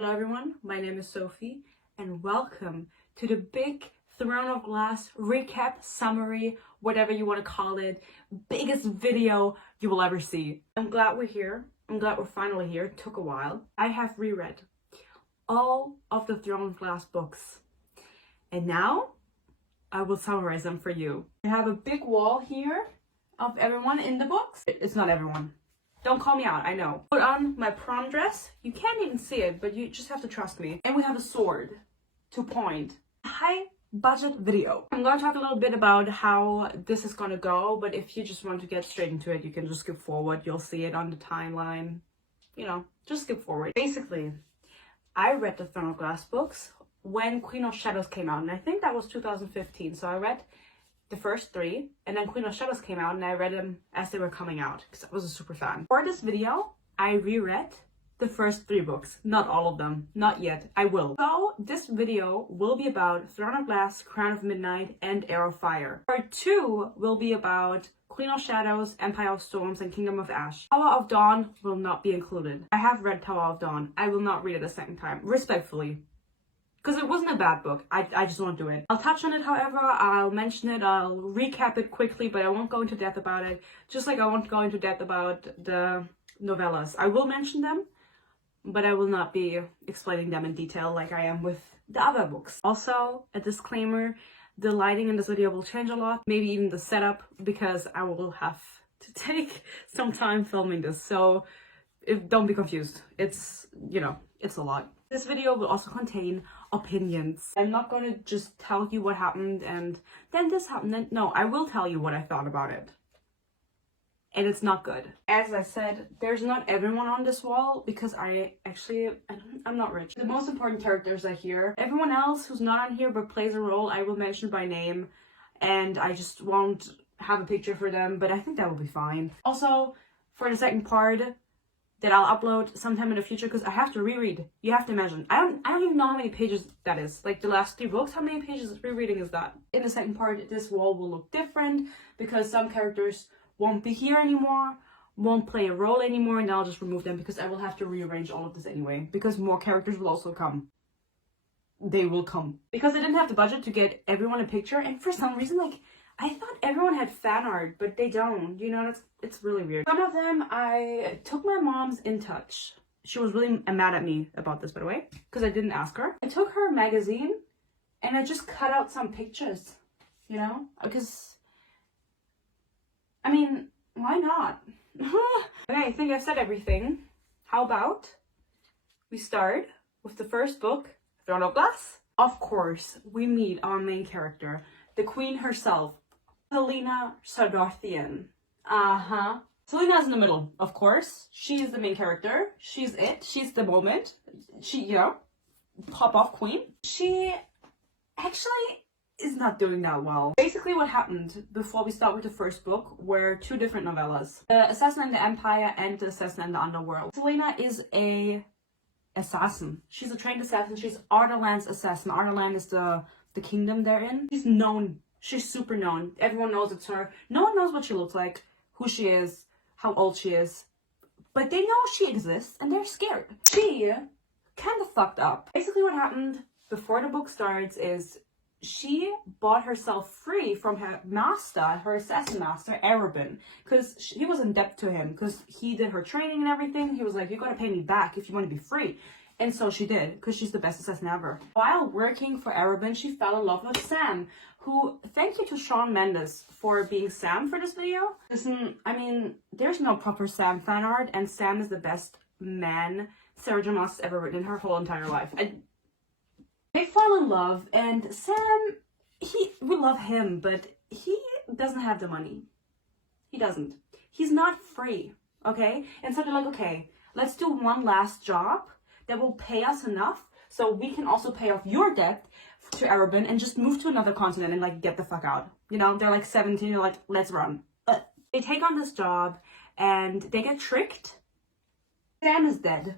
Hello everyone, my name is Sophie and welcome to the big Throne of Glass recap, summary, whatever you want to call it, biggest video you will ever see. I'm glad we're here. I'm glad we're finally here. It took a while. I have reread all of the Throne of Glass books and now I will summarize them for you. I have a big wall here of everyone in the books. It's not everyone. Don't call me out, I know. Put on my prom dress. You can't even see it, but you just have to trust me. And we have a sword to point. High budget video. I'm gonna talk a little bit about how this is gonna go, but if you just want to get straight into it, you can just skip forward. You'll see it on the timeline. You know, just skip forward. Basically, I read the Throne of Glass books when Queen of Shadows came out, and I think that was 2015. So I read the first three, and then Queen of Shadows came out and I read them as they were coming out because I was a super fan. For this video, I reread the first three books. Not all of them, not yet, I will. So this video will be about Throne of Glass, Crown of Midnight, and Heir of Fire. Part 2 will be about Queen of Shadows, Empire of Storms, and Kingdom of Ash. Tower of Dawn will not be included. I have read Tower of Dawn. I will not read it a second time, respectfully. Because it wasn't a bad book. I just won't do it. I'll touch on it, however. I'll mention it. I'll recap it quickly, but I won't go into depth about it. Just like I won't go into depth about the novellas. I will mention them, but I will not be explaining them in detail like I am with the other books. Also, a disclaimer, the lighting in this video will change a lot. Maybe even the setup, because I will have to take some time filming this. So don't be confused. It's, you know, it's a lot. This video will also contain opinions. I'm not going to just tell you what happened and then this happened. No, I will tell you what I thought about it. And it's not good. As I said, there's not everyone on this wall because I'm not rich. The most important characters are here. Everyone else who's not on here but plays a role, I will mention by name. And I just won't have a picture for them, but I think that will be fine. Also, for the second part that I'll upload sometime in the future, because I have to reread. You have to imagine. I don't even know how many pages that is. Like the last 3 books, how many pages of rereading is that? In the second part, this wall will look different because some characters won't be here anymore, won't play a role anymore, and I'll just remove them because I will have to rearrange all of this anyway. Because more characters will also come. They will come. Because I didn't have the budget to get everyone a picture, and for some reason, like, I thought everyone had fan art, but they don't. You know, it's really weird. Some of them, I took my mom's in touch. She was really mad at me about this, by the way, because I didn't ask her. I took her magazine and I just cut out some pictures, you know, because, I mean, why not? Okay, I think I've said everything. How about we start with the first book, Throne of Glass? Of course, we meet our main character, the queen herself, Selena Sardarthian. Selena's in the middle, of course. She is the main character. She's it. She's the moment. She, you know, pop off queen. She actually is not doing that well. Basically what happened before we start with the first book were 2 different novellas. The Assassin and the Empire and the Assassin and the Underworld. Selena is a assassin. She's a trained assassin. She's Ardalan's assassin. Ardalan is the kingdom they're in. She's known. She's super known. Everyone knows it's her. No one knows what she looks like, who she is, how old she is. But they know she exists and they're scared. She kind of fucked up. Basically what happened before the book starts is she bought herself free from her master, her assassin master, Arabin. Because he was in debt to him because he did her training and everything. He was like, you're going to pay me back if you want to be free. And so she did, because she's the best assassin ever. While working for Arabin, she fell in love with Sam, who, thank you to Shawn Mendes for being Sam for this video. Listen, I mean, there's no proper Sam fan art, and Sam is the best man Sarah J. Maas ever written in her whole entire life. They fall in love, and Sam, we love him, but he doesn't have the money. He doesn't. He's not free, okay? And so they're like, okay, let's do one last job that will pay us enough so we can also pay off your debt to Arabin and just move to another continent and like get the fuck out. You know, they're like 17, they're like, let's run. But they take on this job and they get tricked. Sam is dead.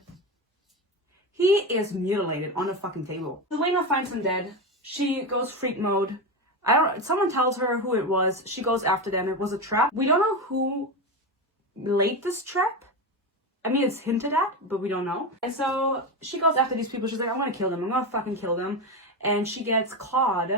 He is mutilated on a fucking table. Selena finds him dead. She goes freak mode. Someone tells her who it was. She goes after them. It was a trap. We don't know who laid this trap. I mean, it's hinted at, but we don't know. And so she goes after these people. She's like, I'm gonna kill them. I'm gonna fucking kill them. And she gets caught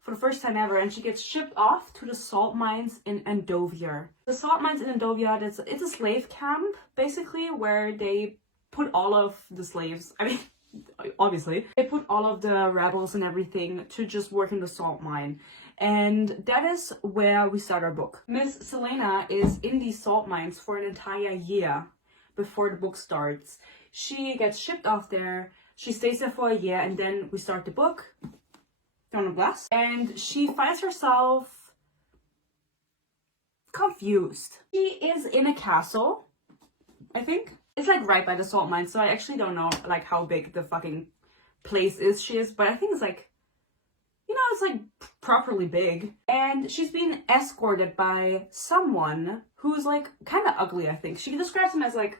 for the first time ever, and she gets shipped off to the salt mines in Endovia. The salt mines in Endovia, it's a slave camp, basically, where they put all of the slaves, I mean, obviously, they put all of the rebels and everything to just work in the salt mine. And that is where we start our book. Miss Selena is in these salt mines for an entire year before the book starts. She gets shipped off there, she stays there for a year, and then we start the book, Throne of Glass. And she finds herself confused. She is in a castle, I think. It's like right by the salt mine, so I actually don't know like how big the fucking place is she is, but I think it's like, you know, it's like properly big. And she's being escorted by someone who's like kind of ugly, I think. She describes him as like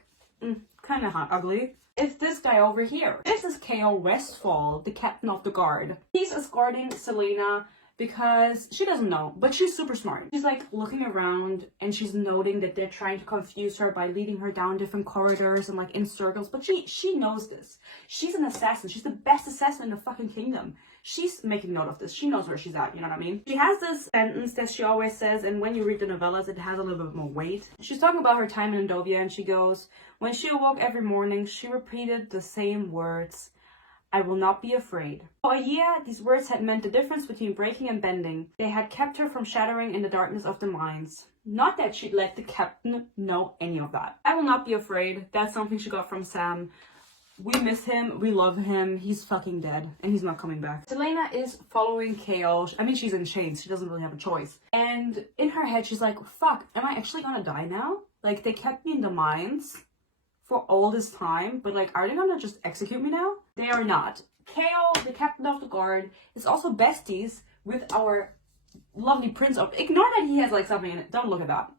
kind of ugly. It's this guy over here. This is K.O. Westfall, the captain of the guard. He's escorting Selena because she doesn't know, but she's super smart. She's like looking around and she's noting that they're trying to confuse her by leading her down different corridors and like in circles, but she knows this. She's an assassin. She's the best assassin in the fucking kingdom. She's making note of this. She knows where she's at, you know what I mean? She has this sentence that she always says, and when you read the novellas, it has a little bit more weight. She's talking about her time in Endovia, and she goes, when she awoke every morning, she repeated the same words, I will not be afraid. For a year, these words had meant the difference between breaking and bending. They had kept her from shattering in the darkness of the mines. Not that she'd let the captain know any of that. I will not be afraid. That's something she got from Sam. We miss him, we love him, he's fucking dead, and he's not coming back. Selena is following K.O. I mean, she's in chains, she doesn't really have a choice. And in her head, she's like, fuck, am I actually gonna die now? Like, they kept me in the mines for all this time, but like, are they gonna just execute me now? They are not. K.O., the captain of the guard, is also besties with our lovely prince of... Ignore that he has like something in it, don't look at that.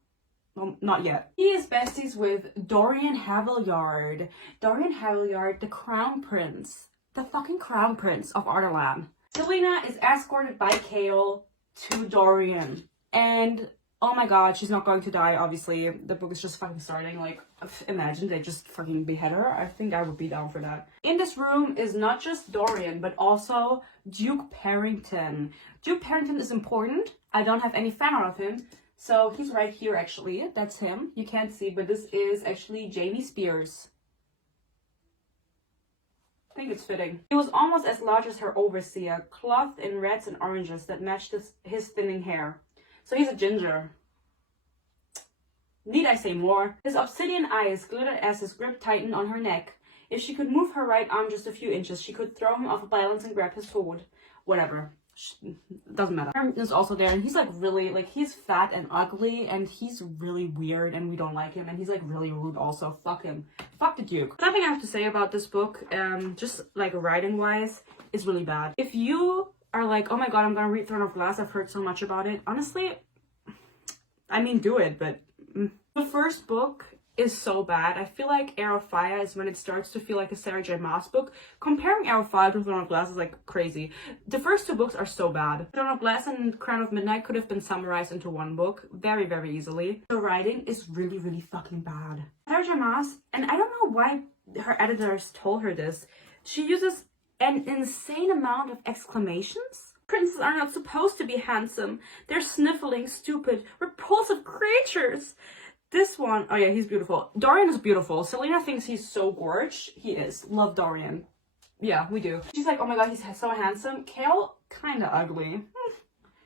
Well, not yet. He is besties with Dorian Havilyard. Dorian Havilyard, the crown prince. The fucking crown prince of Ardalan. Selena is escorted by K.O. to Dorian. And, oh my god, she's not going to die, obviously. The book is just fucking starting. Like, imagine they just fucking behead her. I think I would be down for that. In this room is not just Dorian, but also Duke Parrington. Duke Parrington is important. I don't have any fan art of him. So he's right here, actually. That's him. You can't see, but this is actually Jamie Spears. I think it's fitting. He was almost as large as her overseer, clothed in reds and oranges that matched his thinning hair. So he's a ginger. Need I say more? His obsidian eyes glittered as his grip tightened on her neck. If she could move her right arm just a few inches, she could throw him off balance and grab his sword. Whatever. Doesn't matter. Is also there, and he's like really, like, he's fat and ugly, and he's really weird, and we don't like him, and he's like really rude also. Fuck him. Fuck the Duke. Nothing I have to say about this book, just like writing wise, is really bad. If you are like, oh my god, I'm gonna read Throne of Glass, I've heard so much about it, honestly, I mean, do it, but the first book is so bad. I feel like Heir of Fire is when it starts to feel like a Sarah J Maas book. Comparing Heir of Fire to Throne of Glass is like crazy. The first two books are so bad. Throne of Glass and Crown of Midnight could have been summarized into one book very, very easily. The writing is really, really fucking bad. Sarah J Maas, and I don't know why her editors told her this, she uses an insane amount of exclamations. Princes are not supposed to be handsome. They're sniffling, stupid, repulsive creatures. This one, oh yeah, he's beautiful. Dorian is beautiful. Selena thinks he's so gorge. He is. Love Dorian. Yeah, we do. She's like, oh my god, he's so handsome. Kale, kinda ugly.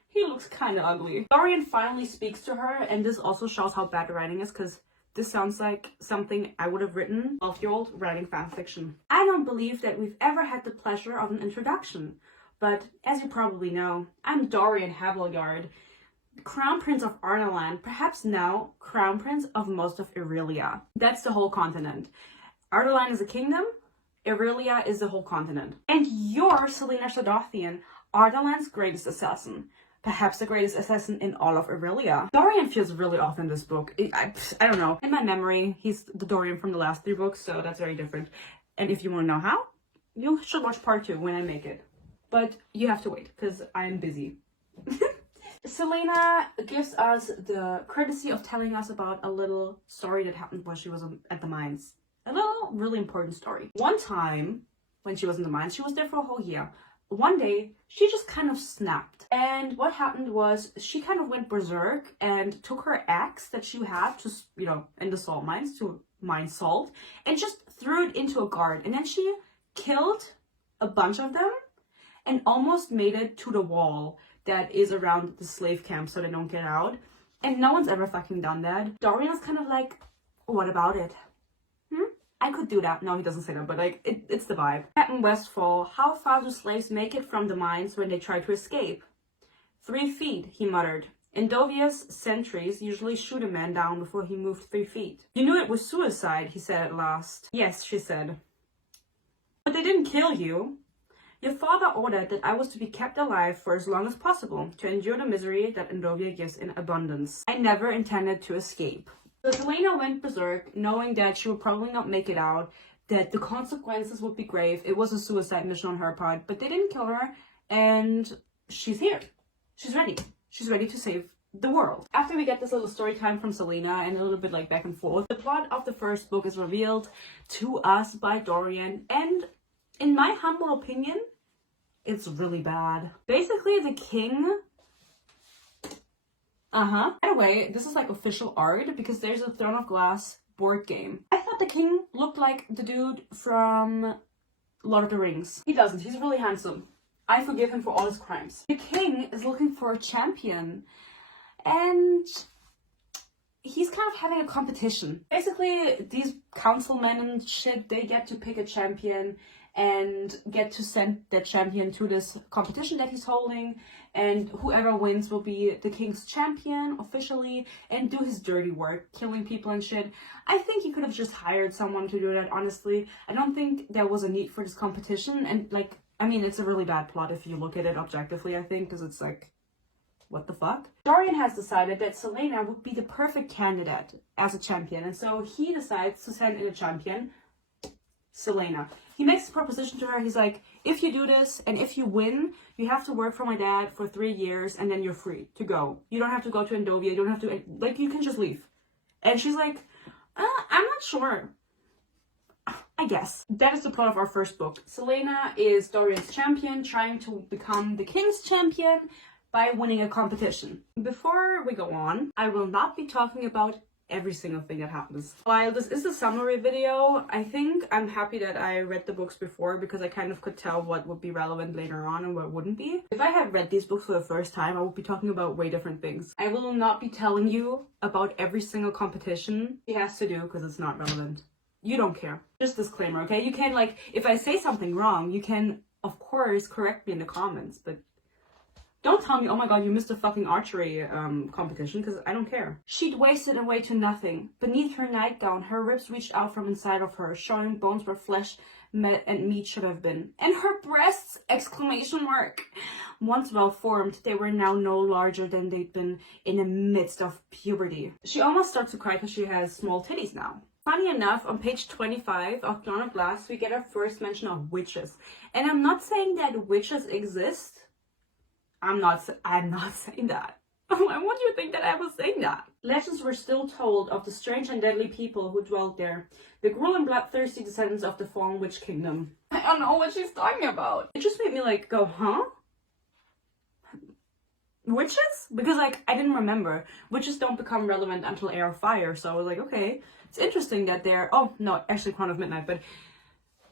He looks kinda ugly. Dorian finally speaks to her, and this also shows how bad the writing is, because this sounds like something I would have written 12-year-old writing fanfiction. I don't believe that we've ever had the pleasure of an introduction, but as you probably know, I'm Dorian Havilyard, Crown Prince of Ardalan, perhaps now Crown Prince of most of Erylia. That's the whole continent. Ardalan is a kingdom, Erylia is the whole continent. And you're Selena Shadothian, Ardalan's greatest assassin. Perhaps the greatest assassin in all of Erylia. Dorian feels really off in this book. I don't know. In my memory, he's the Dorian from the last 3 books, so that's very different. And if you want to know how, you should watch part 2 when I make it. But you have to wait, because I'm busy. Selena gives us the courtesy of telling us about a little story that happened while she was at the mines. A little really important story. One time when she was in the mines, she was there for a whole year. One day, she just kind of snapped. And what happened was she kind of went berserk and took her axe that she had to, in the salt mines to mine salt and just threw it into a guard. And then she killed a bunch of them and almost made it to the wall that is around the slave camp so they don't get out. And no one's ever fucking done that. Dorian's kind of like, what about it? I could do that. No, he doesn't say that, but like, it's the vibe. Captain Westfall, how far do slaves make it from the mines when they try to escape? 3 feet, he muttered. Endovia's sentries usually shoot a man down before he moved 3 feet. You knew it was suicide, he said at last. Yes, she said. But they didn't kill you. Your father ordered that I was to be kept alive for as long as possible, to endure the misery that Endovia gives in abundance. I never intended to escape. So Selena went berserk, knowing that she would probably not make it out, that the consequences would be grave. It was a suicide mission on her part, but they didn't kill her, and she's here. She's ready. She's ready to save the world. After we get this little story time from Selena and a little bit like back and forth, the plot of the first book is revealed to us by Dorian, and in my humble opinion, it's really bad. Basically, the king... By the way, this is like official art because there's a Throne of Glass board game. I thought the king looked like the dude from Lord of the Rings. He doesn't. He's really handsome. I forgive him for all his crimes. The king is looking for a champion and he's kind of having a competition. Basically, these councilmen and shit, they get to pick a champion and get to send that champion to this competition that he's holding, and whoever wins will be the king's champion officially and do his dirty work, killing people and shit. I think he could have just hired someone to do that, honestly. I don't think there was a need for this competition, and like, I mean, it's a really bad plot if you look at it objectively, I think, because it's like, what the fuck? Dorian has decided that Selena would be the perfect candidate as a champion, and so he decides to send in a champion, Selena. He makes a proposition to her. He's like, if you do this and if you win, you have to work for my dad for 3 years and then you're free to go. You don't have to go to Endovia. You don't have to, like, you can just leave. And she's like, I'm not sure. I guess. That is the plot of our first book. Selena is Dorian's champion, trying to become the king's champion by winning a competition. Before we go on, I will not be talking about every single thing that happens. While this is a summary video, I think I'm happy that I read the books before because I kind of could tell what would be relevant later on and what wouldn't be. If I had read these books for the first time, I would be talking about way different things. I will not be telling you about every single competition he has to do because it's not relevant. You don't care. Just disclaimer, okay? You can, like, if I say something wrong, you can, of course, correct me in the comments, but don't tell me, oh my god, you missed a fucking archery competition, because I don't care. She'd wasted away to nothing. Beneath her nightgown, her ribs reached out from inside of her, showing bones where flesh and meat should have been. And her breasts! Exclamation mark! Once well formed, they were now no larger than they'd been in the midst of puberty. She almost starts to cry because she has small titties now. Funny enough, on page 25 of Throne of Glass, we get our first mention of witches. And I'm not saying that witches exist. I'm not saying that. Why would you think that I was saying that? Legends were still told of the strange and deadly people who dwelt there, the cruel and bloodthirsty descendants of the fallen witch kingdom. I don't know what she's talking about. It just made me like go, huh? Witches? Because like I didn't remember. Witches don't become relevant until Heir of Fire, so I was like, okay, it's interesting that they're, oh no, actually Crown of Midnight, but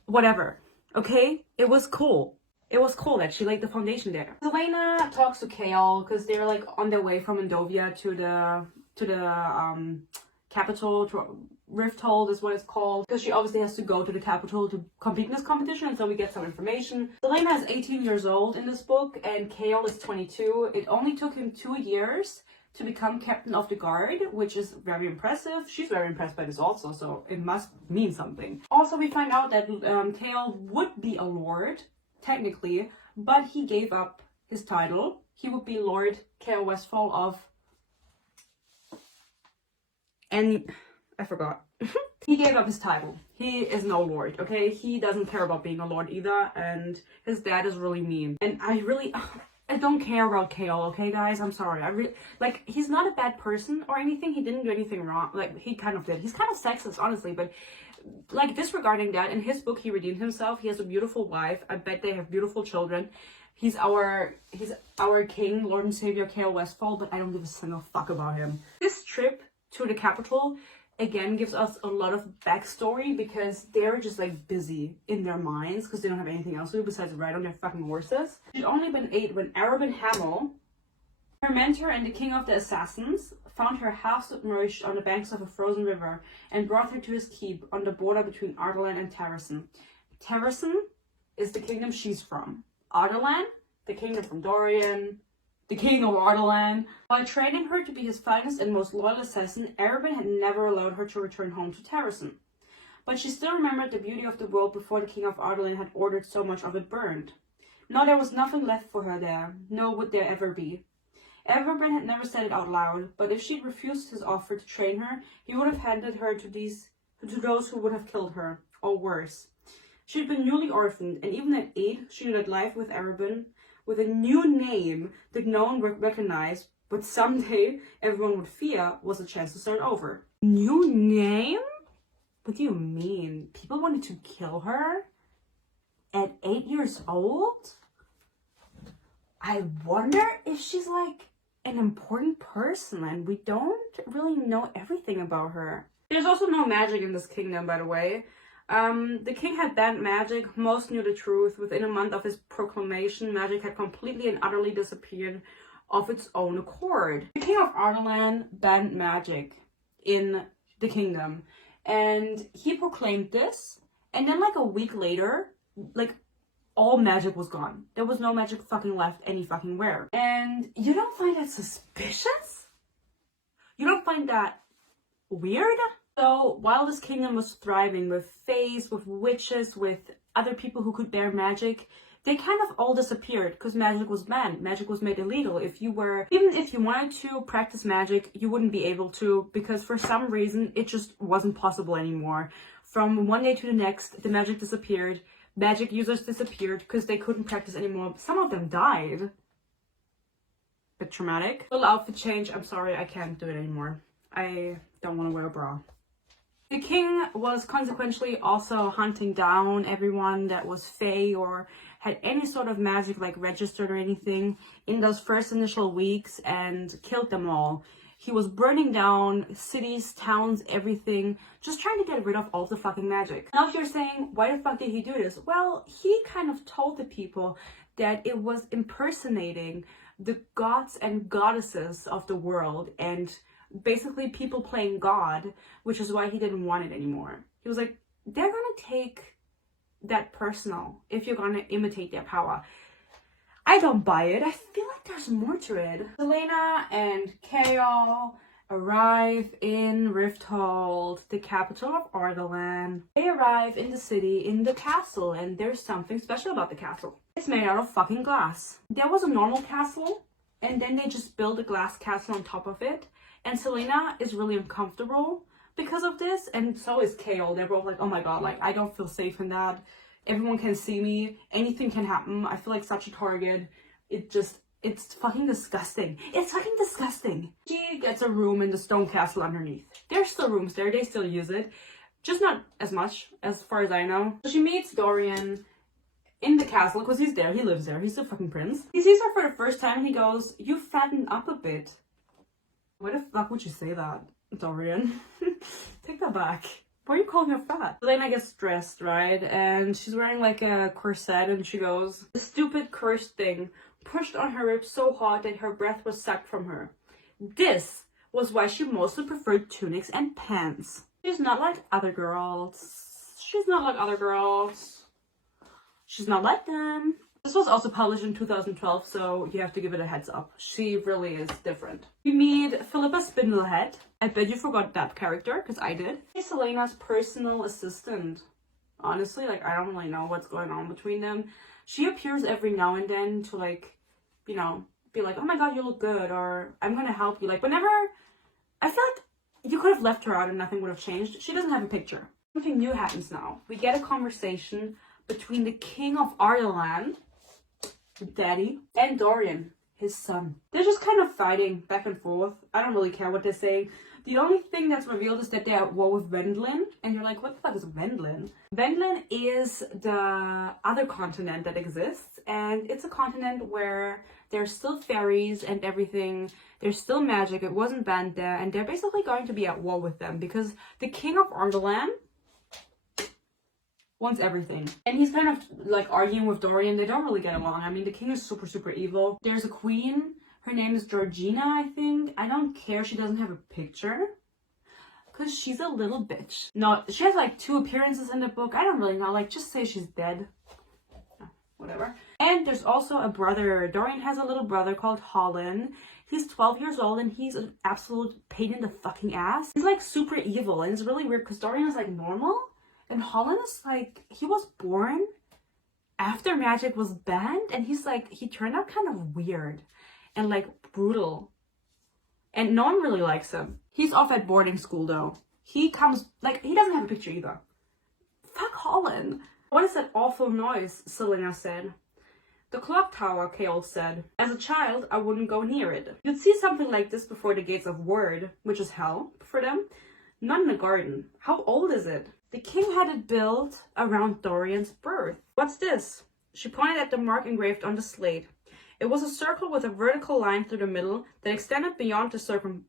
whatever. Okay? It was cool. It was cool that she laid the foundation there. Selena talks to Kale because they're like on their way from Endovia to the capital. Rifthold is what it's called, because she obviously has to go to the capital to compete in this competition, and so we get some information. Selena is 18 years old in this book and Kale is 22. It only took him 2 years to become captain of the guard, which is very impressive. She's very impressed by this also, so it must mean something. Also, we find out that Kale would be a lord technically, but he gave up his title. He would be Lord Kale Westfall of... And I forgot. He gave up his title. He is no lord, okay? He doesn't care about being a lord either, and his dad is really mean. And I don't care about Kale, okay guys? I'm sorry. Like, he's not a bad person or anything. He didn't do anything wrong. Like, he kind of did. He's kind of sexist, honestly, but like, disregarding that, in his book, he redeemed himself. He has a beautiful wife. I bet they have beautiful children. He's our king, Lord and Savior Kale Westfall, but I don't give a single fuck about him. This trip to the capital, again, gives us a lot of backstory because they're just, like, busy in their minds because they don't have anything else to do besides ride on their fucking horses. She'd only been 8 when Arobin Hamel, her mentor and the king of the assassins, found her half submerged on the banks of a frozen river and brought her to his keep on the border between Ardalan and Terrasen. Terrasen is the kingdom she's from. Ardalan, the kingdom from Dorian, the king of Ardalan. While training her to be his finest and most loyal assassin, Arobin had never allowed her to return home to Terrasen. But she still remembered the beauty of the world before the king of Ardalan had ordered so much of it burned. No, there was nothing left for her there, nor would there ever be. Arobin had never said it out loud, but if she'd refused his offer to train her, he would have handed her to those who would have killed her, or worse. She had been newly orphaned, and even at 8, she knew that life with Arobin, with a new name that no one would recognize, but someday everyone would fear, was a chance to start over. New name? What do you mean? People wanted to kill her? At 8 years old? I wonder if she's like an important person and we don't really know everything about her. There's also no magic in this kingdom, by the way. The king had banned magic. Most knew the truth. Within a month of his proclamation, magic had completely and utterly disappeared of its own accord. The king of Ardalan banned magic in the kingdom, and he proclaimed this, and then like a week later, like, all magic was gone. There was no magic fucking left any fucking where. And you don't find that suspicious? You don't find that weird? So while this kingdom was thriving with fays, with witches, with other people who could bear magic, they kind of all disappeared because magic was banned. Magic was made illegal. Even if you wanted to practice magic, you wouldn't be able to because for some reason it just wasn't possible anymore. From one day to the next, the magic disappeared. Magic users disappeared because they couldn't practice anymore. Some of them died. Bit traumatic. Little outfit change. I'm sorry, I can't do it anymore. I don't want to wear a bra. The king was consequently also hunting down everyone that was fae or had any sort of magic like registered or anything in those first initial weeks and killed them all. He was burning down cities, towns, everything, just trying to get rid of all the fucking magic. Now if you're saying, why the fuck did he do this? Well, he kind of told the people that it was impersonating the gods and goddesses of the world and basically people playing God, which is why he didn't want it anymore. He was like, they're gonna take that personal if you're gonna imitate their power. I don't buy it. I feel like there's more to it. Selena and Chaol arrive in Rifthold, the capital of Ardalan. They arrive in the city, in the castle, and there's something special about the castle. It's made out of fucking glass. There was a normal castle, and then they just built a glass castle on top of it. And Selena is really uncomfortable because of this, and so is Chaol. They're both like, oh my god, like, I don't feel safe in that. Everyone can see me. Anything can happen. I feel like such a target. It's fucking disgusting. It's fucking disgusting. She gets a room in the stone castle underneath. There's still rooms there. They still use it. Just not as much, as far as I know. So she meets Dorian in the castle, because he's there. He lives there. He's a fucking prince. He sees her for the first time and he goes, you fattened up a bit. Why the fuck would you say that, Dorian? Take that back. Why are you calling her fat? Selena gets dressed, right? And she's wearing like a corset and she goes, the stupid cursed thing pushed on her ribs so hard that her breath was sucked from her. This was why she mostly preferred tunics and pants. She's not like other girls. She's not like other girls. She's not like them. This was also published in 2012, so you have to give it a heads up. She really is different. We meet Philippa Spindlehead. I bet you forgot that character, because I did. She's Selena's personal assistant. Honestly, like, I don't really know what's going on between them. She appears every now and then to, like, you know, be like, oh my god, you look good, or I'm gonna help you. Like, whenever, I feel like you could have left her out and nothing would have changed. She doesn't have a picture. Something new happens now. We get a conversation between the king of Ardalan, Daddy, and Dorian, his son. They're just kind of fighting back and forth. I don't really care what they're saying. The only thing that's revealed is that they're at war with Wendlin, and you're like, what the fuck is Wendlin? Wendlin is the other continent that exists, and it's a continent where there's still fairies and everything. There's still magic. It wasn't banned there, and they're basically going to be at war with them because the king of Ardalan wants everything. And he's kind of like arguing with Dorian. They don't really get along. I mean, the king is super, super evil. There's a queen. Her name is Georgina, I think. I don't care. She doesn't have a picture. Because she's a little bitch. No, she has like 2 appearances in the book. I don't really know. Like, just say she's dead. Whatever. And there's also a brother. Dorian has a little brother called Holland. He's 12 years old and he's an absolute pain in the fucking ass. He's like super evil. And it's really weird because Dorian is like normal. And Holland is like, he was born after magic was banned. And he's like, he turned out kind of weird and like brutal. And no one really likes him. He's off at boarding school though. He comes, like, he doesn't have a picture either. Fuck Holland. What is that awful noise? Selena said. The clock tower, Kaol said. As a child, I wouldn't go near it. You'd see something like this before the gates of Word, which is hell for them. Not in the garden. How old is it? The king had it built around Dorian's birth. What's this? She pointed at the mark engraved on the slate. It was a circle with a vertical line through the middle that extended beyond the circumference?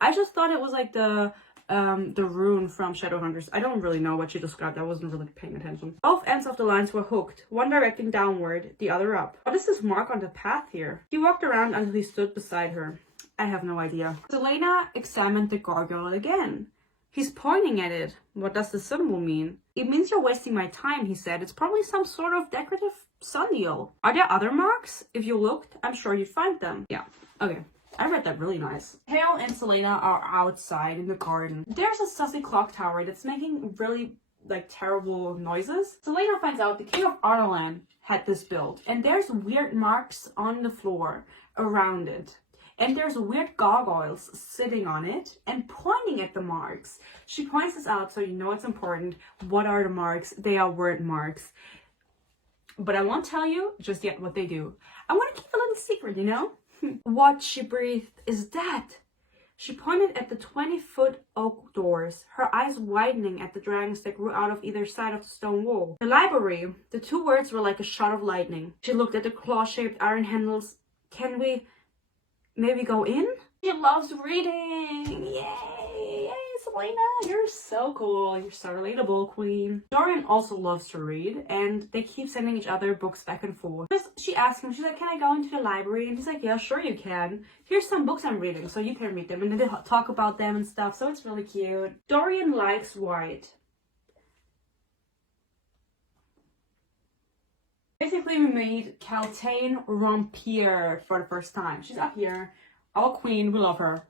I just thought it was like the rune from Shadowhunters. I don't really know what she described. I wasn't really paying attention. Both ends of the lines were hooked, one directing downward, the other up. What is this mark on the path here? He walked around until he stood beside her. I have no idea. Selena examined the gargoyle again. He's pointing at it. What does the symbol mean? It means you're wasting my time, he said. It's probably some sort of decorative sundial. Are there other marks? If you looked, I'm sure you'd find them. Yeah, okay. I read that really nice. Kaol and Selena are outside in the garden. There's a sussy clock tower that's making really, like, terrible noises. Selena finds out the king of Ardalan had this built. And there's weird marks on the floor around it. And there's weird gargoyles sitting on it and pointing at the marks. She points this out so you know it's important. What are the marks? They are word marks. But I won't tell you just yet what they do. I want to keep a little secret, you know? What, she breathed, is that? She pointed at the 20-foot oak doors, her eyes widening at the dragons that grew out of either side of the stone wall. The library. The 2 words were like a shot of lightning. She looked at the claw-shaped iron handles. Can we maybe go in? She loves reading. Yay! Yay, Selena, you're so cool. You're so relatable, queen. Dorian also loves to read, and they keep sending each other books back and forth. She asked him, she's like, can I go into the library? And he's like, yeah, sure you can. Here's some books I'm reading, so you can read them. And then they talk about them and stuff, so it's really cute. Dorian likes white. Basically, we meet Kaltain Rompier for the first time. She's up here. Our queen, we love her.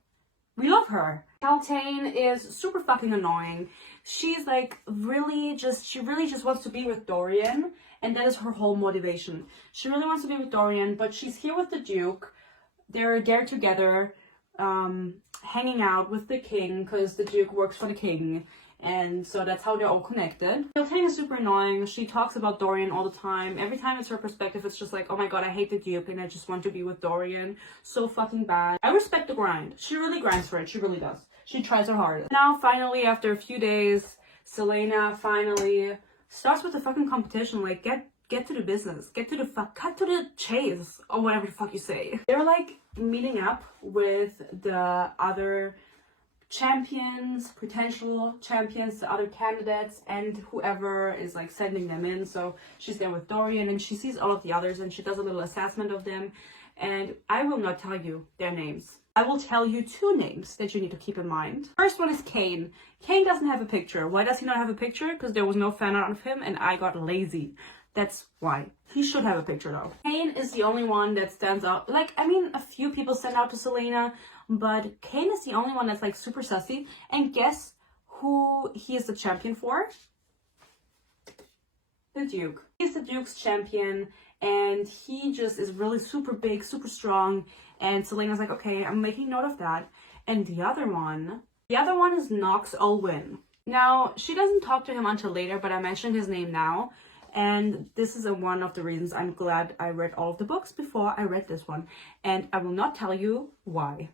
We love her. Kaltain is super fucking annoying. She's like she really just wants to be with Dorian, and that is her whole motivation. She really wants to be with Dorian, but she's here with the Duke. They're there together, hanging out with the king, because the Duke works for the king. And so that's how they're all connected. Kaltain is super annoying. She talks about Dorian all the time. Every time it's her perspective, it's just like, oh my god, I hate the Duke and I just want to be with Dorian. So fucking bad. I respect the grind. She really grinds for it. She really does. She tries her hardest. Now, finally, after a few days, Selena finally starts with the fucking competition. Like, get to the business. Get to the cut to the chase. Or whatever the fuck you say. They're like meeting up with the other champions, potential champions, the other candidates, and whoever is like sending them in. So she's there with Dorian and she sees all of the others and she does a little assessment of them. And I will not tell you their names. I will tell you 2 names that you need to keep in mind. First one is Kane. Kane doesn't have a picture. Why does he not have a picture? Because there was no fan art of him and I got lazy. That's why. He should have a picture though. Kane is the only one that stands out. Like, I mean, a few people stand out to Selena, but Kane is the only one that's like super sussy. And guess who he is the champion for? The Duke. He's the Duke's champion and he just is really super big, super strong. And Selena's like, okay, I'm making note of that. And the other one is Nox Olwyn. Now, she doesn't talk to him until later, but I mentioned his name now. And this is one of the reasons I'm glad I read all of the books before I read this one. And I will not tell you why.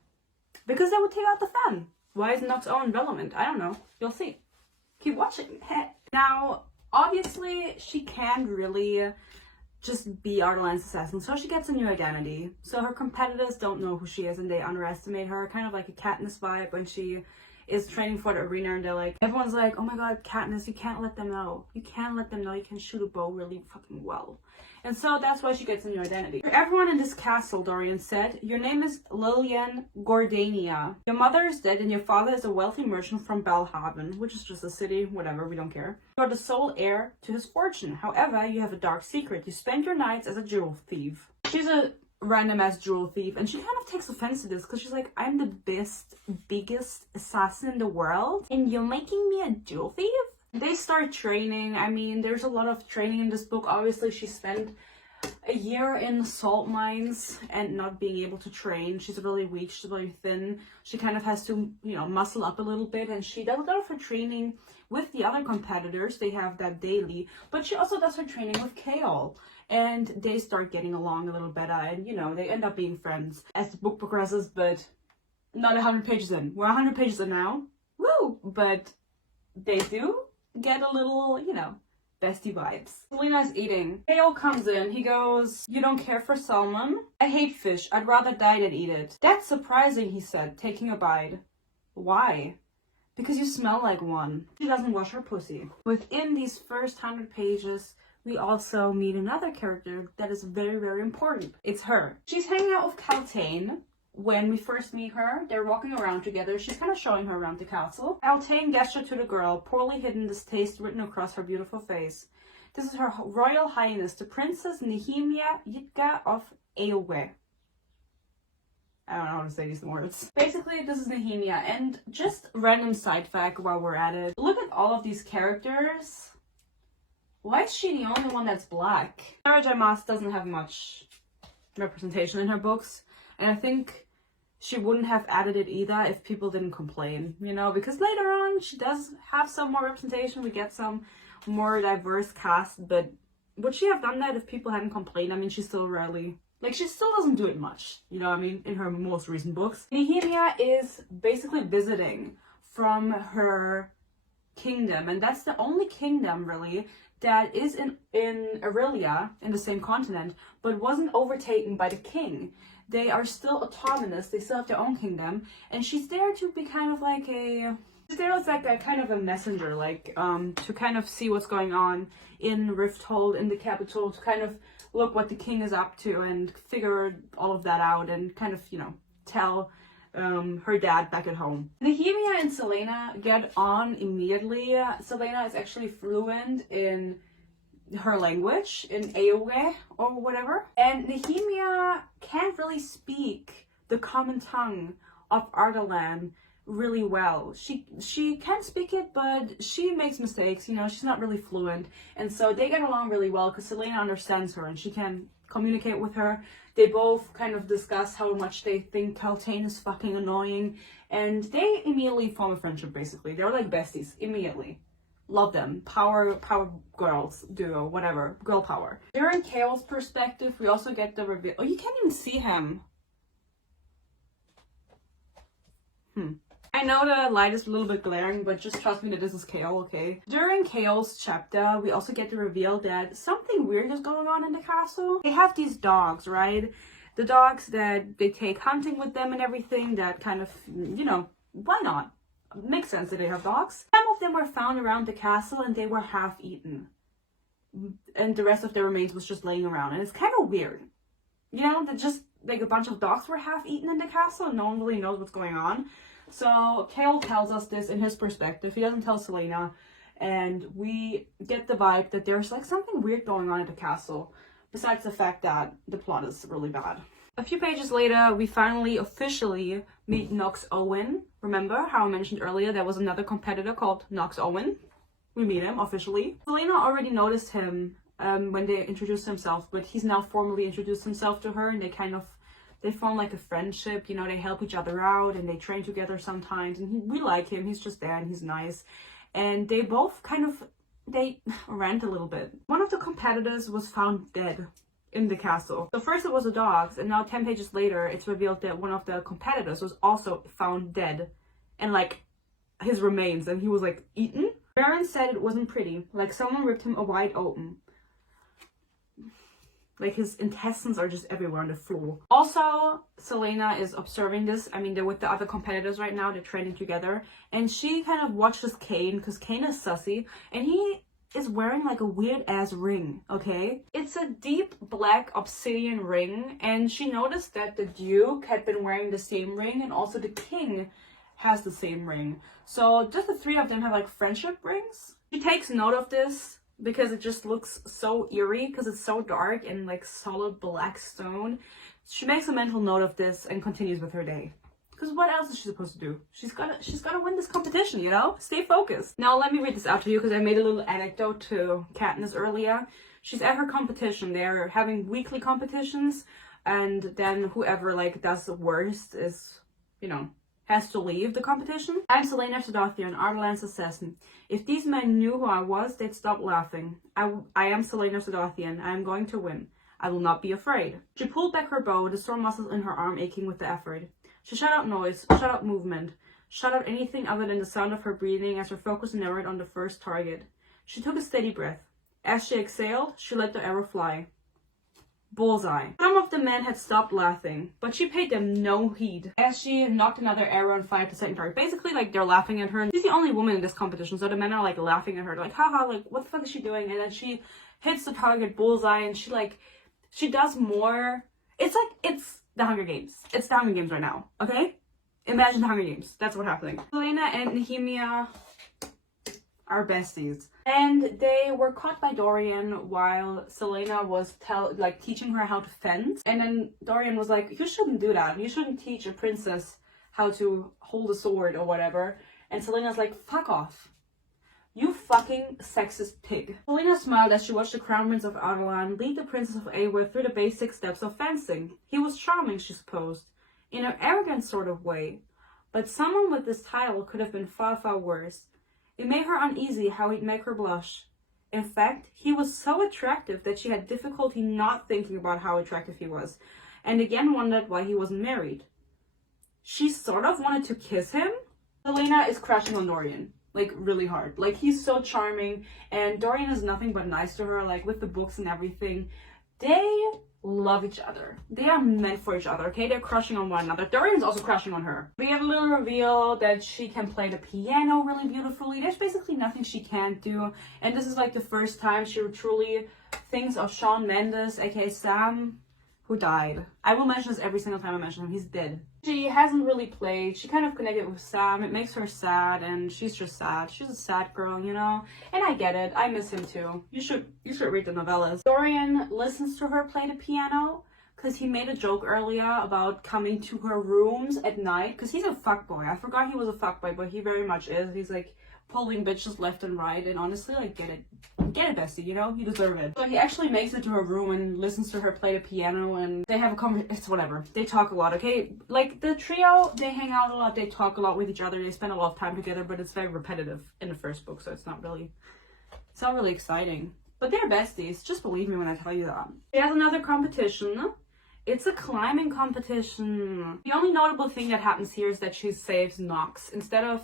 Because that would take out the fun. Why is Nox Owen relevant? I don't know. You'll see. Keep watching. Now, obviously, she can't really just be Ardalan's assassin, so she gets a new identity. So her competitors don't know who she is and they underestimate her, kind of like a Katniss vibe when she is training for the arena and they're like, everyone's like, oh my god, Katniss, you can't let them know. You can't let them know you can shoot a bow really fucking well. And so that's why she gets a new identity. For everyone in this castle, Dorian said, your name is Lillian Gordania. Your mother is dead and your father is a wealthy merchant from Belhaven, which is just a city, whatever, we don't care. You are the sole heir to his fortune. However, you have a dark secret. You spend your nights as a jewel thief. She's a random ass jewel thief and she kind of takes offense to this because she's like, I'm the biggest assassin in the world and you're making me a jewel thief? They start training. I mean, there's a lot of training in this book. Obviously, she spent a year in salt mines and not being able to train. She's really weak, she's really thin. She kind of has to, you know, muscle up a little bit, and she does a lot of her training with the other competitors. They have that daily, but she also does her training with Kale. And they start getting along a little better, and you know, they end up being friends as the book progresses, but not 100 pages in. We're 100 pages in now. Woo! But they do get a little, you know, bestie vibes. Selena's eating. Kale comes in. He goes, you don't care for salmon? I hate fish. I'd rather die than eat it. That's surprising, he said, taking a bite. Why? Because you smell like one. She doesn't wash her pussy. Within these first 100 pages, we also meet another character that is very, very important. It's her. She's hanging out with Kaltain. When we first meet her, they're walking around together. She's kind of showing her around the castle. Kaltain gestured to the girl, poorly hidden distaste written across her beautiful face. This is her Royal Highness, the Princess Nehemia Yitka of Eowe. I don't know how to say these words. Basically, this is Nehemia. And just random side fact while we're at it. Look at all of these characters. Why is she the only one that's black? Sarah J. Maas doesn't have much representation in her books. And I think she wouldn't have added it either if people didn't complain, you know, because later on she does have some more representation. We get some more diverse cast, but would she have done that if people hadn't complained? I mean, she still rarely, like, she still doesn't do it much, you know what I mean, in her most recent books. Nehemia is basically visiting from her kingdom, and that's the only kingdom, really, that is in Aurelia, in the same continent, but wasn't overtaken by the king. They are still autonomous, they still have their own kingdom, and she's there to be kind of like she's there as like a kind of a messenger, like, to kind of see what's going on in Rifthold, in the capital, to kind of look what the king is up to and figure all of that out and kind of, you know, tell her dad back at home. Nehemia and Selena get on immediately. Selena is actually fluent in her language, in Eowe or whatever. And Nehemia can't really speak the common tongue of Ardalan really well. She can speak it, but she makes mistakes, you know, she's not really fluent. And so they get along really well because Selena understands her and she can communicate with her. They both kind of discuss how much they think Kaltain is fucking annoying, and they immediately form a friendship, basically. They're like besties, immediately. Love them. Power girls duo, whatever. Girl power. During Kale's perspective, we also get the reveal. Oh, you can't even see him. I know the light is a little bit glaring, but just trust me that this is Kale, okay? During Kale's chapter, we also get the reveal that something weird is going on in the castle. They have these dogs, right? The dogs that they take hunting with them and everything, that kind of, you know, why not? Makes sense that they have dogs. Some of them were found around the castle and they were half eaten. And the rest of their remains was just laying around. And it's kind of weird. You know, that just like a bunch of dogs were half eaten in the castle and no one really knows what's going on. So Kale tells us this in his perspective. He doesn't tell Selena. And we get the vibe that there's like something weird going on at the castle. Besides the fact that the plot is really bad. A few pages later, we finally officially meet Nox Owen. Remember how I mentioned earlier there was another competitor called Nox Owen? We meet him officially. Selena already noticed him when they introduced himself, but he's now formally introduced himself to her, and they form like a friendship, you know, they help each other out and they train together sometimes, and we like him. He's just there and he's nice. And they both kind of they rant a little bit. One of the competitors was found dead in the castle. So first it was the dogs, and now 10 pages later, it's revealed that one of the competitors was also found dead, and like his remains, and he was like eaten. Baron said it wasn't pretty, like someone ripped him wide open. Like his intestines are just everywhere on the floor. Also, Selena is observing this. I mean, they're with the other competitors right now. They're training together. And she kind of watches Kane, because Kane is sussy. And he is wearing like a weird ass ring, okay? It's a deep black obsidian ring. And she noticed that the Duke had been wearing the same ring. And also the King has the same ring. So just the three of them have like friendship rings. She takes note of this, because it just looks so eerie, because it's so dark and like solid black stone. She makes a mental note of this and continues with her day. Because what else is she supposed to do? She's gotta win this competition, you know? Stay focused. Now let me read this out to you, because I made a little anecdote to Katniss earlier. She's at her competition. They're having weekly competitions, and then whoever like does the worst is, you know, has to leave the competition. I'm Selena Sadothian, Ardalan's assassin. If these men knew who I was, they'd stop laughing. I am Selena Sadothian. I am going to win. I will not be afraid. She pulled back her bow, the sore muscles in her arm aching with the effort. She shut out noise, shut out movement, shut out anything other than the sound of her breathing as her focus narrowed on the first target. She took a steady breath. As she exhaled, she let the arrow fly. Bullseye. Some of the men had stopped laughing, but she paid them no heed as she knocked another arrow and fired the second target. Basically, like, they're laughing at her, and she's the only woman in this competition, so the men are like laughing at her, like, haha, like, what the fuck is she doing? And then she hits the target bullseye, and she does more. It's the Hunger Games. It's the Hunger Games right now, okay? Imagine the Hunger Games. That's what's happening. Selena and Nehemia are besties, and they were caught by Dorian while Selena was teaching her how to fence. And then Dorian was like, you shouldn't do that. You shouldn't teach a princess how to hold a sword or whatever. And Selena's like, fuck off, you fucking sexist pig. Selena smiled as she watched the Crown Prince of Ardalan lead the Princess of Awa through the basic steps of fencing. He was charming, she supposed, in an arrogant sort of way, but someone with this title could have been far, far worse. It made her uneasy how he'd make her blush. In fact, he was so attractive that she had difficulty not thinking about how attractive he was, and again wondered why he wasn't married. She sort of wanted to kiss him. Selena is crushing on Dorian, like, really hard. Like, he's so charming, and Dorian is nothing but nice to her, like, with the books and everything. They love each other. They are meant for each other, okay? They're crushing on one another. Dorian's also crushing on her. We have a little reveal that she can play the piano really beautifully. There's basically nothing she can't do. And this is like the first time she truly thinks of Shawn Mendes, aka Sam, who died. I will mention this every single time I mention him. He's dead. She hasn't really played. She kind of connected with Sam. It makes her sad, and she's just sad. She's a sad girl, you know? And I get it. I miss him too. You should read the novellas. Dorian listens to her play the piano because he made a joke earlier about coming to her rooms at night, because he's a fuckboy. I forgot he was a fuckboy, but he very much is. He's like pulling bitches left and right, and honestly, like, get it, bestie, you know? You deserve it. So he actually makes it to her room and listens to her play the piano, and they have a conversation. It's whatever. They talk a lot, okay? Like, the trio, they hang out a lot, they talk a lot with each other, they spend a lot of time together, but it's very repetitive in the first book, so it's not really exciting. But they're besties. Just believe me when I tell you that. She has another competition. It's a climbing competition. The only notable thing that happens here is that she saves Nox. Instead of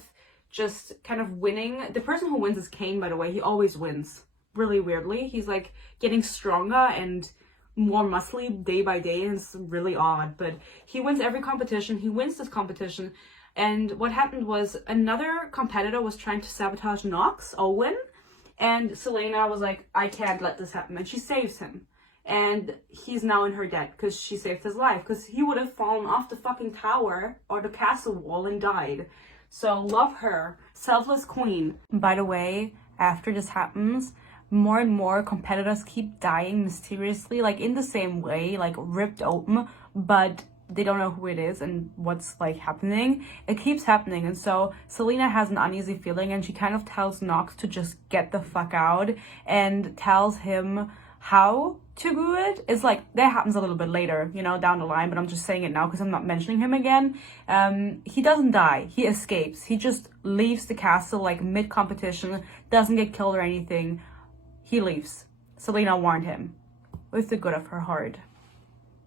just kind of winning. The person who wins is Kane, by the way. He always wins. Really weirdly. He's like getting stronger and more muscly day by day, and it's really odd. But he wins every competition. He wins this competition. And what happened was another competitor was trying to sabotage Nox, Owen. And Selena was like, I can't let this happen. And she saves him. And he's now in her debt because she saved his life. Because he would have fallen off the fucking tower or the castle wall and died. So love her. Selfless queen. By the way, after this happens, more and more competitors keep dying mysteriously, like in the same way, like ripped open, but they don't know who it is and what's like happening. It keeps happening, and so Selena has an uneasy feeling, and she kind of tells Nox to just get the fuck out and tells him how to do it is like, that happens a little bit later, you know, down the line, but I'm just saying it now because I'm not mentioning him again. He doesn't die, he escapes. He just leaves the castle like mid-competition, doesn't get killed or anything. He leaves. Selena warned him with the good of her heart.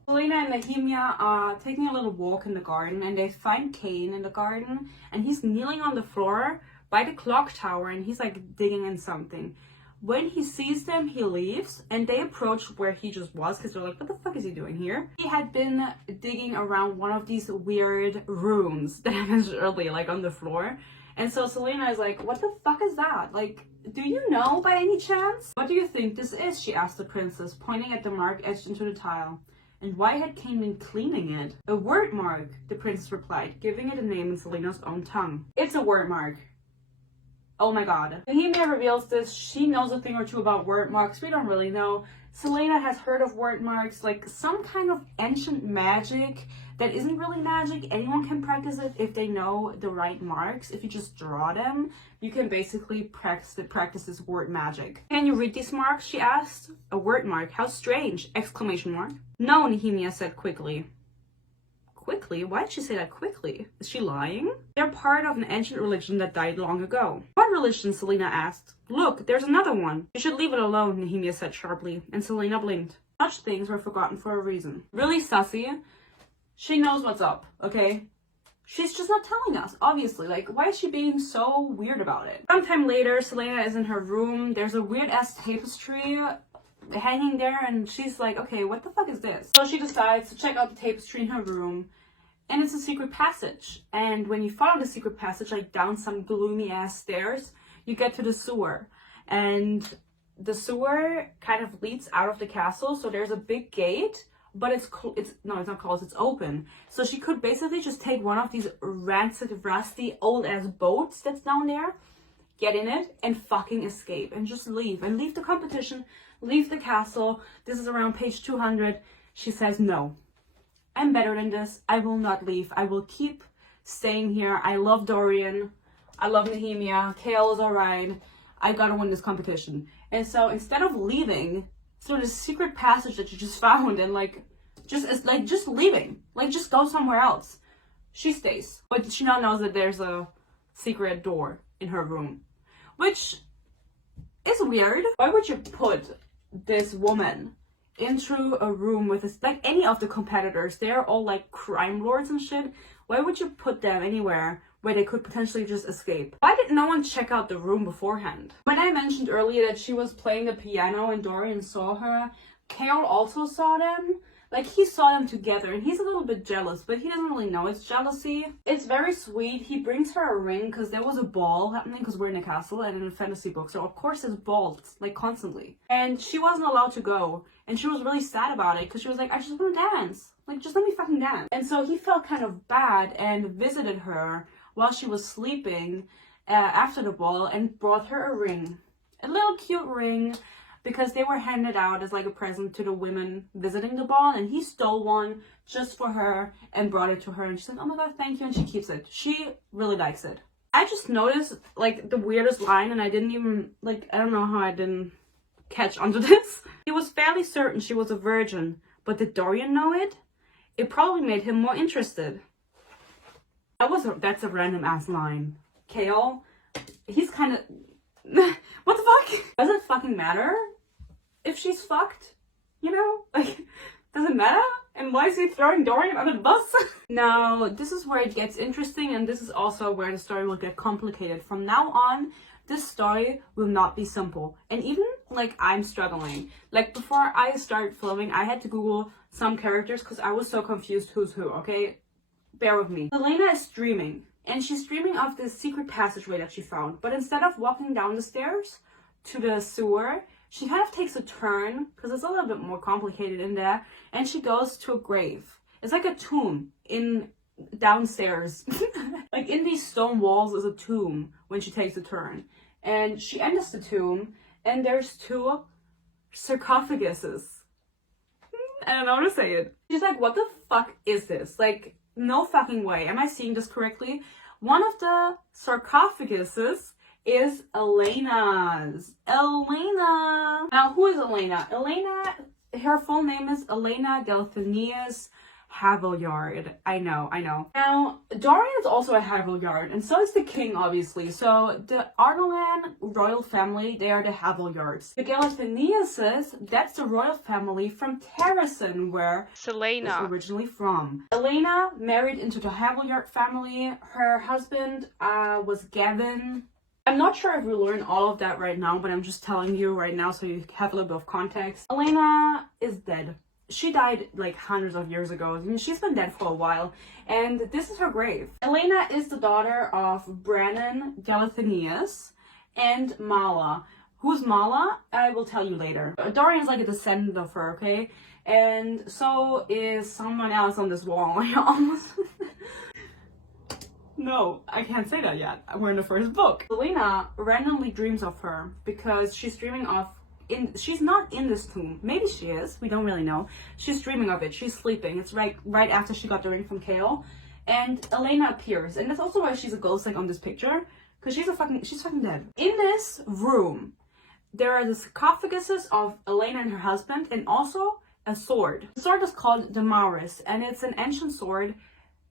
Selena and Nehemia are taking a little walk in the garden, and they find Cain in the garden, and he's kneeling on the floor by the clock tower, and he's like digging in something. When he sees them, he leaves, and they approach where he just was, because they're like, what the fuck is he doing here? He had been digging around one of these weird rooms that I mentioned earlier, like on the floor. And so Selena is like, what the fuck is that? Like, do you know by any chance? What do you think this is? She asked the princess, pointing at the mark etched into the tile. And why had Cain been cleaning it? A word mark, the princess replied, giving it a name in Selena's own tongue. It's a word mark. Oh my god. Nehemia reveals this. She knows a thing or two about word marks. We don't really know. Selena has heard of word marks, like some kind of ancient magic that isn't really magic. Anyone can practice it if they know the right marks. If you just draw them, you can basically practice this word magic. Can you read these marks? She asked. A word mark. How strange! Exclamation mark. No, Nehemia said quickly. Quickly? Why did she say that quickly? Is she lying? They're part of an ancient religion that died long ago. What religion? Selena asked. Look, there's another one. You should leave it alone, Nehemia said sharply, and Selena blinked. Such things were forgotten for a reason. Really sussy. She knows what's up, okay? She's just not telling us, obviously. Like, why is she being so weird about it? Sometime later, Selena is in her room. There's a weird-ass tapestry hanging there, and she's like, okay, what the fuck is this? So she decides to check out the tapestry in her room, and it's a secret passage. And when you follow the secret passage, like down some gloomy ass stairs, you get to the sewer. And the sewer kind of leads out of the castle, so there's a big gate, but it's not closed, it's open. So she could basically just take one of these rancid, rusty, old ass boats that's down there, get in it, and fucking escape, and just leave the competition, leave the castle. This is around page 200. She says, no, I'm better than this. I will not leave. I will keep staying here. I love Dorian. I love Nehemia. Kale is alright. I gotta win this competition. And so instead of leaving through this secret passage that you just found and just leaving, like just go somewhere else, she stays. But she now knows that there's a secret door in her room, which is weird. Why would you put this woman into a room with this, like any of the competitors? They're all like crime lords and shit. Why would you put them anywhere where they could potentially just escape? Why did no one check out the room beforehand? When I mentioned earlier that she was playing the piano and Dorian saw her, Carol also saw them. Like, he saw them together, and he's a little bit jealous, but he doesn't really know it's jealousy. It's very sweet. He brings her a ring because there was a ball happening, because we're in a castle and in a fantasy book, so of course there's balls, like, constantly. And she wasn't allowed to go, and she was really sad about it because she was like, I just want to dance. Like, just let me fucking dance. And so he felt kind of bad and visited her while she was sleeping after the ball and brought her a ring. A little cute ring, because they were handed out as like a present to the women visiting the ball, and he stole one just for her and brought it to her, and she's like, oh my god, thank you, and she keeps it. She really likes it. I just noticed like the weirdest line, and I didn't even, like, I don't know how I didn't catch onto this. He was fairly certain she was a virgin, but did Dorian know it? It probably made him more interested. That's a random ass line. Kale, he's kind of what the fuck? Does it fucking matter if she's fucked? You know? Like, does it matter? And why is he throwing Dorian on the bus? Now, this is where it gets interesting, and this is also where the story will get complicated. From now on, this story will not be simple. And even, like, I'm struggling. Like, before I started filming, I had to Google some characters because I was so confused who's who, okay? Bear with me. Selena is dreaming. And she's dreaming of this secret passageway that she found. But instead of walking down the stairs to the sewer, she kind of takes a turn, because it's a little bit more complicated in there, and she goes to a grave. It's like a tomb downstairs. Like, in these stone walls is a tomb when she takes a turn. And she enters the tomb, and there's two sarcophaguses. I don't know how to say it. She's like, what the fuck is this? Like, no fucking way. Am I seeing this correctly? One of the sarcophaguses is Elena's. Elena! Now, who is Elena? Elena, her full name is Elena Delphinius Haviljard. I know. Now, Dorian is also a Haviljard, and so is the king, obviously. So, the Ardalan royal family, they are the Haviljards. The Delphiniuses, that's the royal family from Terrasen, where Selena is originally from. Elena married into the Haviljard family. Her husband was Gavin. I'm not sure if we learn all of that right now, but I'm just telling you right now so you have a little bit of context. Elena is dead. She died like hundreds of years ago. I mean, she's been dead for a while, and this is her grave. Elena is the daughter of Brannon Galathinius and Mala. Who's Mala? I will tell you later. Dorian's like a descendant of her, okay? And so is someone else on this wall. I almost... No, I can't say that yet. We're in the first book. Elena randomly dreams of her because she's dreaming of she's not in this tomb. Maybe she is. We don't really know. She's dreaming of it. She's sleeping. It's right after she got the ring from Kale. And Elena appears. And that's also why she's a ghost like on this picture. Because she's fucking dead. In this room, there are the sarcophaguses of Elena and her husband, and also a sword. The sword is called the Maris, and it's an ancient sword.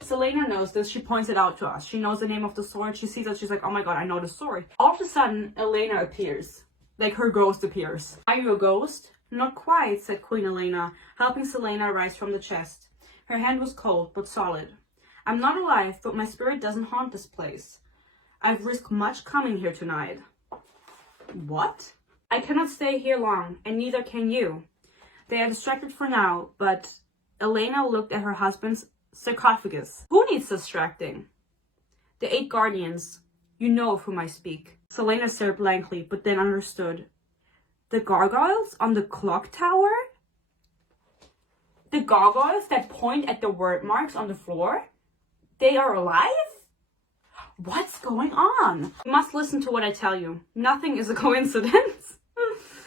Selena knows this. She points it out to us. She knows the name of the sword. She sees it. She's like, oh my god, I know the sword. All of a sudden, Elena appears. Like, her ghost appears. Are you a ghost? Not quite, said Queen Elena, helping Selena rise from the chest. Her hand was cold, but solid. I'm not alive, but my spirit doesn't haunt this place. I've risked much coming here tonight. What? I cannot stay here long, and neither can you. They are distracted for now, but Elena looked at her husband's sarcophagus. Who needs distracting? The 8 guardians. You know of whom I speak. Selena stared blankly, but then understood. The gargoyles on the clock tower? The gargoyles that point at the word marks on the floor? They are alive? What's going on? You must listen to what I tell you. Nothing is a coincidence.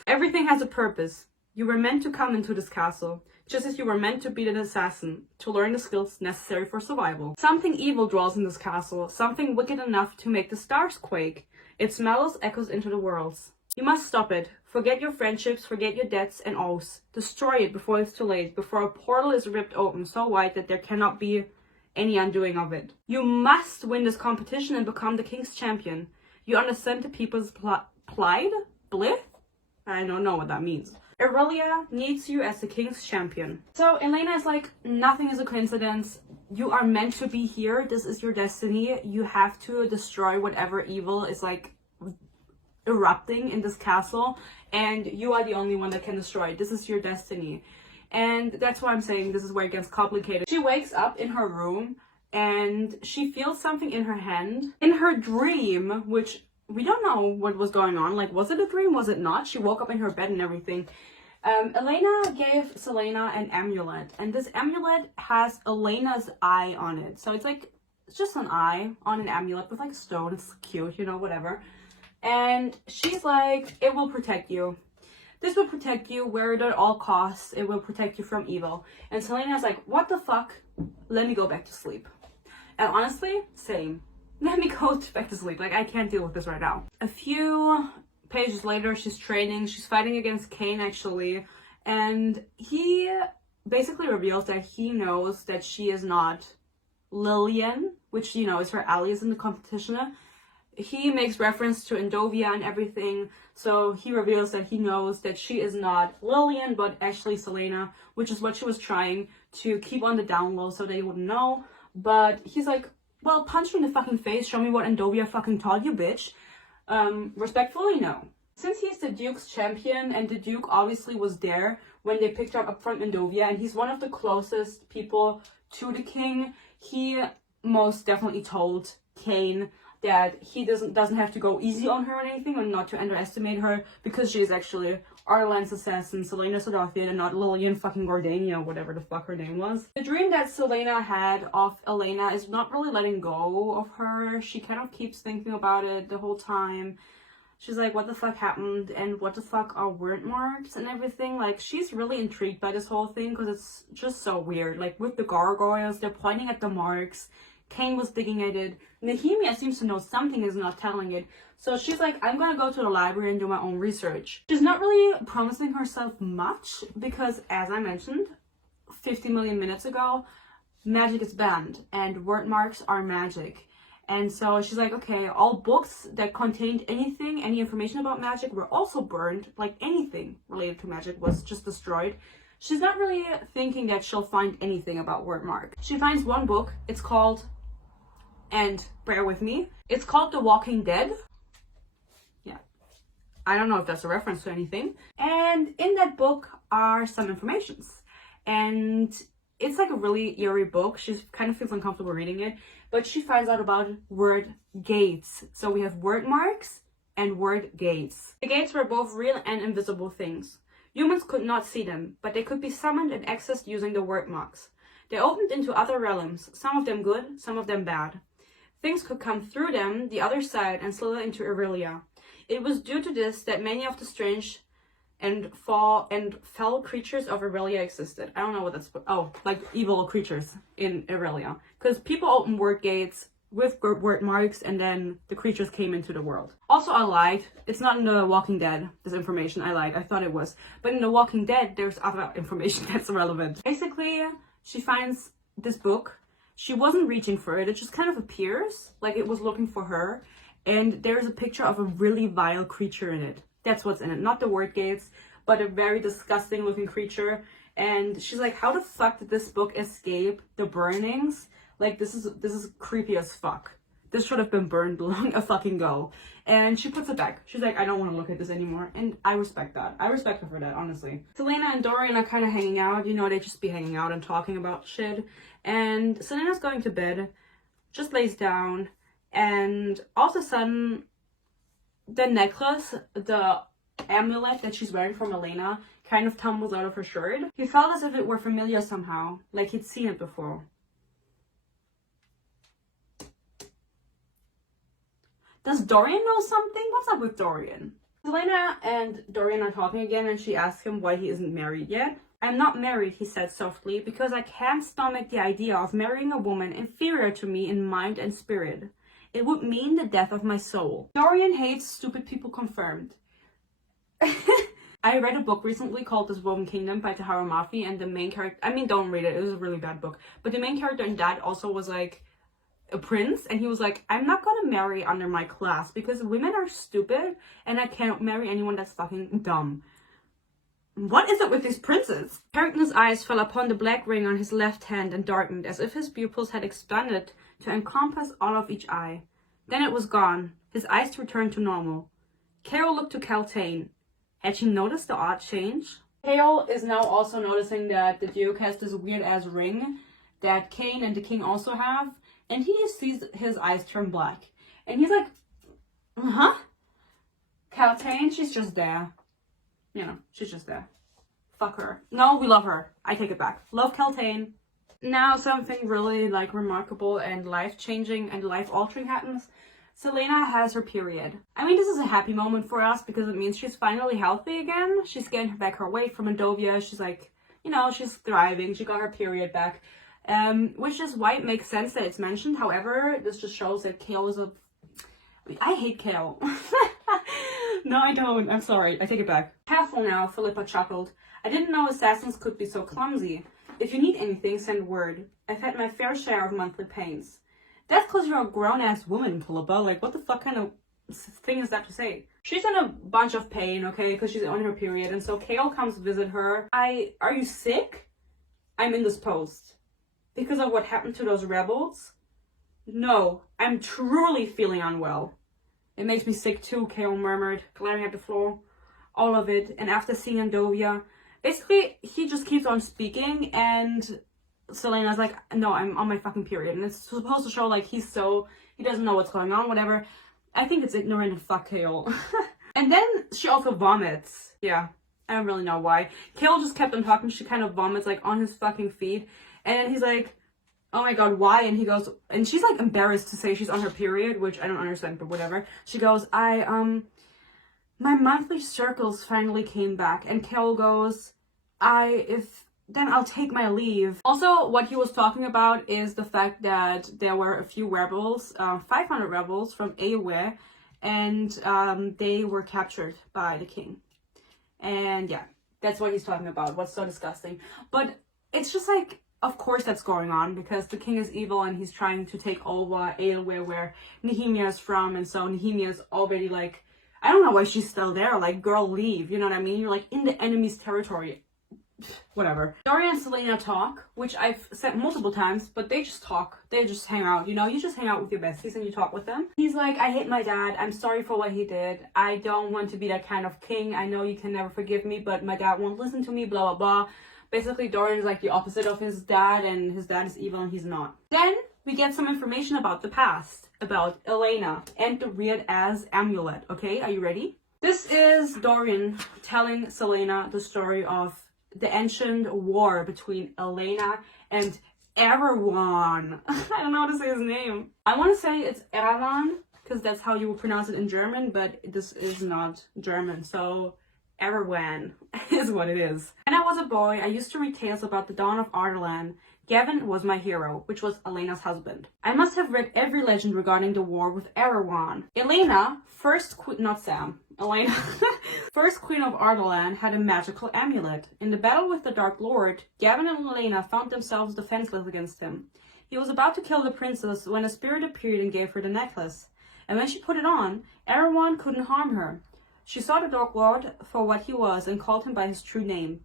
Everything has a purpose. You were meant to come into this castle, just as you were meant to be an assassin, to learn the skills necessary for survival. Something evil dwells in this castle, something wicked enough to make the stars quake. Its malice echoes into the worlds. You must stop it. Forget your friendships, forget your debts and oaths. Destroy it before it's too late, before a portal is ripped open so wide that there cannot be any undoing of it. You must win this competition and become the king's champion. You understand the people's plight? Blith? I don't know what that means. Aurelia needs you as the king's champion. So Elena is like, nothing is a coincidence. You are meant to be here. This is your destiny. You have to destroy whatever evil is like erupting in this castle, and you are the only one that can destroy it. This is your destiny. And that's why I'm saying this is where it gets complicated. She wakes up in her room and she feels something in her hand. In her dream, which we don't know what was going on. Like, was it a dream? Was it not? She woke up in her bed and everything. Elena gave Selena an amulet, and this amulet has Elena's eye on it. So it's like, it's just an eye on an amulet with like a stone. It's cute, you know, whatever. And she's like, it will protect you. This will protect you where it at all costs. It will protect you from evil. And Selena's like, what the fuck? Let me go back to sleep. And honestly, same. Let me go back to sleep. Like, I can't deal with this right now. A few pages later, she's training. She's fighting against Cain, actually. And he basically reveals that he knows that she is not Lillian, which, you know, is her alias in the competition. He makes reference to Endovia and everything. So he reveals that he knows that she is not Lillian, but actually Selena, which is what she was trying to keep on the down low so they wouldn't know. But he's like, well, punch her in the fucking face, show me what Endovia fucking taught you, bitch. Respectfully, no. Since he's the Duke's champion, and the Duke obviously was there when they picked her up from Endovia, and he's one of the closest people to the king, he most definitely told Cain that he doesn't have to go easy on her or anything, or not to underestimate her, because she is actually Arlan's assassin, Selena Sodothian, and not Lillian fucking Gordania, whatever the fuck her name was. The dream that Selena had of Elena is not really letting go of her. She kind of keeps thinking about it the whole time. She's like, what the fuck happened, and what the fuck are word marks and everything. Like, she's really intrigued by this whole thing, because it's just so weird. Like, with the gargoyles, they're pointing at the marks. Cain was digging at it. Nehemiah seems to know something, is not telling it. So she's like, I'm gonna go to the library and do my own research. She's not really promising herself much because, as I mentioned 50 million minutes ago, magic is banned and word marks are magic. And so she's like, okay, all books that contained anything, any information about magic were also burned. Like anything related to magic was just destroyed. She's not really thinking that she'll find anything about word mark. She finds one book. It's called, and bear with me, it's called The Walking Dead. Yeah. I don't know if that's a reference to anything. And in that book are some informations. And it's like a really eerie book. She kind of feels uncomfortable reading it. But she finds out about word gates. So we have word marks and word gates. The gates were both real and invisible things. Humans could not see them, but they could be summoned and accessed using the word marks. They opened into other realms, some of them good, some of them bad. Things could come through them, the other side, and slither into Aurelia. It was due to this that many of the strange and fell creatures of Aurelia existed. I don't know what that's, oh, like evil creatures in Aurelia. Because people open word gates with word marks and then the creatures came into the world. Also, I lied. It's not in The Walking Dead, this information. I lied. I thought it was. But in The Walking Dead, there's other information that's relevant. Basically, she finds this book. She wasn't reaching for it. It just kind of appears like it was looking for her. And there's a picture of a really vile creature in it. That's what's in it. Not the word gates, but a very disgusting looking creature. And she's like, how the fuck did this book escape the burnings? Like, this is creepy as fuck. This should have been burned long a fucking go. And she puts it back. She's like, I don't want to look at this anymore. And I respect that. I respect her for that, honestly. Selena and Dorian are kind of hanging out. You know, they just be hanging out and talking about shit. And Selena's going to bed, just lays down. And all of a sudden, the necklace, the amulet that she's wearing from Elena, kind of tumbles out of her shirt. He felt as if it were familiar somehow, like he'd seen it before. Does Dorian know something? What's up with Dorian? Selena and Dorian are talking again and she asks him why he isn't married yet. I'm not married, he said softly, because I can't stomach the idea of marrying a woman inferior to me in mind and spirit. It would mean the death of my soul. Dorian hates stupid people confirmed. I read a book recently called This Woven Kingdom by Taharu Mafi, and the main character, I mean, don't read it, it was a really bad book, but the main character in that also was like a prince, and he was like, I'm not gonna marry under my class because women are stupid and I can't marry anyone that's fucking dumb. What is it with these princes? Harrington's eyes fell upon the black ring on his left hand and darkened as if his pupils had expanded to encompass all of each eye. Then it was gone. His eyes returned to normal. Carol looked to Caltaine. Had she noticed the odd change? Carol is now also noticing that the Duke has this weird-ass ring that Cain and the King also have, and he sees his eyes turn black. And he's like, Caltaine, she's just there. You know, she's just there. Fuck her. No, we love her. I take it back. Love Caltaine. Now something really like remarkable and life-changing and life-altering happens. Selena has her period. I mean, this is a happy moment for us because it means she's finally healthy again. She's getting back her weight from Endovia. She's like, you know, she's thriving. She got her period back. Which is why it makes sense that it's mentioned. However, this just shows that Kale is I hate Kale. No, I don't. I'm sorry. I take it back. Careful now, Philippa chuckled. I didn't know assassins could be so clumsy. If you need anything, send word. I've had my fair share of monthly pains. That's because you're a grown-ass woman, Philippa. Like, what the fuck kind of thing is that to say? She's in a bunch of pain, okay, because she's on her period. And so Kale comes visit her. Are you sick? I'm indisposed. Because of what happened to those rebels? No, I'm truly feeling unwell. It makes me sick too, Kale murmured, glaring at the floor. All of it. And after seeing Endovia, basically, he just keeps on speaking, and Selena's like, no, I'm on my fucking period. And it's supposed to show, like, he doesn't know what's going on, whatever. I think it's ignorant and fuck Kale. And then she also vomits. Yeah, I don't really know why. Kale just kept on talking. She kind of vomits, like, on his fucking feet. And he's like, oh my god, why? And he goes, and she's like embarrassed to say she's on her period, which I don't understand, but whatever. She goes, my monthly circles finally came back. And Carol goes, if then I'll take my leave. Also, what he was talking about is the fact that there were a few rebels, 500 rebels from Awe, and they were captured by the king. And yeah, that's what he's talking about. What's so disgusting. But it's just like, of course that's going on because the king is evil and he's trying to take over Awe, where Nehemia is from. And so Nehemia is already like, I don't know why she's still there. Like, girl, leave. You know what I mean? You're like in the enemy's territory. Whatever. Dorian and Celaena talk, which I've said multiple times, but they just talk. They just hang out, you know? You just hang out with your besties and you talk with them. He's like, I hate my dad. I'm sorry for what he did. I don't want to be that kind of king. I know you can never forgive me, but my dad won't listen to me, blah, blah, blah. Basically, Dorian is like the opposite of his dad, and his dad is evil and he's not. Then we get some information about the past, about Elena and the weird-ass amulet, okay? Are you ready? This is Dorian telling Celaena the story of the ancient war between Elena and Erawan. I don't know how to say his name. I want to say it's Erawan, because that's how you would pronounce it in German, but this is not German, so Erawan is what it is. When I was a boy, I used to read tales about the dawn of Ardalan. Gavin was my hero, which was Elena's husband. I must have read every legend regarding the war with Erawan. Elena, first queen, not Sam, Elena, first queen of Ardalan, had a magical amulet. In the battle with the Dark Lord, Gavin and Elena found themselves defenseless against him. He was about to kill the princess when a spirit appeared and gave her the necklace. And when she put it on, Erawan couldn't harm her. She saw the Dark Lord for what he was and called him by his true name.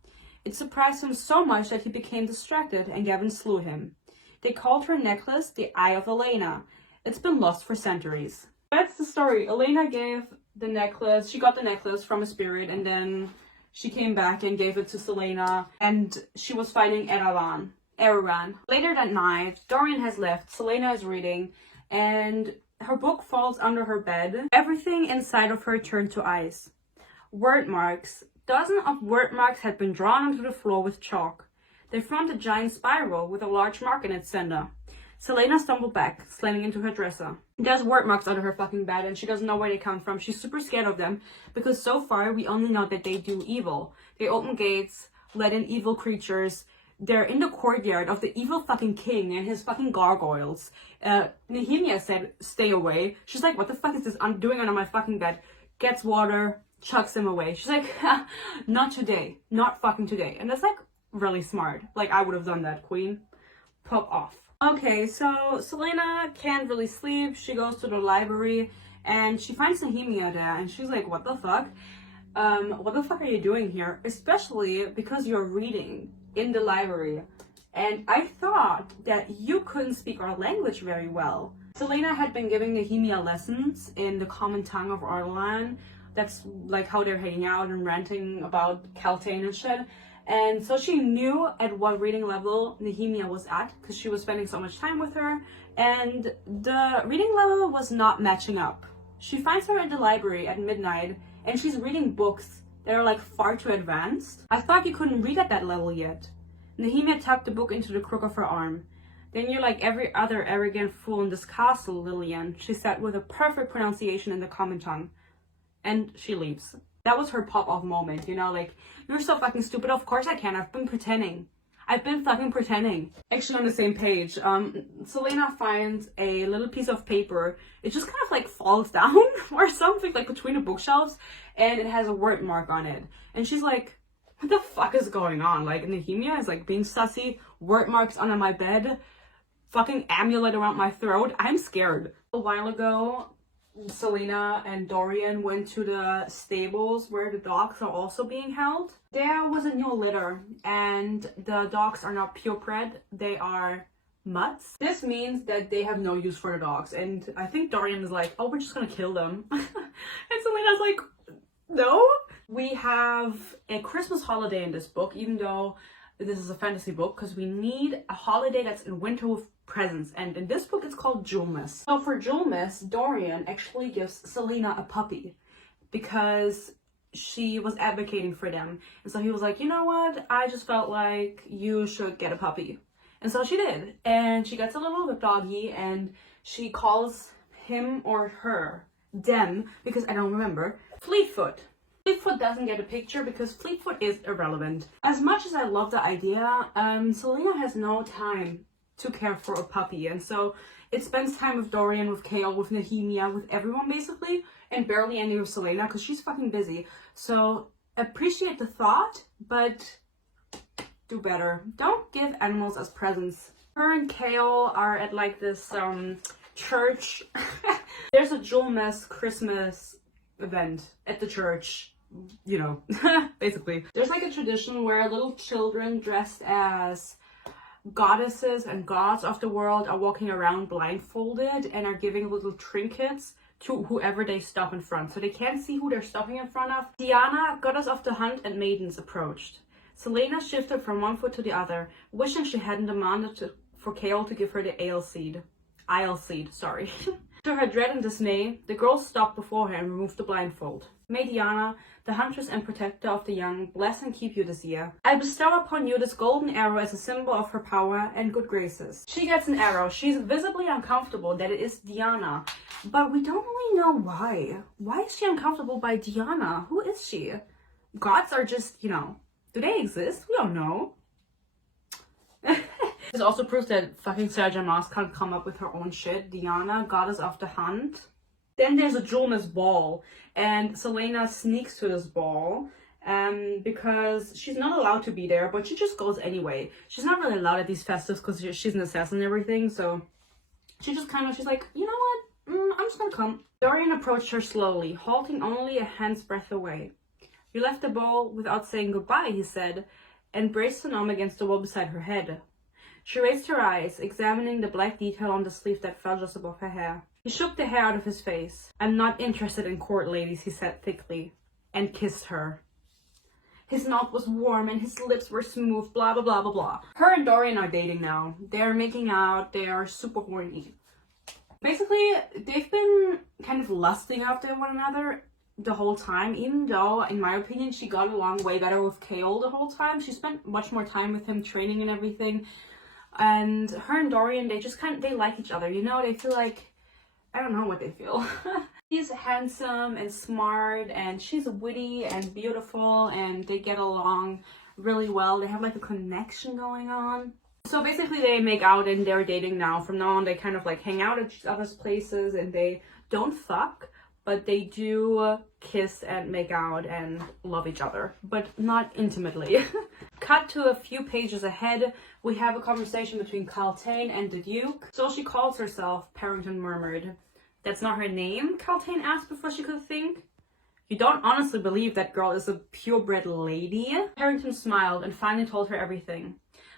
It surprised him so much that he became distracted and Gavin slew him. They called her necklace the Eye of Elena. It's been lost for centuries. That's the story. Elena gave the necklace, she got the necklace from a spirit, and then she came back and gave it to Celaena, and she was fighting Erawan. Later that night, Dorian has left, Celaena is reading, and her book falls under her bed. Everything inside of her turned to ice. Word marks. Dozens of word marks had been drawn onto the floor with chalk. They formed a giant spiral with a large mark in its center. Celaena stumbled back, slamming into her dresser. There's word marks under her fucking bed and she doesn't know where they come from. She's super scared of them because so far we only know that they do evil. They open gates, let in evil creatures. They're in the courtyard of the evil fucking king and his fucking gargoyles. Nehemia said, stay away. She's like, what the fuck is this I'm doing under my fucking bed? Gets water, chucks him away. She's like, not today. Not fucking today. And that's like really smart. Like, I would have done that, queen. Pop off. Okay, so Celaena can't really sleep. She goes to the library and she finds Nehemia there and she's like, what the fuck? What the fuck are you doing here? Especially because you're reading in the library. And I thought that you couldn't speak our language very well. Celaena had been giving Nehemia lessons in the common tongue of Ardalan. That's like how they're hanging out and ranting about Keltane and shit. And so she knew at what reading level Nehemia was at because she was spending so much time with her. And the reading level was not matching up. She finds her in the library at midnight and she's reading books that are like far too advanced. I thought you couldn't read at that level yet. Nehemia tucked the book into the crook of her arm. Then you're like every other arrogant fool in this castle, Lillian, she said with a perfect pronunciation in the common tongue. And she leaves. That was her pop-off moment, you know, like, you're so fucking stupid. Of course I can. I've been pretending. I've been fucking pretending. Actually, on the same page, Celaena finds a little piece of paper. It just kind of like falls down or something, like between the bookshelves, and it has a word mark on it. And she's like, what the fuck is going on? Like, Nehemia is like being sussy, word marks under my bed, fucking amulet around my throat. I'm scared. A while ago, Celaena and Dorian went to the stables where the dogs are also being held. There was a new litter and the dogs are not purebred, they are mutts. This means that they have no use for the dogs, and I think Dorian is like, oh, we're just gonna kill them. And Celaena's like, no. We have a Christmas holiday in this book, even though this is a fantasy book, because we need a holiday that's in winter with presents, and in this book it's called Julmas. So for Julmas, Dorian actually gives Celaena a puppy because she was advocating for them, and so he was like, you know what, I just felt like you should get a puppy, and so she did, and she gets a little doggy and she calls him or her, them, because I don't remember, Fleetfoot. Fleetfoot doesn't get a picture because Fleetfoot is irrelevant. As much as I love the idea, Selena has no time to care for a puppy, and so it spends time with Dorian, with Kale, with Nehemia, with everyone basically, and barely any with Selena because she's fucking busy. So appreciate the thought, but do better. Don't give animals as presents. Her and Kale are at like this church. There's a Jewel Mess Christmas event at the church, you know, basically. There's like a tradition where little children dressed as goddesses and gods of the world are walking around blindfolded and are giving little trinkets to whoever they stop in front. So they can't see who they're stopping in front of. Diana, goddess of the hunt and maidens, approached. Selena shifted from one foot to the other, wishing she hadn't demanded for Kale to give her the ale seed. Sorry. To her dread and dismay, the girl stopped before her and removed the blindfold. May Diana, the huntress and protector of the young, bless and keep you this year. I bestow upon you this golden arrow as a symbol of her power and good graces. She gets an arrow. She's visibly uncomfortable that it is Diana, but we don't really know why. Why is she uncomfortable by Diana? Who is she? Gods are just, you know, do they exist? We don't know. This also proves that fucking Sarah J. Maas can't come up with her own shit. Diana, goddess of the hunt. Then there's a Jewel Mess ball, and Selena sneaks to this ball because she's not allowed to be there, but she just goes anyway. She's not really allowed at these festives because she's an assassin and everything, so she just she's like, you know what, I'm just gonna come. Dorian approached her slowly, halting only a hand's breadth away. You left the ball without saying goodbye, he said, and braced an arm against the wall beside her head. She raised her eyes, examining the black detail on the sleeve that fell just above her hair. He shook the hair out of his face. I'm not interested in court ladies, he said thickly, and kissed her. His mouth was warm and his lips were smooth, blah, blah, blah, blah, blah. Her and Dorian are dating now. They're making out, they are super horny. Basically, they've been kind of lusting after one another the whole time, even though, in my opinion, she got along way better with Kale the whole time. She spent much more time with him training and everything. And her and Dorian, they just they like each other, you know? They feel like, I don't know what they feel. He's handsome and smart, and she's witty and beautiful, and they get along really well. They have like a connection going on. So basically they make out and they're dating now. From now on, they kind of like hang out at each other's places, and they don't fuck, but they do kiss and make out and love each other, but not intimately. Cut to a few pages ahead, we have a conversation between Kaltain and the Duke. So she calls herself, Parrington murmured. That's not her name, Kaltain asked before she could think. You don't honestly believe that girl is a purebred lady? Parrington smiled and finally told her everything.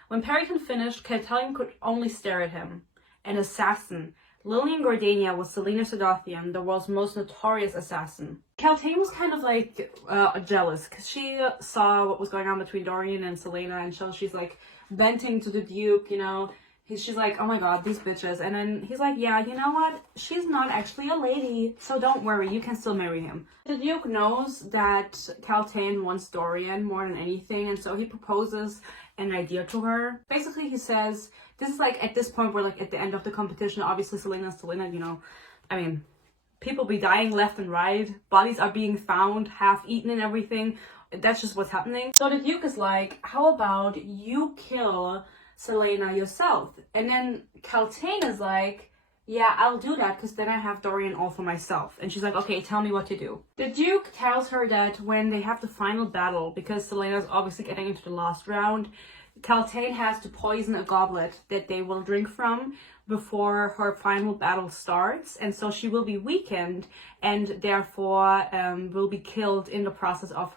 When Parrington finished, Kaltain could only stare at him. An assassin. Lillian Gordania was Selena Sedothian, the world's most notorious assassin. Kaltain was kind of like jealous because she saw what was going on between Dorian and Selena, and so she's like venting to the Duke, you know. She's like, oh my god, these bitches. And then he's like, yeah, you know what? She's not actually a lady, so don't worry, you can still marry him. The Duke knows that Kaltain wants Dorian more than anything, and so he proposes an idea to her. Basically, he says, this is like at this point, we're like at the end of the competition. Obviously, Selena, you know, I mean, people be dying left and right. Bodies are being found, half eaten and everything. That's just what's happening. So the Duke is like, how about you kill Selena yourself? And then Kaltain is like, yeah, I'll do that because then I have Dorian all for myself. And she's like, okay, tell me what to do. The Duke tells her that when they have the final battle, because Selena's obviously getting into the last round, Kaltain has to poison a goblet that they will drink from before her final battle starts, and so she will be weakened and therefore will be killed in the process of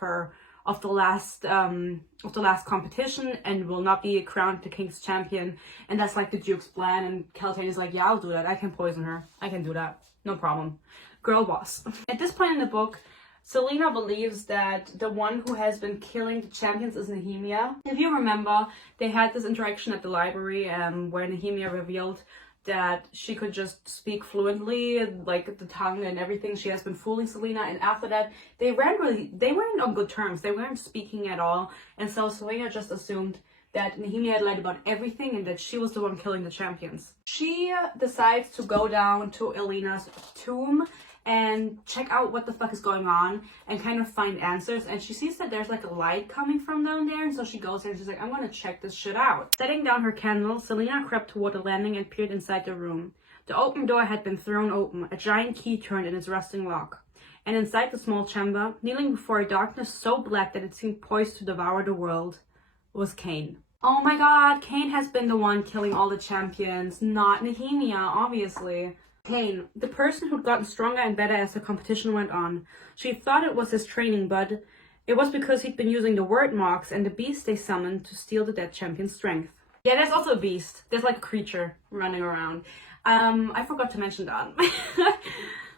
the last competition and will not be crowned the king's champion. And that's like the Duke's plan, and Kaltain is like, yeah, I'll do that. I can poison her. I can do that. No problem. Girl boss. At this point in the book, Selena believes that the one who has been killing the champions is Nehemia. If you remember, they had this interaction at the library where Nehemia revealed that she could just speak fluently, like the tongue and everything. She has been fooling Selena, and after that, they weren't on good terms. They weren't speaking at all, and so Selena just assumed that Nehemia had lied about everything and that she was the one killing the champions. She decides to go down to Elena's tomb and check out what the fuck is going on and kind of find answers. And she sees that there's like a light coming from down there, and so she goes there and she's like, I'm gonna check this shit out. Setting down her candle, Selena crept toward the landing and peered inside the room. The open door had been thrown open, a giant key turned in its rusting lock. And inside the small chamber, kneeling before a darkness so black that it seemed poised to devour the world, was Cain. Oh my god, Cain has been the one killing all the champions, not Nehemia, obviously. Cain, the person who'd gotten stronger and better as the competition went on. She thought it was his training, but it was because he'd been using the word marks and the beast they summoned to steal the dead champion's strength. Yeah, there's also a beast. There's like a creature running around. I forgot to mention that.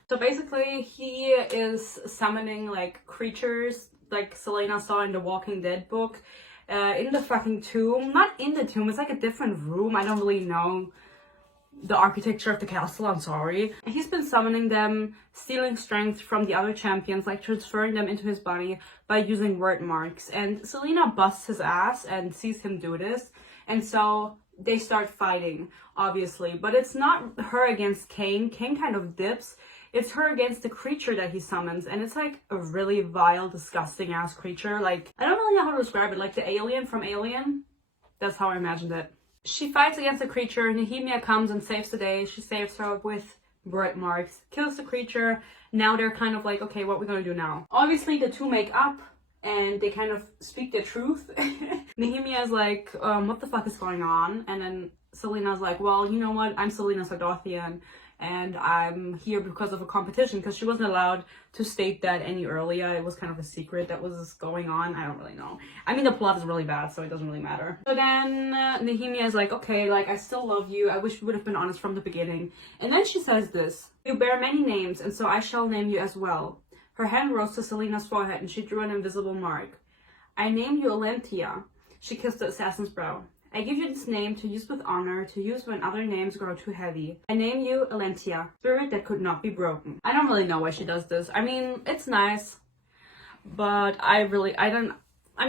So basically, he is summoning like creatures like Selena saw in the Walking Dead book in the fucking tomb. Not in the tomb, it's like a different room. I don't really know the architecture of the castle, I'm sorry. He's been summoning them, stealing strength from the other champions, like transferring them into his body by using word marks. And Selena busts his ass and sees him do this. And so they start fighting, obviously. But it's not her against Cain. Cain kind of dips. It's her against the creature that he summons. And it's like a really vile, disgusting ass creature. Like, I don't really know how to describe it. Like the alien from Alien. That's how I imagined it. She fights against the creature. Nehemia comes and saves the day. She saves her with word marks, kills the creature. Now they're kind of like, okay, what are we gonna do now? Obviously, the two make up and they kind of speak the truth. Nehemia is like, what the fuck is going on? And then Selena's like, well, you know what? I'm Selena Sardothien, and I'm here because of a competition, because she wasn't allowed to state that any earlier. It was kind of a secret that was going on. I don't really know. I mean, the plot is really bad, so it doesn't really matter. So then Nehemia is like, okay, like, I still love you. I wish we would have been honest from the beginning. And then she says this: you bear many names, and so I shall name you as well. Her hand rose to Selena's forehead, and she drew an invisible mark. I name you Alentia. She kissed the assassin's brow. I give you this name to use with honor, to use when other names grow too heavy. I name you Alentia, spirit that could not be broken. I don't really know why she does this. I mean, it's nice, but I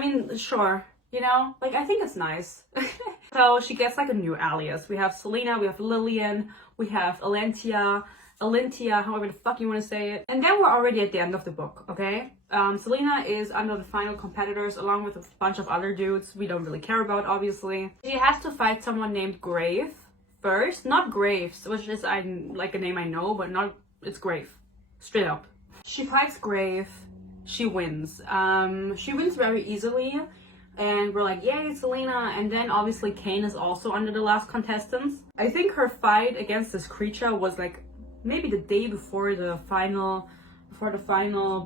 mean, sure, you know? Like, I think it's nice. So she gets like a new alias. We have Selena, we have Lillian, we have Alentia, however the fuck you want to say it. And then we're already at the end of the book, okay? Selena is under the final competitors along with a bunch of other dudes we don't really care about, obviously. She has to fight someone named Grave first. Not Graves, which is like a name I know, but not, it's Grave. Straight up. She fights Grave. She wins. She wins very easily. And we're like, yay, Selena. And then obviously Cain is also under the last contestants. I think her fight against this creature was like maybe the day before the final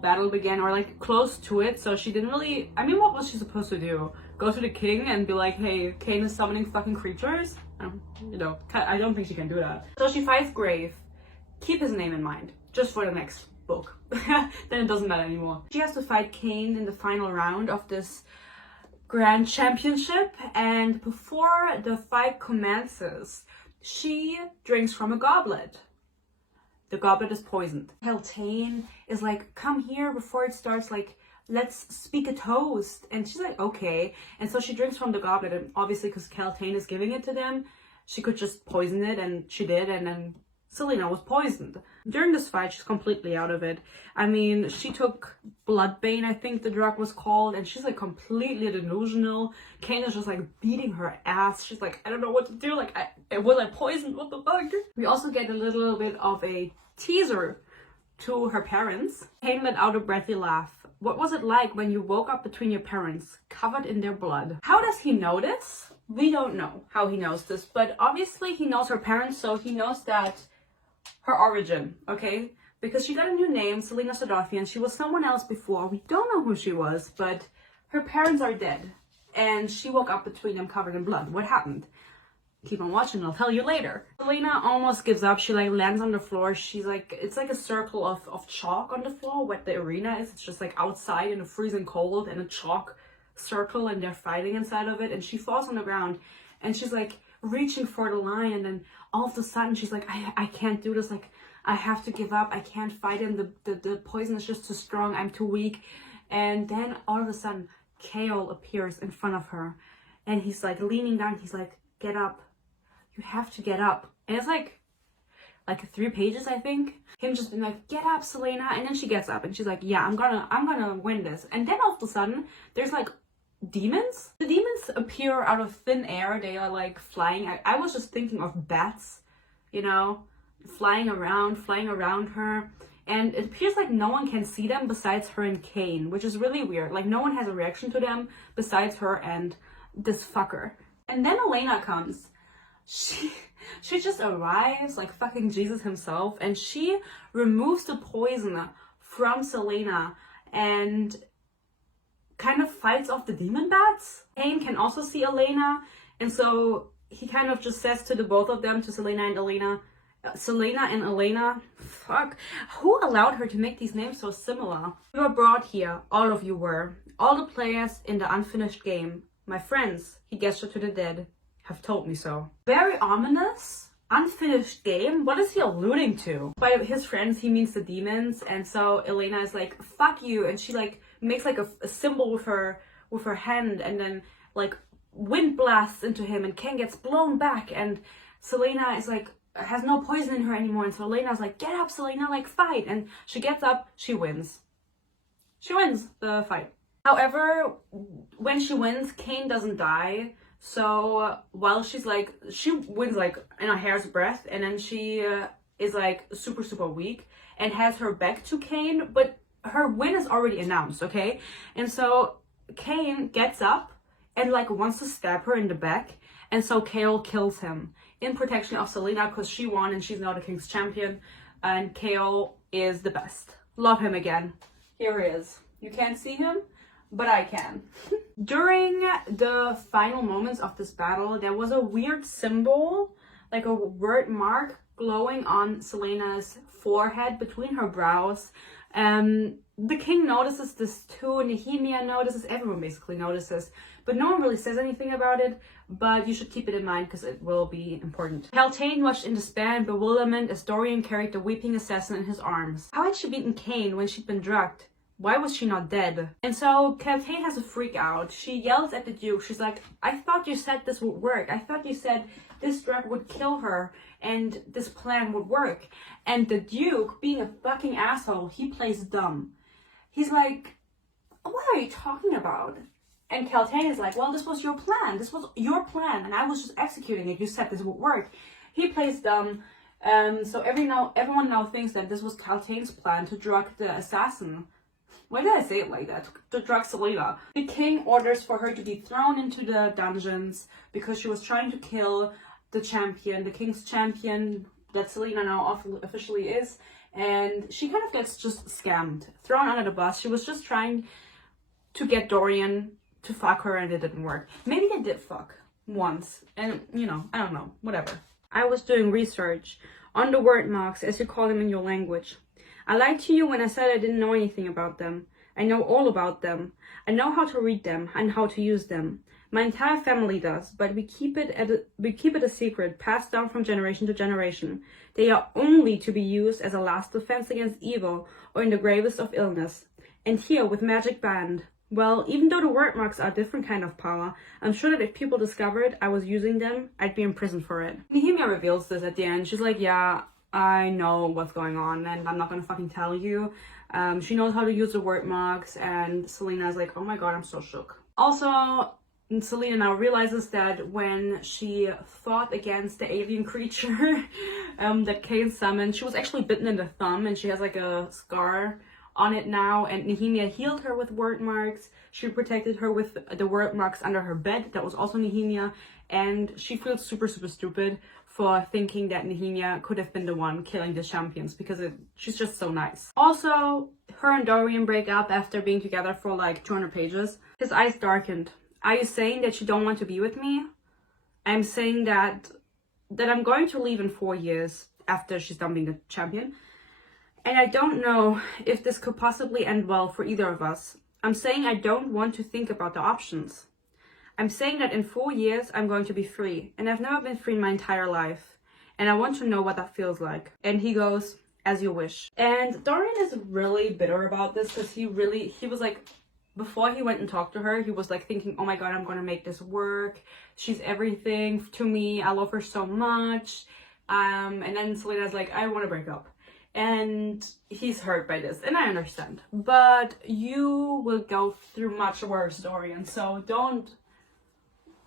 battle began, or like close to it. So she didn't really, I mean, what was she supposed to do? Go to the king and be like, hey, Cain is summoning fucking creatures? You know, I don't think she can do that. So she fights Grave. Keep his name in mind, just for the next book. Then it doesn't matter anymore. She has to fight Cain in the final round of this grand championship, and before the fight commences, she drinks from a goblet. The goblet is poisoned. Keltane is like, come here before it starts, like, let's speak a toast. And she's like, okay. And so she drinks from the goblet, and obviously because Keltane is giving it to them, she could just poison it, and she did, and then Selena was poisoned. During this fight, she's completely out of it. I mean, she took Bloodbane, I think the drug was called, and she's like completely delusional. Cain is just like beating her ass. She's like, I don't know what to do. Like, was I poisoned? What the fuck? We also get a little bit of a teaser to her parents. Cain let out a breathy laugh. What was it like when you woke up between your parents, covered in their blood? How does he know this? We don't know how he knows this, but obviously he knows her parents, so he knows that her origin, okay? Because she got a new name, Selena Sardothien. She was someone else before. We don't know who she was, but her parents are dead. And she woke up between them covered in blood. What happened? Keep on watching, I'll tell you later. Selena almost gives up. She like lands on the floor. She's like, it's like a circle of chalk on the floor, what the arena is. It's just like outside in the freezing cold, and a chalk circle, and they're fighting inside of it. And she falls on the ground, and she's like reaching for the lion, and all of a sudden she's like, I can't do this. Like, I have to give up. I can't fight him. The poison is just too strong. I'm too weak. And then all of a sudden, Kale appears in front of her. and he's like leaning down. He's like, get up, you have to get up. And it's like 3 pages, I think, him just being like, get up, Selena. And then she gets up and she's like, yeah, I'm gonna win this. And then all of a sudden there's like demons. The demons appear out of thin air. They are like flying. I was just thinking of bats, you know, flying around her. And it appears like no one can see them besides her and Kane, which is really weird. Like no one has a reaction to them besides her and this fucker. And then Elena comes. She just arrives like fucking Jesus himself, and she removes the poison from Selena and kind of fights off the demon bats. Kane can also see Elena, and so he kind of just says to the both of them, to Selena and Elena, fuck, who allowed her to make these names so similar? You were brought here, all of you were, all the players in the unfinished game. My friends, he gestured to the dead, have told me so. Very ominous. Unfinished game? What is he alluding to? By his friends, he means the demons, and so Elena is like, fuck you, and she like makes like a symbol with her hand, and then like wind blasts into him, and Ken gets blown back, and Selena is like, has no poison in her anymore, and so Elena's like, get up, Selena, like fight, and she gets up, she wins. She wins the fight. However, when she wins, Kane doesn't die. So while she wins like in a hair's breadth, and then she is like super weak and has her back to Kane, but her win is already announced, okay? And so Kane gets up and like wants to stab her in the back, and so Kale kills him in protection of Selena because she won and she's now the King's champion, and Kale is the best. Love him again. Here he is. You can't see him, but I can. During the final moments of this battle, there was a weird symbol, like a word mark glowing on Selena's forehead between her brows. The king notices this too, Nehemia notices, everyone basically notices, but no one really says anything about it, but you should keep it in mind because it will be important. Kaltain watched in despair and bewilderment as Dorian carried the weeping assassin in his arms. How had she beaten Kane when she'd been drugged? Why was she not dead? And so Kaltain has a freak out. She yells at the Duke. She's like, I thought you said this would work. I thought you said this drug would kill her and this plan would work. And the Duke, being a fucking asshole, he plays dumb. He's like, what are you talking about? And Kaltain is like, well, this was your plan. This was your plan, and I was just executing it. You said this would work. He plays dumb. So everyone now thinks that this was Kaltain's plan to drug the assassin. Why did I say it like that? To drug Selena. The king orders for her to be thrown into the dungeons because she was trying to kill the champion, the king's champion that Selena now officially is. And she kind of gets just scammed, thrown under the bus. She was just trying to get Dorian to fuck her, and it didn't work. Maybe they did fuck once, and you know, I don't know, whatever. I was doing research on the word marks, as you call them in your language. I lied to you when I said I didn't know anything about them. I know all about them. I know how to read them and how to use them. My entire family does, but we keep it a secret, passed down from generation to generation. They are only to be used as a last defense against evil or in the gravest of illness. And here with magic band. Well, even though the word marks are a different kind of power, I'm sure that if people discovered I was using them, I'd be in prison for it. Nehemia reveals this at the end. She's like, yeah, I know what's going on and I'm not gonna fucking tell you. She knows how to use the word marks, and Selena's like, oh my god, I'm so shook. Also, Selena now realizes that when she fought against the alien creature that Kane summoned, she was actually bitten in the thumb and she has like a scar on it now, and Nehemia healed her with word marks. She protected her with the word marks under her bed. That was also Nehemia, and she feels super stupid for thinking that Nehemia could have been the one killing the champions because she's just so nice. Also, her and Dorian break up after being together for like 200 pages. His eyes darkened. Are you saying that you don't want to be with me? I'm saying that I'm going to leave in 4 years after she's done being the champion. And I don't know if this could possibly end well for either of us. I'm saying I don't want to think about the options. I'm saying that in 4 years, I'm going to be free. And I've never been free in my entire life. And I want to know what that feels like. And he goes, as you wish. And Dorian is really bitter about this because he was like, before he went and talked to her, he was like thinking, oh my god, I'm gonna make this work. She's everything to me. I love her so much. And then Selena's like, I want to break up. And he's hurt by this, and I understand. But you will go through much worse, Dorian, so don't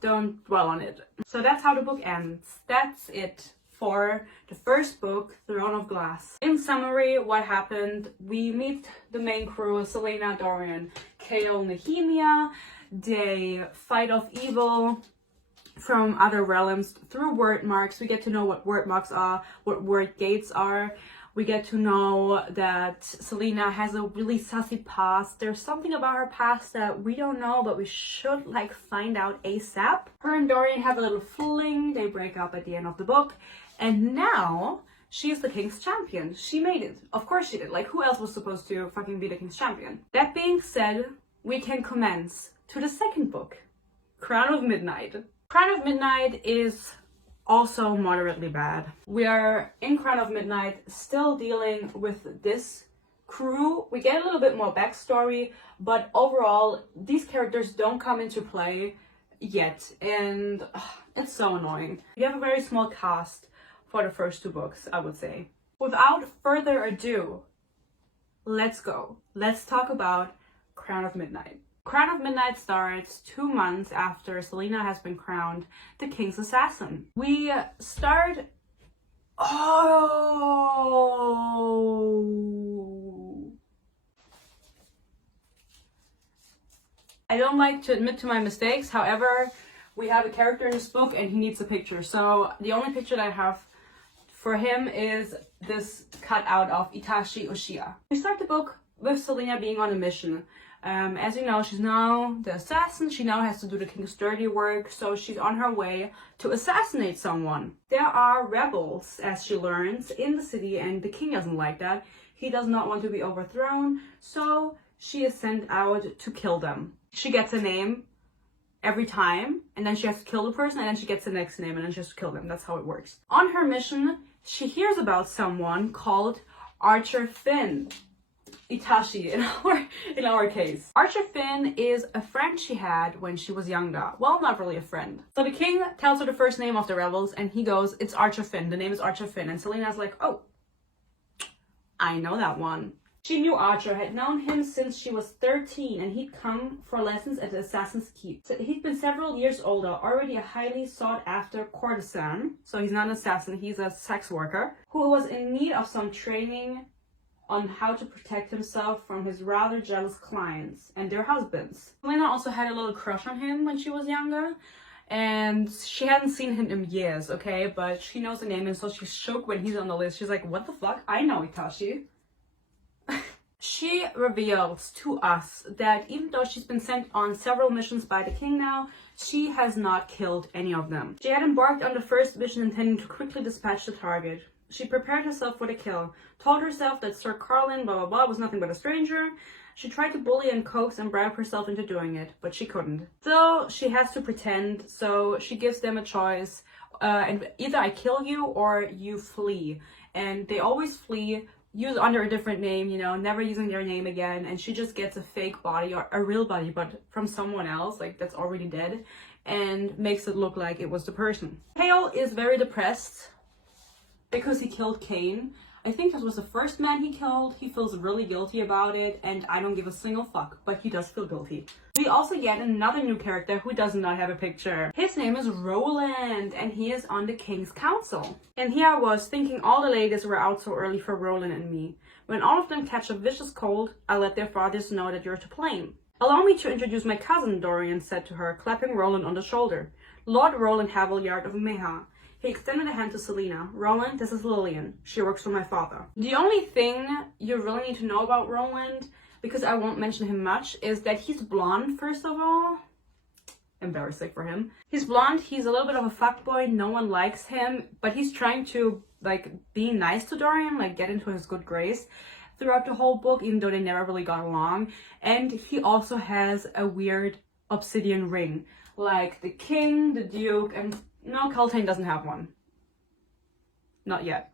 dwell on it. So that's how the book ends. That's it for the first book, Throne of Glass. In summary, what happened? We meet the main crew, Selena, Dorian, Kael, Nehemia. They fight off evil from other realms through word marks. We get to know what word marks are, what word gates are. We get to know that Selena has a really sussy past. There's something about her past that we don't know, but we should like find out ASAP. Her and Dorian have a little fling. They break up at the end of the book. And now she's the king's champion. She made it. Of course she did. Like, who else was supposed to fucking be the king's champion? That being said, we can commence to the second book, Crown of Midnight. Crown of Midnight is also moderately bad. We are in Crown of Midnight still dealing with this crew. We get a little bit more backstory, but overall these characters don't come into play yet, and it's so annoying. We have a very small cast for the first two books, I would say. Without further ado, let's go. Let's talk about Crown of Midnight. Crown of Midnight starts 2 months after Selena has been crowned the king's assassin. We start... Oh! I don't like to admit to my mistakes. However, we have a character in this book and he needs a picture. So the only picture that I have for him is this cutout of Itachi Uchiha. We start the book with Selena being on a mission. As you know, she's now the assassin. She now has to do the king's dirty work, so she's on her way to assassinate someone. There are rebels, as she learns, in the city, and the king doesn't like that. He does not want to be overthrown, so she is sent out to kill them. She gets a name every time, and then she has to kill the person, and then she gets the next name, and then she has to kill them. That's how it works. On her mission, she hears about someone called Archer Finn. Itachi in our case. Archer Finn is a friend she had when she was younger. Well, not really a friend. So the king tells her the first name of the rebels and he goes, it's Archer Finn. The name is Archer Finn. And Selena's like, oh, I know that one. She knew Archer, had known him since she was 13, and he'd come for lessons at the Assassin's Keep. So he'd been several years older, already a highly sought after courtesan. So he's not an assassin, he's a sex worker, who was in need of some training on how to protect himself from his rather jealous clients and their husbands. Selena also had a little crush on him when she was younger, and she hadn't seen him in years, okay? But she knows the name, and so she's shook when he's on the list. She's like, what the fuck? I know Itachi. She reveals to us that even though she's been sent on several missions by the king now, she has not killed any of them. She had embarked on the first mission intending to quickly dispatch the target. She prepared herself for the kill, told herself that Sir Carlin blah blah blah was nothing but a stranger. She tried to bully and coax and bribe herself into doing it, but she couldn't. So she has to pretend, so she gives them a choice, and either I kill you or you flee. And they always flee, use under a different name, you know, never using their name again, and she just gets a fake body, or a real body, but from someone else, like that's already dead, and makes it look like it was the person. Kael is very depressed because he killed Cain. I think this was the first man he killed. He feels really guilty about it, and I don't give a single fuck, but he does feel guilty. We also get another new character who does not have a picture. His name is Roland, and he is on the King's Council. And here I was thinking all the ladies were out so early for Roland and me. When all of them catch a vicious cold, I let their fathers know that you're to blame. Allow me to introduce my cousin, Dorian said to her, clapping Roland on the shoulder. Lord Roland Havilyard of Meha. He extended a hand to Selena. Roland, this is Lillian. She works for my father. The only thing you really need to know about Roland, because I won't mention him much, is that he's blonde, first of all. Embarrassing for him. He's blonde, he's a little bit of a fuckboy, no one likes him, but he's trying to, like, be nice to Dorian, like, get into his good grace throughout the whole book, even though they never really got along. And he also has a weird obsidian ring, like the king, the duke, and no, Cultain doesn't have one. Not yet.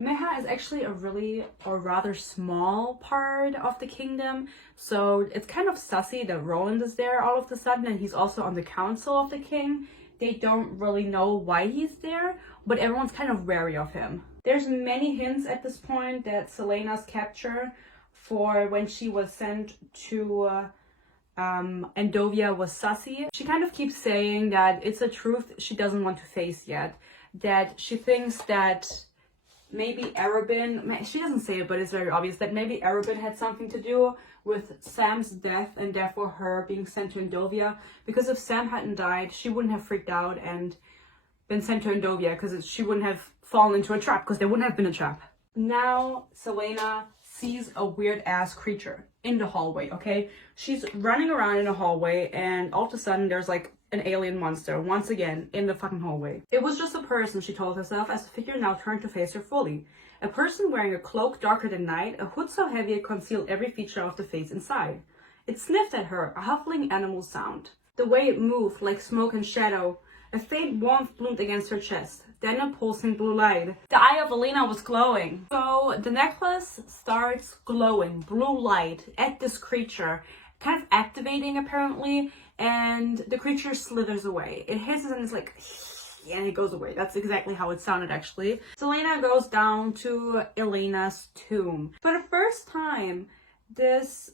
Meha is actually a really or rather small part of the kingdom, so it's kind of sussy that Roland is there all of a sudden, and he's also on the council of the king. They don't really know why he's there, but everyone's kind of wary of him. There's many hints at this point that Celaena's capture for when she was sent to Endovia was sussy. She kind of keeps saying that it's a truth she doesn't want to face yet, that she thinks that maybe Arobynn, she doesn't say it, but it's very obvious that maybe Arobynn had something to do with Sam's death and therefore her being sent to Endovia, because if Sam hadn't died, she wouldn't have freaked out and been sent to Endovia, because she wouldn't have fallen into a trap, because there wouldn't have been a trap. Now Celaena sees a weird ass creature in the hallway, okay? She's running around in a hallway and all of a sudden there's like an alien monster once again in the fucking hallway. It was just a person, she told herself, as the figure now turned to face her fully. A person wearing a cloak darker than night, a hood so heavy it concealed every feature of the face inside. It sniffed at her, a huffling animal sound. The way it moved, like smoke and shadow, a faint warmth bloomed against her chest, then a pulsing blue light. The eye of Elena was glowing. So the necklace starts glowing, blue light, at this creature, kind of activating apparently, and the creature slithers away. It hisses and it's like, and it goes away. That's exactly how it sounded actually. Celaena goes down to Elena's tomb. For the first time, this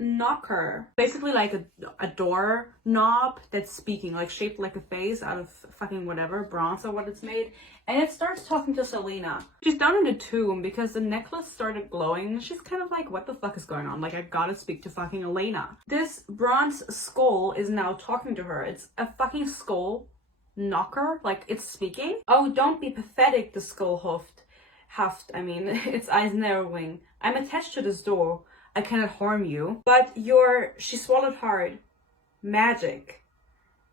knocker, basically like a door knob that's speaking, like shaped like a face out of fucking whatever, bronze or what it's made, and it starts talking to Celaena. She's down in the tomb because the necklace started glowing and she's kind of like, what the fuck is going on? Like, I gotta speak to fucking Elena. This bronze skull is now talking to her. It's a fucking skull knocker, like it's speaking. Oh, don't be pathetic, the skull huffed, I mean, its eyes narrowing. I'm attached to this door. I cannot harm you, but she swallowed hard. Magic.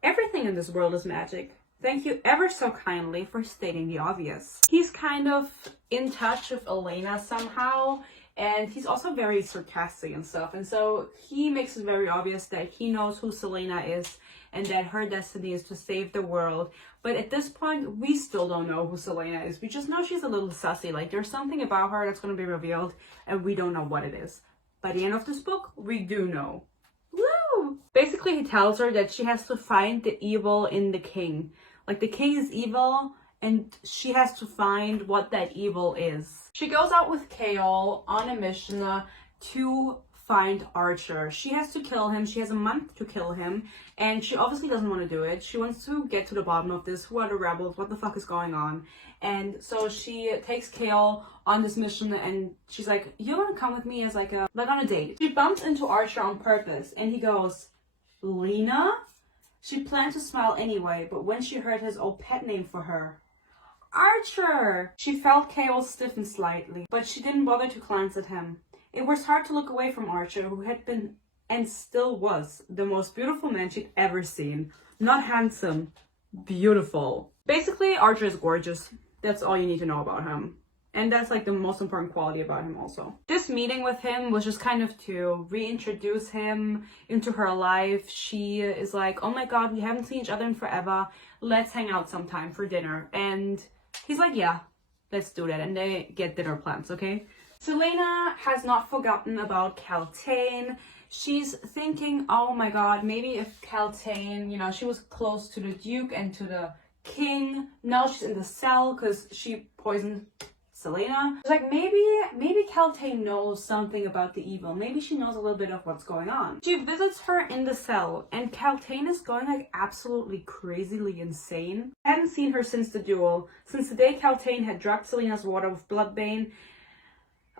Everything in this world is magic. Thank you ever so kindly for stating the obvious. He's kind of in touch with Elena somehow, and he's also very sarcastic and stuff, and so he makes it very obvious that he knows who Celaena is and that her destiny is to save the world. But at this point, we still don't know who Celaena is. We just know she's a little sussy. Like, there's something about her that's going to be revealed, and we don't know what it is. By the end of this book, we do know. Woo! Basically, he tells her that she has to find the evil in the king. Like, the king is evil, and she has to find what that evil is. She goes out with Chaol on a mission to find Archer. She has to kill him. She has a month to kill him, and she obviously doesn't want to do it. She wants to get to the bottom of this. Who are the rebels? What the fuck is going on? And so she takes Chaol on this mission, and she's like, you want to come with me as like on a date? She bumps into Archer on purpose, and he goes, Lena? She planned to smile anyway, but when she heard his old pet name for her, Archer! She felt Chaol stiffen slightly, but she didn't bother to glance at him. It was hard to look away from Archer, who had been, and still was, the most beautiful man she'd ever seen. Not handsome, beautiful. Basically, Archer is gorgeous. That's all you need to know about him. And that's like the most important quality about him also. This meeting with him was just kind of to reintroduce him into her life. She is like, oh my god, we haven't seen each other in forever. Let's hang out sometime for dinner. And he's like, yeah, let's do that. And they get dinner plans, okay? Celaena has not forgotten about Kaltain. She's thinking, oh my god, maybe if Kaltain, you know, she was close to the Duke and to the King. Now she's in the cell because she poisoned Celaena. She's like, maybe Kaltain knows something about the evil. Maybe she knows a little bit of what's going on. She visits her in the cell, and Kaltain is going like absolutely crazily insane. I hadn't seen her since the duel, since the day Kaltain had drugged Celaena's water with bloodbane,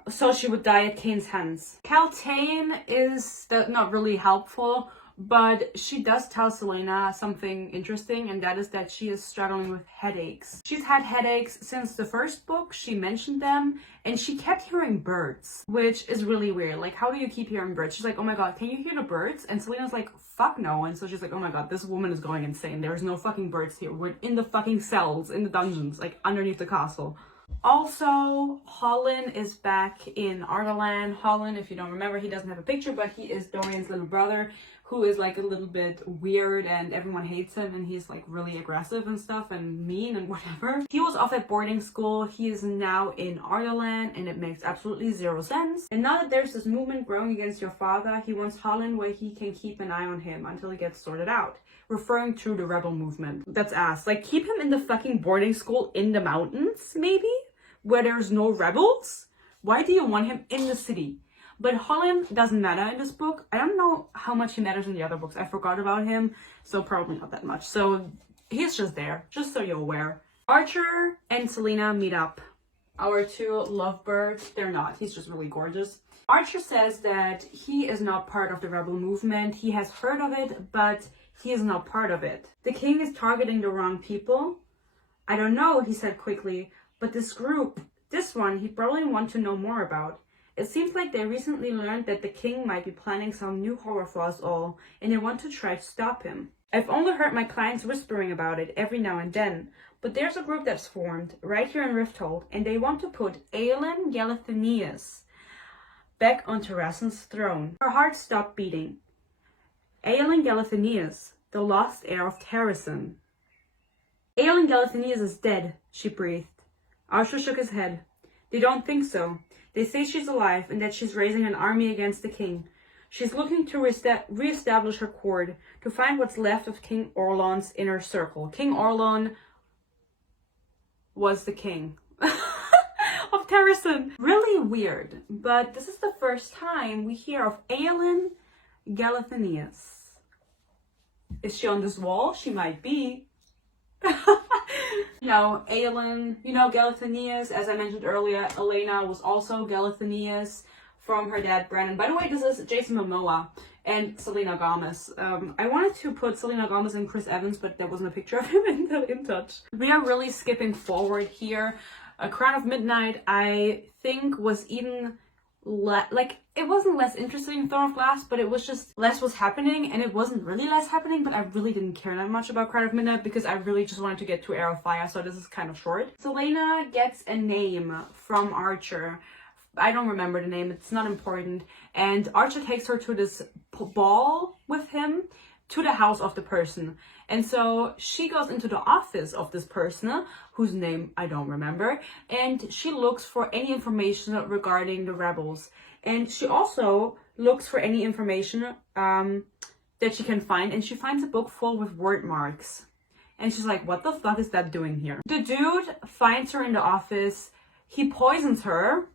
so she would die at Kane's hands. Kaltain is not really helpful, but she does tell Celaena something interesting, and that is that she is struggling with headaches. She's had headaches since the first book. She mentioned them, and she kept hearing birds, which is really weird. Like, how do you keep hearing birds? She's like, oh my god, can you hear the birds? And Celaena's like, fuck no. And so she's like, oh my god, this woman is going insane. There's no fucking birds here. We're in the fucking cells, in the dungeons, like underneath the castle. Also, Holland is back in Ardalan. Holland, if you don't remember, he doesn't have a picture, but he is Dorian's little brother, who is like a little bit weird and everyone hates him, and he's like really aggressive and stuff and mean and whatever. He was off at boarding school. He is now in Ardalan, and it makes absolutely zero sense. And now that there's this movement growing against your father, he wants Holland where he can keep an eye on him until he gets sorted out. Referring to the rebel movement. That's ass. Like, keep him in the fucking boarding school in the mountains, maybe? Where there's no rebels? Why do you want him in the city? But Holland doesn't matter in this book. I don't know how much he matters in the other books. I forgot about him, so probably not that much. So he's just there, just so you're aware. Archer and Selena meet up. Our two lovebirds, they're not. He's just really gorgeous. Archer says that he is not part of the rebel movement. He has heard of it, but he is not part of it. The king is targeting the wrong people. I don't know, he said quickly, but this group, this one, he probably want to know more about. It seems like they recently learned that the king might be planning some new horror for us all, and they want to try to stop him. I've only heard my clients whispering about it every now and then, but there's a group that's formed right here in Rifthold, and they want to put Aelin Galathynius back on Terrassen's throne. Her heart stopped beating. Aelin Galathynius, the lost heir of Terrassen. Aelin Galathynius is dead, she breathed. Archer shook his head. They don't think so. They say she's alive and that she's raising an army against the king. She's looking to re-establish her court, to find what's left of King Orlon's inner circle. King Orlon was the king of Terrassen. Really weird, but this is the first time we hear of Aelin Galathynius. Is she on this wall? She might be. Aelin, Galathynius, as I mentioned earlier, Elena was also Galathynius from her dad, Brandon. By the way, this is Jason Momoa and Selena Gomez. I wanted to put Selena Gomez and Chris Evans, but there wasn't a picture of him in touch. We are really skipping forward here. A Crown of Midnight, I think, was even it wasn't less interesting in Throne of Glass, but it was just less was happening, and it wasn't really less happening, but I really didn't care that much about Crown of Midnight because I really just wanted to get to Heir of Fire, so this is kind of short. Selena gets a name from Archer. I don't remember the name, it's not important, and Archer takes her to this ball with him to the house of the person. And so she goes into the office of this person, whose name I don't remember, and she looks for any information regarding the rebels. And she also looks for any information that she can find, and she finds a book full with word marks. And she's like, what the fuck is that doing here? The dude finds her in the office, he poisons her,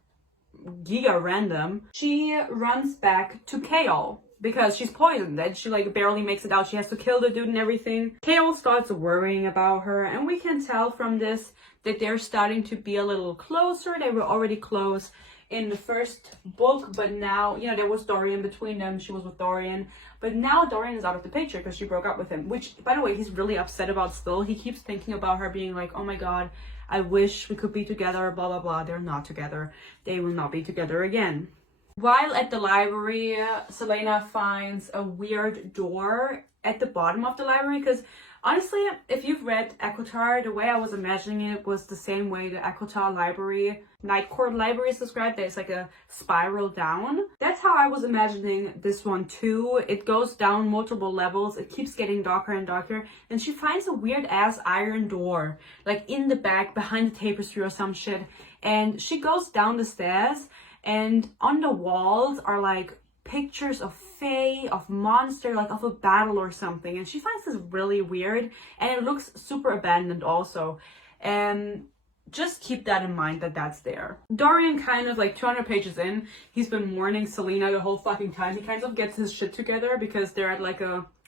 giga random. She runs back to Chaol, because she's poisoned and she barely makes it out. She has to kill the dude and everything. Chaol starts worrying about her, and we can tell from this that they're starting to be a little closer. They were already close in the first book, but now, there was Dorian between them. She was with Dorian, but now Dorian is out of the picture because she broke up with him, which, by the way, he's really upset about still. He keeps thinking about her, being like, oh my god, I wish we could be together, blah, blah, blah. They're not together. They will not be together again. While at the library, Selena finds a weird door at the bottom of the library, because honestly, if you've read ACOTAR, the way I was imagining it was the same way the ACOTAR library, Night Court library is described. There's like a spiral down. That's how I was imagining this one too. It goes down multiple levels. It keeps getting darker and darker. And she finds a weird ass iron door, like in the back behind the tapestry or some shit. And she goes down the stairs, and on the walls are like pictures of fae, of monster, like of a battle or something. And she finds this really weird, and it looks super abandoned also. And just keep that in mind, that that's there. Dorian kind of 200 pages in, he's been mourning Selena the whole fucking time. He kind of gets his shit together because they're at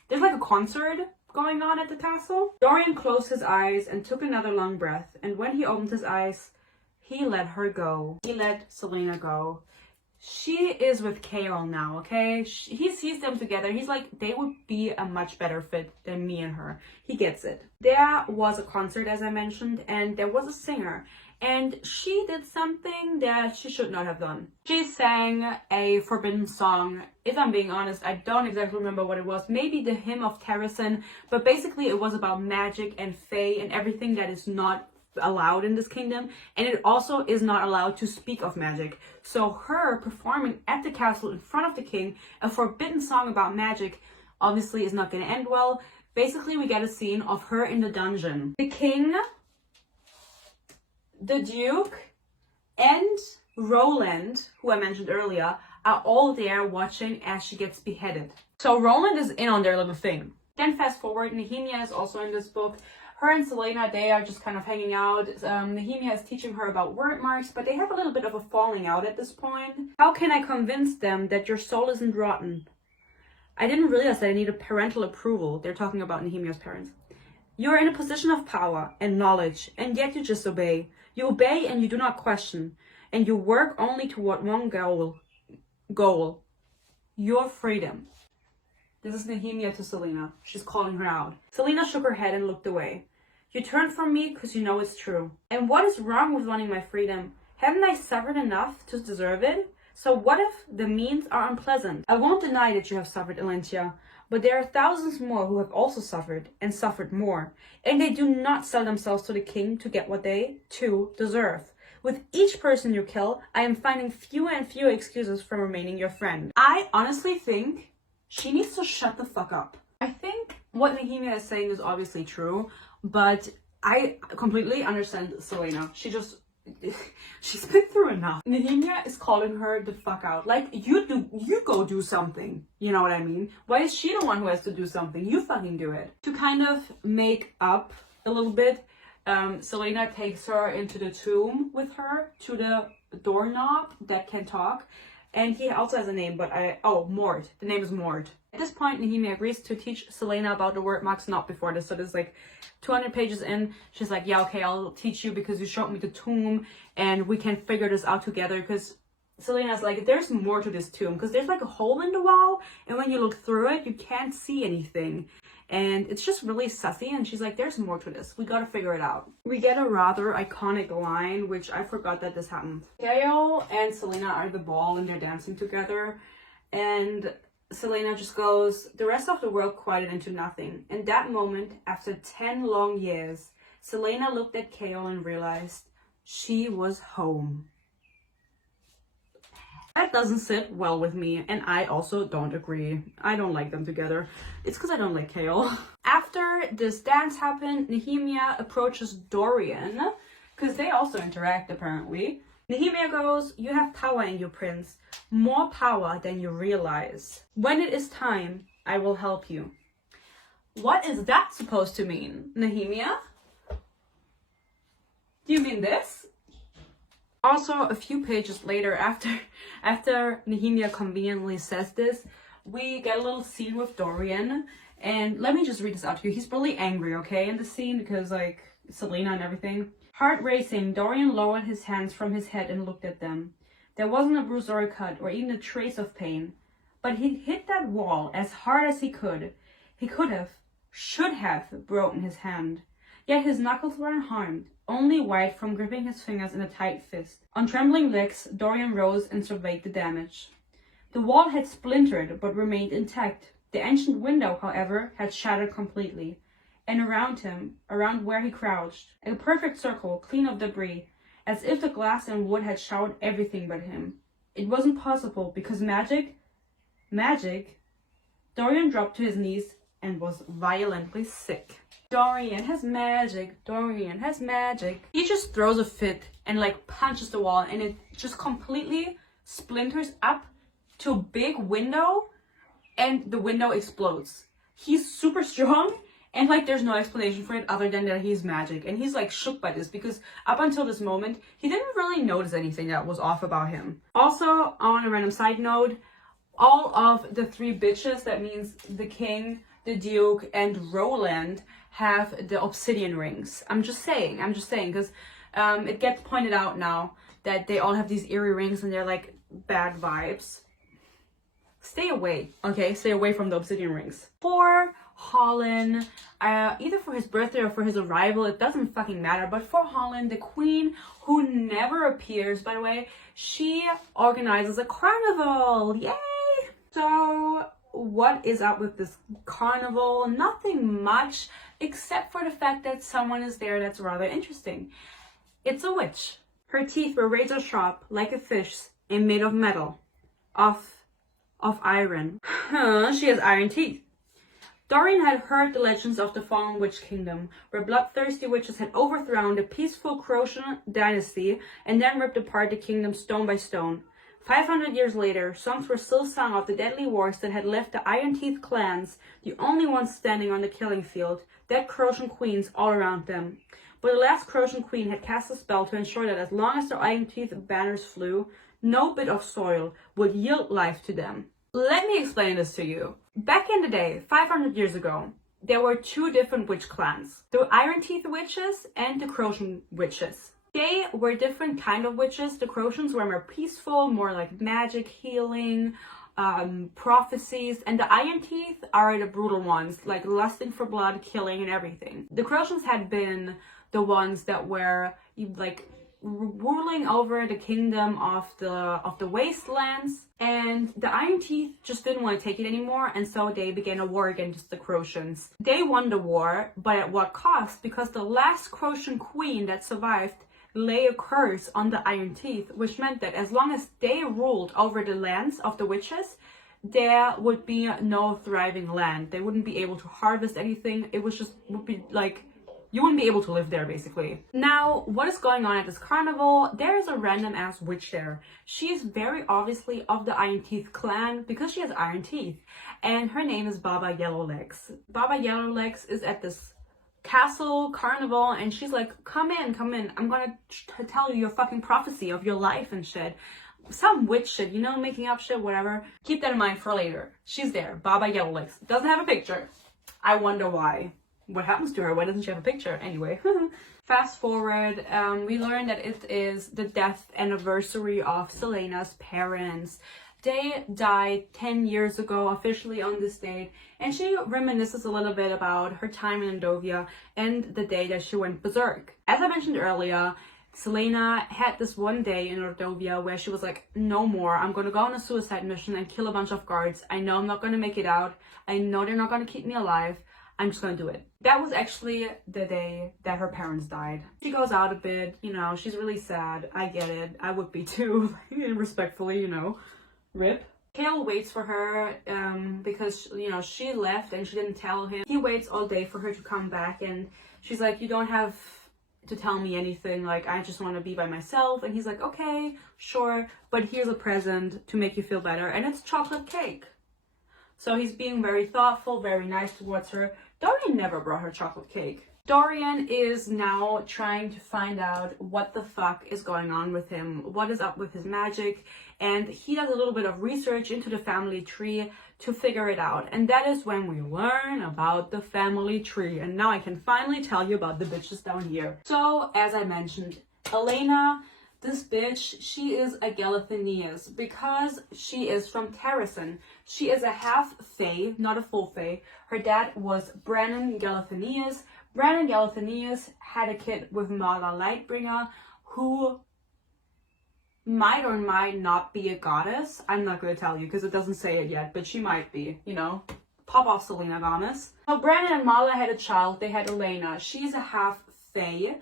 there's a concert going on at the castle. Dorian closed his eyes and took another long breath, and when he opened his eyes, he let her go. He let Selena go. She is with Chaol now, okay? He sees them together. He's like, they would be a much better fit than me and her. He gets it. There was a concert, as I mentioned, and there was a singer. And she did something that she should not have done. She sang a forbidden song. If I'm being honest, I don't exactly remember what it was. Maybe the Hymn of Terrassen. But basically it was about magic and fae and everything that is not allowed in this kingdom, and it also is not allowed to speak of magic. So her performing at the castle in front of the king a forbidden song about magic obviously is not going to end well. Basically, we get a scene of her in the dungeon. The king, the duke, and Roland, who I mentioned earlier, are all there watching as she gets beheaded. So Roland is in on their little thing. Then fast forward, Nehemia is also in this book. Her and Selena, they are just kind of hanging out. Nehemia is teaching her about word marks, but they have a little bit of a falling out at this point. How can I convince them that your soul isn't rotten? I didn't realize that I needed parental approval. They're talking about Nehemia's parents. You're in a position of power and knowledge, and yet you just obey. You obey and you do not question, and you work only toward one goal, your freedom. This is Nehemia to Selena. She's calling her out. Selena shook her head and looked away. You turned from me because you know it's true. And what is wrong with wanting my freedom? Haven't I suffered enough to deserve it? So what if the means are unpleasant? I won't deny that you have suffered, Elentia, but there are thousands more who have also suffered, and suffered more. And they do not sell themselves to the king to get what they, too, deserve. With each person you kill, I am finding fewer and fewer excuses for remaining your friend. I honestly think she needs to shut the fuck up. I think what Nehemia is saying is obviously true, but I completely understand Selena. She's been through enough. Nehemia is calling her the fuck out. Like, you go do something. You know what I mean? Why is she the one who has to do something? You fucking do it. To kind of make up a little bit, Selena takes her into the tomb with her to the doorknob that can talk. And he also has a name, but Mort. The name is Mort. At this point, Nehemia agrees to teach Selena about the word marks, not before this. So there's like 200 pages in. She's like, yeah, okay, I'll teach you because you showed me the tomb and we can figure this out together. Because Selena's like, there's more to this tomb because there's like a hole in the wall. And when you look through it, you can't see anything. And it's just really sussy. And she's like, there's more to this. We got to figure it out. We get a rather iconic line, which I forgot that this happened. Gail and Selena are at the ball and they're dancing together. And Selena just goes, the rest of the world quieted into nothing. In that moment, after 10 long years, Selena looked at Kale and realized she was home. That doesn't sit well with me, and I also don't agree. I don't like them together. It's because I don't like Kale. After this dance happened, Nehemia approaches Dorian, because they also interact apparently. Nehemia goes, you have power in you, prince. More power than you realize. When it is time, I will help you. What is that supposed to mean, Nehemia? Do you mean this? Also, a few pages later, after Nehemia conveniently says this, we get a little scene with Dorian. And let me just read this out to you. He's really angry, okay, in the scene because, like, Selena and everything. Heart racing, Dorian lowered his hands from his head and looked at them. There wasn't a bruise or a cut or even a trace of pain. But he hit that wall as hard as he could. He should have broken his hand. Yet his knuckles were unharmed, only white from gripping his fingers in a tight fist. On trembling legs, Dorian rose and surveyed the damage. The wall had splintered but remained intact. The ancient window, however, had shattered completely. And around him, around where he crouched, a perfect circle, clean of debris, as if the glass and wood had showered everything but him. It wasn't possible because magic. Dorian dropped to his knees and was violently sick. Dorian has magic. Dorian has magic. He just throws a fit and like punches the wall and it just completely splinters up to a big window and the window explodes. He's super strong and like there's no explanation for it other than that he's magic. And he's like shook by this because up until this moment, he didn't really notice anything that was off about him. Also, on a random side note, all of the three bitches, that means the king, the duke, and Roland, have the obsidian rings. I'm just saying, because it gets pointed out now that they all have these eerie rings and they're like bad vibes. Stay away, okay? Stay away from the obsidian rings. For Holland, either for his birthday or for his arrival, it doesn't fucking matter, but for Holland, the queen, who never appears, by the way, she organizes a carnival. Yay! So, what is up with this carnival? Nothing much, except for the fact that someone is there that's rather interesting. It's a witch. Her teeth were razor sharp, like a fish's, and made of metal. Of iron. She has iron teeth. Dorian had heard the legends of the fallen witch kingdom, where bloodthirsty witches had overthrown the peaceful Croatian dynasty and then ripped apart the kingdom stone by stone. 500 years later, songs were still sung of the deadly wars that had left the Iron Teeth clans, the only ones standing on the killing field, dead Croatian queens all around them. But the last Croatian queen had cast a spell to ensure that as long as their Iron Teeth banners flew, no bit of soil would yield life to them. Let me explain this to you. Back in the day, 500 years ago, there were two different witch clans. The Iron Teeth witches and the Croatian witches. They were different kind of witches. The Croatians were more peaceful, more like magic, healing, prophecies, and the Iron Teeth are the brutal ones, like lusting for blood, killing, and everything. The Croatians had been the ones that were like ruling over the kingdom of the wastelands, and the Iron Teeth just didn't want to take it anymore, and so they began a war against the Croatians. They won the war, but at what cost? Because the last Croatian queen that survived lay a curse on the Iron Teeth, which meant that as long as they ruled over the lands of the witches, there would be no thriving land. They wouldn't be able to harvest anything. It would be like, you wouldn't be able to live there, basically. Now, what is going on at this carnival? There is a random ass witch there. She is very obviously of the Iron Teeth clan because she has iron teeth, and her name is Baba Yellowlegs. Baba Yellowlegs is at this castle carnival, and she's like, come in, I'm gonna tell you your fucking prophecy of your life and shit. Some witch shit, you know, making up shit, whatever. Keep that in mind for later. She's there, Baba Yellowlegs. Doesn't have a picture. I wonder why. What happens to her? Why doesn't she have a picture? Anyway. Fast forward, we learn that it is the death anniversary of Selena's parents. They died 10 years ago, officially on this date, and she reminisces a little bit about her time in Endovia and the day that she went berserk. As I mentioned earlier, Selena had this one day in Endovia where she was like, no more, I'm gonna go on a suicide mission and kill a bunch of guards. I know I'm not gonna make it out. I know they're not gonna keep me alive. I'm just gonna do it. That was actually the day that her parents died. She goes out a bit, you know, she's really sad. I get it. I would be too, respectfully, you know. Rip. Kale waits for her because, you know, she left and she didn't tell him. He waits all day for her to come back, and she's like, you don't have to tell me anything, like, I just want to be by myself. And he's like, okay, sure, but here's a present to make you feel better, and it's chocolate cake. So he's being very thoughtful, very nice towards her. Dorian never brought her chocolate cake. Dorian is now trying to find out what the fuck is going on with him, what is up with his magic, and he does a little bit of research into the family tree to figure it out. And that is when we learn about the family tree. And now I can finally tell you about the bitches down here. So, as I mentioned, Elena, this bitch, she is a Galathinius because she is from Terrasen. She is a half fae, not a full fae. Her dad was Brannon Galathinius. Brannon Galathinius had a kid with Mala Lightbringer, who might or might not be a goddess. I'm not going to tell you because it doesn't say it yet, but she might be, you know. Pop off, Selena Gomez. So Brannon and Mala had a child. They had Elena. She's a half fae,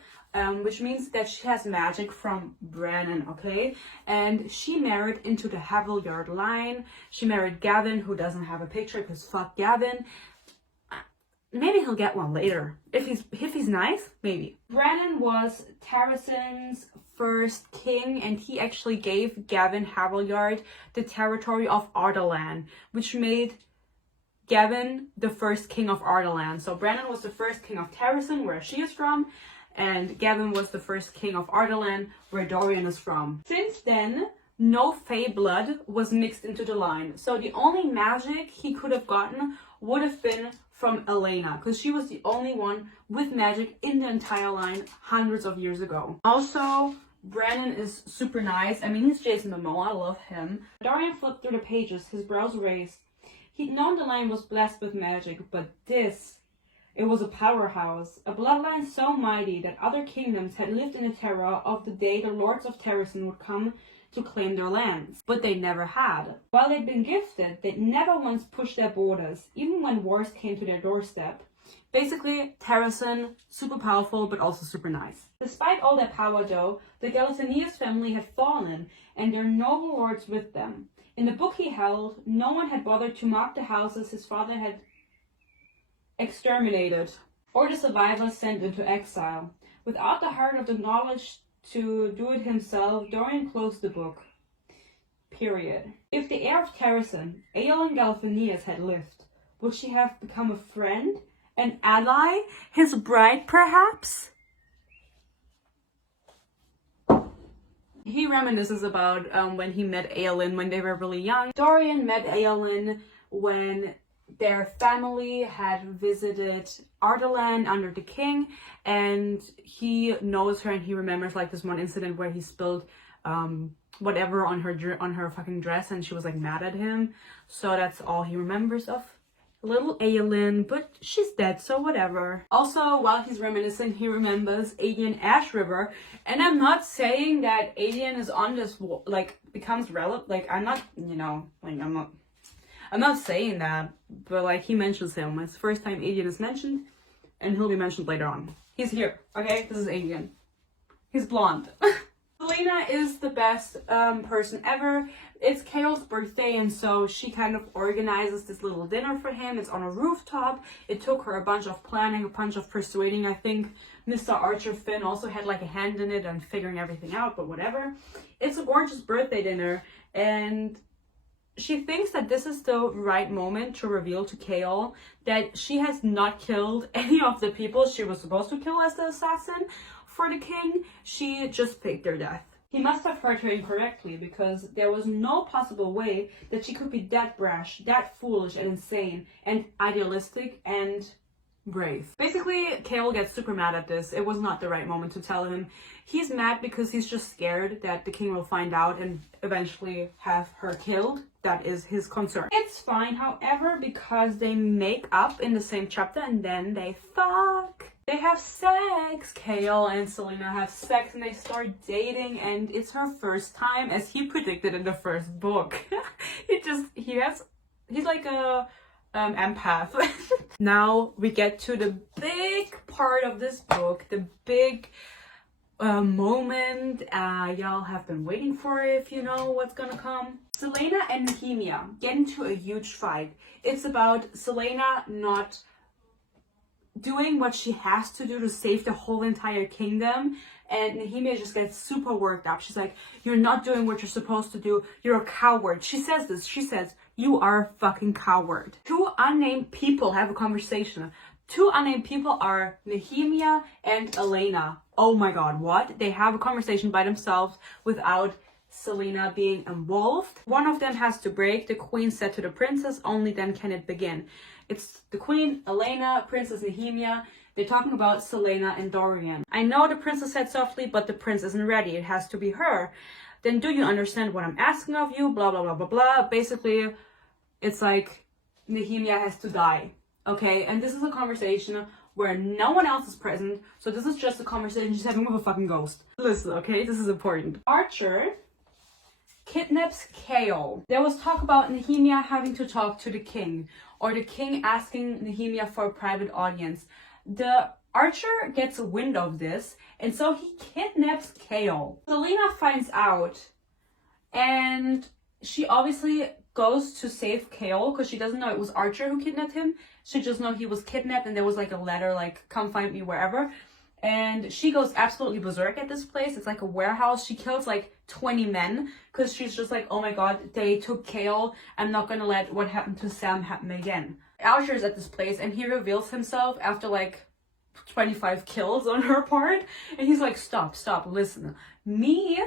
which means that she has magic from Brannon, okay? And she married into the Havilyard line. She married Gavin, who doesn't have a picture because fuck Gavin. Maybe he'll get one later. If he's nice, maybe. Brannon was Terrasen's first king, and he actually gave Gavin Havilyard the territory of Ardalan, which made Gavin the first king of Ardalan. So Brannon was the first king of Terrasen, where she is from, and Gavin was the first king of Ardalan, where Dorian is from. Since then, no Fae blood was mixed into the line. So the only magic he could have gotten would have been from Elena, because she was the only one with magic in the entire line hundreds of years ago. Also, Brannon is super nice. I mean, he's Jason Momoa. I love him. Dorian flipped through the pages, his brows raised. He'd known the line was blessed with magic, but it was a powerhouse. A bloodline so mighty that other kingdoms had lived in the terror of the day the lords of Terrasen would come to claim their lands, but they never had. While they'd been gifted, they'd never once pushed their borders, even when wars came to their doorstep. Basically, Terrasen, super powerful, but also super nice. Despite all their power though, the Galathinius family had fallen, and their noble lords with them. In the book he held, no one had bothered to mark the houses his father had exterminated, or the survivor sent into exile. Without the heart of the knowledge to do it himself, Dorian closed the book. Period. If the heir of Terrasen, Aelin Galfanias, had lived, would she have become a friend, an ally, his bride perhaps? He reminisces about when he met Aelin when they were really young. Dorian met Aelin when their family had visited Ardalan under the king, and he knows her and he remembers like this one incident where he spilled whatever on her fucking dress and she was like mad at him. So that's all he remembers of little Aelin, but she's dead, so whatever. Also, while he's reminiscing, he remembers Aedion Ash River, and I'm not saying that Aedion is on this like becomes relevant. Like I'm not, you know, like I'm not saying that, but like he mentions him. It's the first time Aedion is mentioned, and he'll be mentioned later on. He's here, okay? This is Aedion. He's blonde. Selena is the best person ever. It's Chaol's birthday, and so she kind of organizes this little dinner for him. It's on a rooftop. It took her a bunch of planning, a bunch of persuading. I think Mr. Archer Finn also had like a hand in it and figuring everything out, but whatever. It's a gorgeous birthday dinner, and she thinks that this is the right moment to reveal to Chaol that she has not killed any of the people she was supposed to kill as the assassin for the king. She just faked their death. He must have heard her incorrectly, because there was no possible way that she could be that brash, that foolish and insane and idealistic and brave. Basically, Chaol gets super mad at this. It was not the right moment to tell him. He's mad because he's just scared that the king will find out and eventually have her killed. That is his concern. It's fine, however, because they make up in the same chapter and then they fuck. They have sex. Chaol and Selena have sex and they start dating, and it's her first time, as he predicted in the first book. He's like a empath. Now we get to the big part of this book, the big moment y'all have been waiting for, if you know what's gonna come. Selena and Nehemia get into a huge fight. It's about Selena not doing what she has to do to save the whole entire kingdom, and Nehemia just gets super worked up. She's like, you're not doing what you're supposed to do. You're a coward. She says this. She says, you are a fucking coward. Two unnamed people have a conversation. Two unnamed people are Nehemia and Elena. Oh my god, what? They have a conversation by themselves without Selena being involved. One of them has to break. The queen said to the princess, only then can it begin. It's the queen, Elena, Princess Nehemia. They're talking about Selena and Dorian. I know the princess said softly, but the prince isn't ready. It has to be her. Then do you understand what I'm asking of you? Blah, blah, blah, blah, blah. Basically, it's like Nehemia has to die. Okay? And this is a conversation where no one else is present. So this is just a conversation she's having with a fucking ghost. Listen, okay? This is important. Archer kidnaps Chaol. There was talk about Nehemia having to talk to the king, or the king asking Nehemia for a private audience. The Archer gets a wind of this, and so he kidnaps Chaol. Selena finds out, and she obviously goes to save Chaol because she doesn't know it was Archer who kidnapped him. She just know he was kidnapped, and there was like a letter like, come find me wherever. And she goes absolutely berserk at this place. It's like a warehouse. She kills like 20 men because she's just like, oh my god, they took Chaol. I'm not gonna let what happened to Sam happen again. Archer is at this place and he reveals himself after like 25 kills on her part. And he's like, stop, listen. Me,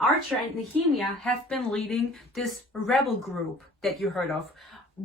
Archer, and Nehemia have been leading this rebel group that you heard of.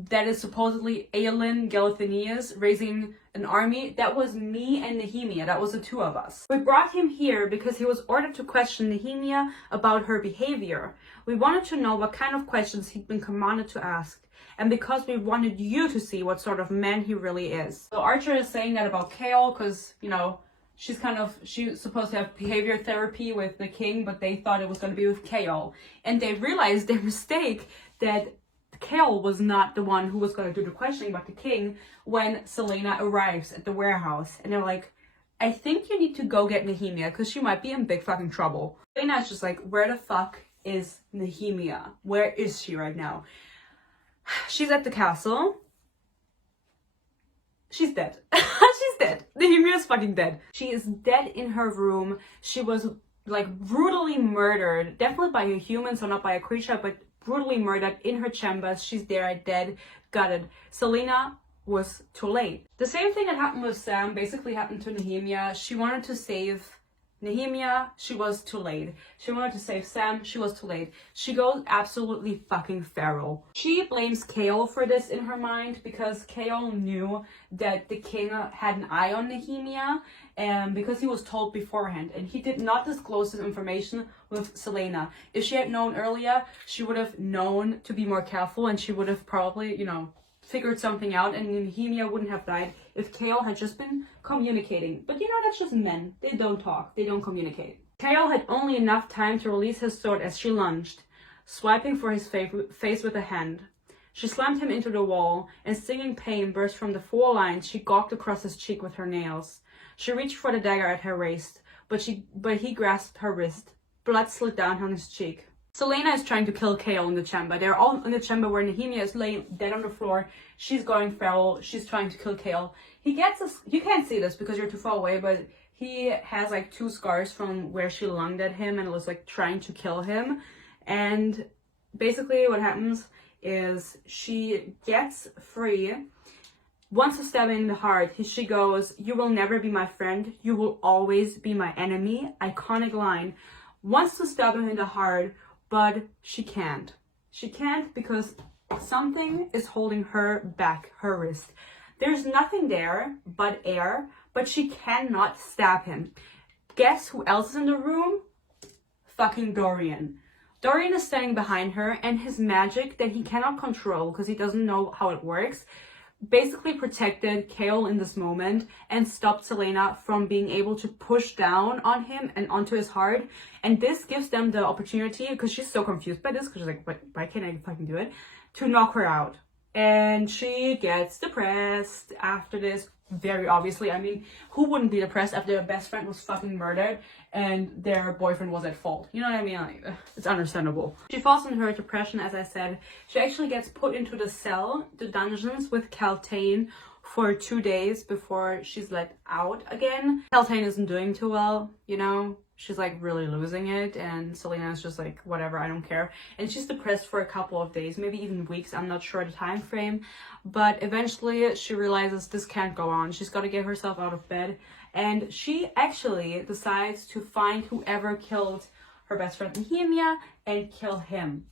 That is supposedly Aelin Galathinias raising an army. That was me and Nehemia. That was the two of us. We brought him here because he was ordered to question Nehemia about her behavior. We wanted to know what kind of questions he'd been commanded to ask, and because we wanted you to see what sort of man he really is. So Archer is saying that about Chaol because, you know, she's supposed to have behavior therapy with the king, but they thought it was going to be with Chaol. And they realized their mistake, that Chaol was not the one who was going to do the questioning, but the king, when Selena arrives at the warehouse. And they're like, I think you need to go get Nehemia because she might be in big fucking trouble. Selena's just like, where the fuck is Nehemia? Where is she right now? She's at the castle. she's dead. She's dead. Nehemia is fucking dead. She is dead in her room. She was like brutally murdered, definitely by a human, so not by a creature, but brutally murdered in her chambers. She's there, dead, gutted. Selena was too late. The same thing that happened with Sam basically happened to Nehemia. She wanted to save Nehemia, she was too late. She wanted to save Sam, she was too late. She goes absolutely fucking feral. She blames Chaol for this in her mind because Chaol knew that the king had an eye on Nehemia, because he was told beforehand, and he did not disclose this information with Selena. If she had known earlier, she would have known to be more careful, and she would have probably, you know, figured something out, and Nehemia wouldn't have died if Chaol had just been communicating. But you know, that's just men. They don't talk. They don't communicate. Chaol had only enough time to release his sword as she lunged, swiping for his face with a hand. She slammed him into the wall, and stinging pain burst from the 4 lines she gawked across his cheek with her nails. She reached for the dagger at her waist, but he grasped her wrist. Blood slid down on his cheek. Selena is trying to kill Chaol in the chamber. They're all in the chamber where Nehemia is laying dead on the floor. She's going feral. She's trying to kill Chaol. He gets us. You can't see this because you're too far away, but he has like 2 scars from where she lunged at him and was like trying to kill him. And basically what happens is she gets free, wants to stab him in the heart. She goes, "You will never be my friend. You will always be my enemy." Iconic line. Wants to stab him in the heart, but she can't. She can't because something is holding her back, her wrist. There's nothing there but air, but she cannot stab him. Guess who else is in the room? Fucking Dorian. Dorian is standing behind her, and his magic that he cannot control because he doesn't know how it works basically protected Chaol in this moment and stopped Selena from being able to push down on him and onto his heart. And this gives them the opportunity, because she's so confused by this, because she's like, why can't I fucking do it? To knock her out. And she gets depressed after this, very obviously. I mean, who wouldn't be depressed after their best friend was fucking murdered and their boyfriend was at fault? You know what I mean? Like, it's understandable. She falls in her depression, as I said. She actually gets put into the cell, the dungeons, with Kaltain for 2 days before she's let out again. Kaltain isn't doing too well, you know? She's like really losing it, and Selena is just like, whatever, I don't care. And she's depressed for a couple of days, maybe even weeks, I'm not sure the time frame. But eventually she realizes this can't go on. She's got to get herself out of bed. And she actually decides to find whoever killed her best friend Nehemia and kill him.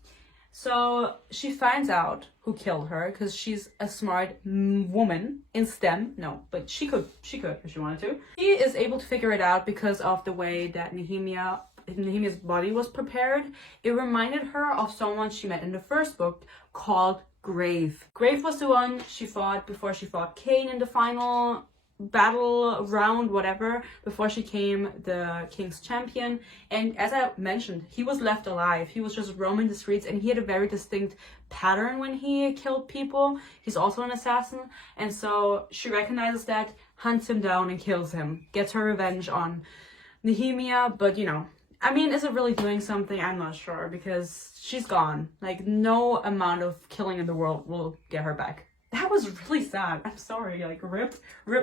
So she finds out who killed her, because she's a smart woman in STEM. No, but she could if she wanted to. She is able to figure it out because of the way that Nehemia's body was prepared. It reminded her of someone she met in the first book called Grave. Grave was the one she fought before she fought Cain in the final battle round, whatever, before she became the king's champion. And as I mentioned, he was left alive. He was just roaming the streets, and he had a very distinct pattern when he killed people. He's also an assassin, and so she recognizes that, hunts him down and kills him, gets her revenge on Nehemia. But you know, I mean, is it really doing something? I'm not sure, because she's gone. Like, no amount of killing in the world will get her back. That was really sad. I'm sorry, like, rip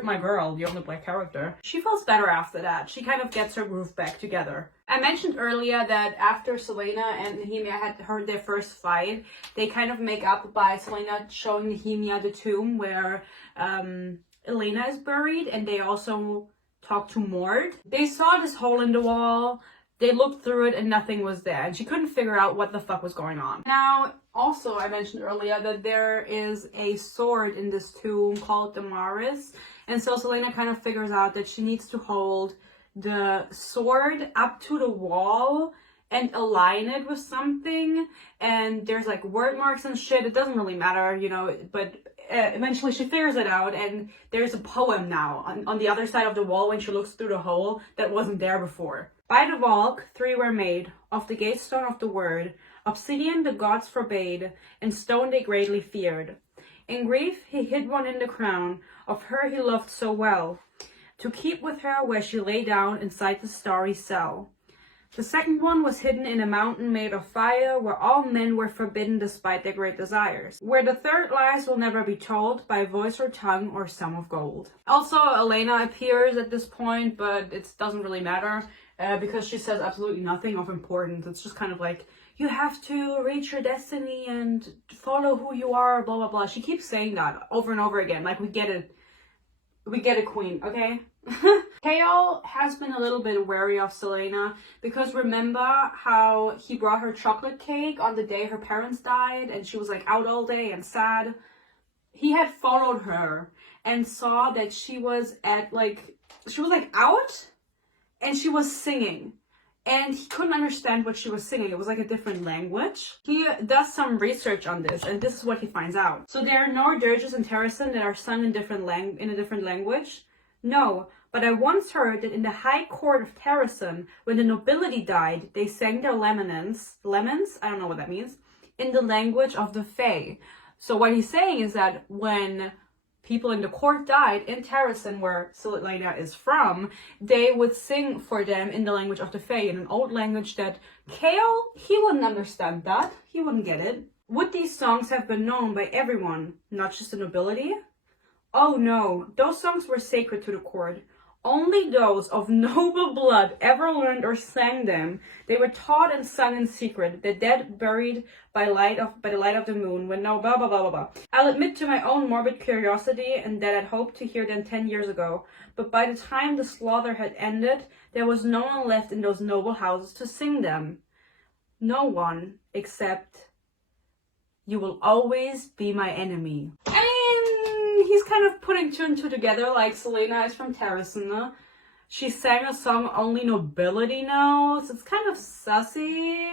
my girl, the only black character. She feels better after that. She kind of gets her groove back together. I mentioned earlier that after Selena and Nehemia had heard their first fight, they kind of make up by Selena showing Nehemia the tomb where Elena is buried, and they also talk to Mord. They saw this hole in the wall. They looked through it and nothing was there, and she couldn't figure out what the fuck was going on. Now, also, I mentioned earlier that there is a sword in this tomb called the Maris, and so Selena kind of figures out that she needs to hold the sword up to the wall and align it with something, and there's like word marks and shit. It doesn't really matter, you know, but eventually she figures it out, and there's a poem now on the other side of the wall when she looks through the hole that wasn't there before. By the Valk 3 were made, of the gate stone of the word, obsidian the gods forbade, and stone they greatly feared. In grief he hid one in the crown, of her he loved so well, to keep with her where she lay down inside the starry cell. The second one was hidden in a mountain made of fire, where all men were forbidden despite their great desires. Where the third lies will never be told by voice or tongue or sum of gold. Also, Elena appears at this point, but it doesn't really matter because she says absolutely nothing of importance. It's just kind of like, you have to reach your destiny and follow who you are, blah, blah, blah. She keeps saying that over and over again. Like, we get it. We get a queen, okay? Kale has been a little bit wary of Selena because remember how he brought her chocolate cake on the day her parents died and she was like out all day and sad? He had followed her and saw that she was out and she was singing. And he couldn't understand what she was singing. It was like a different language. He does some research on this, and this is what he finds out. So there are no dirges in Terrasen that are sung in a different language? No, but I once heard that in the high court of Terrasen, when the nobility died, they sang their lemons, I don't know what that means, in the language of the Fae. So what he's saying is that when people in the court died in Terrasen, where Selena is from, they would sing for them in the language of the Fae, in an old language that Kale, he wouldn't understand that. He wouldn't get it. Would these songs have been known by everyone, not just the nobility? Oh no, those songs were sacred to the court. Only those of noble blood ever learned or sang them. They were taught and sung in secret, the dead buried by the light of the moon, when no blah blah blah blah blah. I'll admit to my own morbid curiosity and that I'd hoped to hear them 10 years ago, but by the time the slaughter had ended, there was no one left in those noble houses to sing them. No one except you will always be my enemy. He's kind of putting two and two together, like Selena is from Terrasen. She sang a song only nobility knows. It's kind of sussy.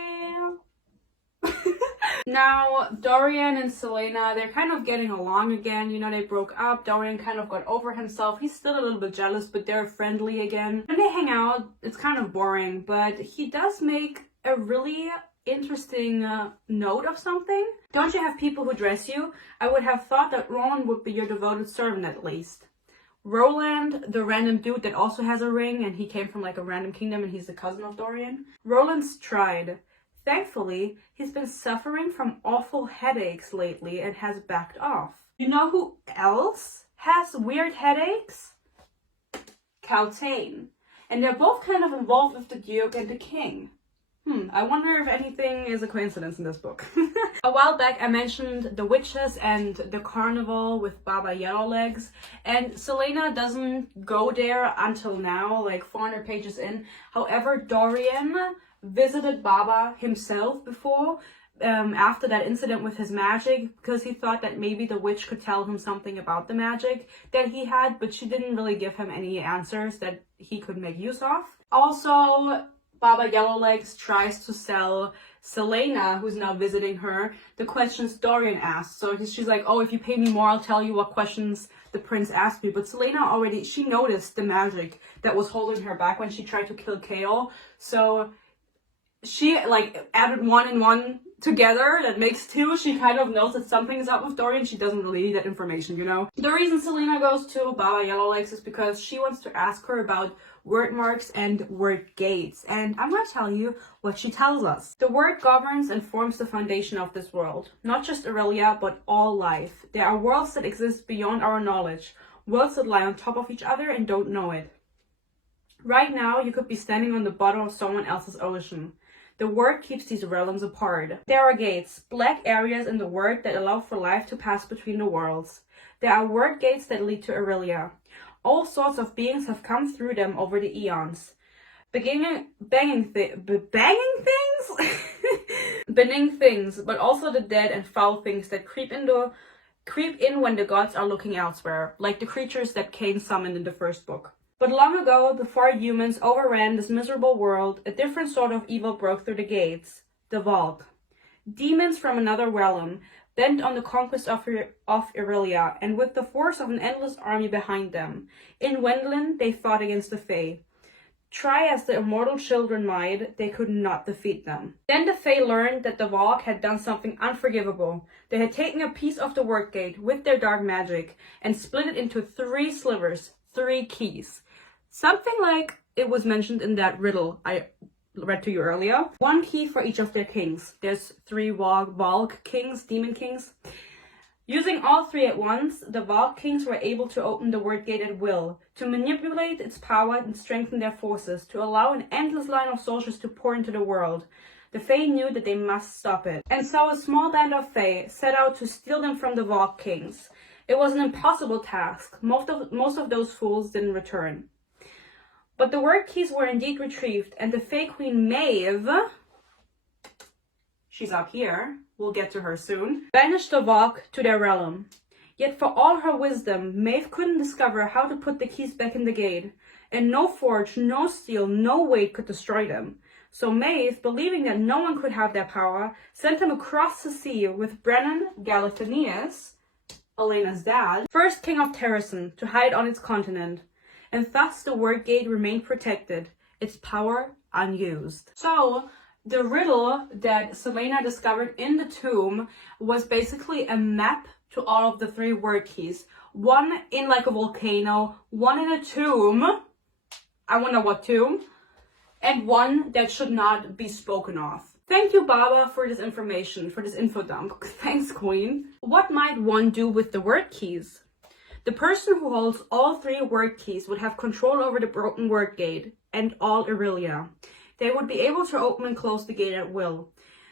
Now, Dorian and Selena, they're kind of getting along again. You know, they broke up. Dorian kind of got over himself. He's still a little bit jealous, but they're friendly again. When they hang out, it's kind of boring, but he does make a really interesting note of something. Don't you have people who dress you? I would have thought that Roland would be your devoted servant at least. Roland, the random dude that also has a ring and he came from like a random kingdom and he's the cousin of Dorian. Roland's tried. Thankfully, he's been suffering from awful headaches lately and has backed off. You know who else has weird headaches? Caltaine. And they're both kind of involved with the Duke and the King. I wonder if anything is a coincidence in this book. A while back I mentioned the witches and the carnival with Baba Yellowlegs, and Selena doesn't go there until now, like 400 pages in. However, Dorian visited Baba himself before, after that incident with his magic, because he thought that maybe the witch could tell him something about the magic that he had, but she didn't really give him any answers that he could make use of. Also, Baba Yellowlegs tries to sell Selena, who's now visiting her, the questions Dorian asked. So she's like, oh, if you pay me more, I'll tell you what questions the prince asked me. But Selena she noticed the magic that was holding her back when she tried to kill Kale. So she like added one and one together, that makes two. She kind of knows that something's up with Dorian. She doesn't really need that information, you know. The reason Selena goes to Baba Yellowlegs is because she wants to ask her about word marks and word gates, and I'm gonna tell you what she tells us. The word governs and forms the foundation of this world, not just Aurelia, but all life. There are worlds that exist beyond our knowledge, worlds that lie on top of each other and don't know it. Right now, you could be standing on the bottom of someone else's ocean. The word keeps these realms apart. There are gates, black areas in the word that allow for life to pass between the worlds. There are word gates that lead to Aurelia. All sorts of beings have come through them over the eons. Benign things, but also the dead and foul things that creep in when the gods are looking elsewhere, like the creatures that Cain summoned in the first book. But long ago, before humans overran this miserable world, a different sort of evil broke through the gates, the Vault. Demons from another realm, bent on the conquest of Aurelia, and with the force of an endless army behind them. In Wendlin, they fought against the Fae. Try as the immortal children might, they could not defeat them. Then the Fae learned that the Valk had done something unforgivable. They had taken a piece of the word gate with their dark magic and split it into 3 slivers, 3 keys. Something like it was mentioned in that riddle I read to you earlier. One key for each of their kings. There's 3 Valk kings, demon kings. Using all 3 at once, the Valk kings were able to open the word gate at will, to manipulate its power and strengthen their forces, to allow an endless line of soldiers to pour into the world. The Fae knew that they must stop it, and so a small band of Fae set out to steal them from the Valk kings. It was an impossible task. Most of those fools didn't return. But the word keys were indeed retrieved, and the Fae Queen Maeve, she's up here, we'll get to her soon, banished the Valk to their realm. Yet for all her wisdom, Maeve couldn't discover how to put the keys back in the gate, and no forge, no steel, no weight could destroy them. So Maeve, believing that no one could have that power, sent him across the sea with Brennan Galathinius, Elena's dad, first king of Terrasen, to hide on its continent. And thus the word gate remained protected, its power unused. So the riddle that Celaena discovered in the tomb was basically a map to all of the 3 word keys. One in like a volcano, one in a tomb, I wonder what tomb, and one that should not be spoken of. Thank you, Baba, for this information, for this info dump. Thanks, Queen. What might one do with the word keys? The person who holds all 3 word keys would have control over the broken word gate and all Aurelia. They would be able to open and close the gate at will.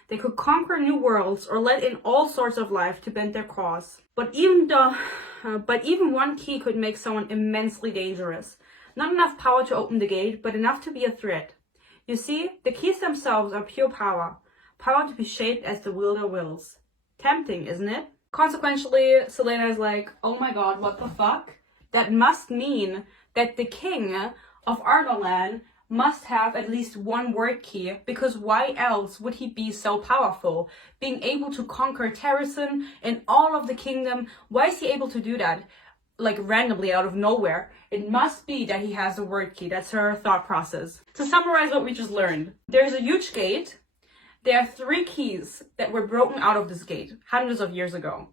They could conquer new worlds or let in all sorts of life to bend their cause. But even one key could make someone immensely dangerous. Not enough power to open the gate, but enough to be a threat. You see, the keys themselves are pure power. Power to be shaped as the wielder wills. Tempting, isn't it? Consequently, Celaena is like, oh my god, what the fuck? That must mean that the king of Ardalan must have at least 1 word key, because why else would he be so powerful? Being able to conquer Terrasen and all of the kingdom, why is he able to do that? Like randomly out of nowhere. It must be that he has a word key. That's her thought process. To summarize what we just learned, there's a huge gate. There are 3 keys that were broken out of this gate hundreds of years ago.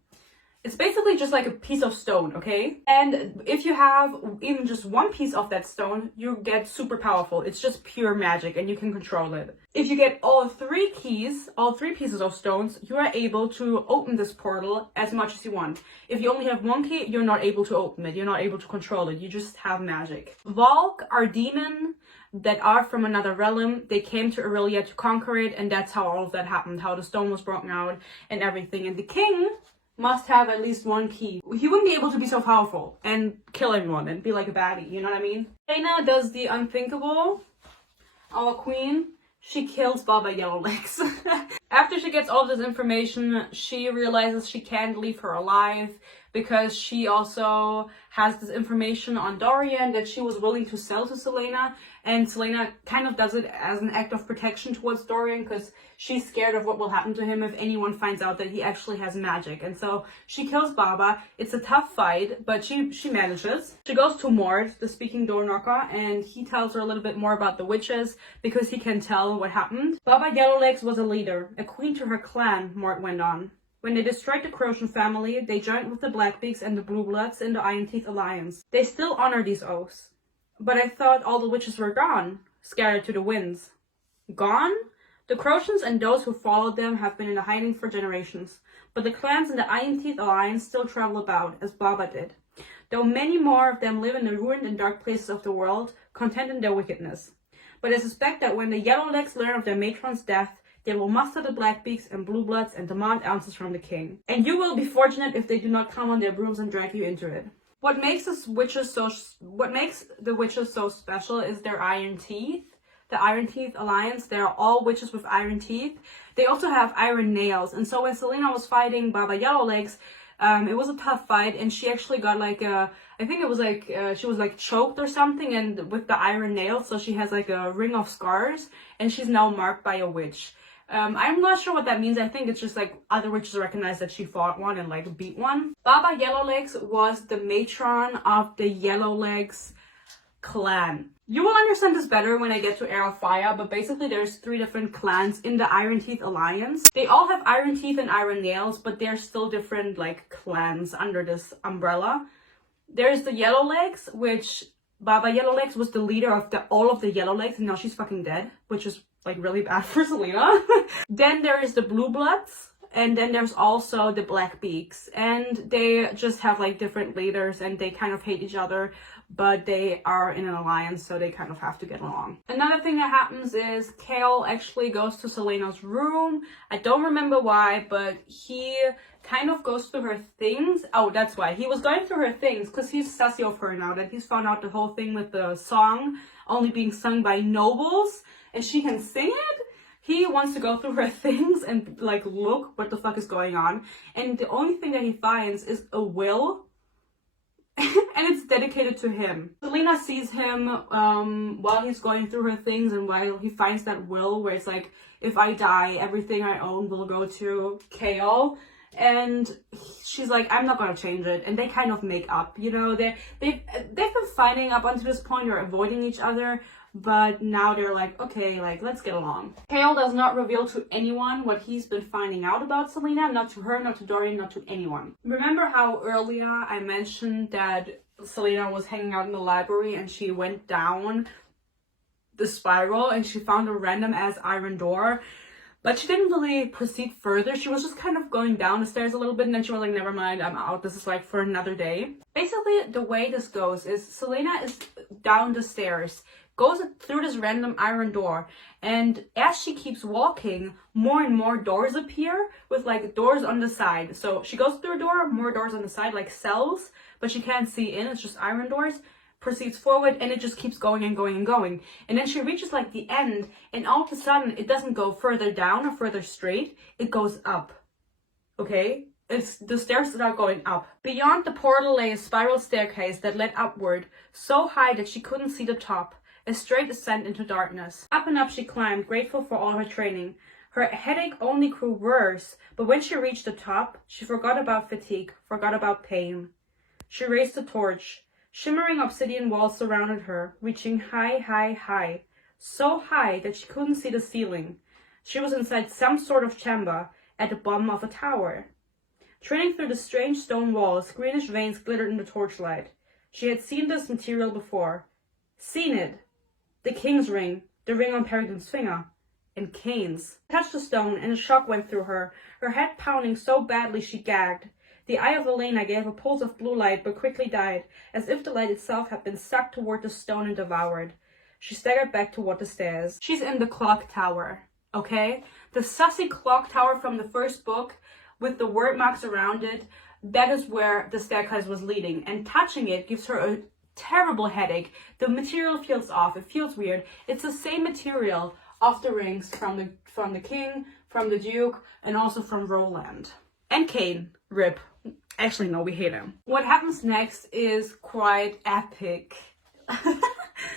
It's basically just like a piece of stone, okay? And if you have even just 1 piece of that stone, you get super powerful. It's just pure magic and you can control it. If you get all 3 keys, all 3 pieces of stones, you are able to open this portal as much as you want. If you only have 1 key, you're not able to open it. You're not able to control it. You just have magic. Valk are demon that are from another realm. They came to Aurelia to conquer it, and that's how all of that happened, how the stone was broken out and everything. And the king must have at least 1 key. He wouldn't be able to be so powerful and kill everyone and be like a baddie, you know what I mean? Celaena does the unthinkable. Our queen, she kills Baba Yellowlegs. After she gets all this information, she realizes she can't leave her alive, because she also has this information on Dorian that she was willing to sell to Celaena, and Celaena kind of does it as an act of protection towards Dorian, because she's scared of what will happen to him if anyone finds out that he actually has magic. And so she kills Baba. It's a tough fight, but she manages. She goes to Mord, the speaking door knocker, and he tells her a little bit more about the witches, because he can tell what happened. Baba Yellowlegs was a leader, a queen to her clan, Mord went on. When they destroyed the Croatian family, they joined with the Blackbeaks and the Blue Bloods in the Iron Teeth Alliance. They still honor these oaths. But I thought all the witches were gone, scattered to the winds. Gone? The Croatians and those who followed them have been in hiding for generations, but the clans in the Iron Teeth Alliance still travel about, as Baba did. Though many more of them live in the ruined and dark places of the world, content in their wickedness. But I suspect that when the Yellowlegs learn of their matron's death, they will muster the Blackbeaks and Blue Bloods and demand answers from the king. And you will be fortunate if they do not come on their brooms and drag you into it. What makes the witches so special is their iron teeth. The Iron Teeth Alliance, they are all witches with iron teeth. They also have iron nails. And so when Celaena was fighting Baba Yellowlegs, it was a tough fight, and she actually got like a, I think it was like, she was like choked or something, and with the iron nails, so she has like a ring of scars, and she's now marked by a witch. I'm not sure what that means. I think it's just like other witches recognize that she fought one and like beat one. Baba Yellowlegs was the matron of the Yellowlegs clan. You will understand this better when I get to Heir of Fire, but basically there's 3 different clans in the Iron Teeth Alliance. They all have iron teeth and iron nails, but they're still different like clans under this umbrella. There's the Yellowlegs, which Baba Yellowlegs was the leader of all of the Yellowlegs, and now she's fucking dead, which is like really bad for Selena. Then there is the Blue Bloods, and then there's also the Blackbeaks, and they just have like different leaders, and they kind of hate each other, but they are in an alliance, so they kind of have to get along. Another thing that happens is Kale actually goes to Selena's room. I don't remember why, but he kind of goes through her things. Oh, that's why. He was going through her things because he's sassy of her now that he's found out the whole thing with the song only being sung by nobles and she can sing it. He wants to go through her things and like look what the fuck is going on. And the only thing that he finds is a will. And it's dedicated to him. Selena sees him while he's going through her things, and while he finds that will where it's like, if I die, everything I own will go to Kale. And she's like, I'm not gonna change it. And they kind of make up, you know. They've been fighting up until this point, or avoiding each other. But now they're like, okay, like, let's get along. Kale does not reveal to anyone what he's been finding out about Selena. Not to her, not to Dorian, not to anyone. Remember how earlier I mentioned that Selena was hanging out in the library and she went down the spiral and she found a random ass iron door? But she didn't really proceed further. She was just kind of going down the stairs a little bit, and then she was like, never mind, I'm out. This is like for another day. Basically, the way this goes is Selena is down the stairs, goes through this random iron door, and as she keeps walking, more and more doors appear with like doors on the side. So she goes through a door, more doors on the side, like cells, but she can't see in, it's just iron doors. Proceeds forward, and it just keeps going and going and going. And then she reaches like the end, and all of a sudden it doesn't go further down or further straight, it goes up. Okay? It's the stairs start going up. Beyond the portal lay a spiral staircase that led upward, so high that she couldn't see the top. A straight ascent into darkness. Up and up she climbed, grateful for all her training. Her headache only grew worse, but when she reached the top, she forgot about fatigue, forgot about pain. She raised the torch. Shimmering obsidian walls surrounded her, reaching high, high, high. So high that she couldn't see the ceiling. She was inside some sort of chamber, at the bottom of a tower. Trailing through the strange stone walls, greenish veins glittered in the torchlight. She had seen this material before. Seen it. The king's ring, the ring on Peregrine's finger. And Kane's. She touched the stone, and a shock went through her, her head pounding so badly she gagged. The eye of Elena gave a pulse of blue light, but quickly died, as if the light itself had been sucked toward the stone and devoured. She staggered back toward the stairs. She's in the clock tower, okay? The sussy clock tower from the first book, with the word marks around it, that is where the staircase was leading. And touching it gives her a terrible headache. The material feels off, it feels weird. It's the same material of the rings from the king, from the duke, and also from Roland. And Kane, rip. Actually, no, we hate him. What happens next is quite epic.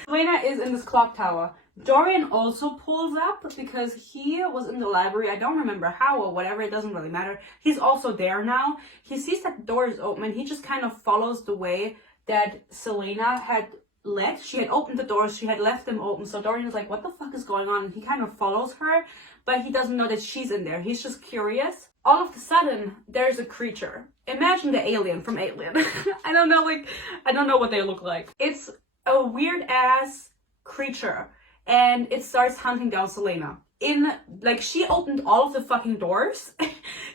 Selena is in this clock tower. Dorian also pulls up because he was in the library. I don't remember how or whatever. It doesn't really matter. He's also there now. He sees that the door is open and he just kind of follows the way that Selena had led. She had opened the doors. She had left them open. So Dorian is like, what the fuck is going on? And he kind of follows her, but he doesn't know that she's in there. He's just curious. All of a sudden, there's a creature. Imagine the alien from Alien. I don't know what they look like. It's a weird ass creature, and it starts hunting down Selena. She opened all of the fucking doors,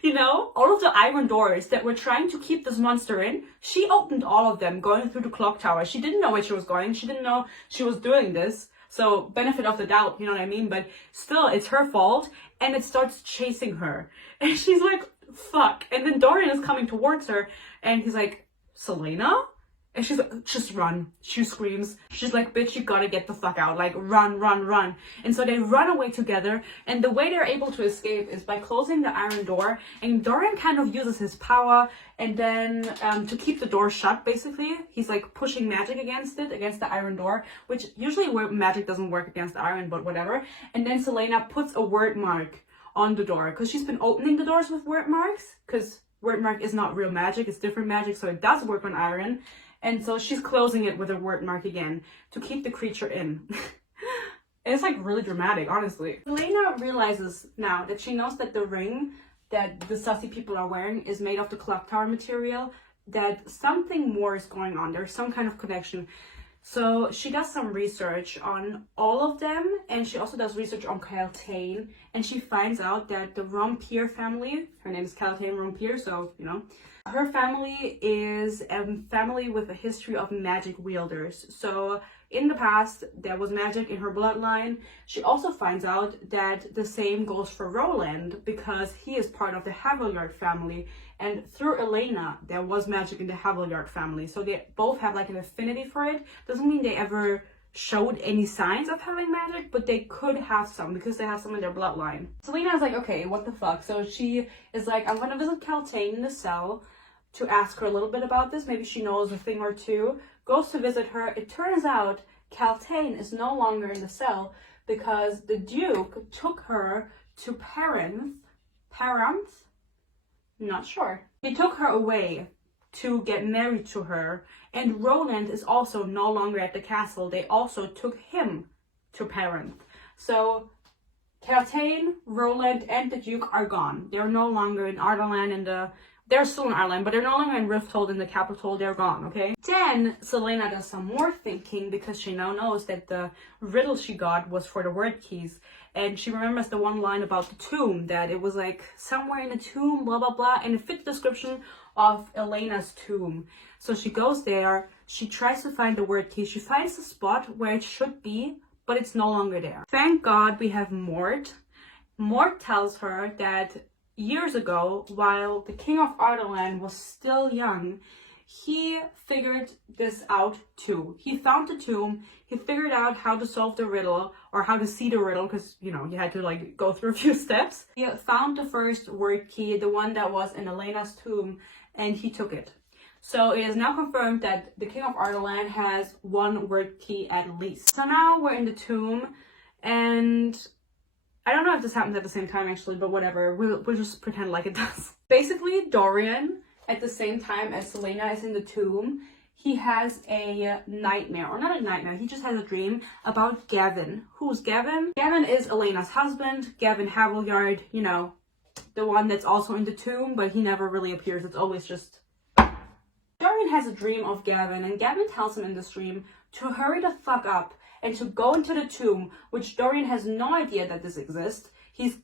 you know, all of the iron doors that were trying to keep this monster in. She opened all of them going through the clock tower. She didn't know where she was going. She didn't know she was doing this. So benefit of the doubt, you know what I mean? But still, it's her fault. And it starts chasing her. And she's like, fuck. And then Dorian is coming towards her. And he's like, Selena? And she's like, just run. She screams. She's like, bitch, you gotta get the fuck out. Like, run, run, run. And so they run away together. And the way they're able to escape is by closing the iron door. And Dorian kind of uses his power. And then to keep the door shut, basically, he's like pushing magic against the iron door. Which usually magic doesn't work against iron, but whatever. And then Selena puts a word mark on the door. Because she's been opening the doors with word marks. Because word mark is not real magic. It's different magic. So it does work on iron. And so she's closing it with a word mark again to keep the creature in. And it's like really dramatic, honestly. Selena realizes now that she knows that the ring that the sussy people are wearing is made of the clock tower material, that something more is going on. There's some kind of connection. So she does some research on all of them, and she also does research on Caltaine, and she finds out that the Rompier family, her name is Caltaine Rompier, so you know, her family is a family with a history of magic wielders. So in the past, there was magic in her bloodline. She also finds out that the same goes for Roland because he is part of the Havillard family. And through Elena, there was magic in the Havillard family. So they both have like an affinity for it. Doesn't mean they ever showed any signs of having magic, but they could have some because they have some in their bloodline. Selena is like, okay, what the fuck? So she is like, I'm gonna visit Caltaine in the cell to ask her a little bit about this. Maybe she knows a thing or two. Goes to visit her. It turns out Caltaine is no longer in the cell because the Duke took her to Paranth. Paranth? Not sure. He took her away to get married to her, and Roland is also no longer at the castle. They also took him to Paranth. So Caltaine, Roland, and the Duke are gone. They're no longer in Ardalan and they're still in Ireland, but they're no longer in Rifthold in the capital. They're gone, okay? Then Selena does some more thinking because she now knows that the riddle she got was for the word keys. And she remembers the one line about the tomb, that it was like somewhere in the tomb, blah, blah, blah. And it fit the description of Elena's tomb. So she goes there. She tries to find the word key. She finds the spot where it should be, but it's no longer there. Thank God we have Mort. Mort tells her that years ago, while the king of Ardalan was still young, he figured this out too. He found the tomb, he figured out how to solve the riddle, or how to see the riddle, because, you know, you had to, like, go through a few steps. He found the first word key, the one that was in Elena's tomb, and he took it. So it is now confirmed that the king of Ardalan has one word key at least. So now we're in the tomb, and I don't know if this happens at the same time actually, but whatever. We'll just pretend like it does. Basically, Dorian, at the same time as Selena is in the tomb, he has a nightmare, or not a nightmare, he just has a dream about Gavin. Who's Gavin? Gavin is Elena's husband, Gavin Havillard, you know, the one that's also in the tomb, but he never really appears. It's always just... Dorian has a dream of Gavin, and Gavin tells him in this dream to hurry the fuck up and to go into the tomb, which Dorian has no idea that this exists. He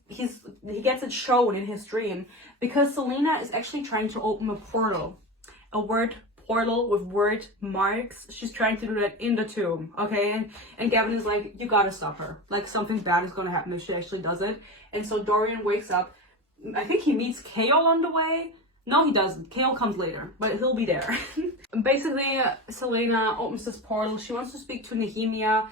gets it shown in his dream because Selena is actually trying to open a portal. A word portal with word marks. She's trying to do that in the tomb, okay? And Gavin is like, you gotta stop her. Like, something bad is gonna happen if she actually does it. And so Dorian wakes up. I think he meets Kale on the way. No, he doesn't. Kale comes later, but he'll be there. Basically, Selena opens this portal. She wants to speak to Nehemia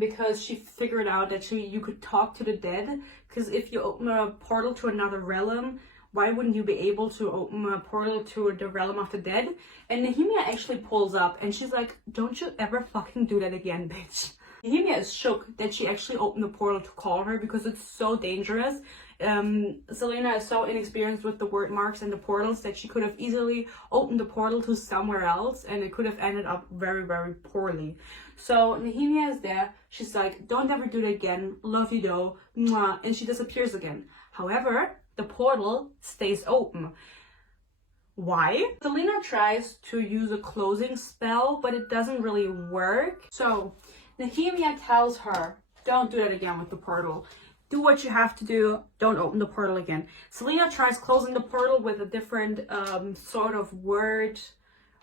because she figured out that you could talk to the dead. Because if you open a portal to another realm, why wouldn't you be able to open a portal to the realm of the dead? And Nehemia actually pulls up and she's like, don't you ever fucking do that again, bitch. Nehemia is shook that she actually opened the portal to call her because it's so dangerous. Selena is so inexperienced with the word marks and the portals that she could have easily opened the portal to somewhere else and it could have ended up very, very poorly. So Nehemia is there. She's like, don't ever do that again. Love you though. Mwah. And she disappears again. However, the portal stays open. Why? Selena tries to use a closing spell, but it doesn't really work. So Nehemia tells her, don't do that again with the portal. Do what you have to do. Don't open the portal again. Selena tries closing the portal with a different sort of word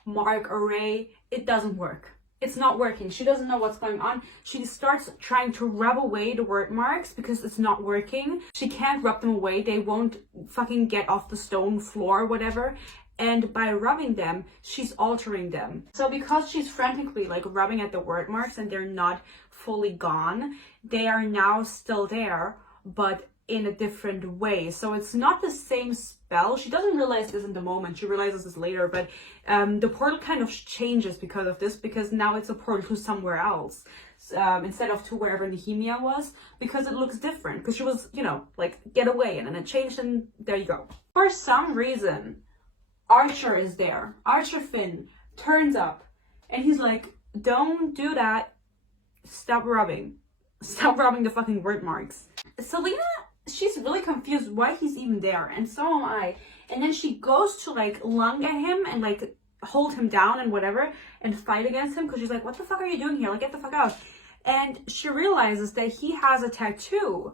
mark array. It doesn't work. It's not working. She doesn't know what's going on. She starts trying to rub away the word marks because it's not working. She can't rub them away. They won't fucking get off the stone floor or whatever. And by rubbing them, she's altering them. So because she's frantically like rubbing at the word marks and they're not fully gone, they are now still there, but in a different way. So it's not the same spell. She doesn't realize this in the moment. She realizes this later, but the portal kind of changes because of this, because now it's a portal to somewhere else. Instead of to wherever Nehemia was, because it looks different. Because she was, you know, like, get away, and then it changed, and there you go. For some reason, Archer is there. Archer Finn turns up and he's like, don't do that. Stop rubbing. Stop rubbing the fucking word marks. Selena, she's really confused why he's even there, and so am I. And then she goes to like lung at him and like hold him down and whatever and fight against him because she's like, what the fuck are you doing here? Like, get the fuck out. And she realizes that he has a tattoo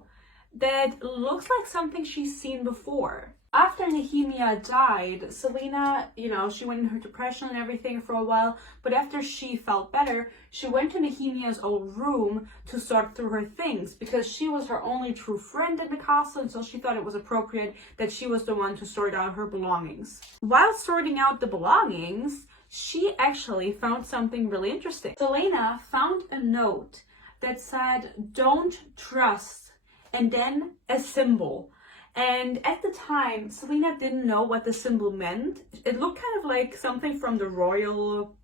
that looks like something she's seen before. After Nehemia died, Selena, you know, she went in her depression and everything for a while, but after she felt better, she went to Nehemia's old room to sort through her things because she was her only true friend in the castle, and so she thought it was appropriate that she was the one to sort out her belongings. While sorting out the belongings, she actually found something really interesting. Selena found a note that said, "Don't trust," and then a symbol. And at the time, Selena didn't know what the symbol meant. It looked kind of like something from the royal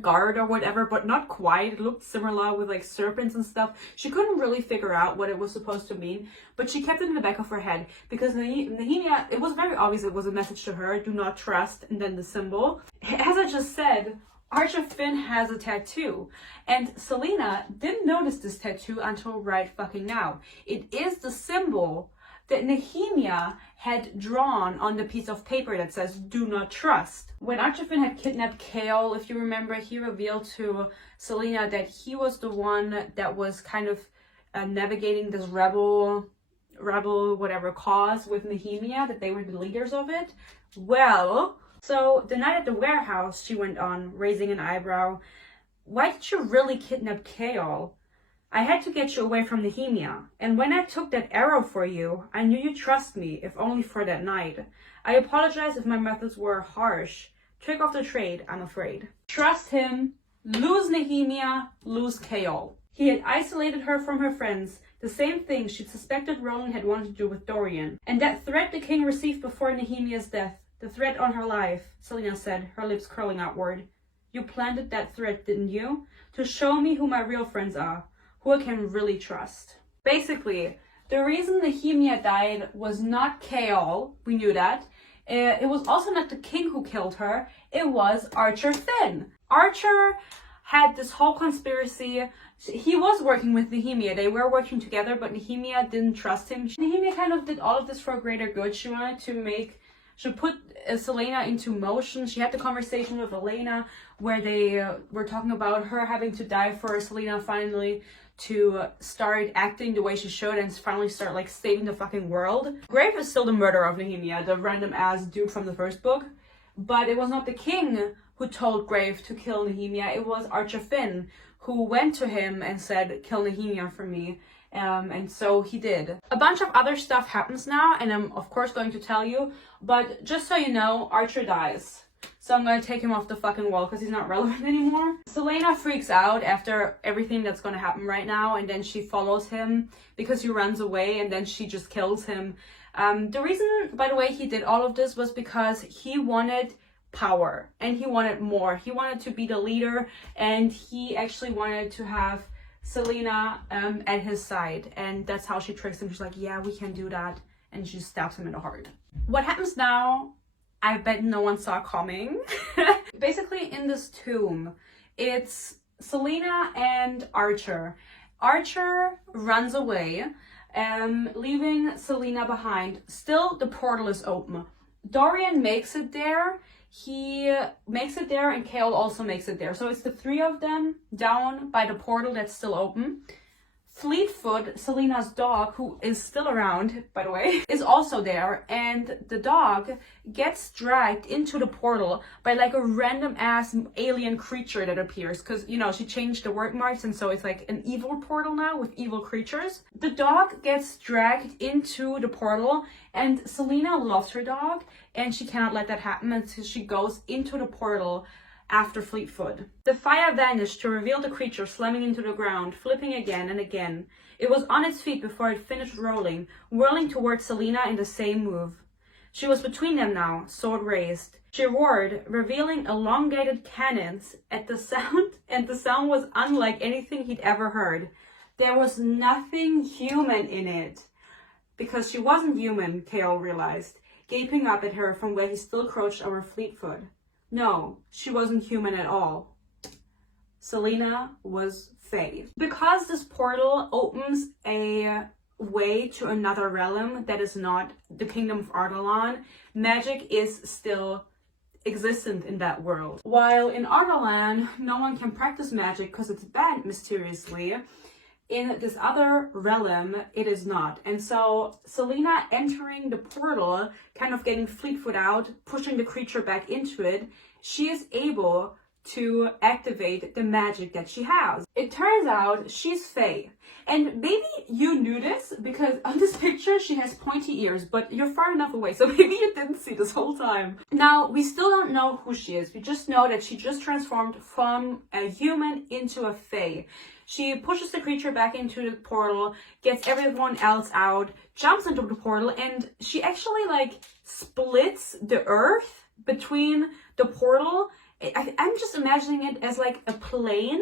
guard or whatever, but not quite. It looked similar with like serpents and stuff. She couldn't really figure out what it was supposed to mean, but she kept it in the back of her head because Nehemia, it was very obvious it was a message to her, do not trust, and then the symbol. As I just said, Archer Finn has a tattoo, and Selena didn't notice this tattoo until right fucking now. It is the symbol that Nehemia had drawn on the piece of paper that says, "Do not trust." When Archer Finn had kidnapped Chaol, if you remember, he revealed to Selena that he was the one that was kind of navigating this rebel whatever cause with Nehemia, that they were the leaders of it. Well, so the night at the warehouse, she went on, raising an eyebrow. "Why did you really kidnap Chaol? I had to get you away from Nehemia, and when I took that arrow for you, I knew you'd trust me, if only for that night. I apologize if my methods were harsh. Trick of the trade, I'm afraid." Trust him, lose Nehemia, lose Chaol. He had isolated her from her friends, the same thing she'd suspected Roland had wanted to do with Dorian. And that threat the king received before Nehemia's death, the threat on her life, Selena said, her lips curling outward. "You planted that threat, didn't you? To show me who my real friends are. Who I can really trust." Basically, the reason Nehemia died was not Chaol, we knew that. It was also not the king who killed her, it was Archer Finn. Archer had this whole conspiracy. He was working with Nehemia, they were working together, but Nehemia didn't trust him. Nehemia kind of did all of this for a greater good. She wanted to put Selena into motion. She had the conversation with Elena where they were talking about her having to die for Selena finally to start acting the way she should and finally start like saving the fucking world. Grave is still the murderer of Nehemia, the random ass dude from the first book, but it was not the king who told Grave to kill Nehemia, it was Archer Finn who went to him and said, "Kill Nehemia for me." And so he did. A bunch of other stuff happens now, and I'm of course going to tell you, but just so you know, Archer dies. So I'm going to take him off the fucking wall because he's not relevant anymore. Selena freaks out after everything that's going to happen right now, and then she follows him because he runs away, and then she just kills him. The reason, by the way, he did all of this was because he wanted power, and he wanted more. He wanted to be the leader, and he actually wanted to have Selena at his side, and that's how she tricks him. She's like, "Yeah, we can do that," and she stabs him in the heart. What happens now, I bet no one saw coming. Basically, in this tomb, it's Selena and Archer. Archer runs away, leaving Selena behind. Still, the portal is open. Dorian makes it there. He makes it there, and Chaol also makes it there. So it's the three of them down by the portal that's still open. Fleetfoot, Selena's dog, who is still around, by the way, is also there, and the dog gets dragged into the portal by like a random ass alien creature that appears, because, you know, she changed the word marks, and so it's like an evil portal now with evil creatures. The dog gets dragged into the portal, and Selena loves her dog, and she cannot let that happen until she goes into the portal after Fleetfoot. The fire vanished to reveal the creature slamming into the ground, flipping again and again. It was on its feet before it finished rolling, whirling towards Selena in the same move. She was between them now, sword raised. She roared, revealing elongated cannons at the sound, and the sound was unlike anything he'd ever heard. There was nothing human in it. Because she wasn't human, Chaol realized, gaping up at her from where he still crouched over Fleetfoot. No, she wasn't human at all. Selena was Fae. Because this portal opens a way to another realm that is not the kingdom of Ardalan, magic is still existent in that world. While in Ardalan, no one can practice magic because it's banned mysteriously, in this other realm, it is not. And so Selena entering the portal, kind of getting Fleetfoot out, pushing the creature back into it, she is able to activate the magic that she has. It turns out she's Fae. And maybe you knew this because on this picture she has pointy ears, but you're far enough away, so maybe you didn't see this whole time. Now, we still don't know who she is. We just know that she just transformed from a human into a Fae. She pushes the creature back into the portal, gets everyone else out, jumps into the portal, and she actually like splits the earth between the portal. I'm just imagining it as like a plane,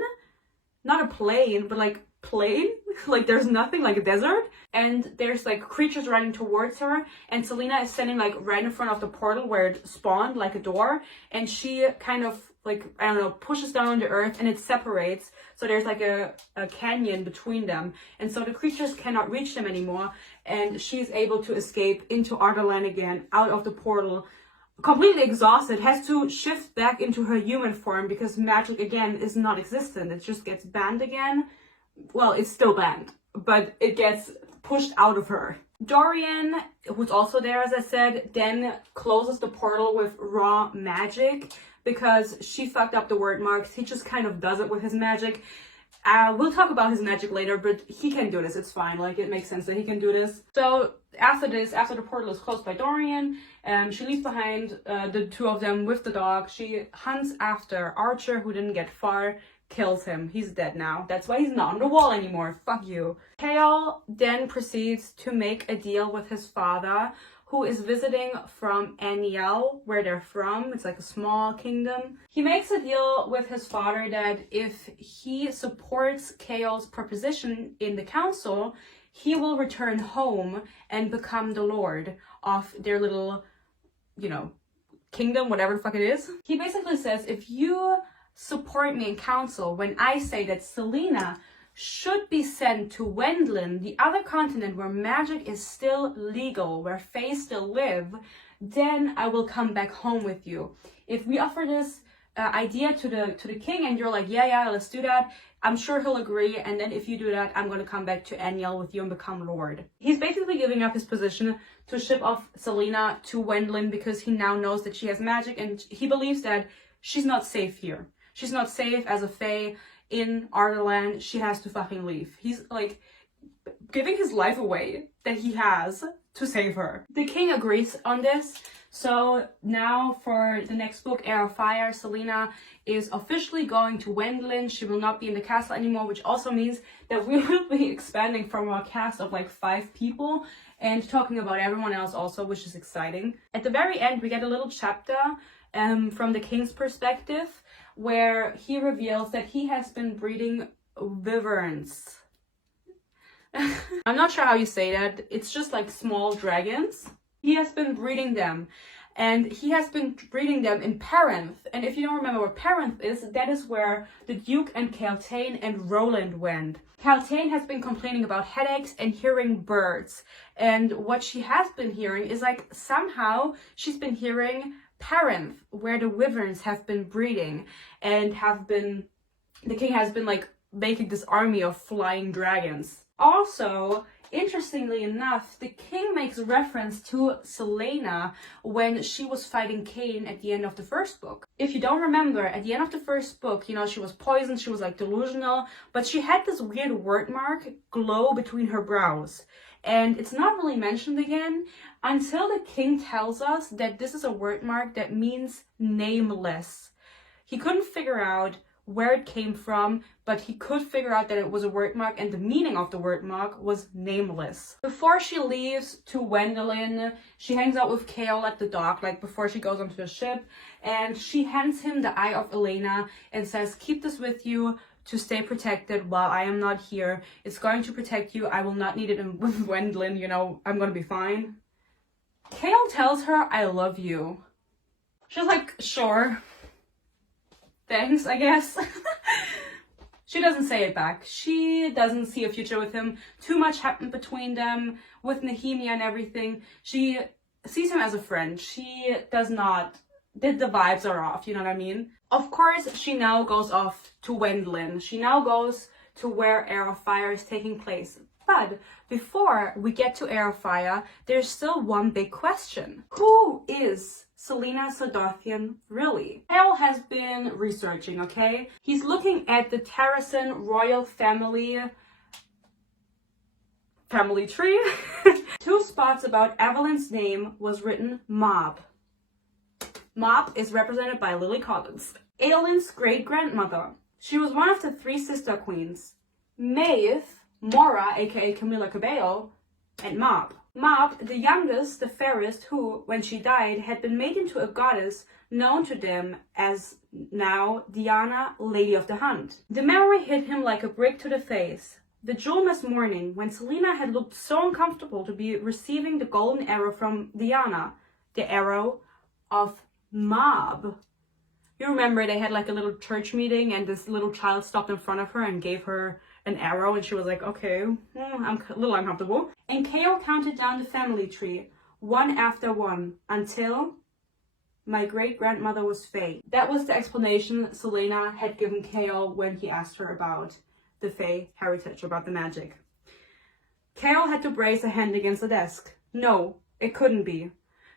not a plane, but like plain, like there's nothing, like a desert, and there's like creatures running towards her, and Selena is standing like right in front of the portal where it spawned, like a door, and she kind of like, I don't know, pushes down on the earth and it separates, so there's like a canyon between them, and so the creatures cannot reach them anymore, and she's able to escape into Ardalan again, out of the portal, completely exhausted, has to shift back into her human form because magic again is not existent. It just gets banned again. Well, it's still banned, but it gets pushed out of her. Dorian, who's also there, as I said, then closes the portal with raw magic because she fucked up the word marks. He just kind of does it with his magic. We'll talk about his magic later, but he can do this. It's fine. Like, it makes sense that he can do this. So after this, after the portal is closed by Dorian, she leaves behind the two of them with the dog. She hunts after Archer, who didn't get far, kills him. He's dead now. That's why he's not on the wall anymore. Fuck you. Chaol then proceeds to make a deal with his father, who is visiting from Aniel, where they're from. It's like a small kingdom. He makes a deal with his father that if he supports Chaol's proposition in the council, he will return home and become the lord of their little, you know, kingdom, whatever the fuck it is. He basically says, if you support me in council when I say that Selena should be sent to Wendlin, the other continent where magic is still legal, where fae still live, then I will come back home with you. If we offer this idea to the king and you're like, yeah, let's do that, I'm sure he'll agree, and then if you do that, I'm going to come back to Aniel with you and become lord. He's basically giving up his position to ship off Selena to Wendlin because he now knows that she has magic, and he believes that she's not safe here. She's not safe as a fae in Ardalan. She has to fucking leave. He's like giving his life away that he has to save her. The king agrees on this. So now for the next book, Heir of Fire, Selena is officially going to Wendlin. She will not be in the castle anymore, which also means that we will be expanding from our cast of like 5 people and talking about everyone else also, which is exciting. At the very end, we get a little chapter from the king's perspective, where he reveals that he has been breeding wyverns. I'm not sure how you say that. It's just like small dragons. He has been breeding them, and he has been breeding them in Parenth. And if you don't remember what Parenth is, that is where the Duke and Caltaine and Roland went. Caltaine has been complaining about headaches and hearing birds. And what she has been hearing is like somehow she's been hearing Parenth, where the wyverns have been breeding and the king has been like making this army of flying dragons. Also, interestingly enough, the king makes reference to Selena when she was fighting Cain at the end of the first book. If you don't remember, at the end of the first book, you know, she was poisoned, she was like delusional, but she had this weird word mark glow between her brows. And it's not really mentioned again until the king tells us that this is a word mark that means nameless. He couldn't figure out where it came from, but he could figure out that it was a word mark, and the meaning of the word mark was nameless. Before she leaves to Wendlin, she hangs out with Chaol at the dock, like before she goes onto the ship, and she hands him the Eye of Elena and says, keep this with you to stay protected while I am not here. It's going to protect you. I will not need it with Wendlin, you know, I'm gonna be fine. Chaol tells her, I love you. She's like, sure. Thanks, I guess. She doesn't say it back. She doesn't see a future with him. Too much happened between them with Nehemia and everything. She sees him as a friend. She does not the vibes are off, you know what I mean? Of course, she now goes off to Wendlin. She now goes to where Heir of Fire is taking place. But before we get to Heir of Fire, there's still one big question. Who is Celaena Sardothien really? Hale has been researching, okay? He's looking at the Terrasen royal family tree. 2 spots about Evelyn's name was written Mob. Mob is represented by Lily Collins. Aelin's great-grandmother. She was one of the 3 sister queens. Maeve, Mora, aka Camila Cabello, and Mob. Mob, the youngest, the fairest, who, when she died, had been made into a goddess known to them as now Diana, Lady of the Hunt. The memory hit him like a brick to the face. The Julmas morning, when Celaena had looked so uncomfortable to be receiving the golden arrow from Diana, the arrow of Mob. You remember they had like a little church meeting and this little child stopped in front of her and gave her an arrow and she was like, okay, I'm a little uncomfortable. And Chaol counted down the family tree, one after one, until my great-grandmother was Fae. That was the explanation Celaena had given Chaol when he asked her about the Fae heritage, about the magic. Chaol had to brace a hand against the desk. No, it couldn't be.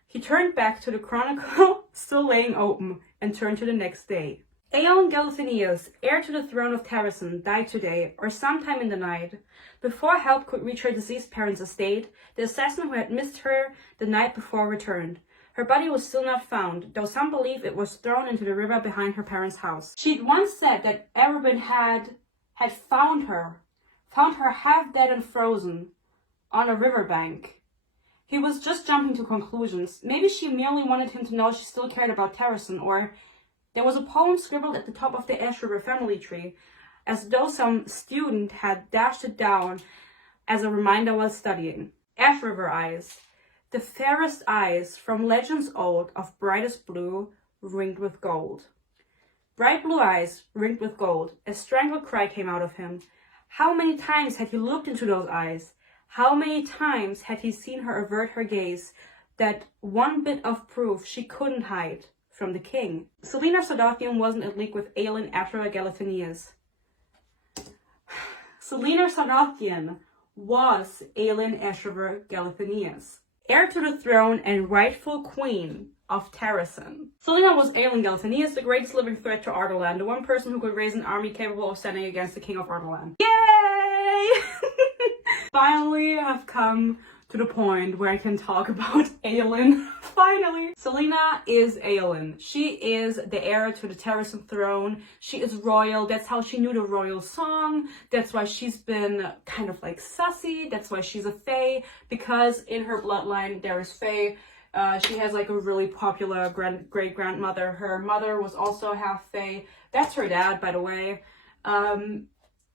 He turned back to the chronicle, still laying open, and turned to the next day. Aeon Galathinius, heir to the throne of Terrasen, died today, or sometime in the night. Before help could reach her deceased parents' estate, the assassin who had missed her the night before returned. Her body was still not found, though some believe it was thrown into the river behind her parents' house. She'd once said that Arobin had found her half dead and frozen, on a riverbank. He was just jumping to conclusions. Maybe she merely wanted him to know she still cared about Terrasen, or there was a poem scribbled at the top of the Ash River family tree, as though some student had dashed it down as a reminder while studying. Ash River eyes, the fairest eyes from legends old of brightest blue, ringed with gold. Bright blue eyes, ringed with gold. A strangled cry came out of him. How many times had he looked into those eyes? How many times had he seen her avert her gaze? That one bit of proof she couldn't hide from the king. Celaena Sardothien wasn't in league with Aelin Aethra Galathinius. Celaena Sardothien was Aelin Aethra Galathinius, heir to the throne and rightful queen of Terrasen. Celaena was Aelin Galathinius, the greatest living threat to Ardalan, the one person who could raise an army capable of standing against the king of Ardalan. Yay! Finally, I've come to the point where I can talk about Aelin. Finally! Celaena is Aelin. She is the heir to the Terrasen throne. She is royal. That's how she knew the royal song. That's why she's been kind of like sassy. That's why she's a Fae. Because in her bloodline there is Fae. She has like a really popular great-grandmother. Her mother was also half Fae. That's her dad, by the way.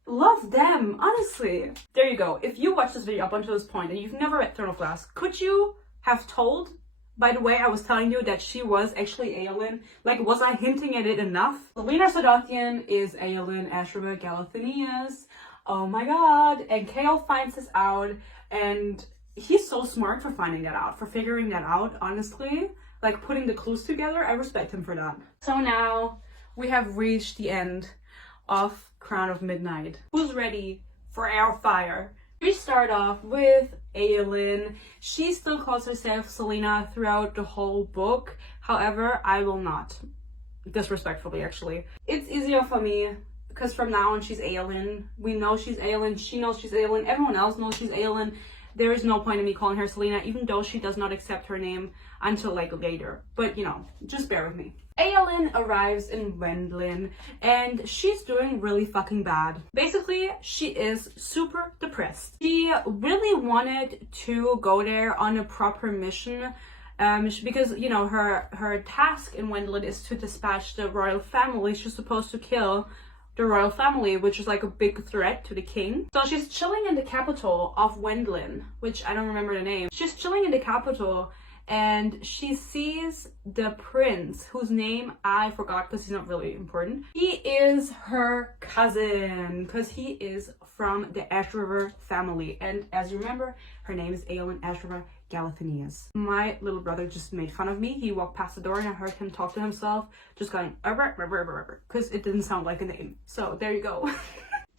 Love them, honestly. There you go. If you watched this video up until this point and you've never read Throne of Glass, could you have told, by the way I was telling you, that she was actually Aelin? Like, was I hinting at it enough? Celaena Sardothien is Aelin Aethra Galathinius. Oh my god. And Chaol finds this out, and he's so smart for finding that out, for figuring that out, honestly. Like, putting the clues together, I respect him for that. So now, we have reached the end of Crown of Midnight. Who's ready for Heir of Fire? We start off with Aelin. She still calls herself Celaena throughout the whole book. However, I will not. Disrespectfully, actually. It's easier for me because from now on she's Aelin. We know she's Aelin. She knows she's Aelin. Everyone else knows she's Aelin. There is no point in me calling her Celaena, even though she does not accept her name until like later. But you know, just bear with me. Aelin arrives in Wendlin and she's doing really fucking bad. Basically, she is super depressed. She really wanted to go there on a proper mission because, you know, her task in Wendlin is to dispatch the royal family. She's supposed to kill the royal family, which is like a big threat to the king. So she's chilling in the capital of Wendlin, which I don't remember the name. She's chilling in the capital and she sees the prince, whose name I forgot because he's not really important. He is her cousin because he is from the Ash River family, and as you remember, her name is Aelin Ash River Galathinius. My little brother just made fun of me. He walked past the door and I heard him talk to himself, just going because it didn't sound like a name. So there you go.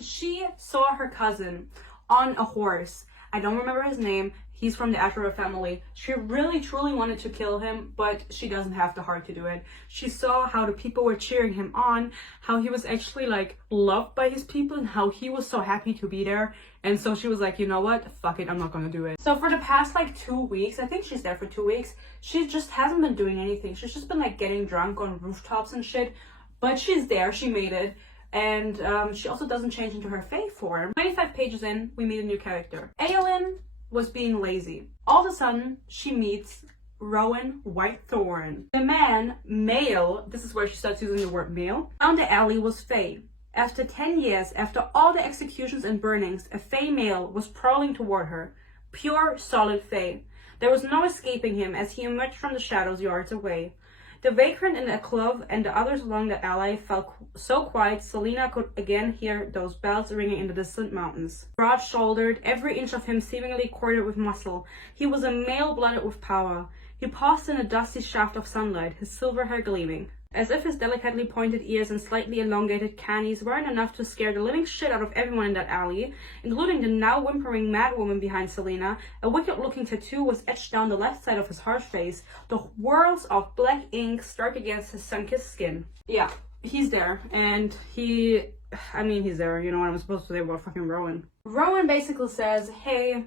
She saw her cousin on a horse. I don't remember his name. He's from the Ash River family. She really truly wanted to kill him, but she doesn't have the heart to do it. She saw how the people were cheering him on, how he was actually like loved by his people, and how he was so happy to be there. And so she was like, you know what? Fuck it, I'm not gonna do it. So for the past like 2 weeks, I think she's there for 2 weeks, she just hasn't been doing anything. She's just been like getting drunk on rooftops and shit. But she's there, she made it. And she also doesn't change into her Fae form. 25 pages in, we meet a new character. Aelin was being lazy. All of a sudden, she meets Rowan Whitethorn. The man, male, this is where she starts using the word male, down the alley was Fae. After 10 years, after all the executions and burnings, a Fae male was prowling toward her. Pure, solid Fae. There was no escaping him as he emerged from the shadows yards away. The vagrant in the clove and the others along the alley fell so quiet Selena could again hear those bells ringing in the distant mountains. Broad-shouldered, every inch of him seemingly corded with muscle, he was a male blooded with power. He paused in a dusty shaft of sunlight, his silver hair gleaming. As if his delicately pointed ears and slightly elongated canines weren't enough to scare the living shit out of everyone in that alley, including the now whimpering madwoman behind Selena, a wicked-looking tattoo was etched down the left side of his harsh face, the whirls of black ink struck against his sun-kissed skin. Yeah, he's there, and he's there, you know what I'm supposed to say about fucking Rowan. Rowan basically says, hey,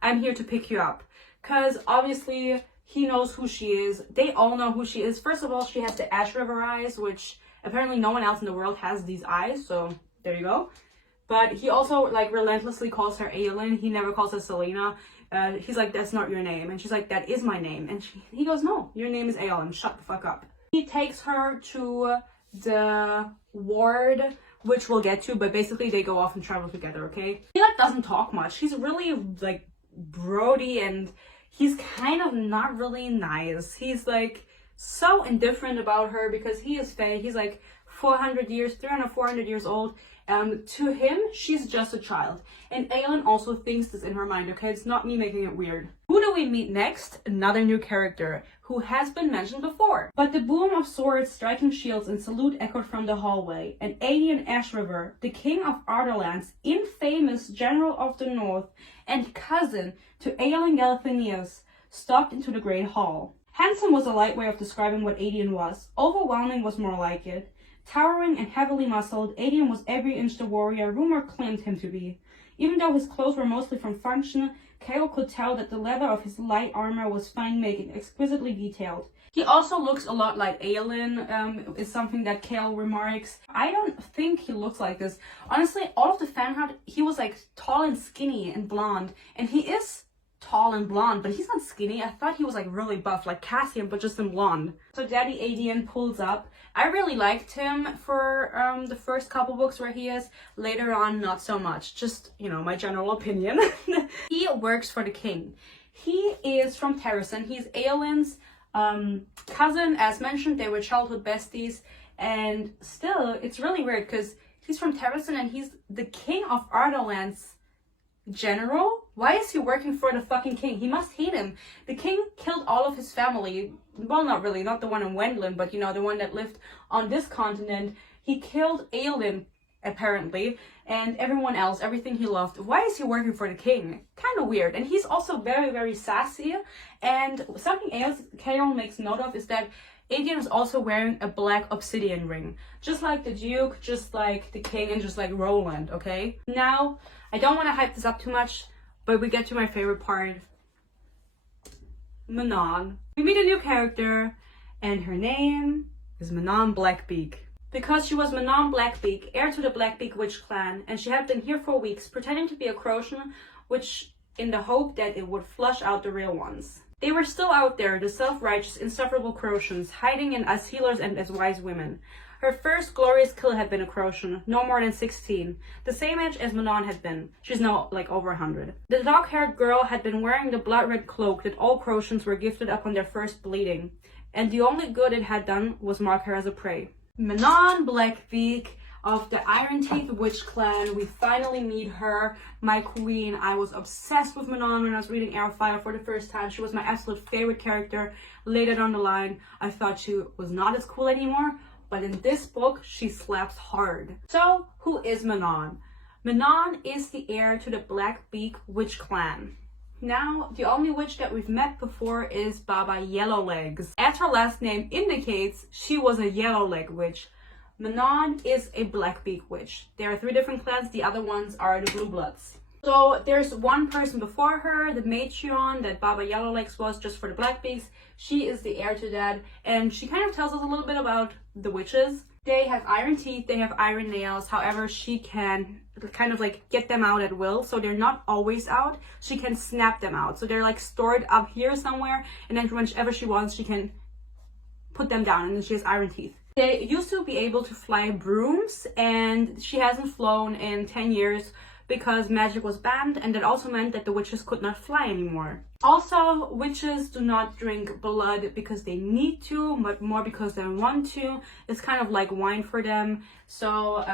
I'm here to pick you up, because obviously he knows who she is. They all know who she is. First of all, she has the Ash River eyes, which apparently no one else in the world has these eyes, so there you go. But he also like relentlessly calls her Aelin. He never calls her Selena. He's like, that's not your name. And she's like, that is my name. And he goes, no, your name is Aelin. Shut the fuck up. He takes her to the ward, which we'll get to, but basically they go off and travel together, okay? He like doesn't talk much. He's really like broody and he's kind of not really nice. He's like so indifferent about her because he is Fae. He's like 400 years old. To him, she's just a child. And Aelin also thinks this in her mind, okay? It's not me making it weird. Who do we meet next? Another new character who has been mentioned before. But the boom of swords striking shields and salute echoed from the hallway. And Aedion Ash River, the king of Arderlands, infamous general of the north, and cousin to Aelin Galathinius, stalked into the great hall. Handsome was a light way of describing what Aedion was. Overwhelming was more like it. Towering and heavily muscled, Aedion was every inch the warrior rumor claimed him to be. Even though his clothes were mostly from function, Kael could tell that the leather of his light armor was fine-made and exquisitely detailed. He also looks a lot like Aelin, is something that Kael remarks. I don't think he looks like this. Honestly, all of the fan art, he was like tall and skinny and blonde, and he is tall and blonde, but he's not skinny. I thought he was like really buff, like Cassian, but just in blonde. So Daddy Aedion pulls up. I really liked him for the first couple books where he is. Later on, not so much. Just, you know, my general opinion. He works for the king. He is from Terrasen. He's Aelin's cousin. As mentioned, they were childhood besties. And still, it's really weird because he's from Terrasen and he's the king of Arderlands general. Why is he working for the fucking king? He must hate him. The king killed all of his family. Well, not really, not the one in Wendland, but you know, the one that lived on this continent. He killed Aelin, apparently, and everyone else, everything he loved. Why is he working for the king? Kind of weird. And he's also very, very sassy. And something else Kael makes note of is that Aedion is also wearing a black obsidian ring. Just like the Duke, just like the king, and just like Roland, okay? Now, I don't want to hype this up too much, but we get to my favorite part. Manon. We meet a new character, and her name is Manon Blackbeak. Because she was Manon Blackbeak, heir to the Blackbeak witch clan, and she had been here for weeks, pretending to be a Croatian, which in the hope that it would flush out the real ones. They were still out there, the self-righteous, insufferable Croatians, hiding in as healers and as wise women. Her first glorious kill had been a Croatian, no more than 16, the same age as Manon had been. She's now like over 100. The dark-haired girl had been wearing the blood-red cloak that all Croatians were gifted upon their first bleeding, and the only good it had done was mark her as a prey. Manon Blackbeak of the Iron Teeth Witch clan. We finally meet her, my queen. I was obsessed with Manon when I was reading Heir for the first time. She was my absolute favorite character. Later down the line, I thought she was not as cool anymore, but in this book, she slaps hard. So, who is Manon? Manon is the heir to the Blackbeak Witch clan. Now, the only witch that we've met before is Baba Yellowlegs. As her last name indicates, she was a Yellowleg witch. Manon is a Blackbeak witch. There are 3 different clans, the other ones are the Blue Bloods. So there's one person before her, the matriarch that Baba Yellowlegs was just for the Blackbeaks. She is the heir to that, and she kind of tells us a little bit about the witches. They have iron teeth, they have iron nails, however she can kind of like get them out at will, so they're not always out. She can snap them out, so they're like stored up here somewhere, and then whenever she wants she can put them down, and then she has iron teeth. They used to be able to fly brooms, and she hasn't flown in 10 years because magic was banned, and that also meant that the witches could not fly anymore. Also, witches do not drink blood because they need to, but more because they want to. It's kind of like wine for them. So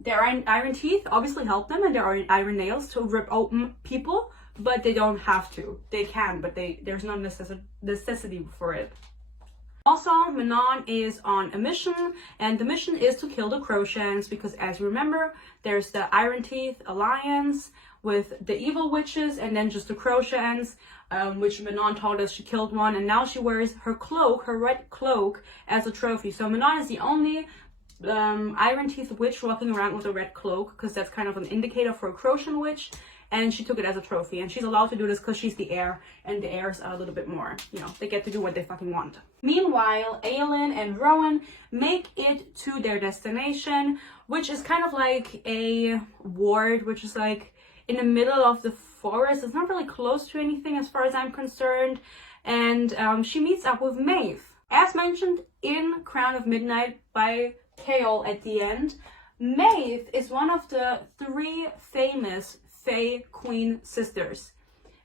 their iron teeth obviously help them, and there are iron nails to rip open people, but they don't have to. They can, but there's no necessity for it. Also, Manon is on a mission, and the mission is to kill the Croatians because, as you remember, there's the Iron Teeth Alliance with the evil witches and then just the Croatians, which Manon told us she killed one, and now she wears her cloak, her red cloak, as a trophy. So Manon is the only Iron Teeth witch walking around with a red cloak because that's kind of an indicator for a Croatian witch. And she took it as a trophy, and she's allowed to do this because she's the heir, and the heirs are a little bit more, you know, they get to do what they fucking want. Meanwhile, Aelin and Rowan make it to their destination, which is kind of like a ward, which is like in the middle of the forest. It's not really close to anything as far as I'm concerned, and she meets up with Maeve. As mentioned in Crown of Midnight by Chaol at the end, Maeve is one of the 3 famous Fae Queen sisters.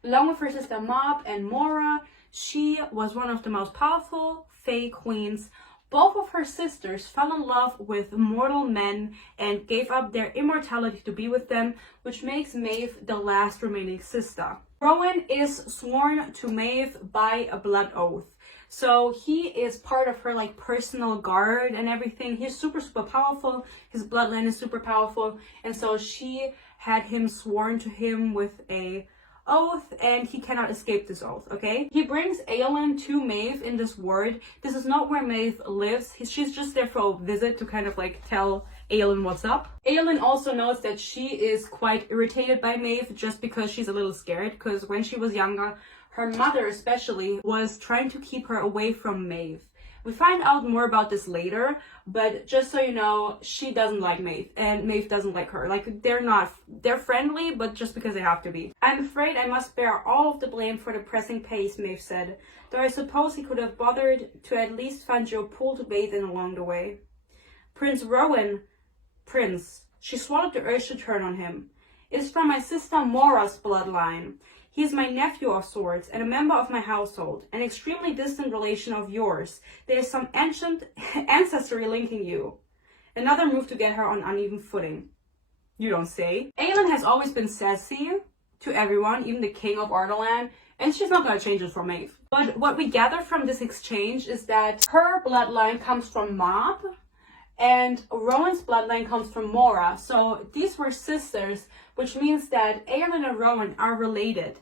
Along with her sister Mob and Mora, she was one of the most powerful Fae Queens. Both of her sisters fell in love with mortal men and gave up their immortality to be with them, which makes Maeve the last remaining sister. Rowan is sworn to Maeve by a blood oath. So he is part of her like personal guard and everything. He's super powerful. His bloodline is super powerful. And so she had him sworn to him with a oath, and he cannot escape this oath, okay? He brings Aelin to Maeve in this ward. This is not where Maeve lives. She's just there for a visit to kind of like tell Aelin what's up. Aelin also knows that she is quite irritated by Maeve just because she's a little scared, because when she was younger, her mother especially was trying to keep her away from Maeve. We find out more about this later, but just so you know, she doesn't like Maeve, and Maeve doesn't like her. Like, they're friendly, but just because they have to be. I'm afraid I must bear all of the blame for the pressing pace, Maeve said, though I suppose he could have bothered to at least find you a pool to bathe in along the way. Prince Rowan, Prince, she swallowed the urge to turn on him. It is from my sister Mora's bloodline. He is my nephew of sorts and a member of my household, an extremely distant relation of yours. There is some ancient ancestry linking you. Another move to get her on uneven footing. You don't say. Aelin has always been sassy to everyone, even the king of Ardalan, and she's not going to change it for Maeve. But what we gather from this exchange is that her bloodline comes from Mob, and Rowan's bloodline comes from Mora. So these were sisters, which means that Aelin and Rowan are related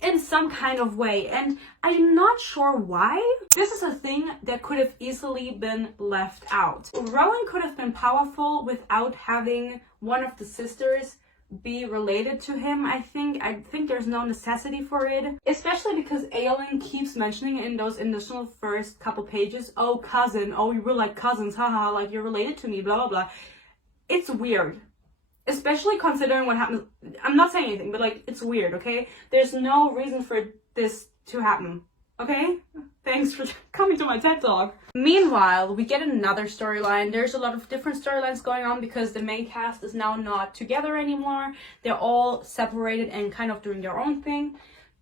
in some kind of way. And I'm not sure why. This is a thing that could have easily been left out. Rowan could have been powerful without having one of the sisters be related to him. I think there's no necessity for it, especially because Aelin keeps mentioning in those initial first couple pages, oh cousin, oh you were like cousins, haha, like you're related to me, blah blah blah. It's weird, especially considering what happened. I'm not saying anything, but like it's weird, okay? There's no reason for this to happen. Okay? Thanks for coming to my TED Talk. Meanwhile, we get another storyline. There's a lot of different storylines going on because the main cast is now not together anymore. They're all separated and kind of doing their own thing.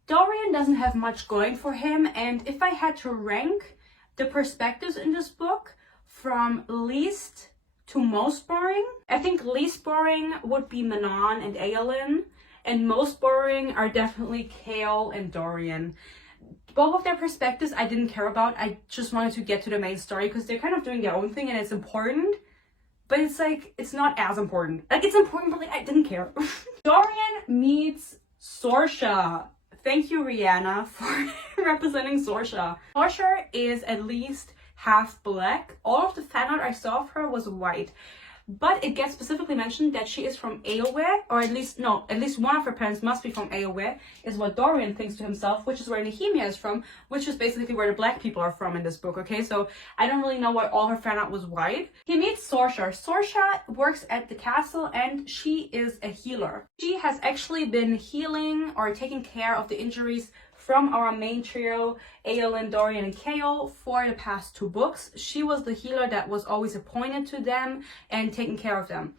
Dorian doesn't have much going for him, and if I had to rank the perspectives in this book from least to most boring, I think least boring would be Manon and Aelin, and most boring are definitely Chaol and Dorian. Both of their perspectives I didn't care about. I just wanted to get to the main story because they're kind of doing their own thing and it's important, but it's like, it's not as important. Like, it's important, but like, I didn't care. Dorian meets Sorsha. Thank you, Rihanna, for representing Sorsha. Sorsha is at least half black. All of the fan art I saw of her was white. But it gets specifically mentioned that she is from Aowe, or at least one of her parents must be from Aowe, is what Dorian thinks to himself, which is where Nehemia is from, which is basically where the black people are from in this book, okay? So I don't really know why all her fan art was white. He meets Sorsha. Sorsha works at the castle and she is a healer. She has actually been healing or taking care of the injuries from our main trio, Aelin, Dorian, and Chaol, for the past 2 books. She was the healer that was always appointed to them and taking care of them.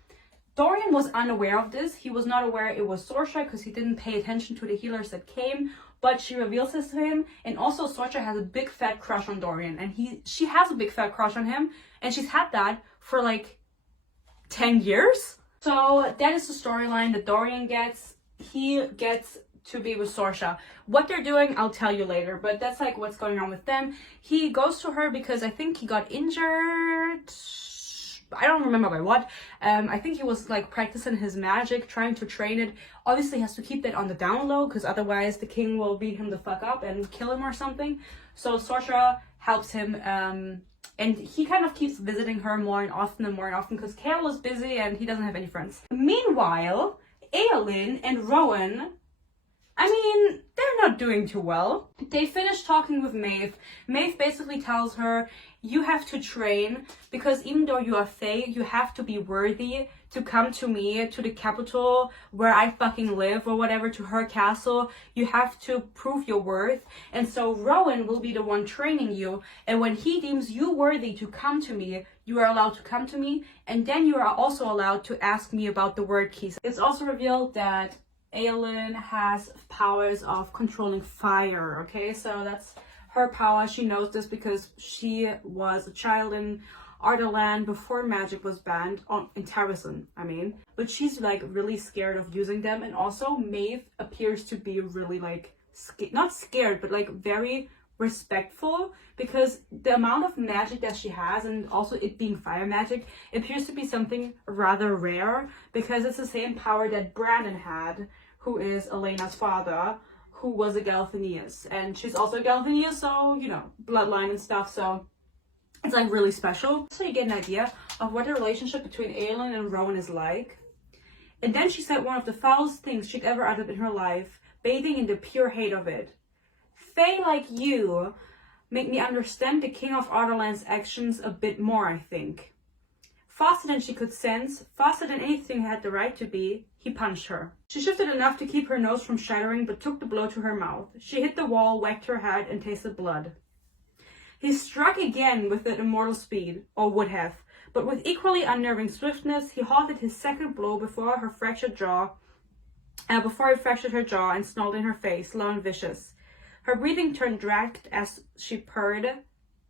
Dorian was unaware of this. He was not aware it was Sorsha because he didn't pay attention to the healers that came, but she reveals this to him. And also Sorsha has a big fat crush on Dorian, and she has a big fat crush on him, and she's had that for like 10 years. So that is the storyline that Dorian gets. He gets to be with Sorsha. What they're doing, I'll tell you later, but that's like what's going on with them. He goes to her because I think he got injured. I don't remember by what. I think he was like practicing his magic, trying to train it. Obviously he has to keep that on the down low because otherwise the king will beat him the fuck up and kill him or something. So Sorsha helps him, and he kind of keeps visiting her more and often because Chaol is busy and he doesn't have any friends. Meanwhile, Aelin and Rowan, I mean, they're not doing too well. They finish talking with Maeve. Maeve basically tells her, you have to train because even though you are Fae, you have to be worthy to come to me, to the capital where I fucking live or whatever, to her castle. You have to prove your worth. And so Rowan will be the one training you. And when he deems you worthy to come to me, you are allowed to come to me. And then you are also allowed to ask me about the word keys. It's also revealed that Aelin has powers of controlling fire, okay? So that's her power. She knows this because she was a child in Ardalan before magic was banned, in Terrasen, I mean. But she's like really scared of using them. And also Maeve appears to be really like, not scared, but like very respectful because the amount of magic that she has, and also it being fire magic, appears to be something rather rare because it's the same power that Brandon had, who is Elena's father, who was a Galathinius. And she's also a Galathinius, so, you know, bloodline and stuff, so it's like really special. So you get an idea of what the relationship between Aelin and Rowan is like. And then she said one of the foulest things she'd ever uttered in her life, bathing in the pure hate of it. Fae like you make me understand the King of Ardalan's actions a bit more, I think. Faster than she could sense, faster than anything had the right to be, he punched her. She shifted enough to keep her nose from shattering, but took the blow to her mouth. She hit the wall, whacked her head, and tasted blood. He struck again with that immortal speed, or would have, but with equally unnerving swiftness, he halted his second blow before he fractured her jaw and snarled in her face, low and vicious. Her breathing turned dragged as she purred.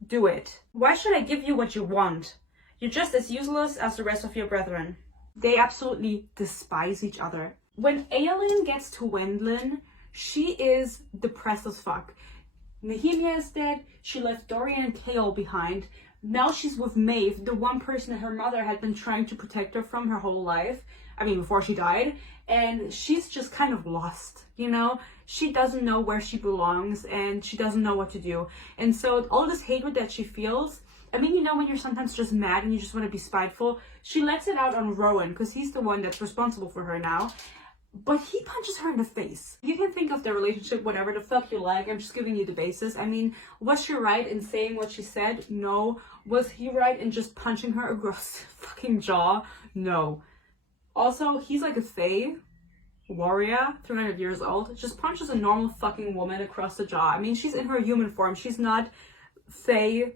Do it. Why should I give you what you want? You're just as useless as the rest of your brethren. They absolutely despise each other. When Aelin gets to Wendlin, she is depressed as fuck. Nehemia is dead. She left Dorian and Chaol behind. Now she's with Maeve, the one person that her mother had been trying to protect her from her whole life. I mean, before she died. And she's just kind of lost, you know? She doesn't know where she belongs and she doesn't know what to do. And so all this hatred that she feels, I mean, you know, when you're sometimes just mad and you just want to be spiteful, she lets it out on Rowan because he's the one that's responsible for her now. But he punches her in the face. You can think of the relationship whatever the fuck you like. I'm just giving you the basis. I mean, was she right in saying what she said? No. Was he right in just punching her across the fucking jaw? No. Also, he's like a fae. warrior, 300 years old, just punches a normal fucking woman across the jaw. I mean, she's in her human form. She's not fae,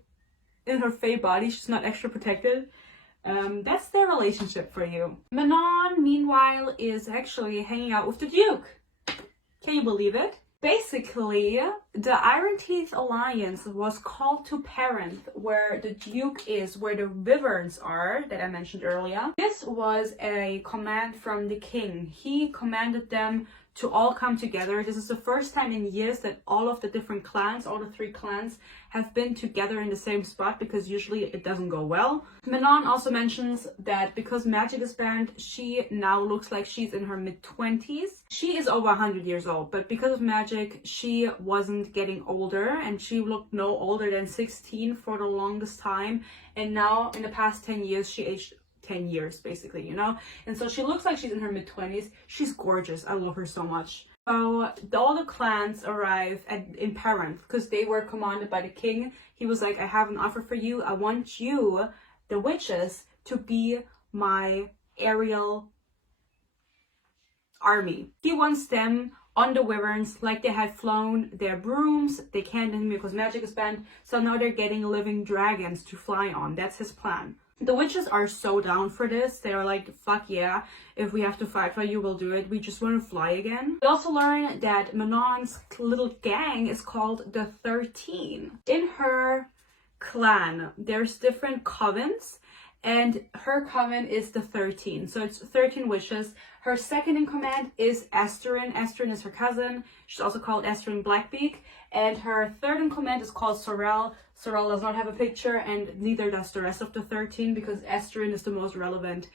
in her fae body. She's not extra protected. That's their relationship for you. Manon, meanwhile, is actually hanging out with the Duke. Can you believe it? Basically, the Iron Teeth Alliance was called to Parenth, where the Duke is, where the Wyverns are, that I mentioned earlier. This was a command from the king. He commanded them to all come together. This is the first time in years that all of the different clans, all the 3 clans, have been together in the same spot, because usually it doesn't go well. Manon also mentions that because magic is banned, she now looks like she's in her mid-20s. She is over 100 years old, but because of magic, she wasn't getting older, and she looked no older than 16 for the longest time. And now, in the past 10 years, she aged 10 years, basically, you know? And so she looks like she's in her mid-20s. She's gorgeous. I love her so much. So all the clans arrive in Parenth, because they were commanded by the king. He was like, I have an offer for you. I want you, the witches, to be my aerial army. He wants them on the Wyverns, like they had flown their brooms. They can't anymore because magic is banned. So now they're getting living dragons to fly on. That's his plan. The witches are so down for this. They're like, fuck yeah, if we have to fight for you, we'll do it. We just want to fly again. We also learn that Manon's little gang is called the 13. In her clan, there's different covens, and her coven is the 13. So it's 13 witches. Her second in command is Asterin. Asterin is her cousin. She's also called Asterin Blackbeak. And her third in command is called Sorel. Sorel does not have a picture, and neither does the rest of the 13, because Asterin is the most relevant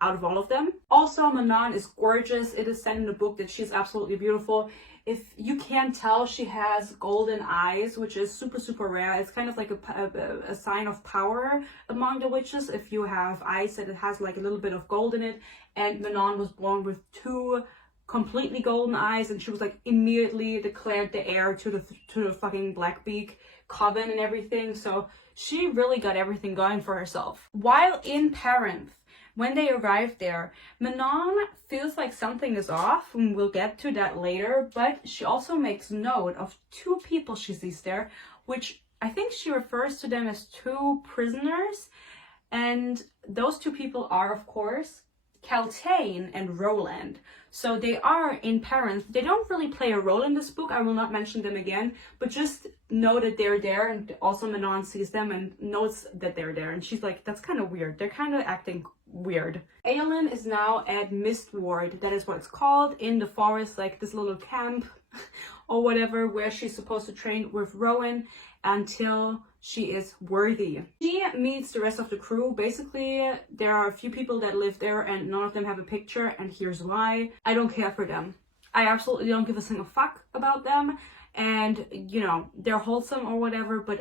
out of all of them. Also, Manon is gorgeous. It is said in the book that she's absolutely beautiful. If you can't tell, she has golden eyes, which is super, super rare. It's kind of like a sign of power among the witches, if you have eyes that it has like a little bit of gold in it. And Manon was born with 2 completely golden eyes, and she was like immediately declared the heir to the fucking Blackbeak coven and everything. So she really got everything going for herself. While in Parenth, when they arrive there, Manon feels like something is off, and we'll get to that later, but she also makes note of 2 people she sees there, which I think she refers to them as 2 prisoners, and those 2 people are, of course, Caltaine and Roland. So they are in Parenth. They don't really play a role in this book. I will not mention them again, but just know that they're there, and also Manon sees them and knows that they're there, and she's like, that's kind of weird. They're kind of acting weird. Aelin is now at Mistward, that is what it's called, in the forest, like this little camp or whatever, where she's supposed to train with Rowan until she is worthy. She meets the rest of the crew. Basically, there are a few people that live there, and none of them have a picture, and here's why. I don't care for them. I absolutely don't give a single fuck about them. And, you know, they're wholesome or whatever, but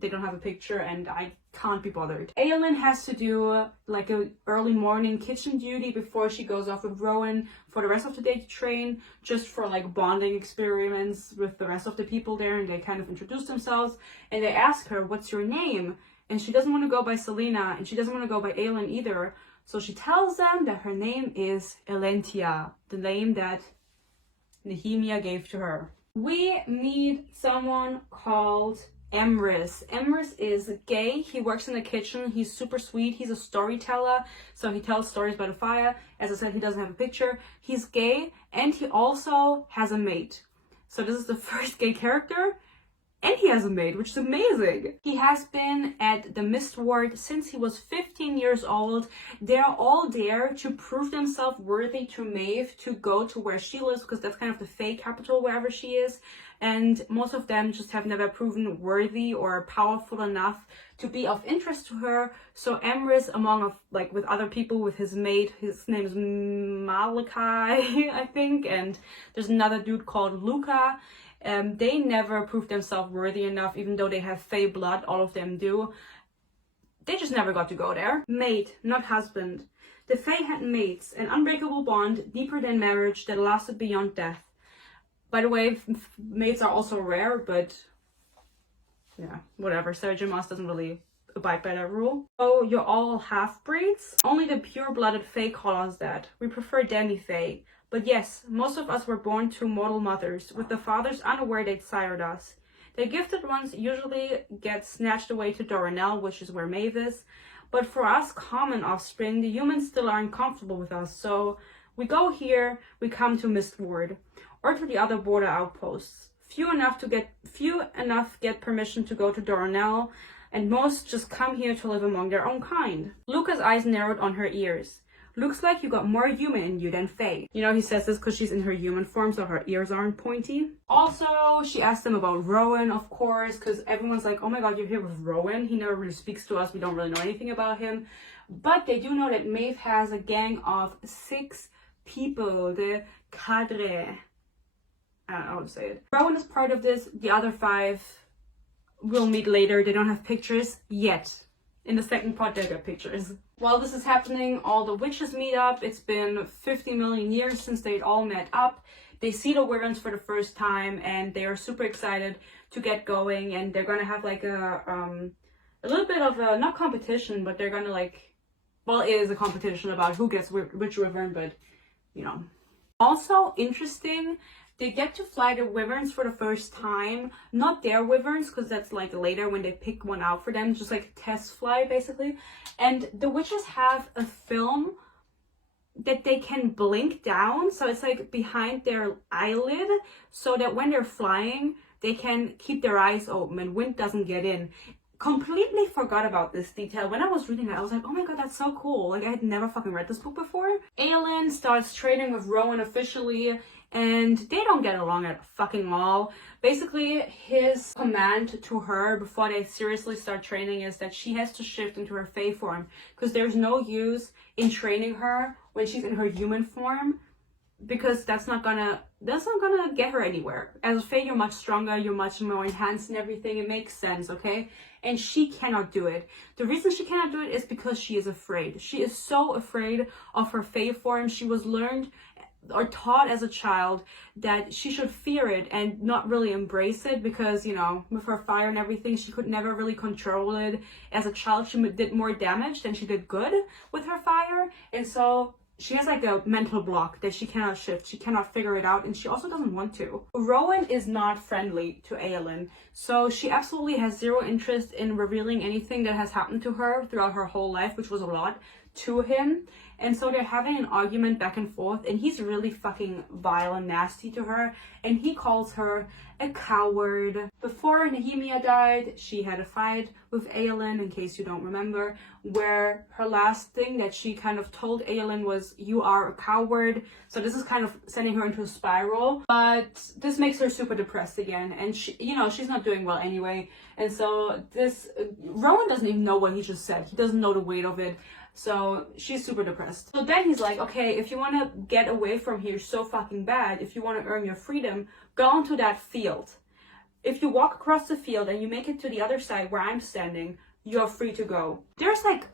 they don't have a picture, and I can't be bothered. Aelin has to do like a early morning kitchen duty before she goes off with Rowan for the rest of the day to train, just for like bonding experiments with the rest of the people there, and they kind of introduce themselves, and they ask her, what's your name? And she doesn't want to go by Selena, and she doesn't want to go by Aelin either, so she tells them that her name is Elentia, the name that Nehemia gave to her. We meet someone called Emrys. Emrys is gay. He works in the kitchen. He's super sweet. He's a storyteller, so he tells stories by the fire. As I said, he doesn't have a picture. He's gay, and he also has a mate. So this is the first gay character, and he has a mate, which is amazing. He has been at the Mistward since he was 15 years old. They're all there to prove themselves worthy to Maeve to go to where she lives, because that's kind of the Fae capital wherever she is. And most of them just have never proven worthy or powerful enough to be of interest to her. So Emrys, with other people, with his mate, his name is Malachi, I think, and there's another dude called Luca. They never proved themselves worthy enough, even though they have Fae blood, all of them do. They just never got to go there. Mate, not husband. The Fae had mates, an unbreakable bond deeper than marriage that lasted beyond death. By the way, mates are also rare, but yeah, whatever. Sarah J. Maas doesn't really abide by that rule. Oh, you're all half-breeds? Only the pure-blooded Fae call us that. We prefer demi-Fae, But yes, most of us were born to mortal mothers, with the fathers unaware they'd sired us. The gifted ones usually get snatched away to Doranel, which is where Maeve is. But for us common offspring, the humans still aren't comfortable with us. So we go here, we come to Mistward, or to the other border outposts. Few enough get permission to go to Doranel, and most just come here to live among their own kind. Luca's eyes narrowed on her ears. Looks like you got more human in you than Faye. You know, he says this because she's in her human form, so her ears aren't pointy. Also, she asked them about Rowan, of course, because everyone's like, oh my god, you're here with Rowan. He never really speaks to us. We don't really know anything about him. But they do know that Maeve has a gang of 6 people, the cadre. I don't know how to say it. Rowan is part of this. The other 5 we'll meet later. They don't have pictures yet. In the second part, they'll get pictures. While this is happening, all the witches meet up. It's been 50 million years since they'd all met up. They see the Wyverns for the first time, and they are super excited to get going. And they're gonna have like a little bit of a, not competition, but they're gonna like, well, it is a competition about who gets which Wyvern, but you know. Also interesting, they get to fly the Wyverns for the first time. Not their Wyverns, because that's like later when they pick one out for them. Just like test fly, basically. And the witches have a film that they can blink down. So it's like behind their eyelid. So that when they're flying, they can keep their eyes open and wind doesn't get in. Completely forgot about this detail. When I was reading it, I was like, oh my god, that's so cool. Like, I had never fucking read this book before. Aelin starts training with Rowan officially, and they don't get along at fucking all. Basically, his command to her before they seriously start training is that she has to shift into her Fae form, because there's no use in training her when she's in her human form, because that's not gonna get her anywhere. As a Fae, you're much stronger, you're much more enhanced and everything. It makes sense, okay? And she cannot do it. The reason she cannot do it is because she is afraid. She is so afraid of her Fae form. She was learned or taught as a child that she should fear it and not really embrace it, because, you know, with her fire and everything, she could never really control it. As a child, she did more damage than she did good with her fire, and so she has like a mental block that she cannot shift. She cannot figure it out, and she also doesn't want to. Rowan is not friendly to Aelin, so she absolutely has zero interest in revealing anything that has happened to her throughout her whole life, which was a lot, to him. And so they're having an argument back and forth, and he's really fucking vile and nasty to her, and he calls her a coward. Before Nehemia died, she had a fight with Aelin, in case you don't remember, where her last thing that she kind of told Aelin was, you are a coward. So this is kind of sending her into a spiral, but this makes her super depressed again, and she, you know, she's not doing well anyway. And so this, Rowan doesn't even know what he just said. He doesn't know the weight of it. So she's super depressed. So then he's like, okay, if you want to get away from here so fucking bad, if you want to earn your freedom, go onto that field. If you walk across the field and you make it to the other side where I'm standing, you're free to go. There's like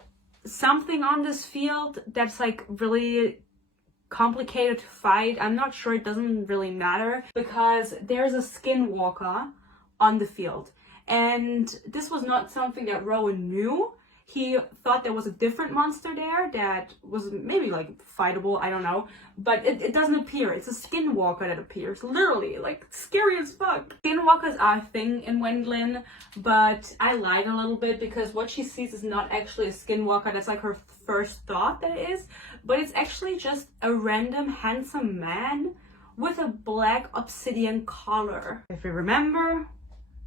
something on this field that's like really complicated to fight. I'm not sure, it doesn't really matter, because there's a skinwalker on the field. And this was not something that Rowan knew. He thought there was a different monster there that was maybe like fightable, I don't know. But it doesn't appear. It's a skinwalker that appears. Literally, like scary as fuck. Skinwalkers are a thing in Wendlin, but I lied a little bit, because what she sees is not actually a skinwalker. That's like her first thought that it is. But it's actually just a random handsome man with a black obsidian collar. If you remember,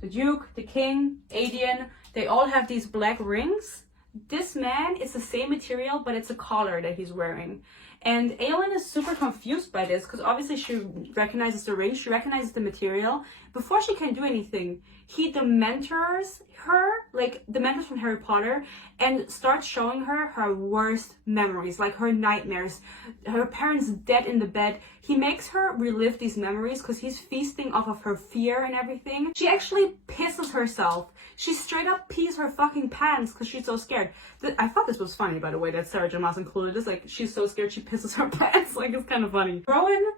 the Duke, the King, Adian, they all have these black rings. This man is the same material, but it's a collar that he's wearing. And Aelin is super confused by this, because obviously she recognizes the ring, she recognizes the material. Before she can do anything, he dementors her, like dementors from Harry Potter, and starts showing her her worst memories, like her nightmares, her parents dead in the bed. He makes her relive these memories because he's feasting off of her fear and everything. She actually pisses herself. She straight up pees her fucking pants because she's so scared. I thought this was funny, by the way, that Sarah J. Maas included this. Like, she's so scared she pisses her pants. Like, it's kind of funny. Rowan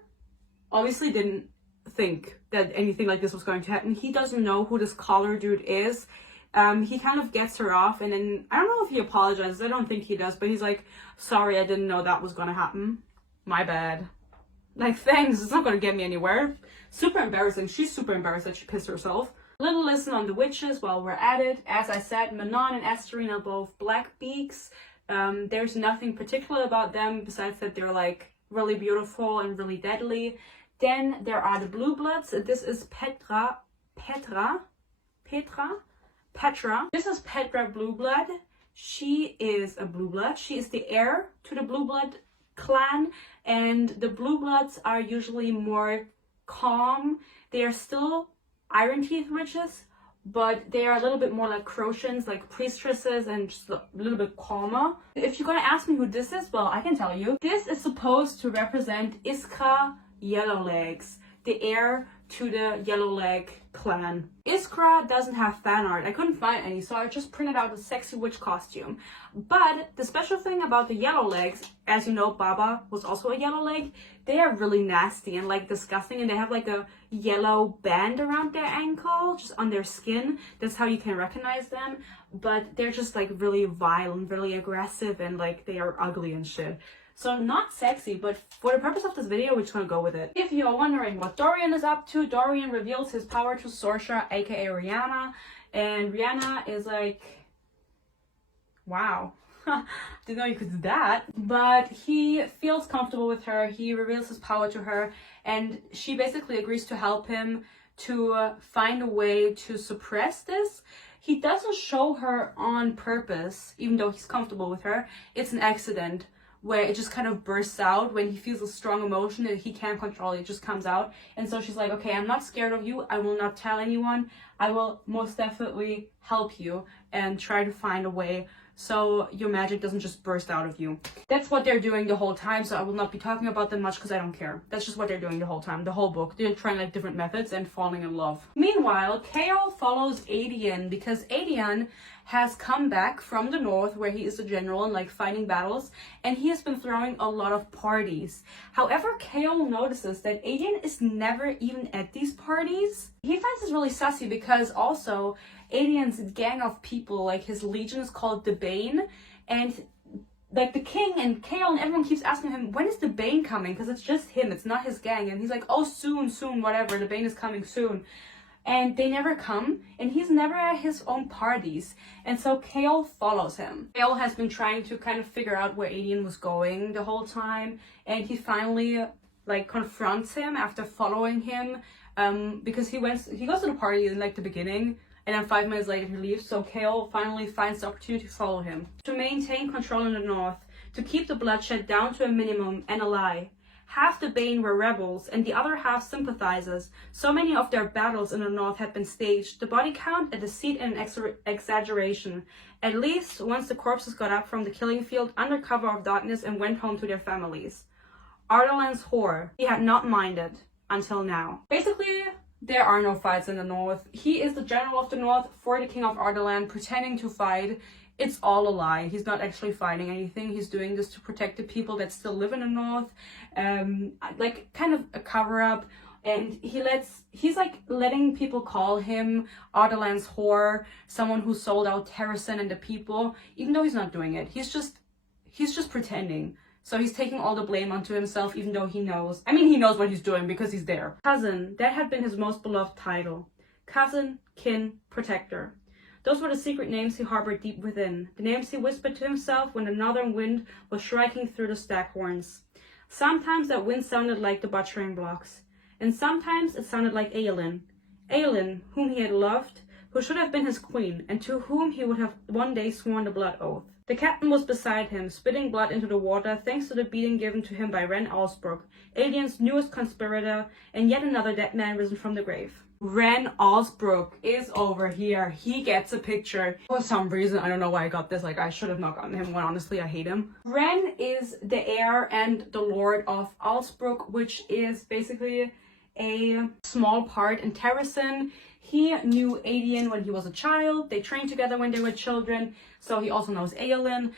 obviously didn't think that anything like this was going to happen. He doesn't know who this collar dude is. He kind of gets her off, and then I don't know if he apologizes. I don't think he does, but he's like, sorry, I didn't know that was gonna happen. My bad. Like, thanks, it's not gonna get me anywhere. Super embarrassing. She's super embarrassed that she pissed herself. Little lesson on the witches while we're at it. As I said, Manon and Esterine are both black beaks. There's nothing particular about them besides that they're like really beautiful and really deadly. Then there are the blue bloods. This is Petra. This is Petra Blue Blood. She is a blue blood. She is the heir to the blue blood clan, and the blue bloods are usually more calm. They are still Iron Teeth witches, but they are a little bit more like Crocians, like priestesses, and just a little bit calmer. If you're gonna ask me who this is, well, I can tell you. This is supposed to represent Iskra Yellowlegs, the heir to the Yellowleg clan. Iskra doesn't have fan art. I couldn't find any, so I just printed out a sexy witch costume. But the special thing about the Yellowlegs, as you know, Baba was also a Yellowleg. They are really nasty and like disgusting, and they have like a yellow band around their ankle, just on their skin. That's how you can recognize them. But they're just like really vile and really aggressive, and like they are ugly and shit. So not sexy, but for the purpose of this video, we're just gonna go with it. If you're wondering what Dorian is up to, Dorian reveals his power to Sorsha, aka Rihanna. And Rihanna is like, wow, didn't know you could do that. But he feels comfortable with her, he reveals his power to her, and she basically agrees to help him to find a way to suppress this. He doesn't show her on purpose, even though he's comfortable with her. It's an accident, where it just kind of bursts out when he feels a strong emotion that he can't control. It just comes out. And so she's like, okay, I'm not scared of you. I will not tell anyone. I will most definitely help you and try to find a way so your magic doesn't just burst out of you. That's what they're doing the whole time, so I will not be talking about them much because I don't care. That's just what they're doing the whole time, the whole book. They're trying like different methods and falling in love. Meanwhile, Chaol follows Adian because Adian has come back from the north where he is a general and like fighting battles, and he has been throwing a lot of parties. However, Chaol notices that Adian is never even at these parties. He finds this really sussy because also Adian's gang of people, like his legion, is called the Bane, and like the king and Chaol and everyone keeps asking him, when is the Bane coming? Because it's just him, it's not his gang. And he's like, oh, soon, whatever, the Bane is coming soon. And they never come, and he's never at his own parties. And so Chaol follows him. Chaol has been trying to kind of figure out where Adian was going the whole time, and he finally like confronts him after following him, because he goes to the party in like the beginning, and then 5 minutes later he leaves. So Chaol finally finds the opportunity to follow him. To maintain control in the north, to keep the bloodshed down to a minimum and a lie. Half the Bane were rebels and the other half sympathizers. So many of their battles in the north had been staged, the body count a deceit and an exaggeration. At least once the corpses got up from the killing field under cover of darkness and went home to their families. Ardalan's whore, he had not minded until now. Basically, there are no fights in the north. He is the general of the north for the king of Ardalan, pretending to fight. It's all a lie. He's not actually fighting anything. He's doing this to protect the people that still live in the north. Like kind of a cover up. And he's like letting people call him Ardalan's whore, someone who sold out Terrasen and the people, even though he's not doing it. He's just pretending. So he's taking all the blame onto himself, even though he knows. I mean, he knows what he's doing because he's there. Cousin, that had been his most beloved title. Cousin, kin, protector. Those were the secret names he harbored deep within, the names he whispered to himself when the northern wind was striking through the staghorns. Sometimes that wind sounded like the butchering blocks, and sometimes it sounded like Eowyn. Eowyn, whom he had loved, who should have been his queen, and to whom he would have one day sworn the blood oath. The captain was beside him, spitting blood into the water thanks to the beating given to him by Ren Alsbrook, Adian's newest conspirator, and yet another dead man risen from the grave. Ren Alsbrook is over here. He gets a picture. For some reason, I don't know why I got this. Like, I should have not gotten him one. Honestly, I hate him. Ren is the heir and the lord of Alsbrook, which is basically a small part in Terrasen. He knew Adian when he was a child. They trained together when they were children. So he also knows Eowyn.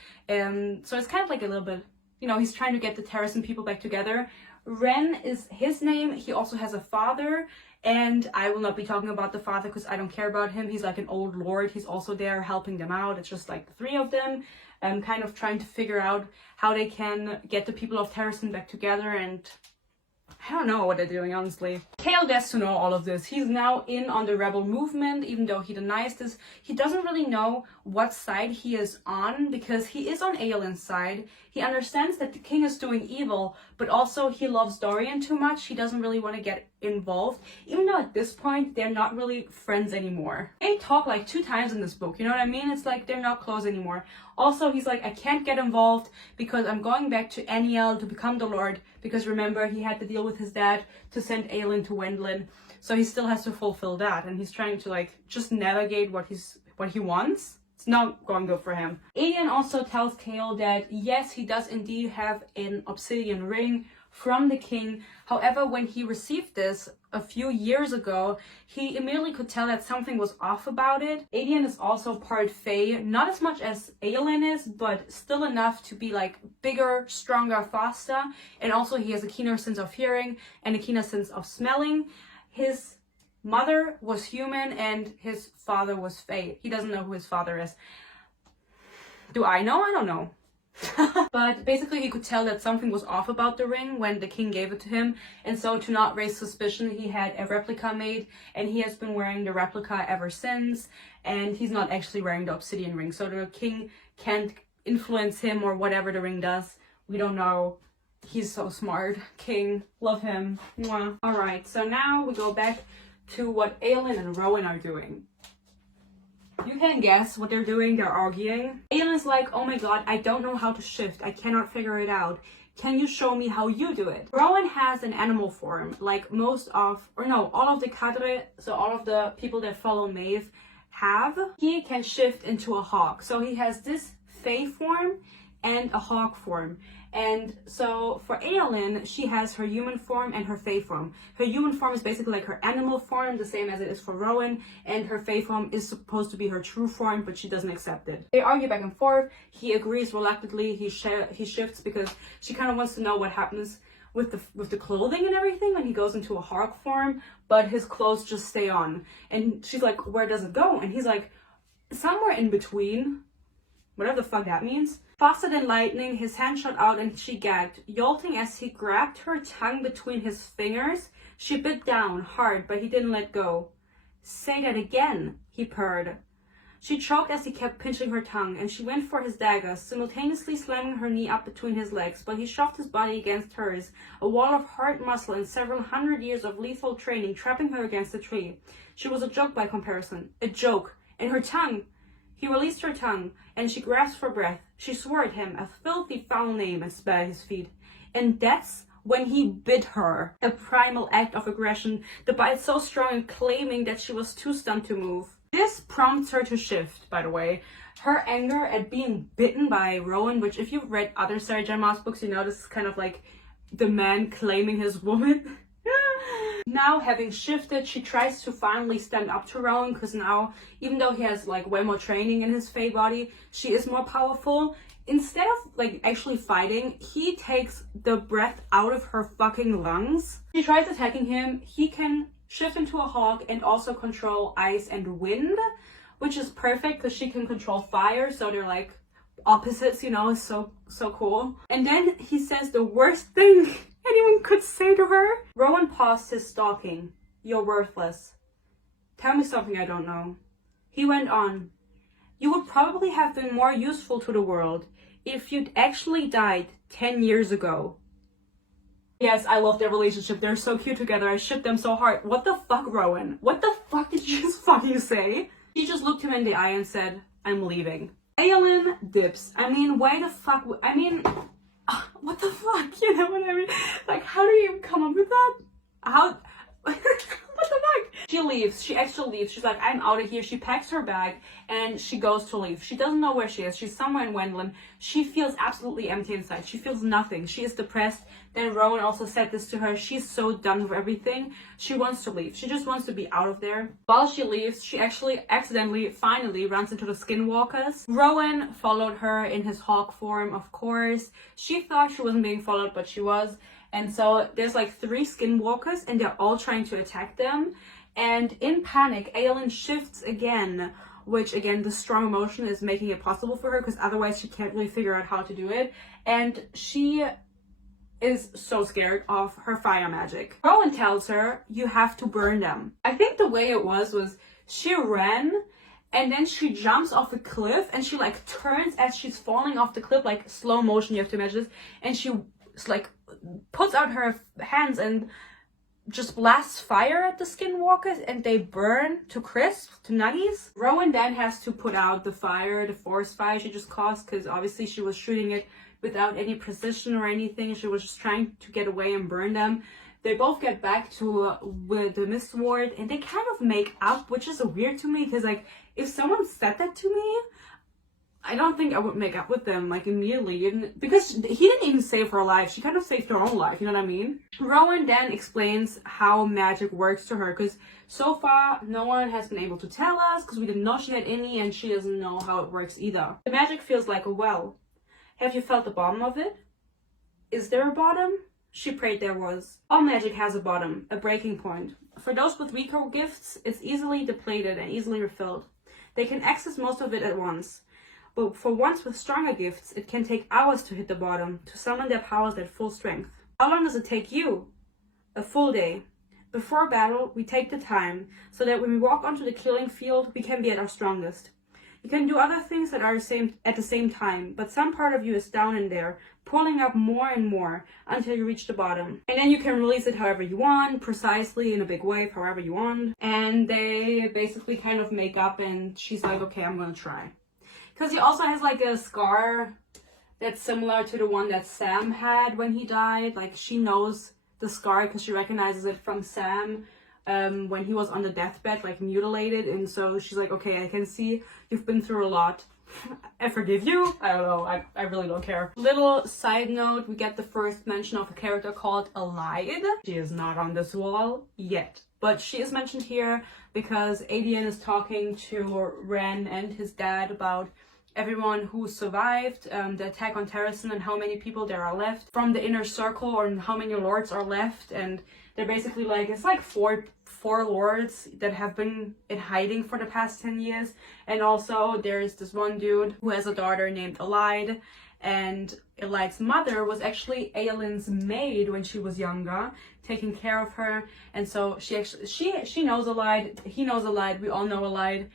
So it's kind of like a little bit, you know, he's trying to get the Terrasen people back together. Ren is his name. He also has a father. And I will not be talking about the father because I don't care about him. He's like an old lord. He's also there helping them out. It's just like the three of them, kind of trying to figure out how they can get the people of Terrasen back together and I don't know what they're doing, honestly. Chaol gets to know all of this. He's now in on the rebel movement, even though he denies this. He doesn't really know what side he is on, because he is on Aelin's side. He understands that the king is doing evil, but also he loves Dorian too much. He doesn't really want to get involved, even though at this point they're not really friends anymore. They talk like 2 times in this book, you know what I mean? It's like they're not close anymore. Also, he's like, I can't get involved because I'm going back to Eniel to become the Lord, because remember, he had to deal with his dad to send Aelin to Wendlin, so he still has to fulfill that, and he's trying to like just navigate what he wants. It's not going good for him. Aegon also tells Chaol that yes, he does indeed have an obsidian ring from the king. However, when he received this a few years ago, he immediately could tell that something was off about it. Aegon is also part Fae, not as much as Aelin is, but still enough to be like bigger, stronger, faster. And also he has a keener sense of hearing and a keener sense of smelling. His mother was human and his father was Fae. He doesn't know who his father is. Do I know? I don't know. But basically he could tell that something was off about the ring when the king gave it to him, and so to not raise suspicion, he had a replica made, and he has been wearing the replica ever since, and he's not actually wearing the obsidian ring, so the king can't influence him or whatever the ring does. We don't know. He's so smart. King. Love him. Mwah. Alright, so now we go back to what Aelin and Rowan are doing. You can guess what they're doing. They're arguing. Aelin's like, oh my god, I don't know how to shift. I cannot figure it out. Can you show me how you do it? Rowan has an animal form, like all of the cadre, so all of the people that follow Maeve have. He can shift into a hawk. So he has this Fae form and a hawk form. And so for Aelin, she has her human form and her Fae form. Her human form is basically like her animal form, the same as it is for Rowan, and her Fae form is supposed to be her true form, but she doesn't accept it. They argue back and forth. He agrees reluctantly. He shifts because she kind of wants to know what happens with the clothing and everything when he goes into a hawk form, but his clothes just stay on. And she's like, where does it go? And he's like, somewhere in between. Whatever the fuck that means. Faster than lightning, his hand shot out and she gagged. Jolting as he grabbed her tongue between his fingers, she bit down hard, but he didn't let go. Say that again, he purred. She choked as he kept pinching her tongue, and she went for his dagger, simultaneously slamming her knee up between his legs, but he shoved his body against hers, a wall of hard muscle and several hundred years of lethal training trapping her against a tree. She was a joke by comparison. A joke. And her tongue. He released her tongue, and she grasped for breath. She swore at him a filthy foul name and spat at his feet. And that's when he bit her. A primal act of aggression, the bite so strong and claiming that she was too stunned to move. This prompts her to shift, by the way. Her anger at being bitten by Rowan, which if you've read other Sarah J. Maas books, you know this is kind of like the man claiming his woman. Now, having shifted, she tries to finally stand up to Rowan, because now, even though he has like way more training in his Fae body, she is more powerful. Instead of like actually fighting, he takes the breath out of her fucking lungs. She tries attacking him. He can shift into a hawk and also control ice and wind, which is perfect because she can control fire, so they're like opposites, you know. It's so cool. And then he says the worst thing anyone could say to her. Rowan paused his stalking. You're worthless. Tell me something I don't know. He went on. You would probably have been more useful to the world if you'd actually died 10 years ago. Yes, I love their relationship. They're so cute together. I ship them so hard. What the fuck, Rowan? What the fuck did you just fucking say? He just looked him in the eye and said, I'm leaving. Aelin dips. I mean, why the fuck? What the fuck? You know what I mean? Like, how do you come up with that? How? What the fuck? She leaves. She actually leaves. She's like, I'm out of here. She packs her bag and she goes to leave. She doesn't know where she is. She's somewhere in Wendlin. She feels absolutely empty inside. She feels nothing. She is depressed. Then Rowan also said this to her. She's so done with everything. She wants to leave. She just wants to be out of there. While she leaves, she actually finally runs into the skinwalkers. Rowan followed her in his hawk form, of course. She thought she wasn't being followed, but she was. And so there's like 3 skinwalkers and they're all trying to attack them. And in panic, Aelin shifts again, which again, the strong emotion is making it possible for her because otherwise she can't really figure out how to do it. And she is so scared of her fire magic. Rowan tells her, you have to burn them. I think the way it was she ran and then she jumps off a cliff and she like turns as she's falling off the cliff, like slow motion, you have to imagine this, and she like puts out her hands and just blasts fire at the skinwalkers and they burn to crisp, to nuggies. Rowan then has to put out the fire, the forest fire she just caused, because obviously she was shooting it without any precision or anything. She was just trying to get away and burn them. They both get back to with the Mist Ward and they kind of make up, which is weird to me because like if someone said that to me, I don't think I would make up with them like immediately, because he didn't even save her life. She kind of saved her own life, you know what I mean? Rowan then explains how magic works to her, because so far no one has been able to tell us, because we didn't know she had any and she doesn't know how it works either. The magic feels like a well. Have you felt the bottom of it? Is there a bottom? She prayed there was. All magic has a bottom, a breaking point. For those with weaker gifts, it's easily depleted and easily refilled. They can access most of it at once. But for ones with stronger gifts, it can take hours to hit the bottom, to summon their powers at full strength. How long does it take you? A full day. Before battle, we take the time, so that when we walk onto the killing field, we can be at our strongest. You can do other things that are at the same time, but some part of you is down in there, pulling up more and more until you reach the bottom. And then you can release it however you want, precisely in a big wave, however you want. And they basically kind of make up and she's like, okay, I'm gonna try. Because he also has like a scar that's similar to the one that Sam had when he died. Like she knows the scar because she recognizes it from Sam when he was on the deathbed, like mutilated. And so she's like, okay, I can see you've been through a lot. I forgive you. I don't know. I really don't care. Little side note, we get the first mention of a character called Alide. She is not on this wall yet. But she is mentioned here because Adrian is talking to Ren and his dad about everyone who survived the attack on Terrasen and how many people there are left from the inner circle, or how many lords are left. And they're basically like, it's like four lords that have been in hiding for the past 10 years. And also there's this one dude who has a daughter named Alide, and Elide's mother was actually Aelin's maid when she was younger, taking care of her. And so she knows Alide, he knows Alide, we all know Alide.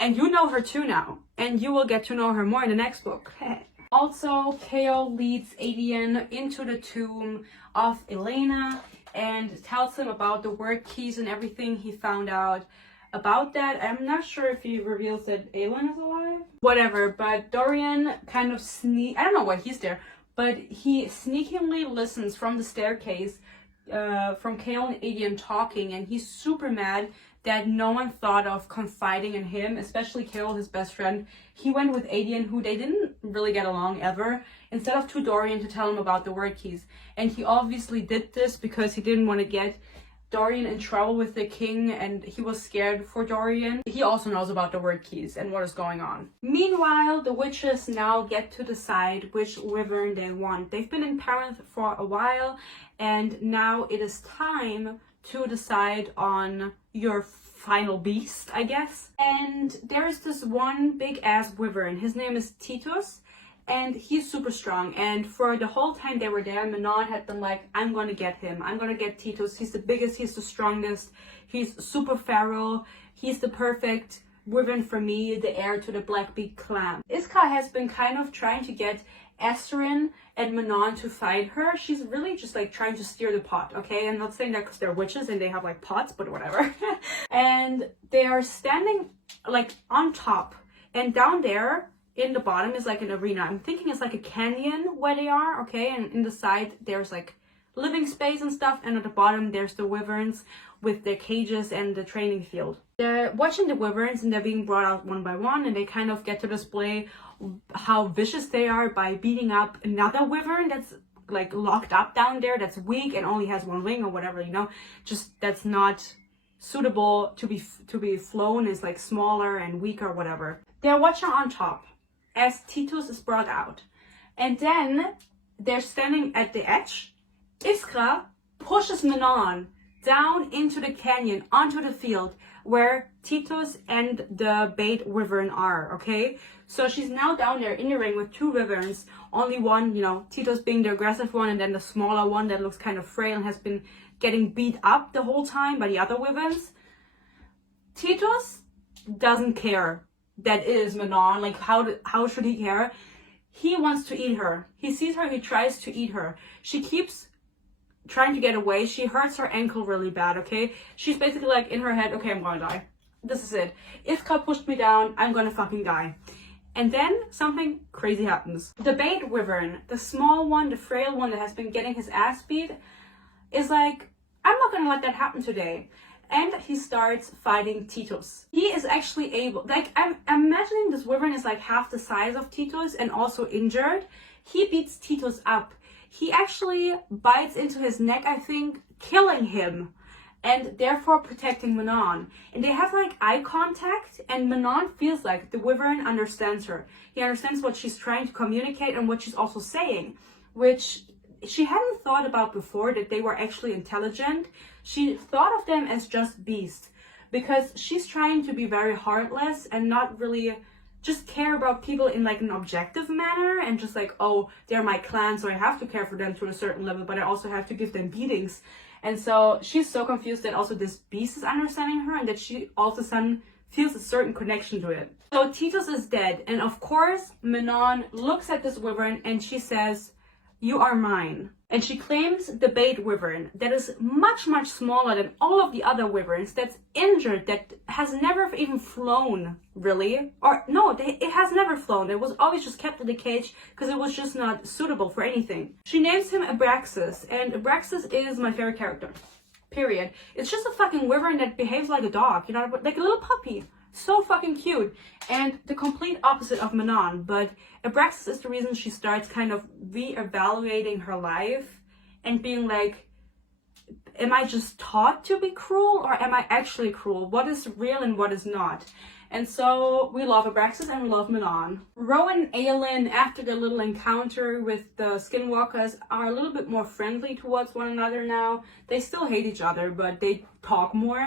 And you know her too now. And you will get to know her more in the next book. Also, Kale leads Adrian into the tomb of Elena and tells him about the word keys and everything he found out about that. I'm not sure if he reveals that Aelin is alive. Whatever, but Dorian kind of I don't know why he's there, but he sneakily listens from the staircase from Kale and Adrian talking, and he's super mad that no one thought of confiding in him, especially Kale, his best friend. He went with Adrian, who they didn't really get along ever, instead of to Dorian to tell him about the word keys. And he obviously did this because he didn't want to get Dorian in trouble with the king, and he was scared for Dorian. He also knows about the word keys and what is going on. Meanwhile, the witches now get to decide which wyvern they want. They've been in Paranth for a while, and now it is time to decide on your final beast, I guess. And there's this one big ass wyvern. His name is Titus, and he's super strong. And for the whole time they were there, Manon had been like, I'm gonna get him. I'm gonna get Titus. He's the biggest, he's the strongest, he's super feral, he's the perfect wyvern for me, the heir to the Blackbeak clan. Iska has been kind of trying to get Estrin and Manon to fight her. She's really just like trying to steer the pot, okay? I'm not saying that because they're witches and they have like pots, but whatever. And they are standing like on top, and down there in the bottom is like an arena. I'm thinking it's like a canyon where they are, okay? And in the side there's like living space and stuff, and at the bottom there's the wyverns with their cages and the training field. They're watching the wyverns and they're being brought out one by one, and they kind of get to display how vicious they are by beating up another wyvern that's like locked up down there, that's weak and only has one wing or whatever, you know, just that's not suitable to be flown, is like smaller and weaker or whatever. They're watching on top as Titus is brought out, and then they're standing at the edge. Iskra pushes Manon down into the canyon, onto the field where Titus and the bait wyvern are, okay? So she's now down there in the ring with two wyverns, only one, you know, Titus being the aggressive one, and then the smaller one that looks kind of frail and has been getting beat up the whole time by the other wyverns. Titus doesn't care that it is Manon. Like, how should he care? He wants to eat her. He sees her, he tries to eat her. She keeps trying to get away. She hurts her ankle really bad, okay? She's basically like in her head, okay, I'm gonna die. This is it. Iska pushed me down, I'm gonna fucking die. And then something crazy happens. The bait wyvern, the small one, the frail one that has been getting his ass beat, is like, I'm not gonna let that happen today. And he starts fighting Titus. He is actually able, like, I'm imagining this wyvern is like half the size of Titus and also injured. He beats Titus up. He actually bites into his neck, I think, killing him, and therefore protecting Manon. And they have like eye contact, and Manon feels like the wyvern understands her. He understands what she's trying to communicate and what she's also saying, which she hadn't thought about before, that they were actually intelligent. She thought of them as just beasts, because she's trying to be very heartless and not really just care about people in like an objective manner, and just like, oh, they're my clan, so I have to care for them to a certain level, but I also have to give them beatings. And so she's so confused that also this beast is understanding her, and that she all of a sudden feels a certain connection to it. So Titus is dead, and of course Manon looks at this wyvern and she says, you are mine. And she claims the bait wyvern that is much, much smaller than all of the other wyverns, that's injured, that has never even flown, really. Or no, it has never flown. It was always just kept in the cage because it was just not suitable for anything. She names him Abraxas, and Abraxas is my favorite character. Period. It's just a fucking wyvern that behaves like a dog, you know, like a little puppy. So fucking cute, and the complete opposite of Manon. But Abraxas is the reason she starts kind of re-evaluating her life and being like, am I just taught to be cruel, or am I actually cruel? What is real and what is not? And so we love Abraxas and we love Manon. Rowan and Aelin, after their little encounter with the Skinwalkers, are a little bit more friendly towards one another now. They still hate each other, but they talk more.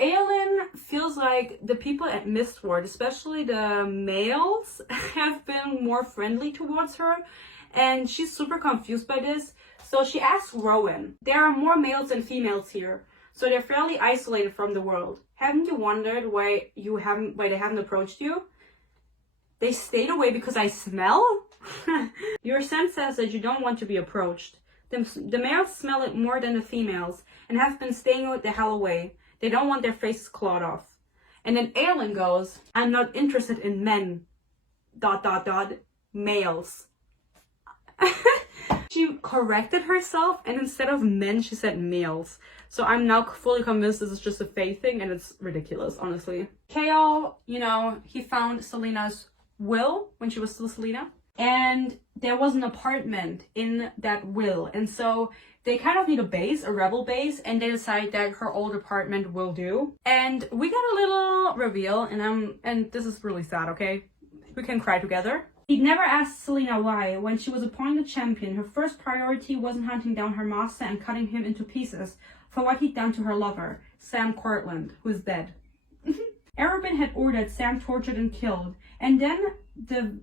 Aelin feels like the people at Mistward, especially the males, have been more friendly towards her, and she's super confused by this. So she asks Rowan, there are more males than females here, so they're fairly isolated from the world. Haven't you wondered why they haven't approached you? They stayed away because I smell? Your sense says that you don't want to be approached. The males smell it more than the females and have been staying the hell away. They don't want their faces clawed off. And then Aelin goes, I'm not interested in men, ... males. She corrected herself, and instead of men, she said males. So I'm now fully convinced this is just a Faye thing, and it's ridiculous, honestly. Chaol, you know, he found Selena's will when she was still Selena, and there was an apartment in that will, and so they kind of need a base, a rebel base, and they decide that her old apartment will do. And we get a little reveal, and this is really sad, okay? We can cry together. He'd never asked Selena why. When she was appointed champion, her first priority wasn't hunting down her master and cutting him into pieces for what he'd done to her lover, Sam Cortland, who's dead. Arobin had ordered Sam tortured and killed, and then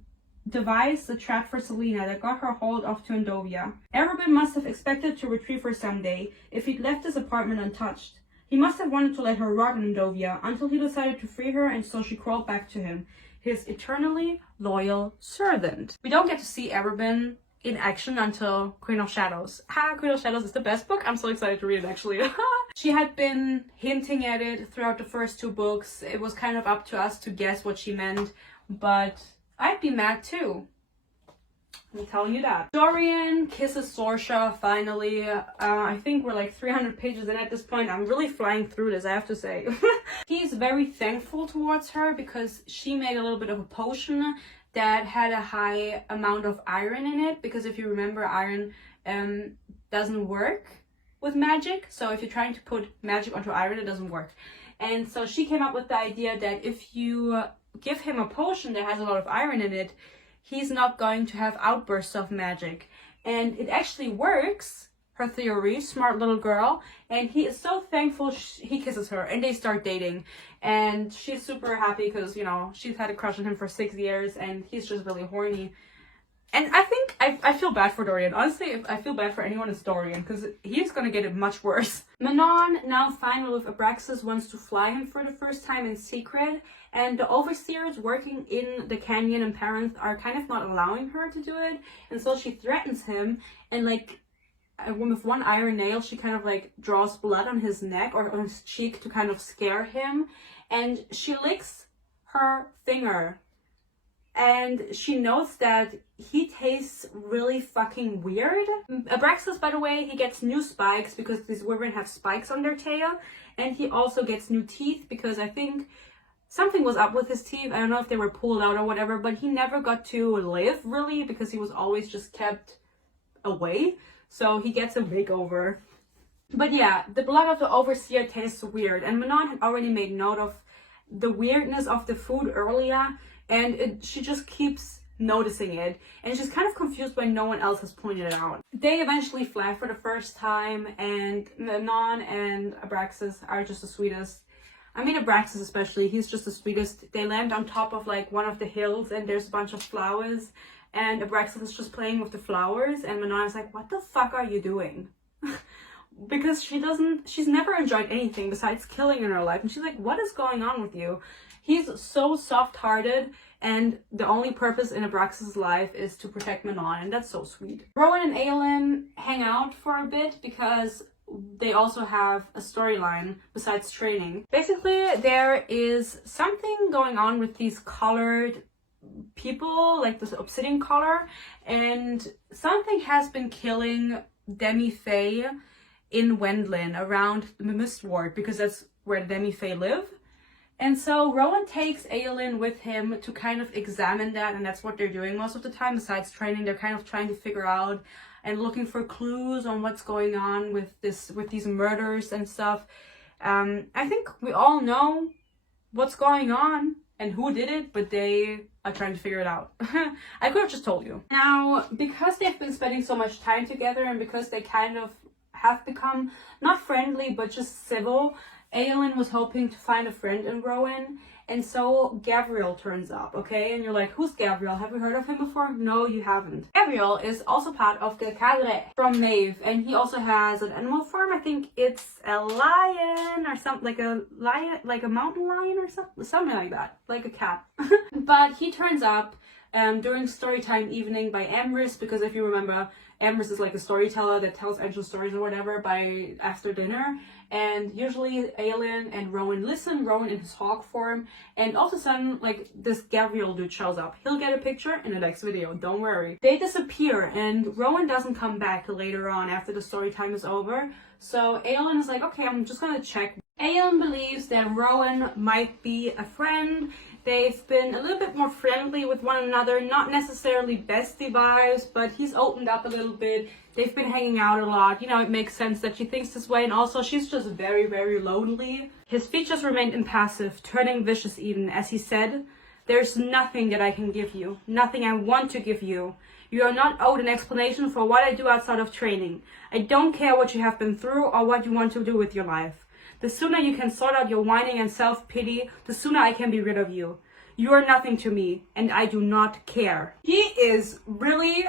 devised a trap for Selena that got her hauled off to Endovia. Arobin must have expected to retrieve her someday if he'd left his apartment untouched. He must have wanted to let her rot in Endovia until he decided to free her, and so she crawled back to him, his eternally loyal servant. We don't get to see Arobin in action until Queen of Shadows. Queen of Shadows is the best book. I'm so excited to read it, actually. She had been hinting at it throughout the first two books. It was kind of up to us to guess what she meant, but I'd be mad too. I'm telling you that. Dorian kisses Sorsha finally. I think we're like 300 pages in at this point. I'm really flying through this, I have to say. He's very thankful towards her because she made a little bit of a potion that had a high amount of iron in it. Because if you remember, iron doesn't work with magic. So if you're trying to put magic onto iron, it doesn't work. And so she came up with the idea that if you give him a potion that has a lot of iron in it, he's not going to have outbursts of magic. And it actually works her theory, smart little girl, and he is so thankful he kisses her, and they start dating, and she's super happy because, you know, she's had a crush on him for 6 years, and he's just really horny. And I think I feel bad for Dorian. Honestly, I feel bad for anyone as Dorian, because he's gonna get it much worse. Manon, now final with Abraxas, wants to fly him for the first time in secret, and the overseers working in the canyon and parents are kind of not allowing her to do it, and so she threatens him, and like with one iron nail she kind of like draws blood on his neck or on his cheek to kind of scare him, and she licks her finger. And she notes that he tastes really fucking weird. Abraxas, by the way, he gets new spikes because these women have spikes on their tail. And he also gets new teeth because I think something was up with his teeth. I don't know if they were pulled out or whatever, but he never got to live really because he was always just kept away. So he gets a makeover. But yeah, the blood of the overseer tastes weird. And Manon had already made note of the weirdness of the food earlier. And she just keeps noticing it, and she's kind of confused why no one else has pointed it out. They eventually fly for the first time, and Manon and Abraxas are just the sweetest. I mean, Abraxas especially, he's just the sweetest. They land on top of like one of the hills, and there's a bunch of flowers, and Abraxas is just playing with the flowers, and Manon is like, what the fuck are you doing? Because she's never enjoyed anything besides killing in her life, and she's like, what is going on with you? He's so soft-hearted, and the only purpose in Abraxas' life is to protect Manon, and that's so sweet. Rowan and Aelin hang out for a bit because they also have a storyline besides training. Basically, there is something going on with these colored people, like this obsidian color, and something has been killing Demi-Fae in Wendlin around the Mist Ward, because that's where the Demi-Fae live. And so Rowan takes Aelin with him to kind of examine that, and that's what they're doing most of the time. Besides training, they're kind of trying to figure out and looking for clues on what's going on with these murders and stuff. I think we all know what's going on and who did it, but they are trying to figure it out. I could have just told you. Now, because they've been spending so much time together, and because they kind of have become not friendly but just civil, Aelin was hoping to find a friend in Rowan, and so Gabriel turns up, okay? And you're like, who's Gabriel? Have you heard of him before? No, you haven't. Gabriel is also part of the cadre from Maeve, and he also has an animal form. I think it's a lion or something, like a lion, like a mountain lion or something like that, like a cat. But he turns up during Storytime evening by Ambrose, because if you remember, Ambrose is like a storyteller that tells angel stories or whatever after dinner. And usually Aelin and Rowan listen, Rowan in his hawk form, and all of a sudden, like, this Gabriel dude shows up. He'll get a picture in the next video, don't worry. They disappear, and Rowan doesn't come back later on after the story time is over. So Aelin is like, okay, I'm just gonna check. Aelin believes that Rowan might be a friend. They've been a little bit more friendly with one another, not necessarily bestie vibes, but he's opened up a little bit. They've been hanging out a lot. You know, it makes sense that she thinks this way, and also she's just very, very lonely. His features remained impassive, turning vicious even, as he said, "There's nothing that I can give you, nothing I want to give you. You are not owed an explanation for what I do outside of training. I don't care what you have been through or what you want to do with your life. The sooner you can sort out your whining and self-pity, the sooner I can be rid of you. You are nothing to me, and I do not care." He is really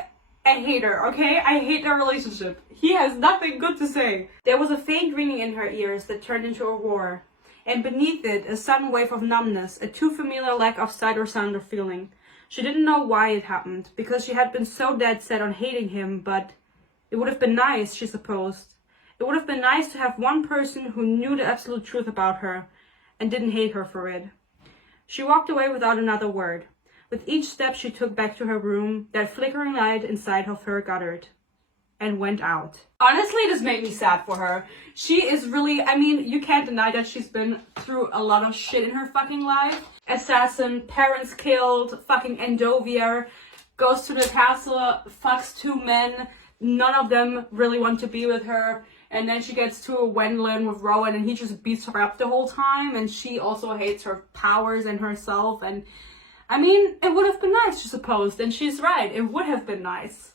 a hater, okay? I hate their relationship. He has nothing good to say. There was a faint ringing in her ears that turned into a roar, and beneath it, a sudden wave of numbness, a too familiar lack of sight or sound or feeling. She didn't know why it happened, because she had been so dead set on hating him, but it would have been nice, she supposed. It would have been nice to have one person who knew the absolute truth about her, and didn't hate her for it. She walked away without another word. With each step she took back to her room, that flickering light inside of her guttered, and went out. Honestly, this made me sad for her. She is really, I mean, you can't deny that she's been through a lot of shit in her fucking life. Assassin, parents killed, fucking Endovier, goes to the castle, fucks 2 men, none of them really want to be with her. And then she gets to a Wendlin with Rowan, and he just beats her up the whole time, and she also hates her powers and herself. And I mean, it would have been nice, she supposed, and she's right, it would have been nice.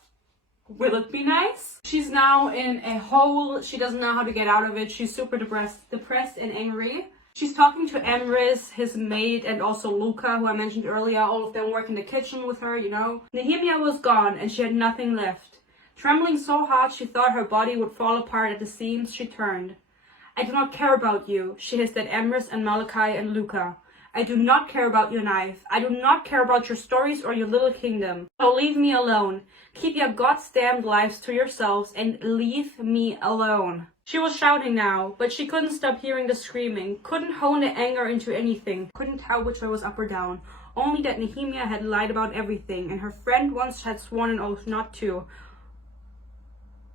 Will it be nice? She's now in a hole. She doesn't know how to get out of it. She's super depressed and angry. She's talking to Emrys, his maid, and also Luca, who I mentioned earlier. All of them work in the kitchen with her, you know. Nehemia was gone and she had nothing left. Trembling so hard she thought her body would fall apart at the seams, she turned. I do not care about you, she hissed at Emrys and Malachi and Luca. I do not care about your knife. I do not care about your stories or your little kingdom. So leave me alone. Keep your goddamned lives to yourselves and leave me alone. She was shouting now, but she couldn't stop hearing the screaming, couldn't hone the anger into anything, couldn't tell which way was up or down. Only that Nehemia had lied about everything, and her friend once had sworn an oath not to.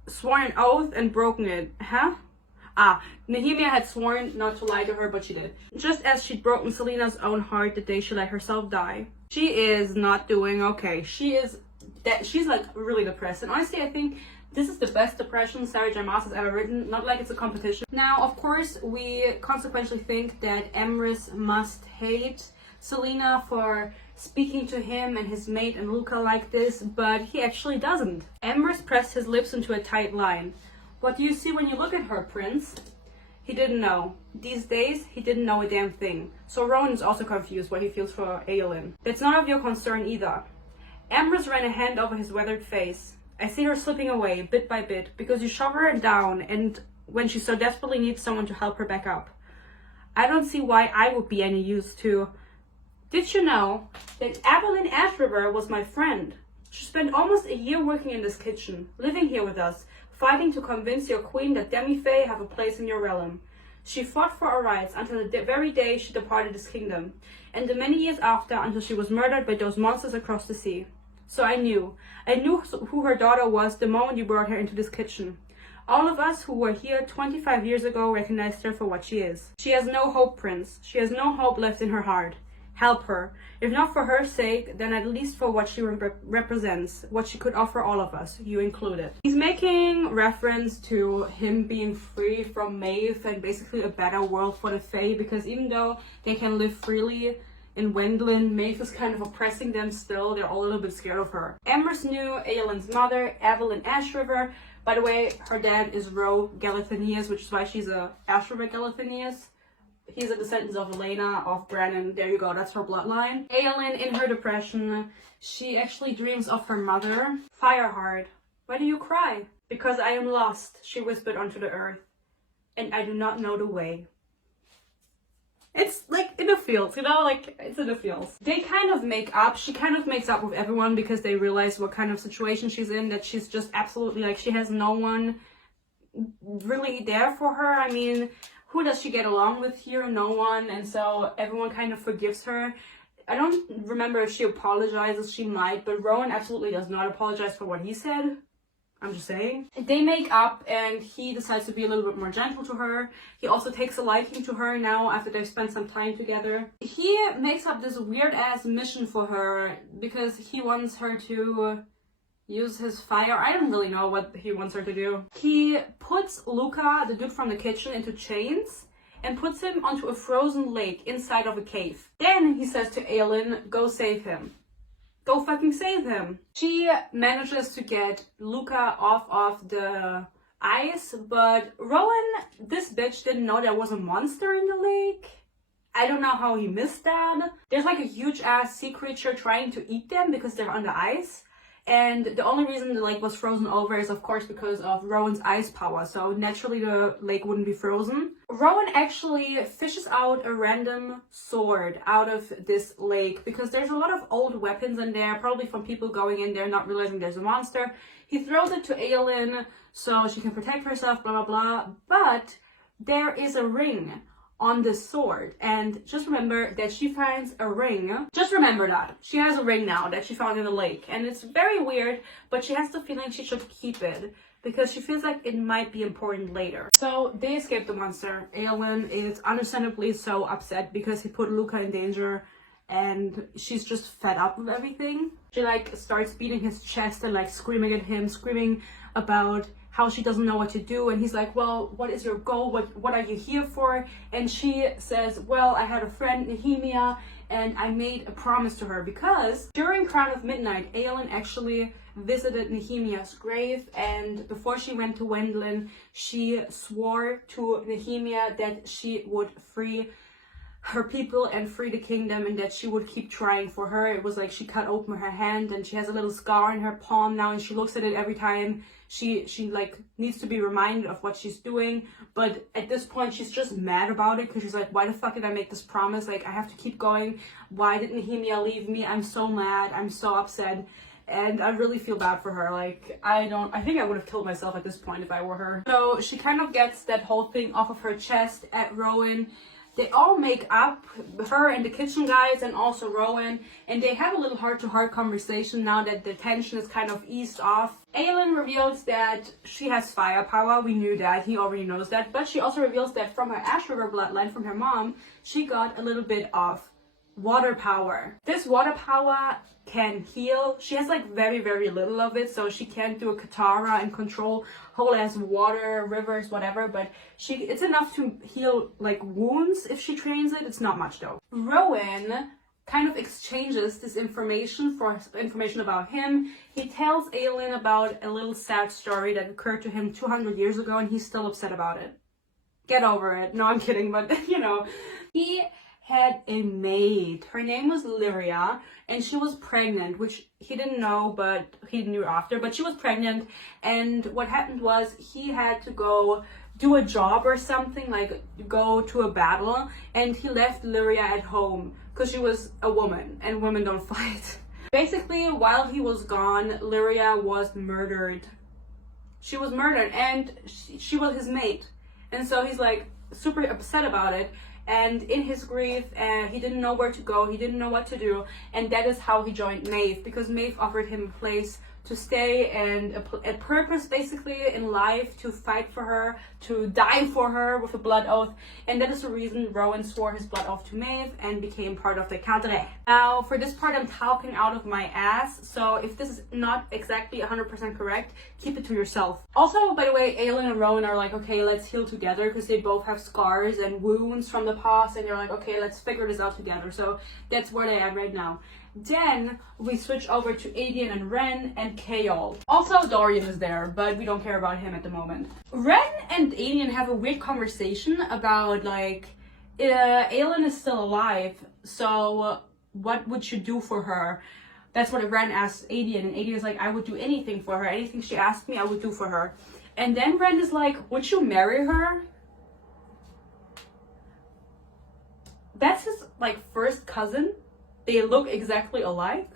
Sworn an oath and broken it. Huh? Nehemia had sworn not to lie to her, but she did. Just as she'd broken Selena's own heart the day she let herself die. She is not doing okay. She's like really depressed. And honestly, I think this is the best depression Sarah J. Maas has ever written. Not like it's a competition. Now, of course, we consequently think that Emrys must hate Selena for speaking to him and his mate and Luca like this, but he actually doesn't. Emrys pressed his lips into a tight line. What do you see when you look at her, Prince? He didn't know. These days, he didn't know a damn thing. So Rowan is also confused what he feels for Aelin. It's none of your concern either. Emrys ran a hand over his weathered face. I see her slipping away, bit by bit, because you shove her down and when she so desperately needs someone to help her back up. I don't see why I would be any use to... Did you know that Evelyn Ashriver was my friend? She spent almost a year working in this kitchen, living here with us, fighting to convince your queen that Demi-Fae have a place in your realm. She fought for our rights until the very day she departed this kingdom, and the many years after until she was murdered by those monsters across the sea. So I knew who her daughter was the moment you brought her into this kitchen. All of us who were here 25 years ago recognized her for what she is. She has no hope, Prince. She has no hope left in her heart. Help her. If not for her sake, then at least for what she represents, what she could offer all of us, you included. He's making reference to him being free from Maeve and basically a better world for the Fae, because even though they can live freely in Wendlin, Maeve is kind of oppressing them still. They're all a little bit scared of her. Emrys knew Aelin's mother, Evelyn Ashriver. By the way, her dad is Ro Galathinius, which is why she's a Ashriver Galathinius. He's a descendant of Elena, of Brennan. There you go, that's her bloodline. Aelin, in her depression, she actually dreams of her mother. Fireheart, why do you cry? Because I am lost, she whispered onto the earth, and I do not know the way. It's like in the fields, you know, like it's in the fields. They kind of make up, she kind of makes up with everyone because they realize what kind of situation she's in, that she's just absolutely like, she has no one really there for her. I mean, who does she get along with here? No one. And so everyone kind of forgives her. I don't remember if she apologizes. She might, but Rowan absolutely does not apologize for what he said. I'm just saying. They make up and he decides to be a little bit more gentle to her. He also takes a liking to her now after they've spent some time together. He makes up this weird ass mission for her because he wants her to use his fire. I don't really know what he wants her to do. He puts Luca, the dude from the kitchen, into chains and puts him onto a frozen lake inside of a cave. Then he says to Aelin, go save him. Go fucking save him. She manages to get Luca off of the ice, but Rowan, this bitch, didn't know there was a monster in the lake. I don't know how he missed that. There's like a huge ass sea creature trying to eat them because they're under ice. And the only reason the lake was frozen over is of course because of Rowan's ice power, so naturally the lake wouldn't be frozen. Rowan actually fishes out a random sword out of this lake because there's a lot of old weapons in there, probably from people going in there not realizing there's a monster. He throws it to Aelin so she can protect herself, blah blah blah, but there is a ring on this sword, and just remember that she finds a ring. Just remember that she has a ring now that she found in the lake, and it's very weird, but she has the feeling she should keep it because she feels like it might be important later. So they escape the monster. Aelin is understandably so upset because he put Luca in danger, and she's just fed up with everything. She like starts beating his chest and like screaming at him, screaming about how she doesn't know what to do, and he's like, well, what is your goal? What are you here for? And she says, well, I had a friend, Nehemia, and I made a promise to her because during Crown of Midnight, Aelin actually visited Nehemiah's grave, and before she went to Wendlin, she swore to Nehemiah that she would free her people and free the kingdom, and that she would keep trying for her. It was like she cut open her hand, and she has a little scar in her palm now, and she looks at it every time she like needs to be reminded of what she's doing. But at this point she's just mad about it, because she's like, why the fuck did I make this promise? Like, I have to keep going. Why did Nehemiah leave me? I'm so mad, I'm so upset, and I really feel bad for her. Like, I think I would have killed myself at this point if I were her. So she kind of gets that whole thing off of her chest at Rowan. They all make up, her and the kitchen guys and also Rowan, and they have a little heart-to-heart conversation now that the tension is kind of eased off. Aelin reveals that she has firepower. We knew that, he already knows that, but she also reveals that from her Ash River bloodline, from her mom, she got a little bit of water power. This water power can heal. She has like very, very little of it, so she can't do a katara and control whole ass water, rivers, whatever, but it's enough to heal like wounds if she trains it. It's not much though. Rowan kind of exchanges this information for information about him. He tells Aelin about a little sad story that occurred to him 200 years ago, and he's still upset about it. Get over it. No, I'm kidding, but you know, he had a maid. Her name was Lyria, and she was pregnant, which he didn't know, but he knew after. But she was pregnant, and what happened was he had to go do a job or something, like go to a battle, and he left Lyria at home because she was a woman, and women don't fight. Basically, while he was gone, Lyria was murdered. She was murdered, and she was his mate. And so he's like super upset about it. And in his grief, he didn't know where to go, he didn't know what to do, and that is how he joined Maeve, because Maeve offered him a place to stay and a purpose basically in life, to fight for her, to die for her with a blood oath, and that is the reason Rowan swore his blood oath to Maeve and became part of the cadre. Now for this part I'm talking out of my ass, so if this is not exactly 100% correct, keep it to yourself. Also, by the way, Aelin and Rowan are like, okay, let's heal together, because they both have scars and wounds from the past, and they're like, okay, let's figure this out together. So that's where they are right now. Then we switch over to Adian and Ren and Kaol. Also Dorian is there, but we don't care about him at the moment. Ren and Adian have a weird conversation about like, Aelin is still alive, so what would you do for her? That's what Ren asks Adian, and Adian is like, I would do anything for her. Anything she asked me, I would do for her. And then Ren is like, would you marry her? That's his like first cousin. They look exactly alike.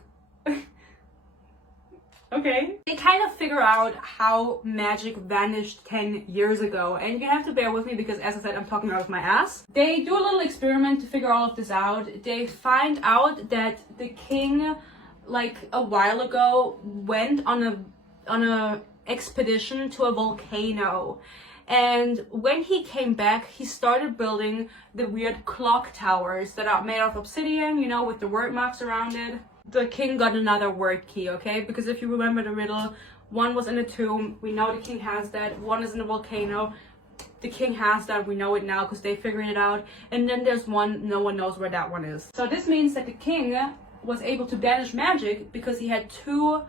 Okay. They kind of figure out how magic vanished 10 years ago, and you have to bear with me because, as I said, I'm talking out of my ass. They do a little experiment to figure all of this out. They find out that the king, like a while ago, went on a expedition to a volcano. And when he came back, he started building the weird clock towers that are made of obsidian, you know, with the word marks around it. The king got another word key, okay? Because if you remember the riddle, one was in a tomb, we know the king has that. One is in a volcano, the king has that, we know it now because they figured it out. And then there's one, no one knows where that one is. So this means that the king was able to banish magic because he had two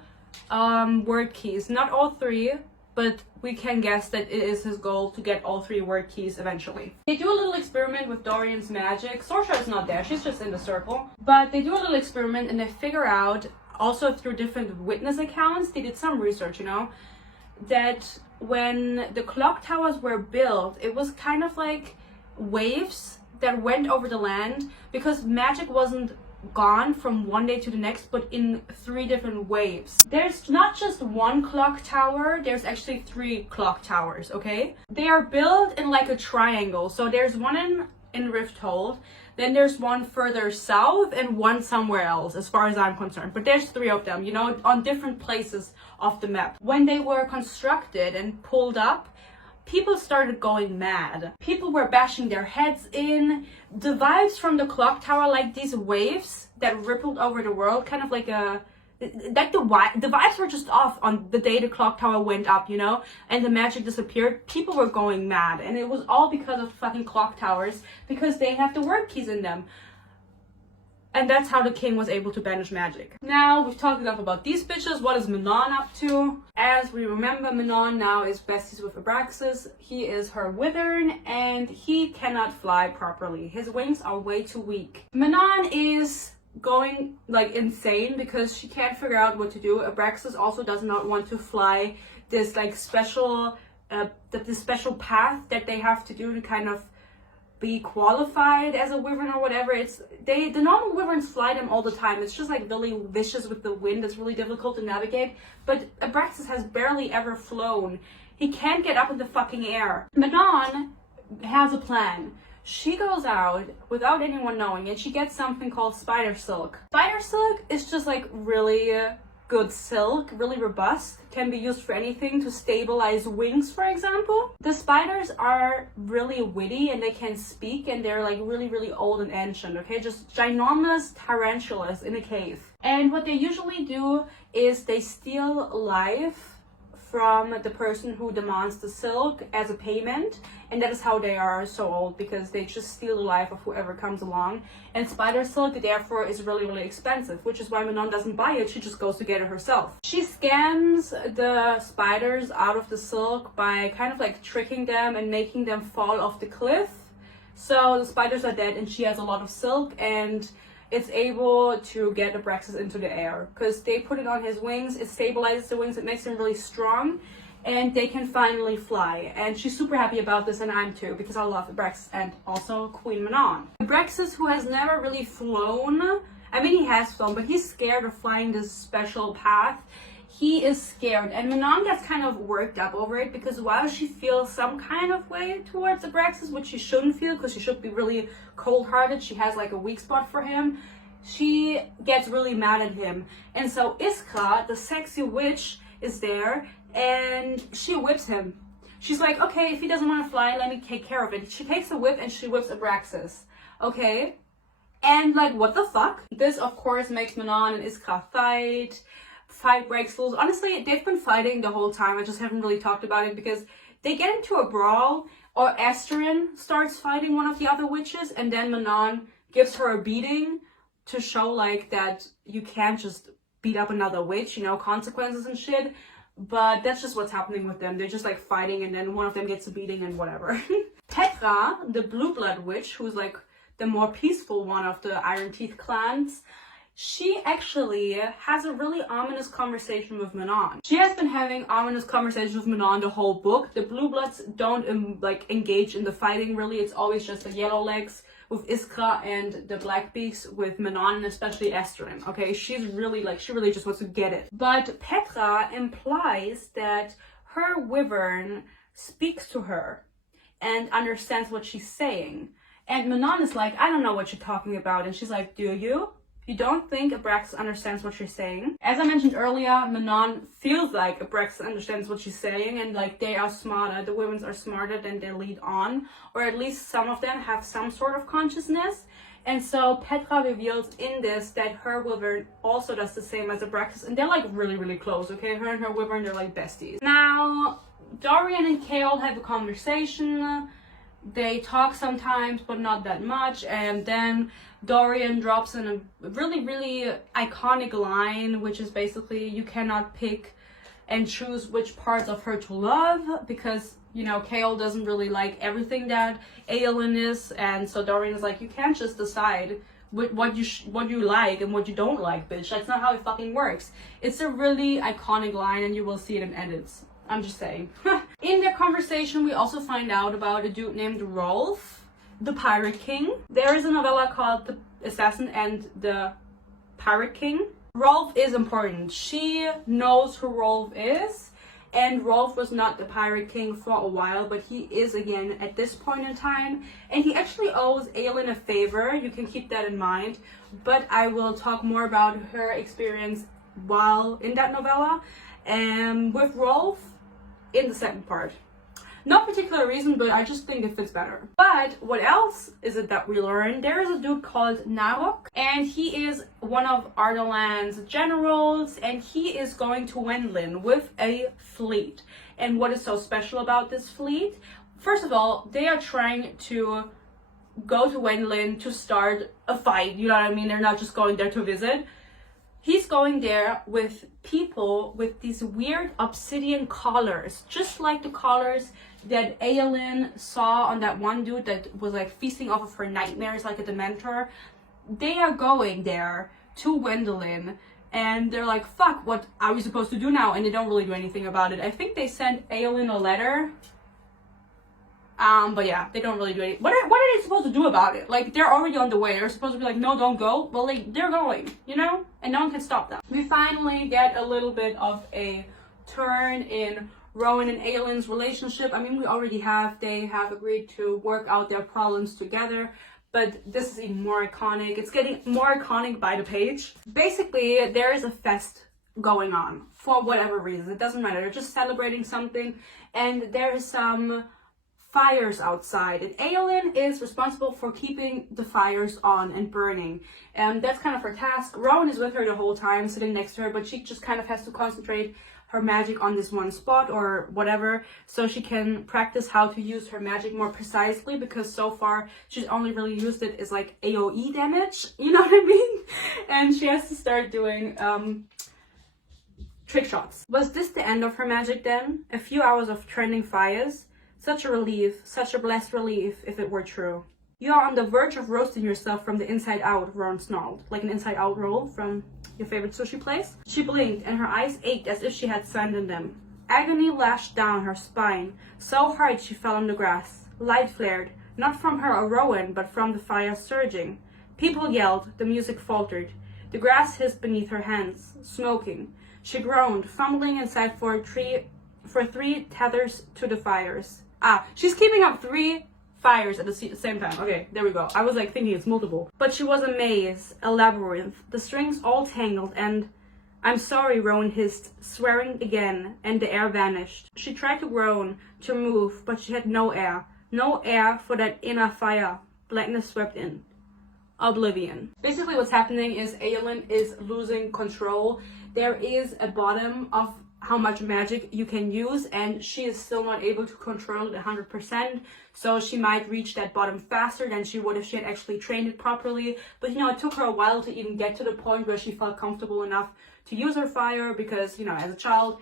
word keys, not all three, but we can guess that it is his goal to get all three word keys eventually. They do a little experiment with Dorian's magic. Sorsha is not there, she's just in the circle. But they do a little experiment and they figure out, also through different witness accounts, they did some research, you know, that when the clock towers were built, it was kind of like waves that went over the land, because magic wasn't gone from one day to the next, but in 3 different waves. There's not just one clock tower, there's actually 3 clock towers, okay? They are built in like a triangle. So there's one in Rifthold, then there's one further south, and one somewhere else, as far as I'm concerned. But there's 3 of them, you know, on different places of the map. When they were constructed and pulled up, people started going mad. People were bashing their heads in. The vibes from the clock tower, like these waves that rippled over the world, kind of like the vibes were just off on the day the clock tower went up, you know, and the magic disappeared. People were going mad, and it was all because of fucking clock towers, because they have the word keys in them. And that's how the king was able to banish magic. Now, we've talked enough about these bitches. What is Manon up to? As we remember, Manon now is besties with Abraxas. He is her wyvern, and he cannot fly properly. His wings are way too weak. Manon is going like insane because she can't figure out what to do. Abraxas also does not want to fly this like special, this special path that they have to do to kind of be qualified as a wyvern or whatever. The normal wyverns fly them all the time. It's just like really vicious with the wind. It's really difficult to navigate. But Abraxas has barely ever flown. He can't get up in the fucking air. Manon has a plan. She goes out without anyone knowing and she gets something called spider silk. Spider silk is just like really good silk, really robust, can be used for anything to stabilize wings, for example. The spiders are really witty and they can speak and they're like really old and ancient, okay? Just ginormous tarantulas in a cave. And what they usually do is they steal life from the person who demands the silk as a payment, and that is how they are so old, because they just steal the life of whoever comes along. And spider silk therefore is really expensive, which is why Manon doesn't buy it. She just goes to get it herself. She scams the spiders out of the silk by kind of like tricking them and making them fall off the cliff. So the spiders are dead and she has a lot of silk, and it's able to get Abraxas into the air because they put it on his wings. It stabilizes the wings. It makes them really strong, and they can finally fly. And she's super happy about this, and I'm too, because I love Abraxas and also Queen Manon. Abraxas, who has never really flown, I mean, he has flown, but he's scared of flying this special path. He is scared, and Manon gets kind of worked up over it because while she feels some kind of way towards Abraxas, which she shouldn't feel because she should be really cold-hearted, she has like a weak spot for him, she gets really mad at him. And so Iskra, the sexy witch, is there and she whips him. She's like, okay, if he doesn't want to fly, let me take care of it. She takes a whip and she whips Abraxas. Okay? And like, what the fuck? This, of course, makes Manon and Iskra fight. Fight breaks loose. Honestly, they've been fighting the whole time. I just haven't really talked about it because they get into a brawl, or Estrin starts fighting one of the other witches, and then Manon gives her a beating to show like that you can't just beat up another witch, you know, consequences and shit. But that's just what's happening with them. They're just like fighting, and then one of them gets a beating and whatever. Petra, the blue blood witch, who's like the more peaceful one of the Iron Teeth clans, she actually has a really ominous conversation with Manon. She has been having ominous conversations with Manon the whole book. The Blue Bloods don't like engage in the fighting really. It's always just the Yellow Legs with Iskra and the Blackbeaks with Manon, and especially Estrin. Okay, she's really like, she really just wants to get it. But Petra implies that her wyvern speaks to her and understands what she's saying. And Manon is like, I don't know what you're talking about. And she's like, do you? You don't think Abraxas understands what you're saying? As I mentioned earlier, Manon feels like Abraxas understands what she's saying, and like they are smarter. The women are smarter than they lead on, or at least some of them have some sort of consciousness. And so Petra reveals in this that her wyvern also does the same as Abraxas, and they're like really close, okay? Her and her wyvern, they're like besties. Now, Dorian and Chaol have a conversation. They talk sometimes, but not that much, and then Dorian drops in a really iconic line, which is basically, you cannot pick and choose which parts of her to love, because, you know, Chaol doesn't really like everything that Aelin is, and so Dorian is like, you can't just decide what you like and what you don't like, bitch. That's not how it fucking works. It's a really iconic line, and you will see it in edits. I'm just saying. In their conversation, we also find out about a dude named Rolf, the Pirate King. There is a novella called The Assassin and the Pirate King. Rolf is important. She knows who Rolf is, and Rolf was not the Pirate King for a while, but he is again at this point in time. And he actually owes Aelin a favor. You can keep that in mind. But I will talk more about her experience while in that novella. And with Rolf, in the second part. No particular reason, but I just think it fits better. But what else is it that we learn? There is a dude called Narok, and he is one of Ardalan's generals, and he is going to Wendlin with a fleet. And what is so special about this fleet? First of all, they are trying to go to Wendlin to start a fight, you know what I mean? They're not just going there to visit. He's going there with people with these weird obsidian collars, just like the collars that Aelin saw on that one dude that was like feasting off of her nightmares like a dementor. They are going there to Wendlin, and they're like, fuck, what are we supposed to do now? And they don't really do anything about it. I think they sent Aelin a letter. But yeah, they don't really do anything. What are they supposed to do about it? Like, they're already on the way. They're supposed to be like, no, don't go. Well, they're going, you know? And no one can stop them. We finally get a little bit of a turn in Rowan and Aelin's relationship. I mean, they have agreed to work out their problems together. But this is even more iconic. It's getting more iconic by the page. Basically, there is a fest going on for whatever reason. It doesn't matter. They're just celebrating something. And there's some fires outside, and Aelin is responsible for keeping the fires on and burning, and that's kind of her task. Rowan is with her the whole time, sitting next to her, but she just kind of has to concentrate her magic on this one spot or whatever, so she can practice how to use her magic more precisely, because so far she's only really used it as like AoE damage, you know what I mean? And she has to start doing trick shots. Was this the end of her magic then? A few hours of trending fires? Such a relief, such a blessed relief, if it were true. You are on the verge of roasting yourself from the inside out, Rowan snarled, like an inside out roll from your favorite sushi place. She blinked, and her eyes ached as if she had sand in them. Agony lashed down her spine, so hard she fell on the grass. Light flared, not from her or Rowan, but from the fire surging. People yelled, the music faltered. The grass hissed beneath her hands, smoking. She groaned, fumbling inside for three tethers to the fires. She's keeping up 3 fires at the same time. Okay, there we go. I was like thinking it's multiple. But she was a maze, a labyrinth, the strings all tangled, and I'm sorry, Rowan hissed, swearing again, and the air vanished. She tried to groan, to move, but she had no air. No air for that inner fire. Blackness swept in. Oblivion. Basically what's happening is Aelin is losing control. There is a bottom of how much magic you can use, and she is still not able to control it 100%, so she might reach that bottom faster than she would if she had actually trained it properly. But you know, it took her a while to even get to the point where she felt comfortable enough to use her fire, because you know, as a child,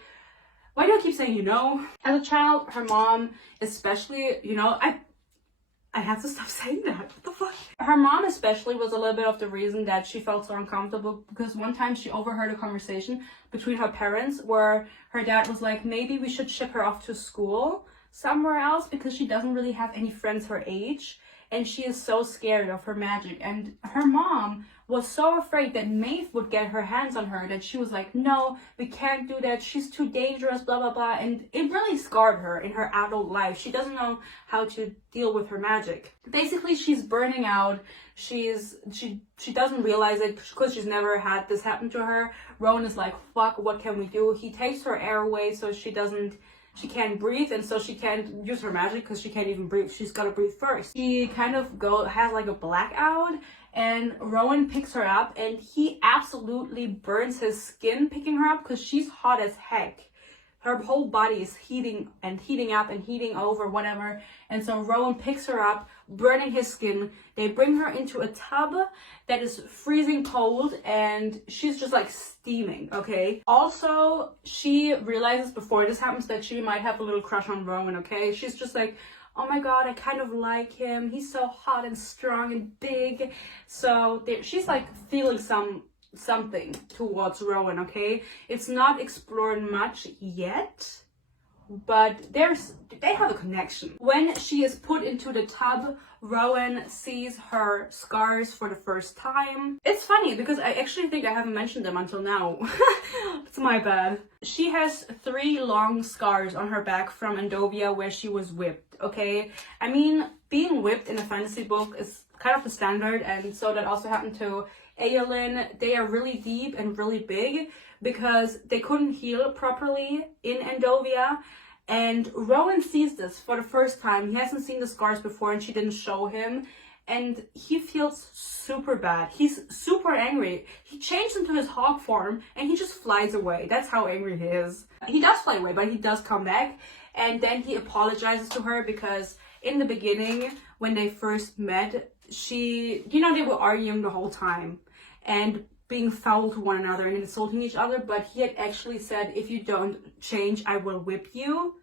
why do I keep saying you know? As a child, her mom especially, you know, I have to stop saying that. What the fuck? Her mom especially was a little bit of the reason that she felt so uncomfortable, because one time she overheard a conversation between her parents where her dad was like, maybe we should ship her off to school somewhere else because she doesn't really have any friends her age, and she is so scared of her magic. And her mom was so afraid that Maeve would get her hands on her that she was like, no, we can't do that, she's too dangerous, blah blah blah. And it really scarred her in her adult life. She doesn't know how to deal with her magic. Basically, she's burning out. She doesn't realize it because she's never had this happen to her. Rowan is like, fuck, what can we do? He takes her air away so she can't breathe, and so she can't use her magic because she can't even breathe. She's got to breathe first. She kind of has like a blackout, and Rowan picks her up, and he absolutely burns his skin picking her up because she's hot as heck. Her whole body is heating up and heating over, whatever. And so Rowan picks her up, burning his skin. They bring her into a tub that is freezing cold, and she's just like steaming, okay? Also, she realizes before this happens that she might have a little crush on Rowan, okay? She's just like, oh my god, I kind of like him. He's so hot and strong and big. So she's like feeling something towards Rowan, okay? It's not explored much yet, but they have a connection. When she is put into the tub, Rowan sees her scars for the first time. It's funny because I actually think I haven't mentioned them until now. It's my bad. She has 3 long scars on her back from Endovia where she was whipped, okay? I mean, being whipped in a fantasy book is kind of the standard, and so that also happened to Aelin. They are really deep and really big because they couldn't heal properly in Endovia. And Rowan sees this for the first time. He hasn't seen the scars before, and she didn't show him. And he feels super bad. He's super angry. He changed into his hawk form, and he just flies away. That's how angry he is. He does fly away, but he does come back. And then he apologizes to her because in the beginning, when they first met, they were arguing the whole time and being foul to one another and insulting each other, but he had actually said, if you don't change, I will whip you.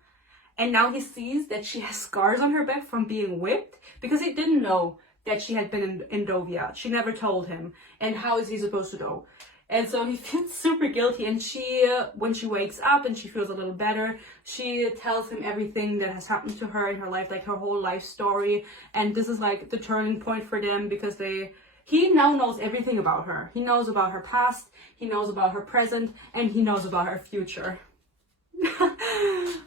And now he sees that she has scars on her back from being whipped, because he didn't know that she had been in Indovia. She never told him. And how is he supposed to know? And so he feels super guilty, and when she wakes up and she feels a little better, she tells him everything that has happened to her in her life, like her whole life story. And this is like the turning point for them, because he now knows everything about her. He knows about her past, he knows about her present, and he knows about her future.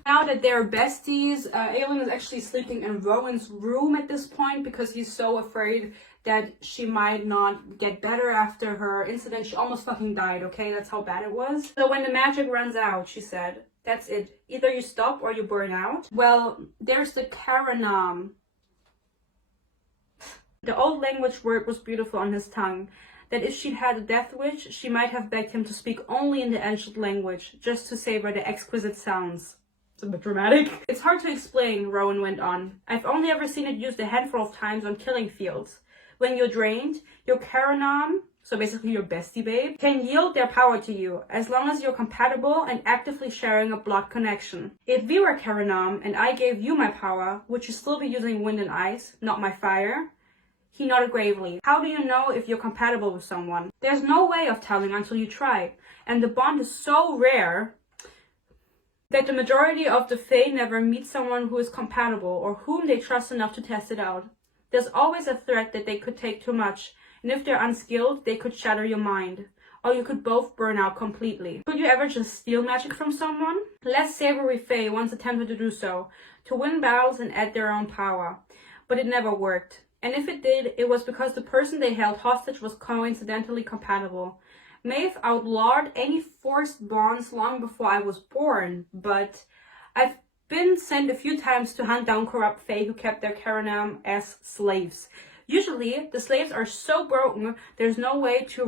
Now that they're besties, Aelin is actually sleeping in Rowan's room at this point, because he's so afraid that she might not get better after her incident. She almost fucking died, okay? That's how bad it was. So when the magic runs out, she said, that's it. Either you stop or you burn out. Well, there's the Karanam. The old language word was beautiful on his tongue, that if she'd had a death wish, she might have begged him to speak only in the ancient language, just to savor the exquisite sounds. It's a bit dramatic. It's hard to explain, Rowan went on. I've only ever seen it used a handful of times on killing fields. When you're drained, your Karanam, so basically your bestie babe, can yield their power to you, as long as you're compatible and actively sharing a blood connection. If we were Karanam and I gave you my power, would you still be using wind and ice, not my fire? He nodded gravely. How do you know if you're compatible with someone? There's no way of telling until you try, and the bond is so rare that the majority of the Fae never meet someone who is compatible or whom they trust enough to test it out. There's always a threat that they could take too much, and if they're unskilled, they could shatter your mind. Or you could both burn out completely. Could you ever just steal magic from someone? Less savory Fae once attempted to do so, to win battles and add their own power. But it never worked. And if it did, it was because the person they held hostage was coincidentally compatible. Maeve outlawed any forced bonds long before I was born, but I've been sent a few times to hunt down corrupt Fae who kept their Karanam as slaves. Usually, the slaves are so broken, there's no way to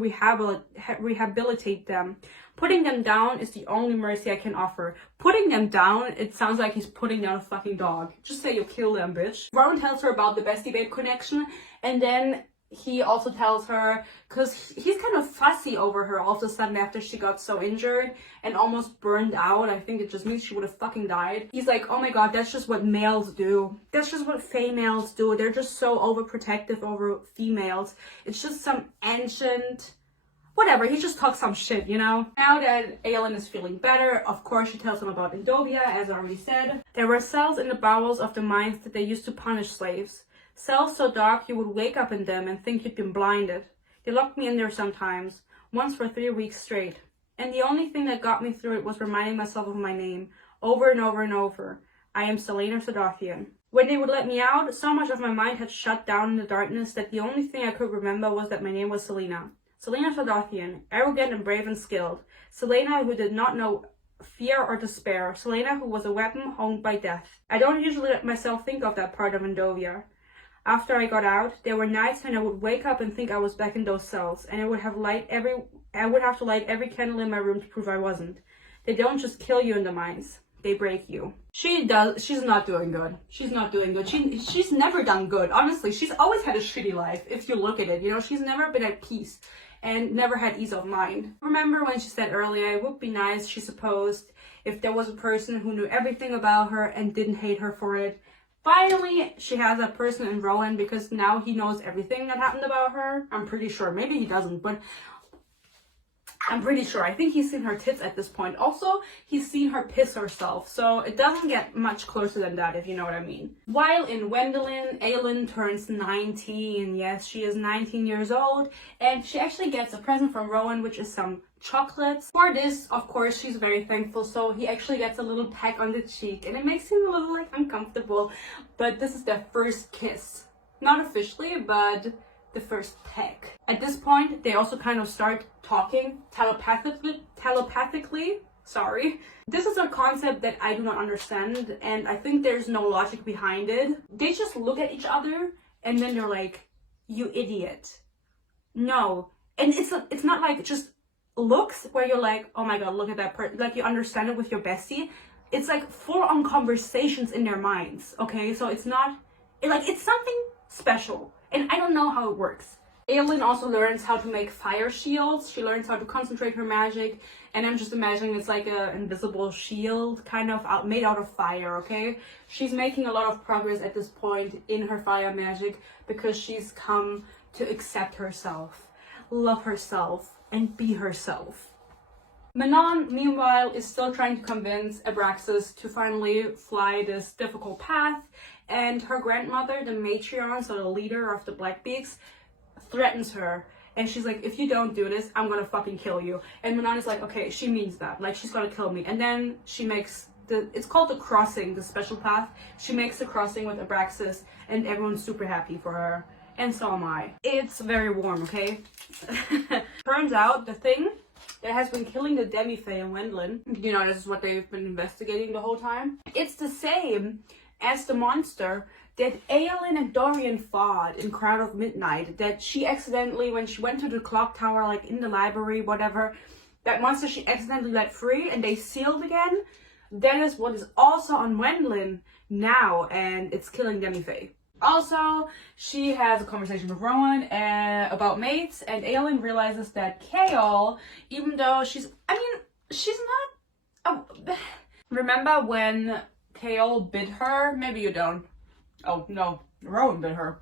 rehabilitate them. Putting them down is the only mercy I can offer. Putting them down, it sounds like he's putting down a fucking dog. Just say you kill them, bitch. Rowan tells her about the bestie babe connection, and then he also tells her, because he's kind of fussy over her all of a sudden after she got so injured and almost burned out. I think it just means she would have fucking died. He's like, oh my god, that's just what males do. That's just what females do. They're just so overprotective over females. It's just some ancient... whatever, he just talks some shit, you know? Now that Aelin is feeling better, of course she tells him about Indovia, as I already said. There were cells in the bowels of the mines that they used to punish slaves. Cells so dark you would wake up in them and think you'd been blinded. They locked me in there sometimes, once for 3 weeks straight. And the only thing that got me through it was reminding myself of my name, over and over and over. I am Selena Sadathian. When they would let me out, so much of my mind had shut down in the darkness that the only thing I could remember was that my name was Selena. Selena Sadathian, arrogant and brave and skilled. Selena who did not know fear or despair. Selena who was a weapon honed by death. I don't usually let myself think of that part of Indovia. After I got out, there were nights when I would wake up and think I was back in those cells, and I would have to light every candle in my room to prove I wasn't. They don't just kill you in the mines, they break you. She's not doing good. She's not doing good. She's never done good. Honestly, she's always had a shitty life, if you look at it. You know, she's never been at peace and never had ease of mind. Remember when she said earlier, it would be nice, she supposed, if there was a person who knew everything about her and didn't hate her for it. Finally, she has that person in Rowan, because now he knows everything that happened about her. I'm pretty sure. Maybe he doesn't, but I'm pretty sure. I think he's seen her tits at this point. Also, he's seen her piss herself, so it doesn't get much closer than that, if you know what I mean. While in Wendelin, Aelin turns 19. Yes, she is 19 years old, and she actually gets a present from Rowan, which is some chocolates. For this, of course, she's very thankful, so he actually gets a little peck on the cheek, and it makes him a little, like, uncomfortable, but this is their first kiss. Not officially, but the first peck. At this point, they also kind of start talking telepathically. Sorry. This is a concept that I do not understand, and I think there's no logic behind it. They just look at each other, and then they're like, you idiot. No. And it's not like just looks where you're like, oh my god, look at that person, like you understand it with your bestie. It's like full on conversations in their minds, okay? So it's not It's something special, and I don't know how it works. Aelin also learns how to make fire shields. She learns how to concentrate her magic, and I'm just imagining it's like an invisible shield, kind of made out of fire, okay? She's making a lot of progress at this point in her fire magic because she's come to accept herself, love herself, and be herself. Manon, meanwhile, is still trying to convince Abraxas to finally fly this difficult path, and her grandmother, the matriarch, so the leader of the Blackbeaks, threatens her, and she's like, if you don't do this, I'm gonna fucking kill you. And Manon is like, okay, she means that, like, she's gonna kill me. And then she makes it's called the crossing, the special path. She makes the crossing with Abraxas, and everyone's super happy for her, and so am I. It's very warm, okay? Turns out the thing that has been killing the Demi-Fae in Wendlin, you know, this is what they've been investigating the whole time, it's the same as the monster that Aelin and Dorian fought in Crown of Midnight, that she accidentally, when she went to the clock tower, like in the library, whatever, that monster she accidentally let free and they sealed again. That is what is also on Wendlin now, and it's killing Demi-Fae. Also, she has a conversation with Rowan about mates, and Aelin realizes that Chaol, even though she's not... Remember when Chaol bit her? Maybe you don't. Oh, no. Rowan bit her.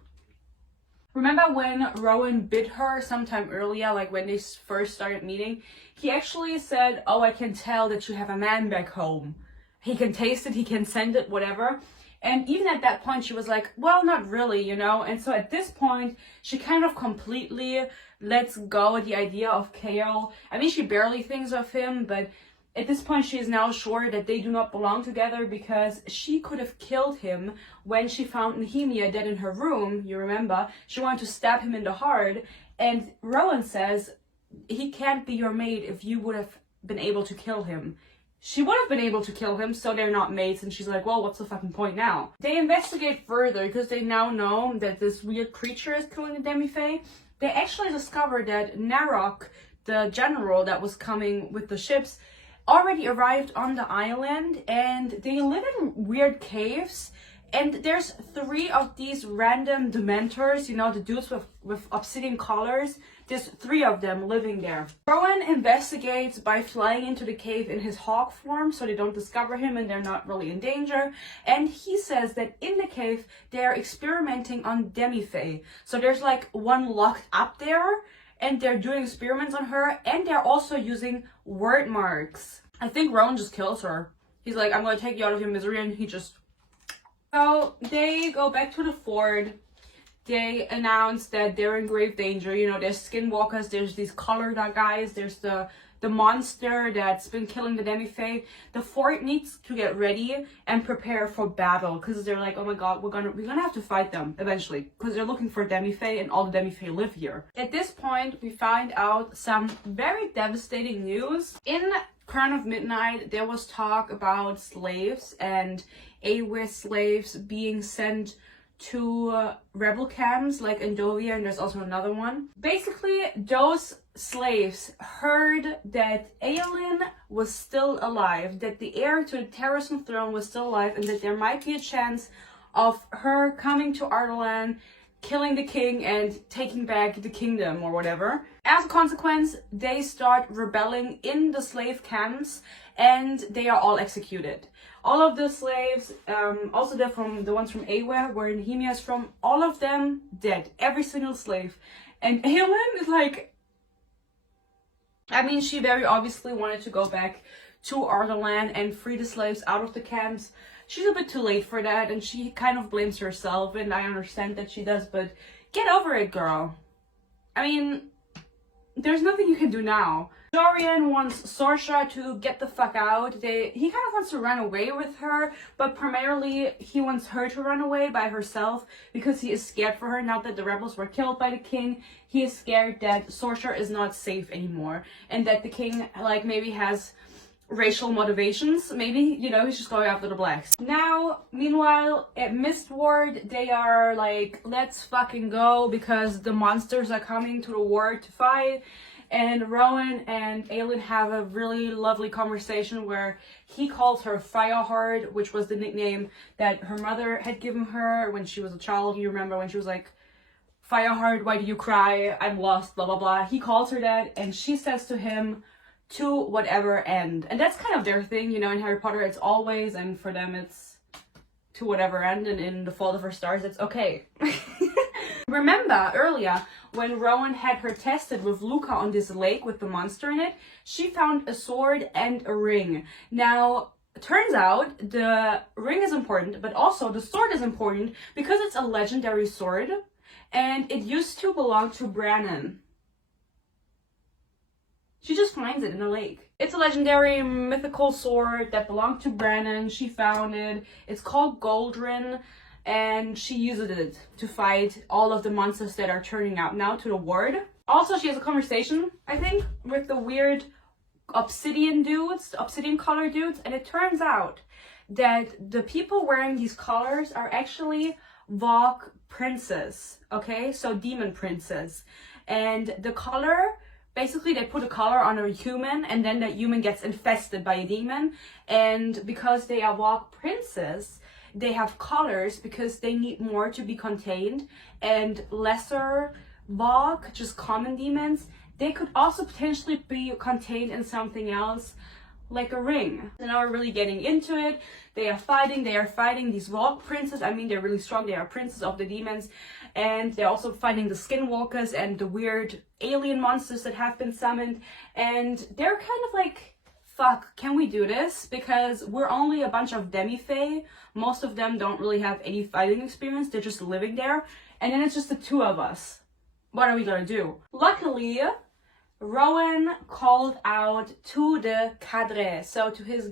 Remember when Rowan bit her sometime earlier, like when they first started meeting? He actually said, oh, I can tell that you have a man back home. He can taste it, he can scent it, whatever. And even at that point, she was like, well, not really, you know? And so at this point, she kind of completely lets go of the idea of Chaol. I mean, she barely thinks of him, but at this point, she is now sure that they do not belong together because she could have killed him when she found Nehemia dead in her room. You remember? She wanted to stab him in the heart. And Rowan says, he can't be your mate if you would have been able to kill him. She would have been able to kill him, so they're not mates. And she's like, well, what's the fucking point now? They investigate further because they now know that this weird creature is killing the Demi-Fae. They actually discover that Narok, the general that was coming with the ships, already arrived on the island, and they live in weird caves, and there's 3 of these random dementors, you know, the dudes with obsidian collars. There's 3 of them living there. Rowan investigates by flying into the cave in his hawk form so they don't discover him and they're not really in danger, and he says that in the cave they're experimenting on Demi-Fae. So there's like one locked up there, and they're doing experiments on her, and they're also using word marks. I think Rowan just kills her. He's like, I'm gonna take you out of your misery, and he just... So they go back to the fort. They announce that they're in grave danger. You know, there's skinwalkers, there's these colored guys, there's the monster that's been killing the Demi-Fae. The fort needs to get ready and prepare for battle because they're like, oh my god, we're gonna have to fight them eventually because they're looking for Demi-Fae and all the Demi-Fae live here. At this point, we find out some very devastating news. In Crown of Midnight, there was talk about slaves and heir slaves being sent to rebel camps like Endovia, and there's also another one. Basically, those slaves heard that Aelin was still alive, that the heir to the Terrasen throne was still alive, and that there might be a chance of her coming to Ardalan, killing the king, and taking back the kingdom or whatever. As a consequence, they start rebelling in the slave camps, and they are all executed. All of the slaves, also they're from the ones from Awer, where Nehemia is from, all of them dead. Every single slave. And Aelin is like... I mean, she very obviously wanted to go back to Ardalan and free the slaves out of the camps. She's a bit too late for that, and she kind of blames herself, and I understand that she does, but get over it, girl. I mean, there's nothing you can do now. Dorian wants Saoirse to get the fuck out. He kind of wants to run away with her, but primarily he wants her to run away by herself because he is scared for her. Now that the rebels were killed by the king, he is scared that Saoirse is not safe anymore, and that the king, like, maybe has racial motivations. Maybe, you know, he's just going after the blacks. Now, meanwhile, at Mistward, they are like, let's fucking go because the monsters are coming to the war to fight. And Rowan and Aelin have a really lovely conversation where he calls her Fireheart, which was the nickname that her mother had given her when she was a child. You remember when she was like, Fireheart, why do you cry? I'm lost, blah, blah, blah. He calls her that, and she says to him, to whatever end. And that's kind of their thing, you know, in Harry Potter, it's always, and for them it's to whatever end, and in The Fault of Our Stars, it's okay. Remember earlier when Rowan had her tested with Luca on this lake with the monster in it, she found a sword and a ring. Now, it turns out the ring is important, but also the sword is important because it's a legendary sword and it used to belong to Brannon. She just finds it in the lake. It's a legendary mythical sword that belonged to Brannon. She found it. It's called Goldrin. And she uses it to fight all of the monsters that are turning out now to the ward. Also, she has a conversation, I think, with the weird obsidian dudes, obsidian color dudes. And it turns out that the people wearing these collars are actually Vogue princes, okay? So demon princes. And the collar, basically they put a collar on a human and then that human gets infested by a demon. And because they are Vogue princes, they have collars because they need more to be contained, and lesser Vogue, just common demons, they could also potentially be contained in something else, like a ring. And now we're really getting into it. They are fighting these Vogue princes. I mean, they're really strong. They are princes of the demons. And they're also fighting the skinwalkers and the weird alien monsters that have been summoned. And they're kind of like, fuck, can we do this? Because we're only a bunch of demi-fae. Most of them don't really have any fighting experience. They're just living there. And then it's just the two of us. What are we gonna do? Luckily, Rowan called out to the cadre, so to his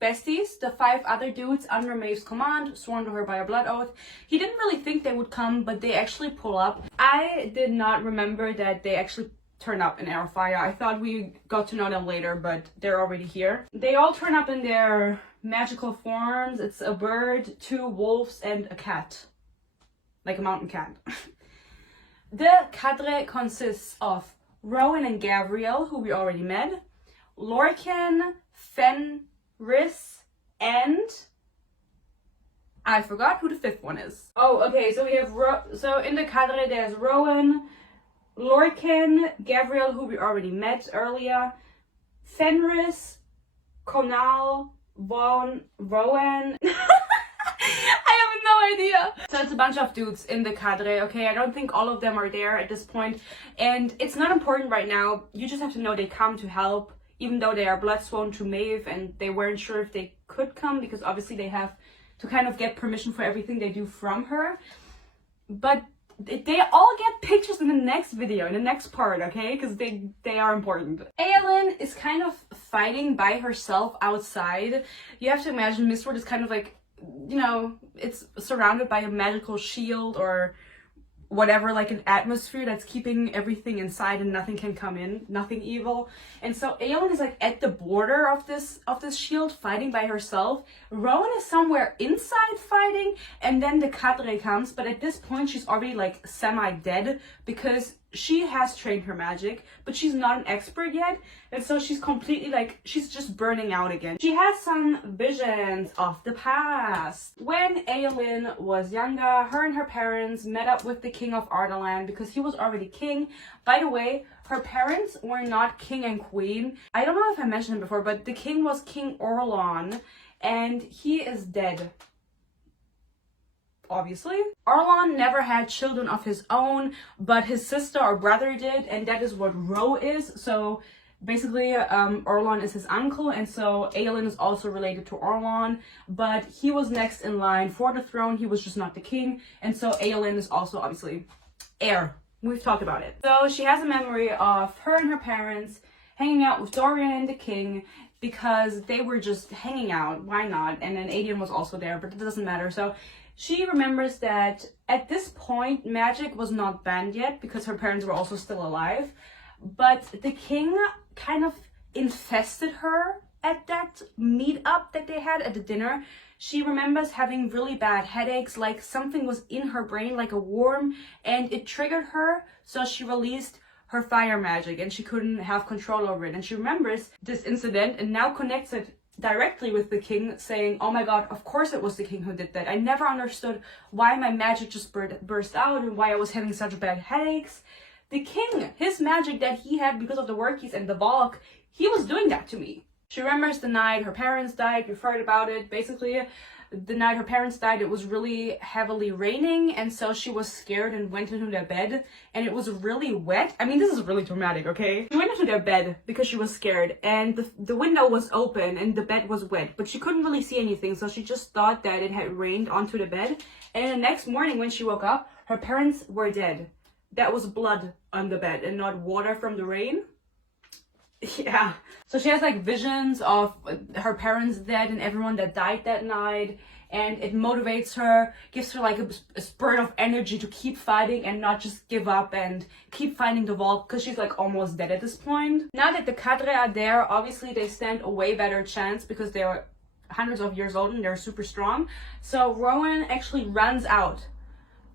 besties, the 5 other dudes under Maeve's command, sworn to her by a blood oath. He didn't really think they would come, but they actually pull up. I did not remember that they actually turn up in Heir of Fire. I thought we got to know them later, but they're already here. They all turn up in their magical forms. It's a bird, 2 wolves, and a cat. Like a mountain cat. The cadre consists of Rowan and Gabriel, who we already met, Lorcan, Fenris, and I forgot who the 5th one is. Oh, okay, so we have so in the cadre there's Rowan, Lorcan, Gabriel, who we already met earlier, Fenris, Conal, Rowan. I have no idea. So it's a bunch of dudes in the cadre, okay? I don't think all of them are there at this point. And it's not important right now. You just have to know they come to help, even though they are blood sworn to Maeve and they weren't sure if they could come because obviously they have to kind of get permission for everything they do from her. But they all get pictures in the next video, in the next part, okay? Because they are important. Aelin is kind of fighting by herself outside. You have to imagine Mistwood is kind of like, you know, it's surrounded by a magical shield or whatever, like an atmosphere that's keeping everything inside and nothing can come in, nothing evil. And so Aelin is like at the border of this shield fighting by herself. Rowan is somewhere inside fighting, and then the cadre comes, but at this point she's already like semi-dead because she has trained her magic, but she's not an expert yet, and so she's completely like, she's just burning out again. She has some visions of the past. When Aelin was younger, her and her parents met up with the king of Ardalan because he was already king. By the way, her parents were not king and queen. I don't know if I mentioned it before, but the king was King Orlon, and he is dead. Obviously. Orlon never had children of his own, but his sister or brother did, and that is what Ro is. So basically, Orlon is his uncle, and so Aelin is also related to Orlon, but he was next in line for the throne. He was just not the king, and so Aelin is also obviously heir. We've talked about it. So she has a memory of her and her parents hanging out with Dorian and the king because they were just hanging out. Why not? And then Aedion was also there, but it doesn't matter. So she remembers that at this point, magic was not banned yet because her parents were also still alive. But the king kind of infested her at that meetup that they had at the dinner. She remembers having really bad headaches, like something was in her brain, like a worm, and it triggered her. So she released her fire magic and she couldn't have control over it. And she remembers this incident and now connects it directly with the king, saying, oh my god, of course it was the king who did that. I never understood why my magic just burst out and why I was having such bad headaches. The king, his magic that he had because of the word keys and the Valk, he was doing that to me. She remembers the night her parents died. We've heard about it. Basically, the night her parents died, it was really heavily raining, and so she was scared and went into their bed, and it was really wet. I mean, this is really dramatic, okay? She went into their bed because she was scared, and the window was open and the bed was wet, but she couldn't really see anything, so she just thought that it had rained onto the bed. And the next morning when she woke up, her parents were dead. That was blood on the bed and not water from the rain. Yeah. So she has like visions of her parents dead and everyone that died that night, and it motivates her, gives her like a spurt of energy to keep fighting and not just give up and keep finding the vault, because she's like almost dead at this point. Now that the cadre are there, obviously they stand a way better chance because they're hundreds of years old and they're super strong. So Rowan actually runs out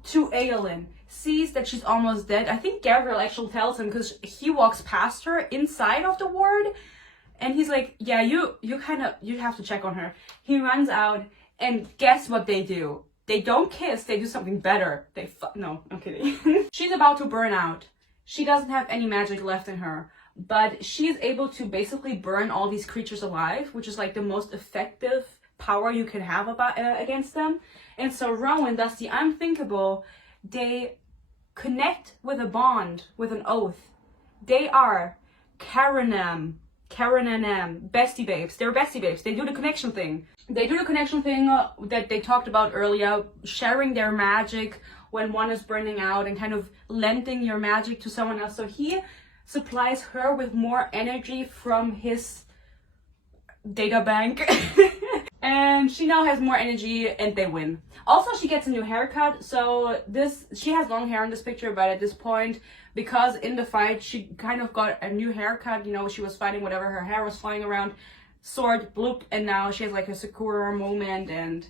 to Aelin, sees that she's almost dead. I think Gabriel actually tells him, because he walks past her inside of the ward and he's like, yeah, you have to check on her. He runs out, and guess what they do? They don't kiss, they do something better. No, I'm kidding. She's about to burn out. She doesn't have any magic left in her, but she's able to basically burn all these creatures alive, which is like the most effective power you can have against them. And so Rowan does the unthinkable. They connect with a bond, with an oath. They are Karanam, bestie babes. They're bestie babes. They do the connection thing. That they talked about earlier, sharing their magic when one is burning out and kind of lending your magic to someone else. So he supplies her with more energy from his data bank. And she now has more energy and they win. Also, she gets a new haircut. So she has long hair in this picture, but at this point, because in the fight, she kind of got a new haircut. You know, she was fighting whatever, her hair was flying around, sword, bloop, and now she has like a Sakura moment and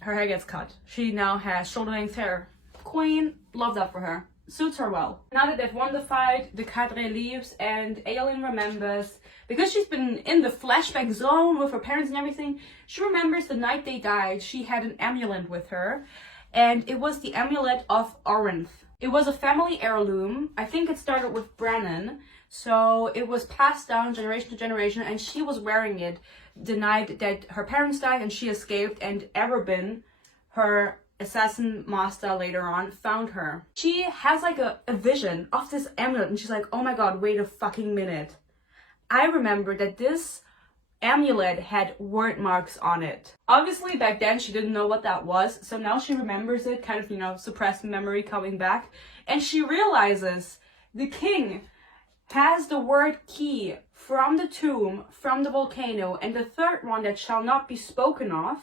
her hair gets cut. She now has shoulder length hair. Queen, love that for her. Suits her well. Now that they've won the fight, the cadre leaves and Aelin remembers, because she's been in the flashback zone with her parents and everything, she remembers the night they died, she had an amulet with her, and it was the amulet of Orinth. It was a family heirloom. I think it started with Brennan, so it was passed down generation to generation, and she was wearing it the night that her parents died and she escaped, and Erebin, her assassin master later on, found her. She has like a vision of this amulet and she's like, oh my god, wait a fucking minute. I remember that this amulet had word marks on it. Obviously back then she didn't know what that was, so now she remembers it, kind of, you know, suppressed memory coming back, and she realizes the king has the word key from the tomb, from the volcano, and the third one that shall not be spoken of.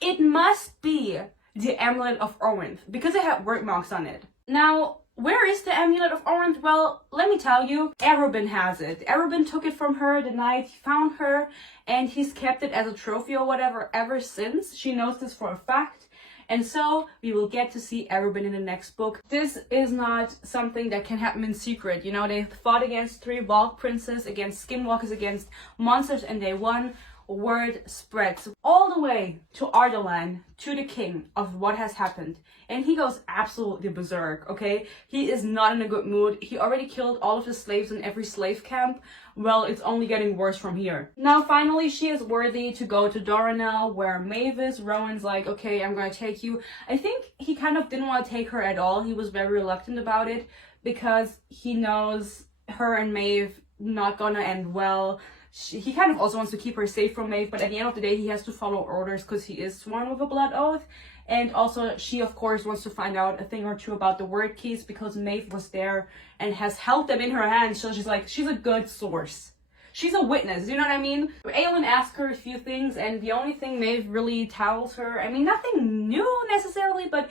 It must be the amulet of Orinth, because it had word marks on it. Now, where is the amulet of Orinth? Well, let me tell you, Erebin has it. Erebin took it from her the night he found her, and he's kept it as a trophy or whatever ever since. She knows this for a fact. And so we will get to see Erebin in the next book. This is not something that can happen in secret. You know, they fought against 3 Valk princes, against skinwalkers, against monsters, and they won. Word spreads all the way to Ardalan, to the king, of what has happened, and he goes absolutely berserk. Okay, he is not in a good mood. He already killed all of the slaves in every slave camp. Well, it's only getting worse from here. Now finally she is worthy to go to Doranel, where Maeve is. Rowan's like, okay, I'm gonna take you. I think he kind of didn't want to take her at all. He was very reluctant about it because he knows her and Maeve not gonna end well. He kind of also wants to keep her safe from Maeve, but at the end of the day, he has to follow orders because he is sworn with a blood oath. And also, she, of course, wants to find out a thing or two about the word keys because Maeve was there and has held them in her hands. So she's like, she's a good source. She's a witness, you know what I mean? Aelin asks her a few things, and the only thing Maeve really tells her, I mean, nothing new necessarily, but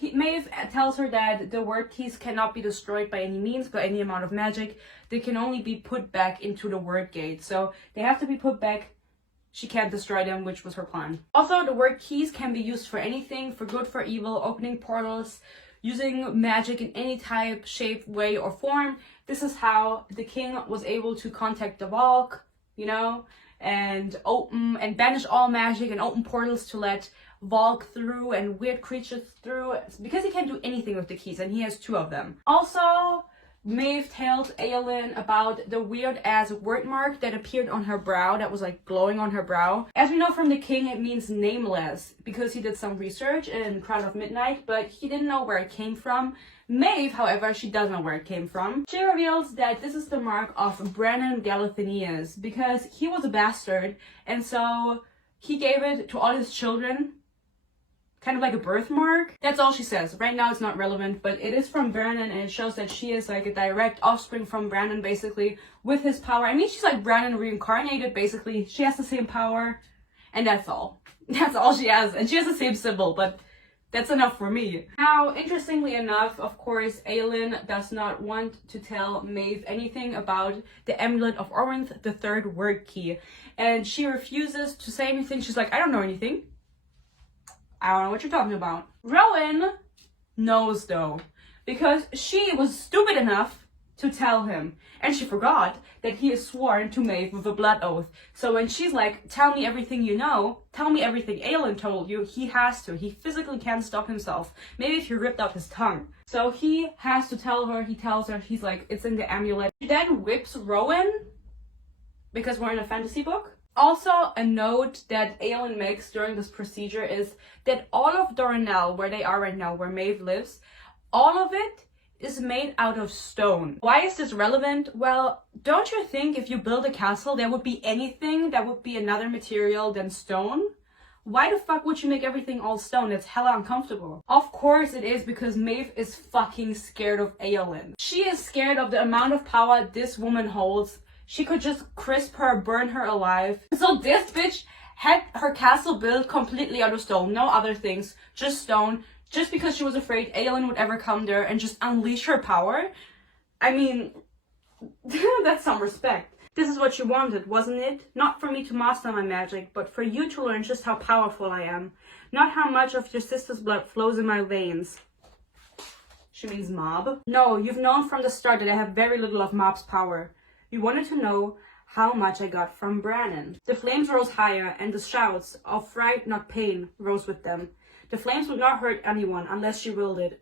Maeve tells her that the word keys cannot be destroyed by any means, by any amount of magic. They can only be put back into the word gate. So they have to be put back. She can't destroy them, which was her plan. Also, the word keys can be used for anything, for good, for evil, opening portals, using magic in any type, shape, way, or form. This is how the king was able to contact the Valk, you know, and open and banish all magic and open portals to let Valk through and weird creatures through, because he can't do anything with the keys, and he has 2 of them. Also, Maeve told Aelin about the weird ass word mark that appeared on her brow, that was like glowing on her brow. As we know from the king, it means nameless, because he did some research in Crown of Midnight, but he didn't know where it came from. Maeve, however, she does know where it came from. She reveals that this is the mark of Brannon Galathinius, because he was a bastard, and so he gave it to all his children, kind of like a birthmark. That's all she says. Right now it's not relevant, but it is from Brannon, and it shows that she is like a direct offspring from Brannon, basically, with his power. I mean, she's like Brannon reincarnated, basically. She has the same power, and that's all. That's all she has, and she has the same symbol, but that's enough for me. Now, interestingly enough, of course, Aelin does not want to tell Maeve anything about the Amulet of Orinth, the 3rd word key, and she refuses to say anything. She's like, I don't know anything. I don't know what you're talking about. Rowan knows though, because she was stupid enough to tell him, and she forgot that he is sworn to Maeve with a blood oath. So when she's like, tell me everything you know, tell me everything Aelin told you, he has to. He physically can't stop himself. Maybe if he ripped out his tongue. So he has to tell her, he tells her, he's like, it's in the amulet. He then whips Rowan, because we're in a fantasy book. Also, a note that Aelin makes during this procedure is that all of Doranel, where they are right now, where Maeve lives, all of it is made out of stone. Why is this relevant? Well, don't you think if you build a castle, there would be anything that would be another material than stone? Why the fuck would you make everything all stone? It's hella uncomfortable. Of course it is, because Maeve is fucking scared of Aelin. She is scared of the amount of power this woman holds. She could just crisp her, burn her alive. So this bitch had her castle built completely out of stone. No other things, just stone. Just because she was afraid Aelin would ever come there and just unleash her power. I mean, that's some respect. This is what she wanted, wasn't it? Not for me to master my magic, but for you to learn just how powerful I am. Not how much of your sister's blood flows in my veins. She means Mob. No, you've known from the start that I have very little of Mob's power. You wanted to know how much I got from Brannon. The flames rose higher, and the shouts of fright, not pain, rose with them. The flames would not hurt anyone unless she willed it.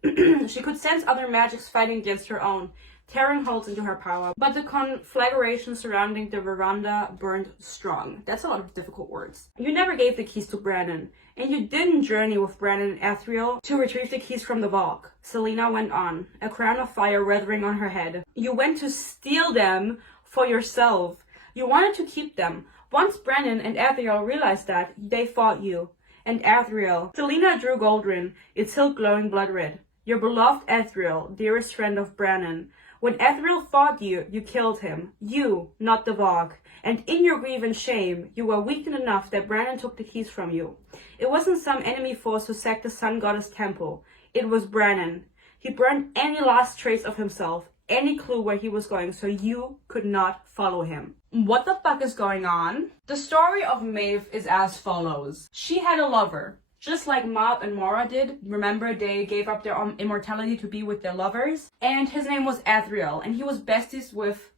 She could sense other magics fighting against her own, tearing holes into her power. But the conflagration surrounding the veranda burned strong. That's a lot of difficult words. You never gave the keys to Brannon, and you didn't journey with Brannon and Athriel to retrieve the keys from the Valk. Selena went on, a crown of fire weathering on her head. You went to steal them for yourself. You wanted to keep them. Once Brannon and Athriel realized that, they fought you. And Athriel. Selena drew Goldrin, its hilt glowing blood red. Your beloved Athriel, dearest friend of Brannon. When Athriel fought you, you killed him. You, not the Valk. And in your grief and shame, you were weakened enough that Brannon took the keys from you. It wasn't some enemy force who sacked the Sun Goddess temple. It was Brannon. He burned any last trace of himself, any clue where he was going, so you could not follow him. What the fuck is going on? The story of Maeve is as follows. She had a lover, just like Mob and Mora did. Remember, they gave up their immortality to be with their lovers. And his name was Athriel, and he was besties with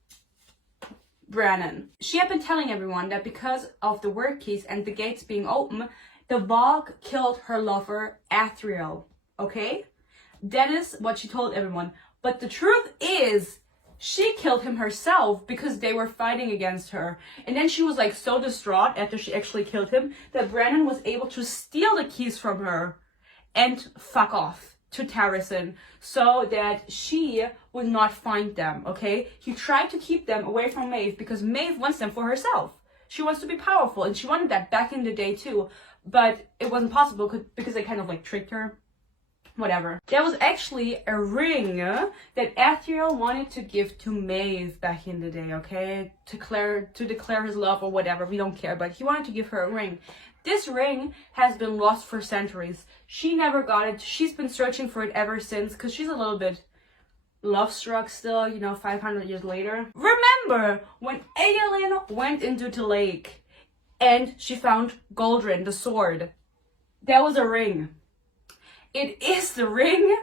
Brannon. She had been telling everyone that because of the word keys and the gates being open, the Valk killed her lover, Athriel. Okay? That is what she told everyone. But the truth is, she killed him herself because they were fighting against her. And then she was like so distraught after she actually killed him that Brannon was able to steal the keys from her and fuck off to Tarrison so that she would not find them, okay? He tried to keep them away from Maeve because Maeve wants them for herself. She wants to be powerful, and she wanted that back in the day too, but it wasn't possible because they kind of like tricked her. Whatever. There was actually a ring that Athriel wanted to give to Maeve back in the day, okay? To declare his love or whatever, we don't care, but he wanted to give her a ring. This ring has been lost for centuries. She never got it. She's been searching for it ever since because she's a little bit love-struck still, you know, 500 years later. Remember when Aelin went into the lake and she found Goldrin, the sword? There was a ring. It is the ring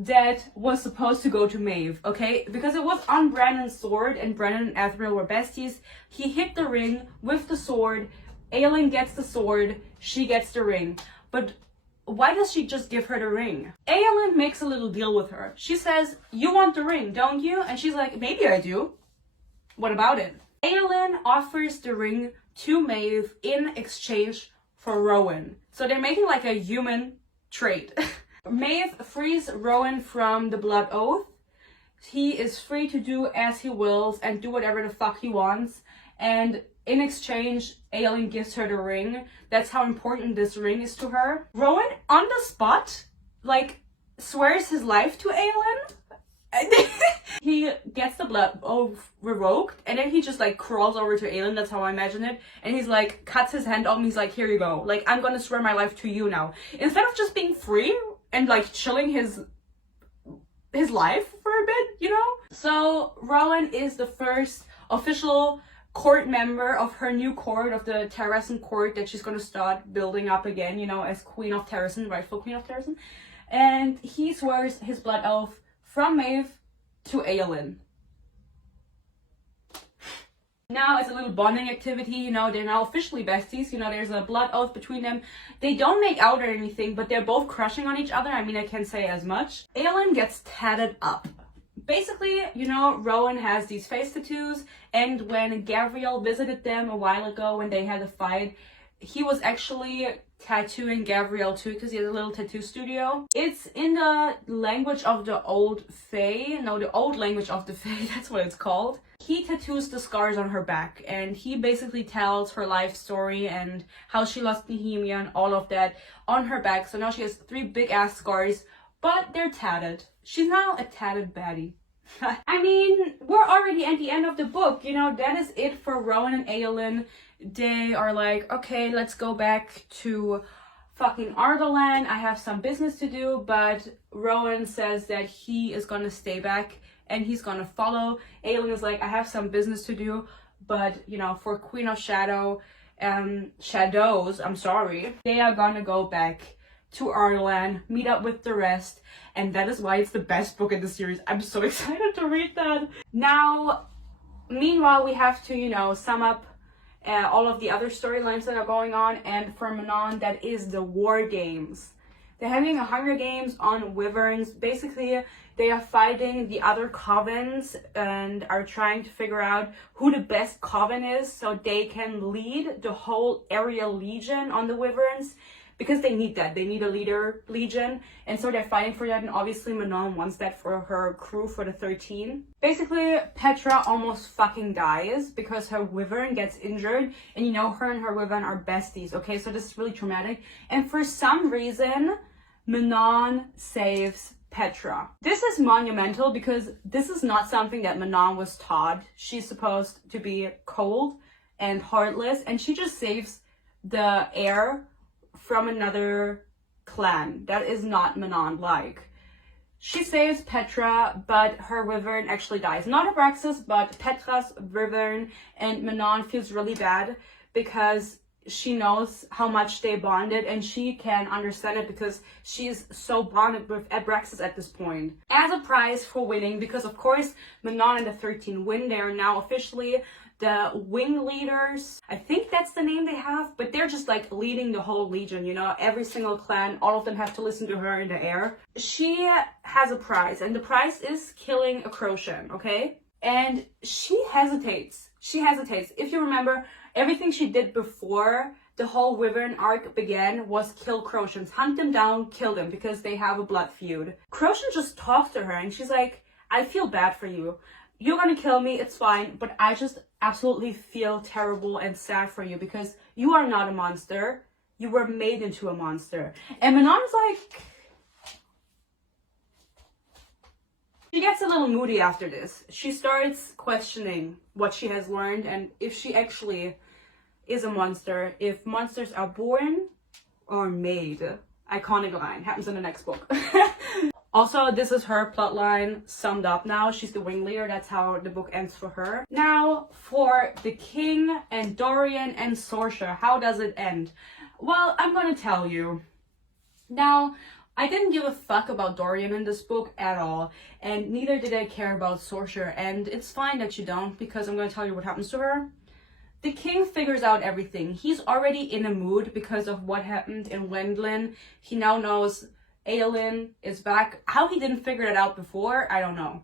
that was supposed to go to Maeve, okay? Because it was on Brennan's sword and Brennan and Ethriel were besties. He hit the ring with the sword. Aelin gets the sword. She gets the ring. But why does she just give her the ring? Aelin makes a little deal with her. She says, you want the ring, don't you? And she's like, maybe I do. What about it? Aelin offers the ring to Maeve in exchange for Rowan. So they're making like a human trade. Maeve frees Rowan from the Blood Oath. He is free to do as he wills and do whatever the fuck he wants. And in exchange, Aelin gives her the ring. That's how important this ring is to her. Rowan, on the spot, like, swears his life to Aelin. He gets the Blood Oath revoked, and then he just like crawls over to Aelin. That's how I imagine it. And he's like, cuts his hand off, and he's like, here you go. Like, I'm gonna swear my life to you now. Instead of just being free and like chilling his life for a bit, you know? So Rowan is the first official court member of her new court, of the Terrasen court that she's gonna start building up again, you know, as Queen of Terrasen, rightful Queen of Terrasen. And he swears his blood oath from Maeve to Aelin. Now it's a little bonding activity, you know, they're now officially besties, you know, there's a blood oath between them. They don't make out or anything, but they're both crushing on each other. I mean, I can't say as much. Aelin gets tatted up. Basically, you know, Rowan has these face tattoos, and when Gavriel visited them a while ago when they had a fight, he was actually tattooing Gavriel too, because he has a little tattoo studio. It's in the language of the old Fae. No, the old language of the Fae, that's what it's called. He tattoos the scars on her back, and he basically tells her life story and how she lost Nehemia and all of that on her back. So now she has 3 big ass scars, but they're tatted. She's now a tatted baddie. I mean, we're already at the end of the book, you know, that is it for Rowan and Aelin. They are like, okay, let's go back to fucking Ardalan. I have some business to do, but Rowan says that he is gonna stay back and he's gonna follow. Aelin is like, I have some business to do, but, you know, for Queen of Shadows, I'm sorry, they are gonna go back to Ardalan, meet up with the rest, and that is why it's the best book in the series. I'm so excited to read that. Now, meanwhile, we have to, you know, sum up all of the other storylines that are going on, and for Manon, that is the War Games. They're having a Hunger Games on Wyverns. Basically, they are fighting the other covens and are trying to figure out who the best coven is so they can lead the whole area legion on the Wyverns, because they need that. They need a leader legion, and so they're fighting for that, and obviously Manon wants that for her crew, for the 13. Basically, Petra almost fucking dies because her wyvern gets injured, and you know, her and her wyvern are besties, okay? So this is really traumatic, and for some reason, Manon saves Petra. This is monumental because this is not something that Manon was taught. She's supposed to be cold and heartless, and she just saves the heir from another clan. That is not Manon-like. She saves Petra, but her wyvern actually dies. Not Abraxas, but Petra's wyvern, and Manon feels really bad because she knows how much they bonded, and she can understand it because she's so bonded with Abraxas at this point. As a prize for winning, because of course Manon and the 13 win, they are now officially the wing leaders. I think that's the name they have, but they're just like leading the whole legion, you know, every single clan, all of them have to listen to her in the air. She has a prize, and the prize is killing a Crocian, okay? And she hesitates. If you remember, everything she did before the whole Wyvern arc began was kill Crocians, hunt them down, kill them, because they have a blood feud. Crocian just talks to her, and she's like, I feel bad for you. You're gonna kill me, it's fine, but I just absolutely feel terrible and sad for you because you are not a monster. You were made into a monster. And Manon's like... She gets a little moody after this. She starts questioning what she has learned and if she actually is a monster, if monsters are born or made. Iconic line, happens in the next book. Also, this is her plotline summed up now. She's the wing leader. That's how the book ends for her. Now, for the king and Dorian and Sorsha, how does it end? Well, I'm gonna tell you. Now, I didn't give a fuck about Dorian in this book at all, and neither did I care about Sorsha, and it's fine that you don't, because I'm going to tell you what happens to her. The king figures out everything. He's already in a mood because of what happened in Wendlin. He now knows Aelin is back. How he didn't figure it out before, I don't know.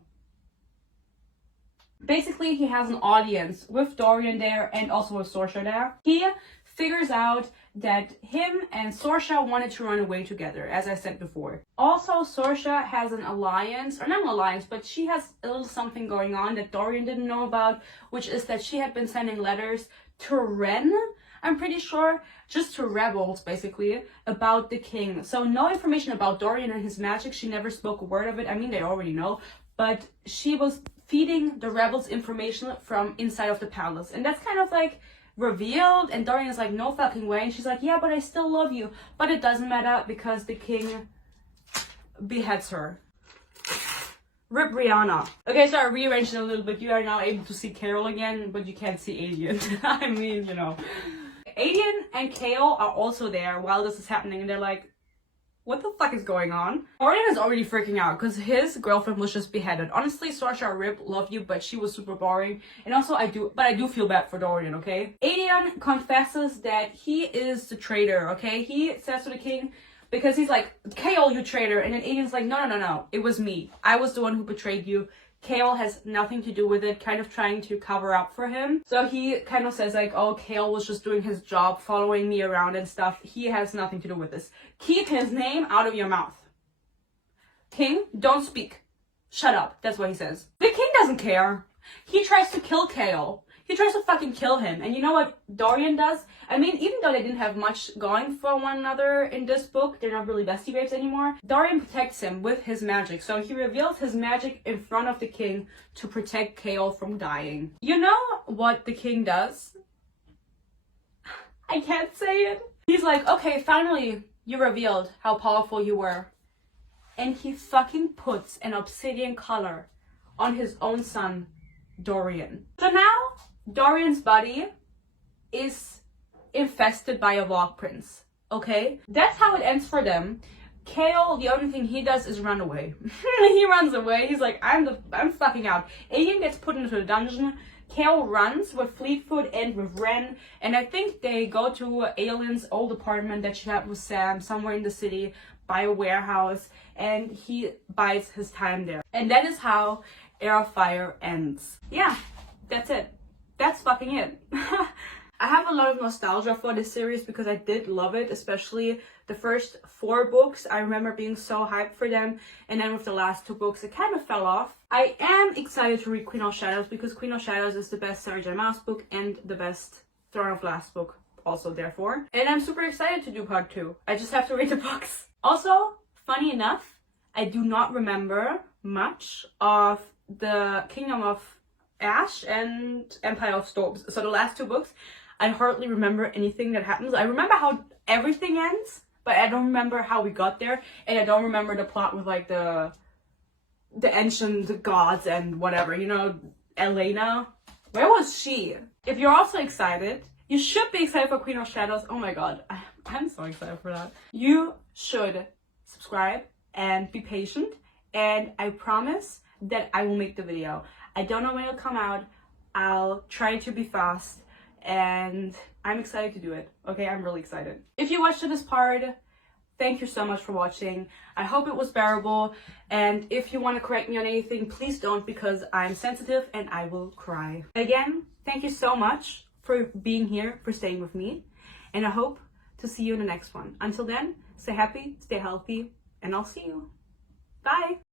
Basically, he has an audience with Dorian there and also with Sorsha there. He figures out that him and Sorsha wanted to run away together, as I said before. Also, Sorsha has an alliance, or not an alliance, but she has a little something going on that Dorian didn't know about, which is that she had been sending letters to Ren, I'm pretty sure, just to rebels, basically, about the king. So no information about Dorian and his magic. She never spoke a word of it. I mean, they already know, but she was feeding the rebels information from inside of the palace. And that's kind of like revealed, and Dorian is like, no fucking way. And she's like, yeah, but I still love you. But it doesn't matter because the king beheads her. Rip Rihanna. Okay, so I rearranged it a little bit. You are now able to see Carol again, but you can't see Aedion. I mean, you know. Aedion and Chaol are also there while this is happening, and they're like, what the fuck is going on? Dorian is already freaking out because his girlfriend was just beheaded. Honestly, Sorsha, Rip, love you, but she was super boring. And also, I do feel bad for Dorian, okay? Aedion confesses that he is the traitor, okay? He says to the king, because he's like, Chaol, you traitor. And then Aedion's like, no, it was me. I was the one who betrayed you. Chaol has nothing to do with it, kind of trying to cover up for him. So he kind of says like, oh, Chaol was just doing his job, following me around and stuff. He has nothing to do with this. Keep his name out of your mouth. King, don't speak. Shut up. That's what he says. The king doesn't care. He tries to kill Chaol. He tries to fucking kill him. And you know what Dorian does? I mean, even though they didn't have much going for one another in this book, they're not really bestie babes anymore, Dorian protects him with his magic. So he reveals his magic in front of the king to protect Chaol from dying. You know what the king does? I can't say it. He's like, okay, finally, you revealed how powerful you were. And he fucking puts an obsidian collar on his own son, Dorian. So now, Dorian's body is infested by a Vogue prince, okay? That's how it ends for them. Chaol, the only thing he does is run away. He runs away. He's like, I'm fucking out. Aedion gets put into a dungeon. Chaol runs with Fleetfoot and with Ren, and I think they go to Aelin's old apartment that she had with Sam somewhere in the city by a warehouse, and he bides his time there. And that is how Heir of Fire ends. Yeah, that's it. That's fucking it. I have a lot of nostalgia for this series because I did love it, especially the first 4 books. I remember being so hyped for them, and then with the last 2 books it kind of fell off. I am excited to read Queen of Shadows because Queen of Shadows is the best Sarah J. Maas book and the best Throne of Glass book also, therefore. And I'm super excited to do part 2. I just have to read the books. Also, funny enough, I do not remember much of the Kingdom of Ash and Empire of Storms. So the last 2 books, I hardly remember anything that happens. I remember how everything ends, but I don't remember how we got there, and I don't remember the plot with like the ancient gods and whatever, you know, Elena. Where was she? If you're also excited, you should be excited for Queen of Shadows. Oh my god, I'm so excited for that. You should subscribe and be patient, and I promise that I will make the video. I don't know when it'll come out. I'll try to be fast, and I'm excited to do it. Okay, I'm really excited. If you watched to this part, thank you so much for watching. I hope it was bearable, and if you want to correct me on anything, please don't, because I'm sensitive and I will cry. Again, thank you so much for being here, for staying with me, and I hope to see you in the next one. Until then, stay happy, stay healthy, and I'll see you. Bye!